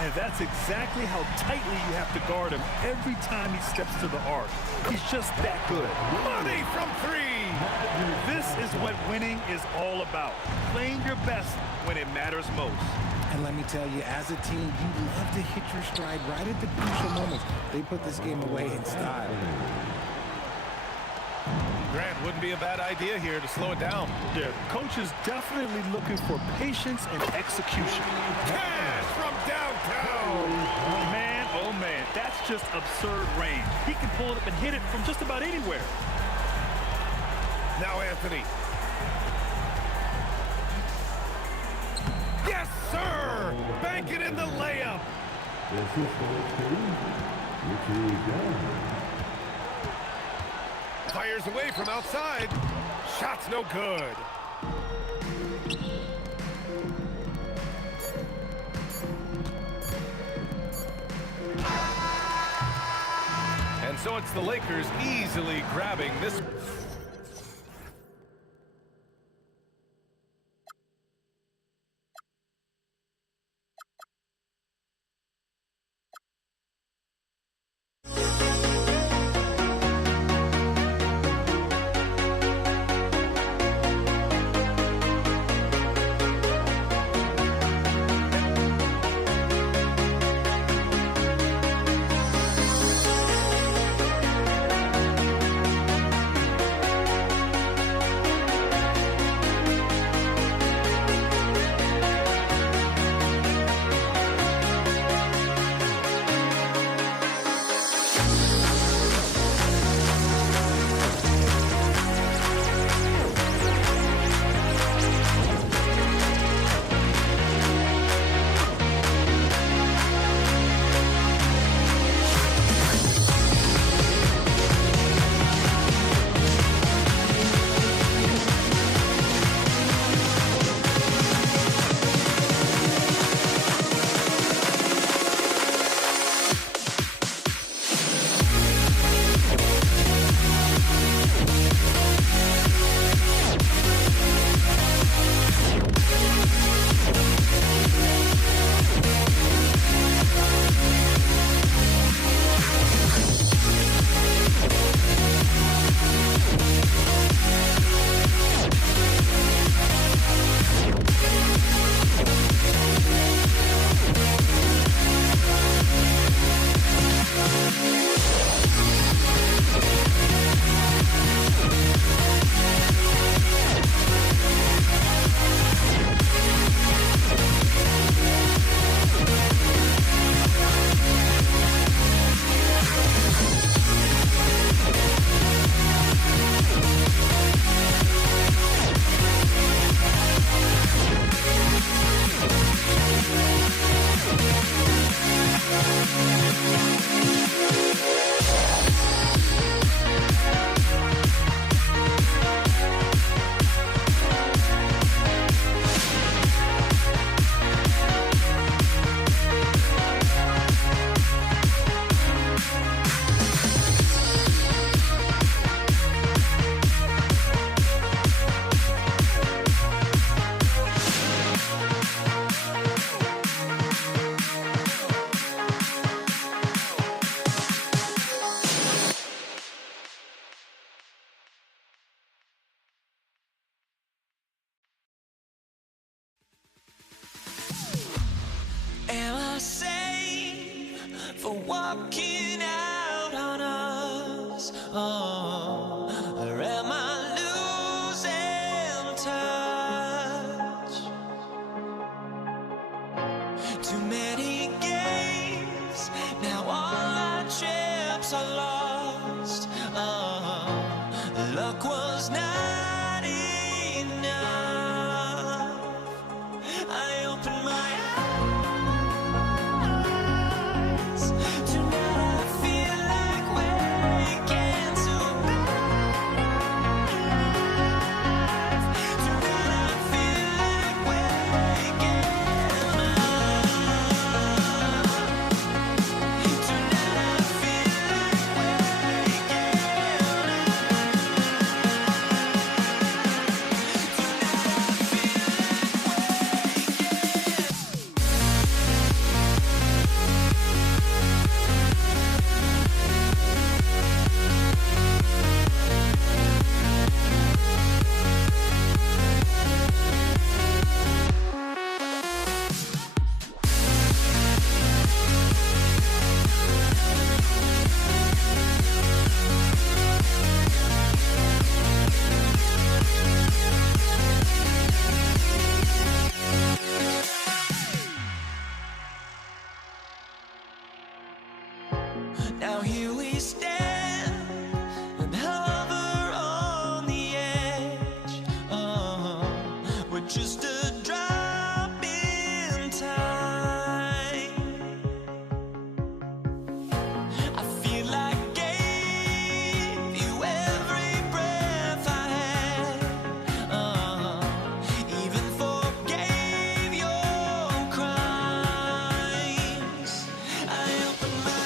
And that's exactly how tightly you have to guard him every time he steps to the arc. He's just that good. Money from 3. This is what winning is all about. Playing your best when it matters most. And let me tell you, as a team, you love to hit your stride right at the crucial moments. They put this game away in style. Grant, wouldn't be a bad idea here to slow it down. Yeah, coach is definitely looking for patience and execution. Cash from downtown. Man, oh man, that's just absurd range. He can pull it up and hit it from just about anywhere. Now Anthony. Yes, sir! Bank it in the layup. This is which is done. Fires away from outside. Shot's no good. And so it's the Lakers easily grabbing this. walking out on us? Oh, or am I losing touch? Too many games, now all our chips are lost. Oh, luck was not enough. I opened my eyes. Tonight I feel like waking to life. Tonight I feel like waking up. Tonight I feel like waking Now here we stand and hover on the edge. We're just a drop in time. I feel like gave you every breath I had. Even forgave your crimes. I opened my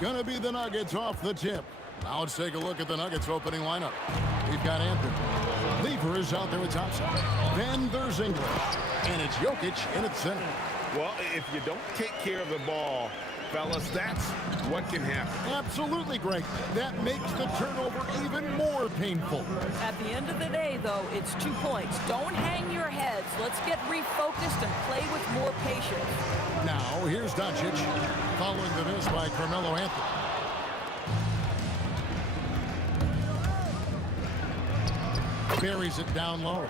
going to be the Nuggets off the tip. Now let's take a look at the Nuggets opening lineup. We've got Anthony. Lever is out there with Thompson. Then there's English. And it's Jokic in its center. Well, if you don't take care of the ball, fellas, that's what can happen. Absolutely, Greg. That makes the turnover even more painful. At the end of the day, though, it's 2 points. Don't hang your heads. Let's get refocused and play with more patience. Now, here's Doncic, following the miss by Carmelo Anthony. Buries it down low.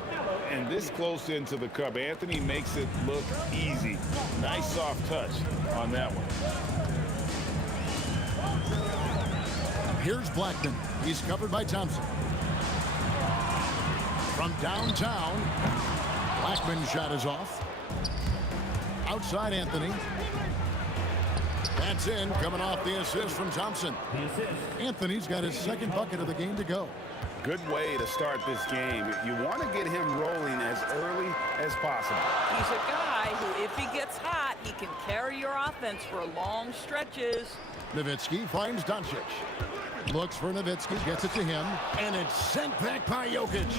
And this close into the cup, Anthony makes it look easy. Nice soft touch on that one. Here's Blackman. He's covered by Thompson. From downtown, Blackman's shot is off. Outside Anthony. That's in, coming off the assist from Thompson. Anthony's got his second bucket of the game to go. Good way to start this game. You want to get him rolling as early as possible. He's a guy who, if he gets hot, he can carry your offense for long stretches. Nowitzki finds Doncic. Looks for Nowitzki, gets it to him, and it's sent back by Jokic.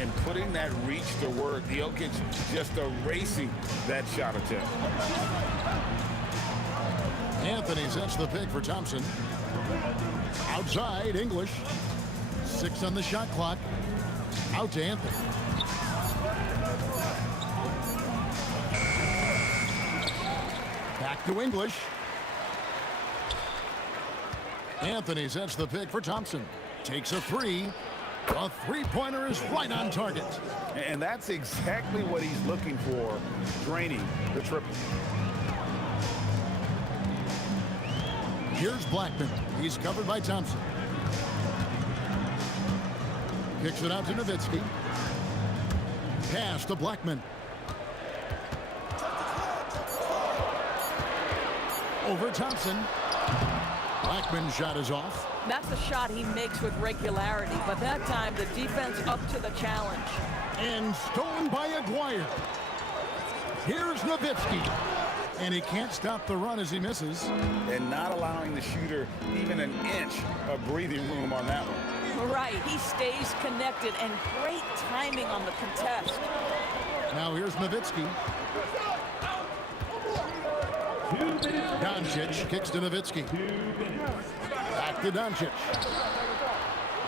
And putting that reach to work, Jokic just erasing that shot attempt. Anthony sets the pick for Thompson. Outside, English. 6 on the shot clock. Out to Anthony. Back to English. Anthony sets the pick for Thompson. Takes a three. A three-pointer is right on target. And that's exactly what he's looking for, draining the triple. Here's Blackman. He's covered by Thompson. Kicks it out to Nowitzki. Pass to Blackman. Over Thompson. Blackman's shot is off. That's a shot he makes with regularity, but that time the defense up to the challenge. And stolen by Aguirre. Here's Nowitzki. And he can't stop the run as he misses. And not allowing the shooter even an inch of breathing room on that one. Right, he stays connected, and great timing on the contest. Now here's Nowitzki. Doncic kicks to Nowitzki. Back to Doncic.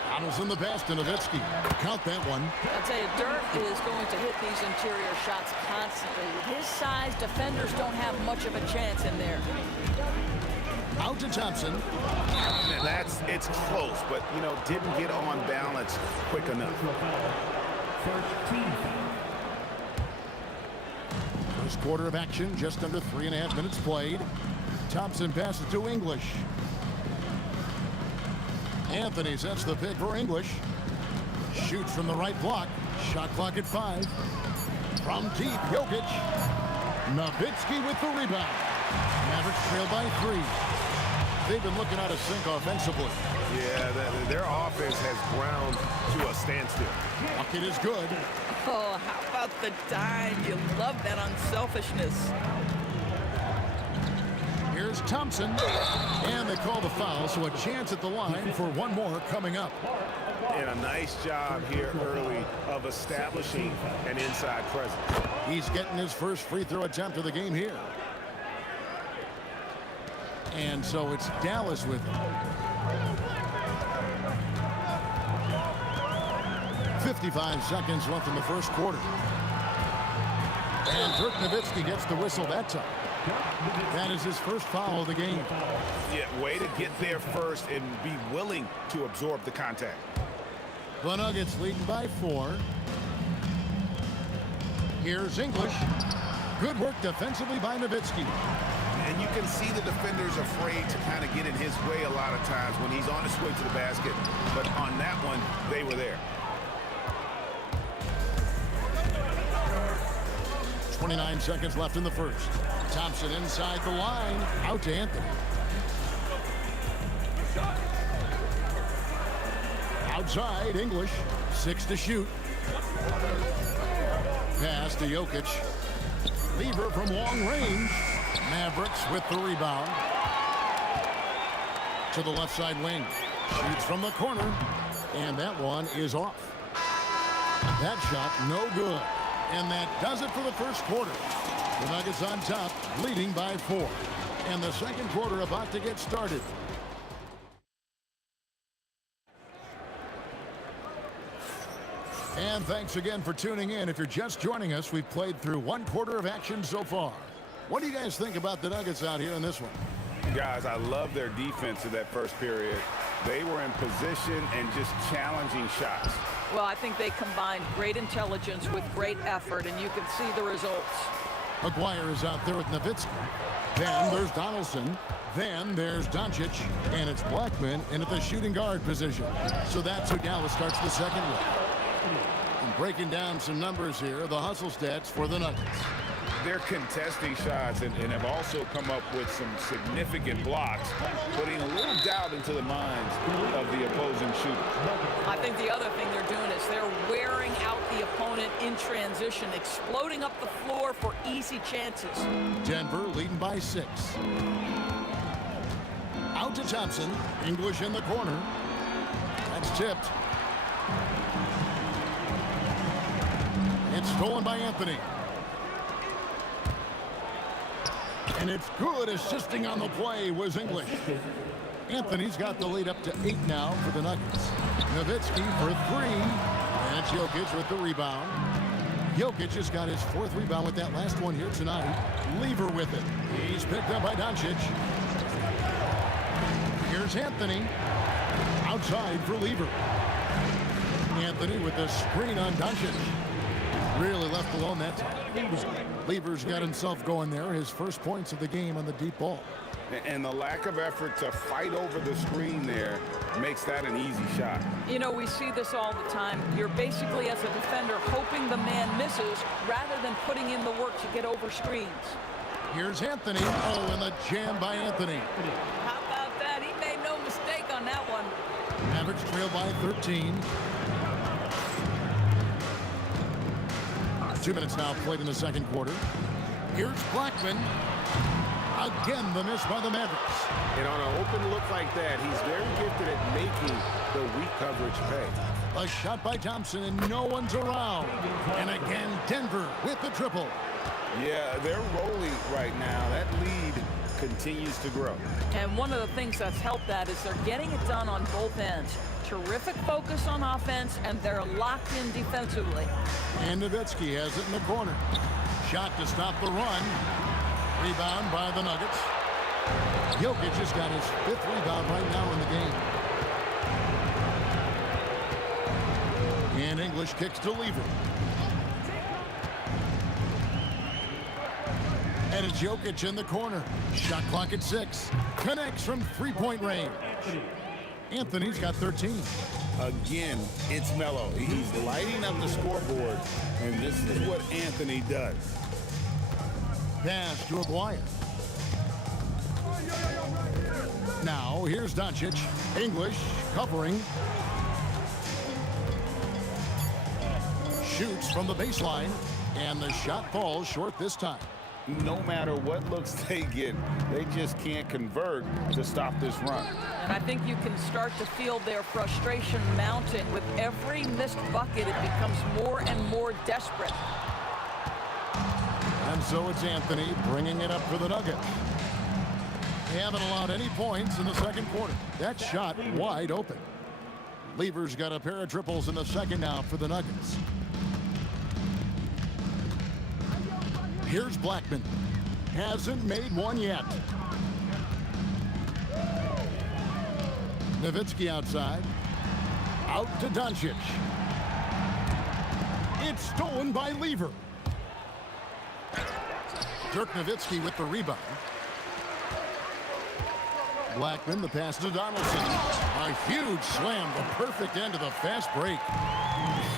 Donaldson the pass to Nowitzki. Count that one. I'd say Dirk is going to hit these interior shots constantly. With his size, defenders don't have much of a chance in there. Out to Thompson. It's close, but, didn't get on balance quick enough. First quarter of action, just under 3.5 minutes played. Thompson passes to English. Anthony sets the pick for English. Shoots from the right block. Shot clock at 5. From deep, Jokic. Nowitzki with the rebound. Mavericks trail by 3. They've been looking out of sync offensively. Yeah, their offense has ground to a standstill. Bucket is good. Oh, how about the dime? You love that unselfishness. Here's Thompson. And they call the foul, so a chance at the line for one more coming up. And a nice job here early of establishing an inside presence. He's getting his first free throw attempt of the game here. And so it's Dallas with him. 55 seconds left in the first quarter. And Dirk Nowitzki gets the whistle that time. That is his first foul of the game. Yeah, way to get there first and be willing to absorb the contact. The Nuggets leading by 4. Here's English. Good work defensively by Nowitzki. And you can see the defenders afraid to kind of get in his way a lot of times when he's on his way to the basket. But on that one, they were there. 29 seconds left in the first. Thompson inside the line. Out to Anthony. Outside, English. 6 to shoot. Pass to Jokic. Lever from long range. Mavericks with the rebound. to the left side wing. Shoots from the corner, and that one is off. That shot, no good. And that does it for the first quarter. The Nuggets on top, leading by 4. And the second quarter about to get started. And thanks again for tuning in. If you're just joining us, we've played through one quarter of action so far. What do you guys think about the Nuggets out here in this one? Guys, I love their defense in that first period. They were in position and just challenging shots. Well, I think they combined great intelligence with great effort, and you can see the results. McGuire is out there with Nowitzki. Then there's Donaldson. Then there's Doncic. And it's Blackman in at the shooting guard position. So that's who Dallas starts the second with. And breaking down some numbers here, the hustle stats for the Nuggets. They're contesting shots and have also come up with some significant blocks, putting a little doubt into the minds of the opposing shooters. I think the other thing they're doing is they're wearing out the opponent in transition, exploding up the floor for easy chances. Denver leading by 6. Out to Thompson. English in the corner. That's tipped. It's stolen by Anthony. And it's good. Assisting on the play was English. Anthony's got the lead up to 8 now for the Nuggets. Nowitzki for 3. And it's Jokic with the rebound. Jokic has got his 4th rebound with that last one here tonight. Lever with it. He's picked up by Doncic. Here's Anthony. Outside for Lever. Anthony with the screen on Doncic. Really left alone that time. Lever's got himself going there. His first points of the game on the deep ball. And the lack of effort to fight over the screen there makes that an easy shot. You know, we see this all the time. You're basically, as a defender, hoping the man misses rather than putting in the work to get over screens. Here's Anthony. Oh, and the jam by Anthony. How about that? He made no mistake on that one. Mavericks trail by 13. 2 minutes now played in the second quarter. Here's Blackman. Again, the miss by the Mavericks. And on an open look like that, he's very gifted at making the weak coverage pay. A shot by Thompson, and no one's around. And again, Denver with the triple. Yeah, they're rolling right now. That lead continues to grow. And one of the things that's helped that is they're getting it done on both ends. Terrific focus on offense, and they're locked in defensively. And Nowitzki has it in the corner. Shot to stop the run. Rebound by the Nuggets. Jokic has got his 5th rebound right now in the game. And English kicks to Lever. And it's Jokic in the corner. Shot clock at 6. Connects from 3-point range. Anthony's got 13. Again, it's Melo. He's lighting up the scoreboard, and this is what Anthony does. Pass to McGuire. Now, here's Doncic. English covering. Shoots from the baseline, and the shot falls short this time. No matter what looks they get, they just can't convert to stop this run. And I think you can start to feel their frustration mounting. With every missed bucket, it becomes more and more desperate. And so it's Anthony bringing it up for the Nuggets. They haven't allowed any points in the second quarter. That shot wide open. Lever's got a pair of triples in the second now for the Nuggets. Here's Blackman. Hasn't made one yet. Nowitzki outside. Out to Doncic. It's stolen by Lever. Dirk Nowitzki with the rebound. Blackman, the pass to Donaldson. A huge slam, the perfect end of the fast break.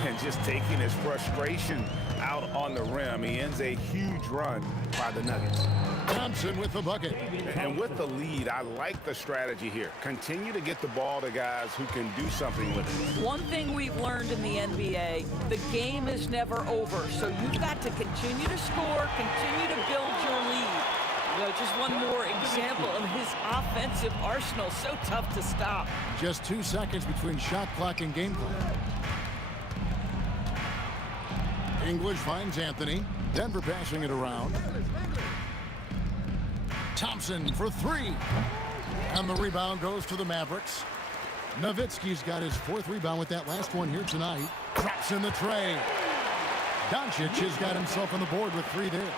And just taking his frustration out on the rim. He ends a huge run by the Nuggets. Thompson with the bucket. And with the lead, I like the strategy here. Continue to get the ball to guys who can do something with it. One thing we've learned in the NBA, the game is never over. So you've got to continue to score, continue to build your lead. You know, just one more example of his offensive arsenal. So tough to stop. Just 2 seconds between shot clock and game clock. English finds Anthony. Denver passing it around. Thompson for 3. And the rebound goes to the Mavericks. Nowitzki's got his 4th rebound with that last one here tonight. Drops in the tray. Doncic has got himself on the board with 3 there.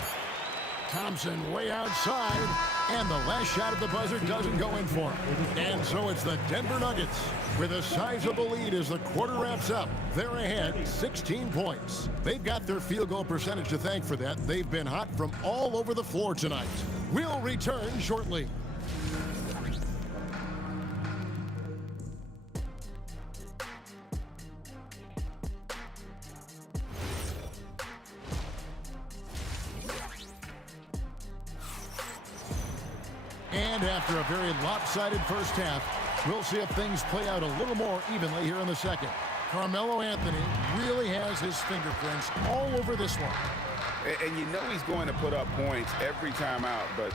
Thompson way outside. And the last shot at the buzzer doesn't go in for him. And so it's the Denver Nuggets with a sizable lead as the quarter wraps up. They're ahead 16 points. They've got their field goal percentage to thank for that. They've been hot from all over the floor tonight. We'll return shortly. And after a very lopsided first half, we'll see if things play out a little more evenly here in the second. Carmelo Anthony really has his fingerprints all over this one. And you know he's going to put up points every time out, but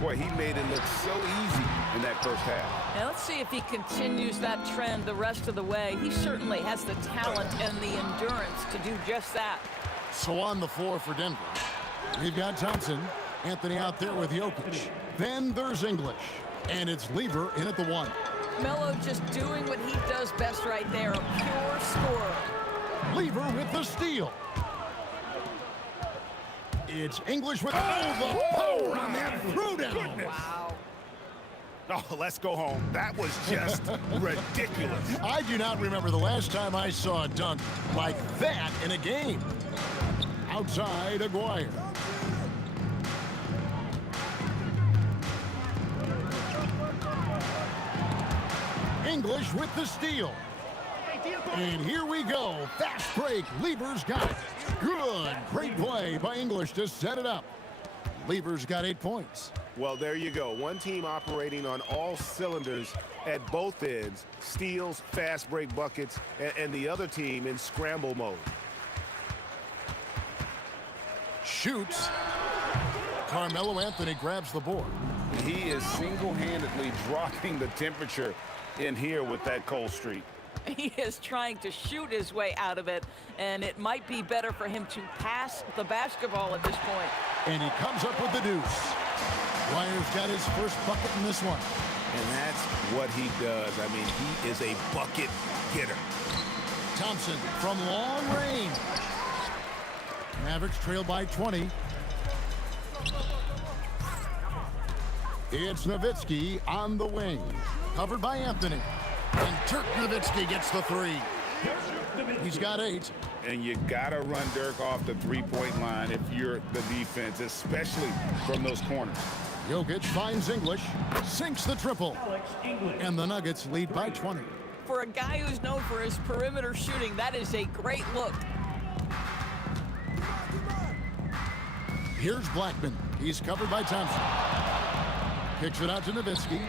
boy, he made it look so easy in that first half. Now let's see if he continues that trend the rest of the way. He certainly has the talent and the endurance to do just that. So on the floor for Denver, we've got Thompson, Anthony out there with Jokic. Then there's English, and it's Lever in at the 1. Melo just doing what he does best right there, a pure scorer. Lever with the steal. It's English with the power on that throwdown. Wow. Oh, let's go home. That was just ridiculous. I do not remember the last time I saw a dunk like that in a game. Outside, Aguirre. English with the steal. And here we go. Fast break. Lever's got it. Good. Great play by English to set it up. Lever's got 8 points. Well, there you go. One team operating on all cylinders at both ends. Steals, fast break buckets, and the other team in scramble mode. Shoots. Carmelo Anthony grabs the board. He is single-handedly dropping the temperature in here with that cold streak. He is trying to shoot his way out of it, and it might be better for him to pass the basketball at this point. And he comes up with the deuce. Dwyer's got his first bucket in this one. And that's what he does. I mean, he is a bucket getter. Thompson from long range. Mavericks trail by 20. It's Nowitzki on the wing. Covered by Anthony. And Dirk Nowitzki gets the 3. He's got 8. And you got to run Dirk off the three-point line if you're the defense, especially from those corners. Jokic finds English, sinks the triple. And the Nuggets lead by 20. For a guy who's known for his perimeter shooting, that is a great look. Here's Blackman. He's covered by Thompson. Kicks it out to Nowitzki.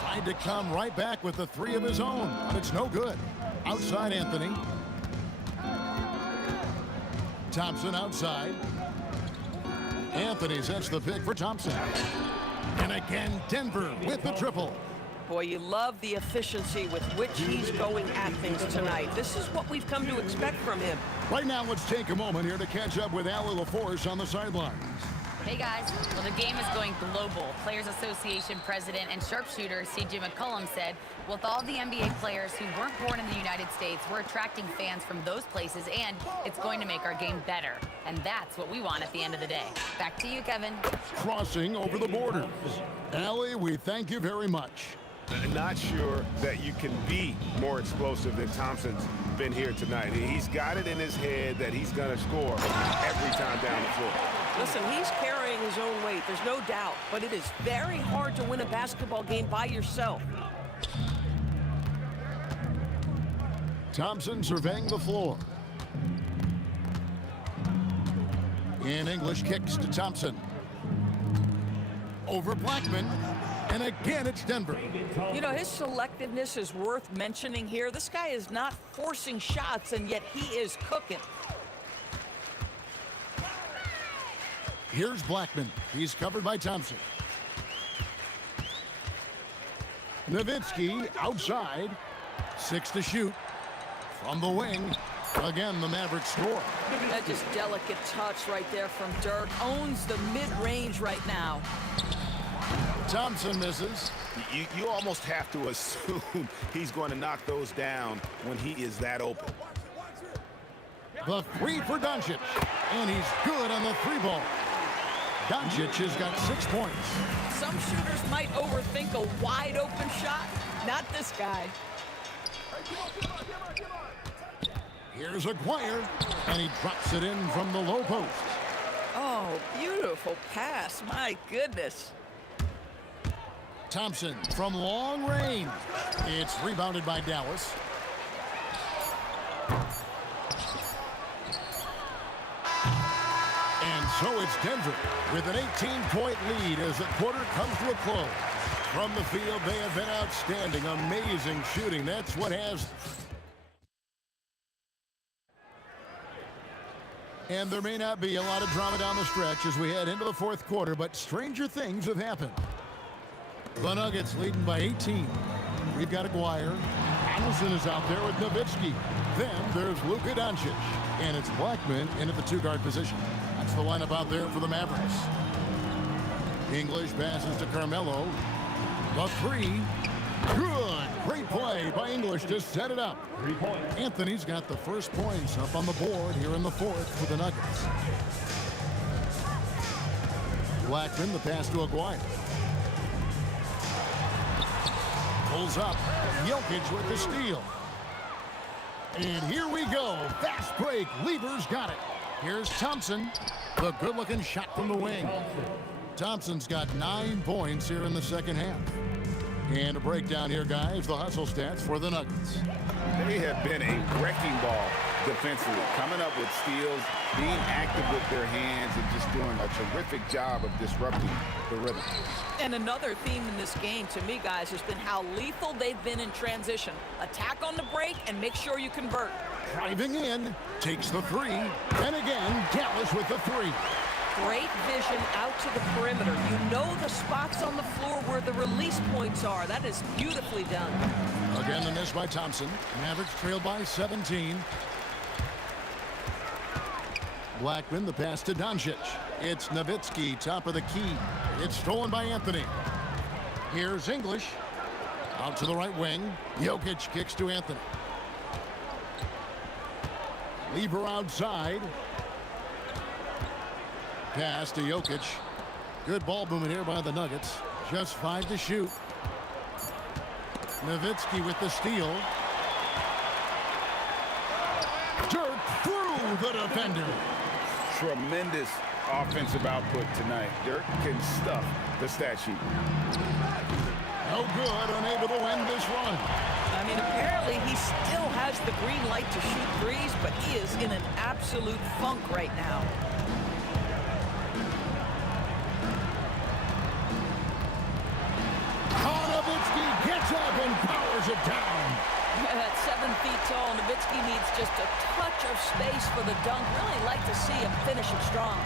Tried to come right back with the 3 of his own, but it's no good. Outside Anthony. Thompson outside. Anthony sets the pick for Thompson. And again, Denver with the triple. Boy, you love the efficiency with which he's going at things tonight. This is what we've come to expect from him. Right now, let's take a moment here to catch up with Allie LaForce on the sidelines. Hey guys, well the game is going global. Players Association President and sharpshooter C.J. McCollum said, with all the NBA players who weren't born in the United States, we're attracting fans from those places and it's going to make our game better. And that's what we want at the end of the day. Back to you, Kevin. Crossing over the borders. Allie, we thank you very much. Not sure that you can be more explosive than Thompson's been here tonight. He's got it in his head that he's going to score every time down the floor. Listen, he's carrying his own weight, there's no doubt, but it is very hard to win a basketball game by yourself. Thompson surveying the floor. And English kicks to Thompson. Over Blackman. And again, it's Denver. You know, his selectiveness is worth mentioning here. This guy is not forcing shots, and yet he is cooking. Here's Blackman. He's covered by Thompson. Nowitzki outside. 6 to shoot. From the wing. Again, the Mavericks score. That just delicate touch right there from Dirk. Owns the mid-range right now. Thompson misses. You almost have to assume he's going to knock those down when he is that open. The three for Doncic. And he's good on the three ball. Doncic has got 6 points. Some shooters might overthink a wide open shot. Not this guy. Here's Aguirre, and he drops it in from the low post. Oh, beautiful pass. My goodness. Thompson from long range. It's rebounded by Dallas. And so it's Denver with an 18-point lead as the quarter comes to a close. From the field, they have been outstanding. Amazing shooting. That's what has... And there may not be a lot of drama down the stretch as we head into the fourth quarter, but stranger things have happened. The Nuggets leading by 18. We've got Aguirre. Allison is out there with Nowitzki. Then there's Luka Doncic. And it's Blackman in at the two-guard position. That's the lineup out there for the Mavericks. English passes to Carmelo. The three. Good. Great play by English to set it up. 3 points. Anthony's got the first points up on the board here in the fourth for the Nuggets. Blackman, the pass to Aguirre. Pulls up. Jokic with the steal. And here we go. Fast break. Lever's got it. Here's Thompson. The good-looking shot from the wing. Thompson's got 9 points here in the second half. And a breakdown here, guys. The hustle stats for the Nuggets. They have been a wrecking ball defensively, coming up with steals, being active with their hands, and just doing a terrific job of disrupting the rhythm. And another theme in this game, to me, guys, has been how lethal they've been in transition. Attack on the break and make sure you convert. Driving in, takes the three, and again, Dallas with the three. Great vision out to the perimeter. You know the spots on the floor where the release points are. That is beautifully done. Again, the miss by Thompson. Mavericks trail by 17. Blackman, the pass to Doncic. It's Nowitzki, top of the key. It's stolen by Anthony. Here's English. Out to the right wing. Jokic kicks to Anthony. Lever outside. Pass to Jokic. Good ball movement here by the Nuggets. Just 5 to shoot. Nowitzki with the steal. Dirk through the defender. Tremendous offensive output tonight. Dirk can stuff the stat sheet. No good, unable to win this run. I mean, apparently he still has the green light to shoot threes, but he is in an absolute funk right now. Nowitzki gets up and powers it down. At 7 feet tall, Nowitzki needs just a touch of space for the dunk. Really like to see him finish it strong.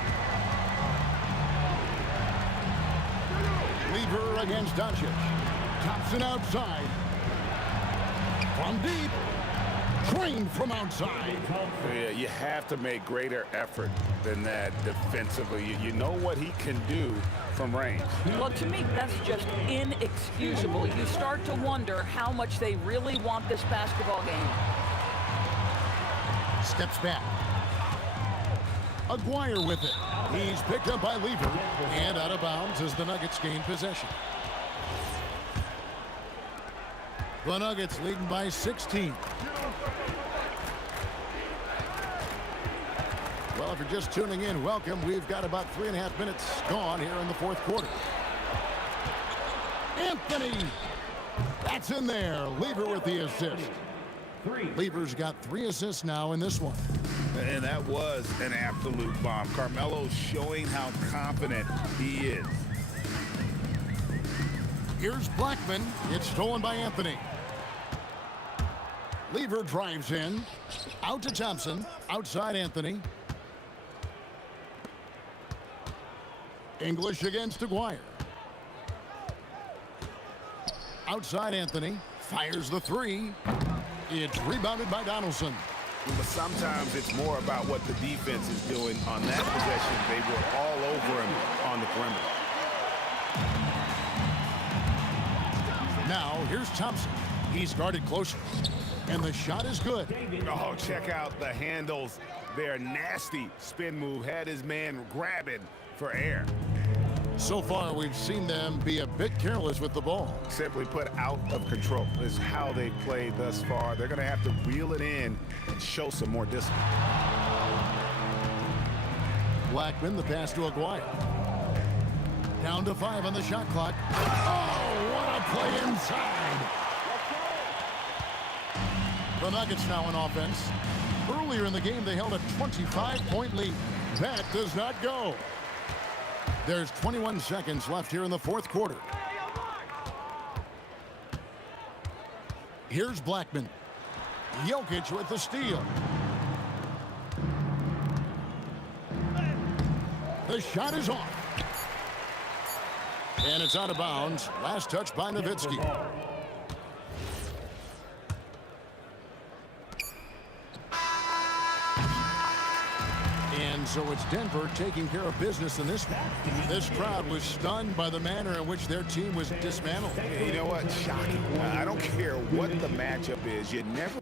Lever against Doncic. Thompson outside. From deep. Trained from outside. Yeah, you have to make greater effort than that defensively. You know what he can do from range. Well, to me, that's just inexcusable. You start to wonder how much they really want this basketball game. Steps back. Aguirre with it. He's picked up by Lever. And out of bounds as the Nuggets gain possession. The Nuggets leading by 16. Well, if you're just tuning in, welcome. We've got about 3.5 minutes gone here in the fourth quarter. Anthony! That's in there. Lever with the assist. Lever's got 3 assists now in this one. And that was an absolute bomb. Carmelo showing how confident he is. Here's Blackman. It's stolen by Anthony. Lever drives in. Out to Thompson. Outside Anthony. English against Aguirre. Outside Anthony. Fires the three. It's rebounded by Donaldson. But sometimes it's more about what the defense is doing on that possession. They were all over him on the perimeter. Now, here's Thompson. He's guarded closer. And the shot is good. Oh, check out the handles. Their nasty spin move had his man grabbing for air. So far, we've seen them be a bit careless with the ball. Simply put, out of control is how they've played thus far. They're going to have to reel it in and show some more discipline. Blackman, the pass to Aguirre. Down to 5 on the shot clock. Oh, what a play inside. The Nuggets now in offense. Earlier in the game, they held a 25-point lead. That does not go. There's 21 seconds left here in the fourth quarter. Here's Blackman. Jokic with the steal. The shot is off. And it's out of bounds. Last touch by Nowitzki. And so it's Denver taking care of business in this one. This crowd was stunned by the manner in which their team was dismantled. You know what? Shocking. I don't care what the matchup is. You never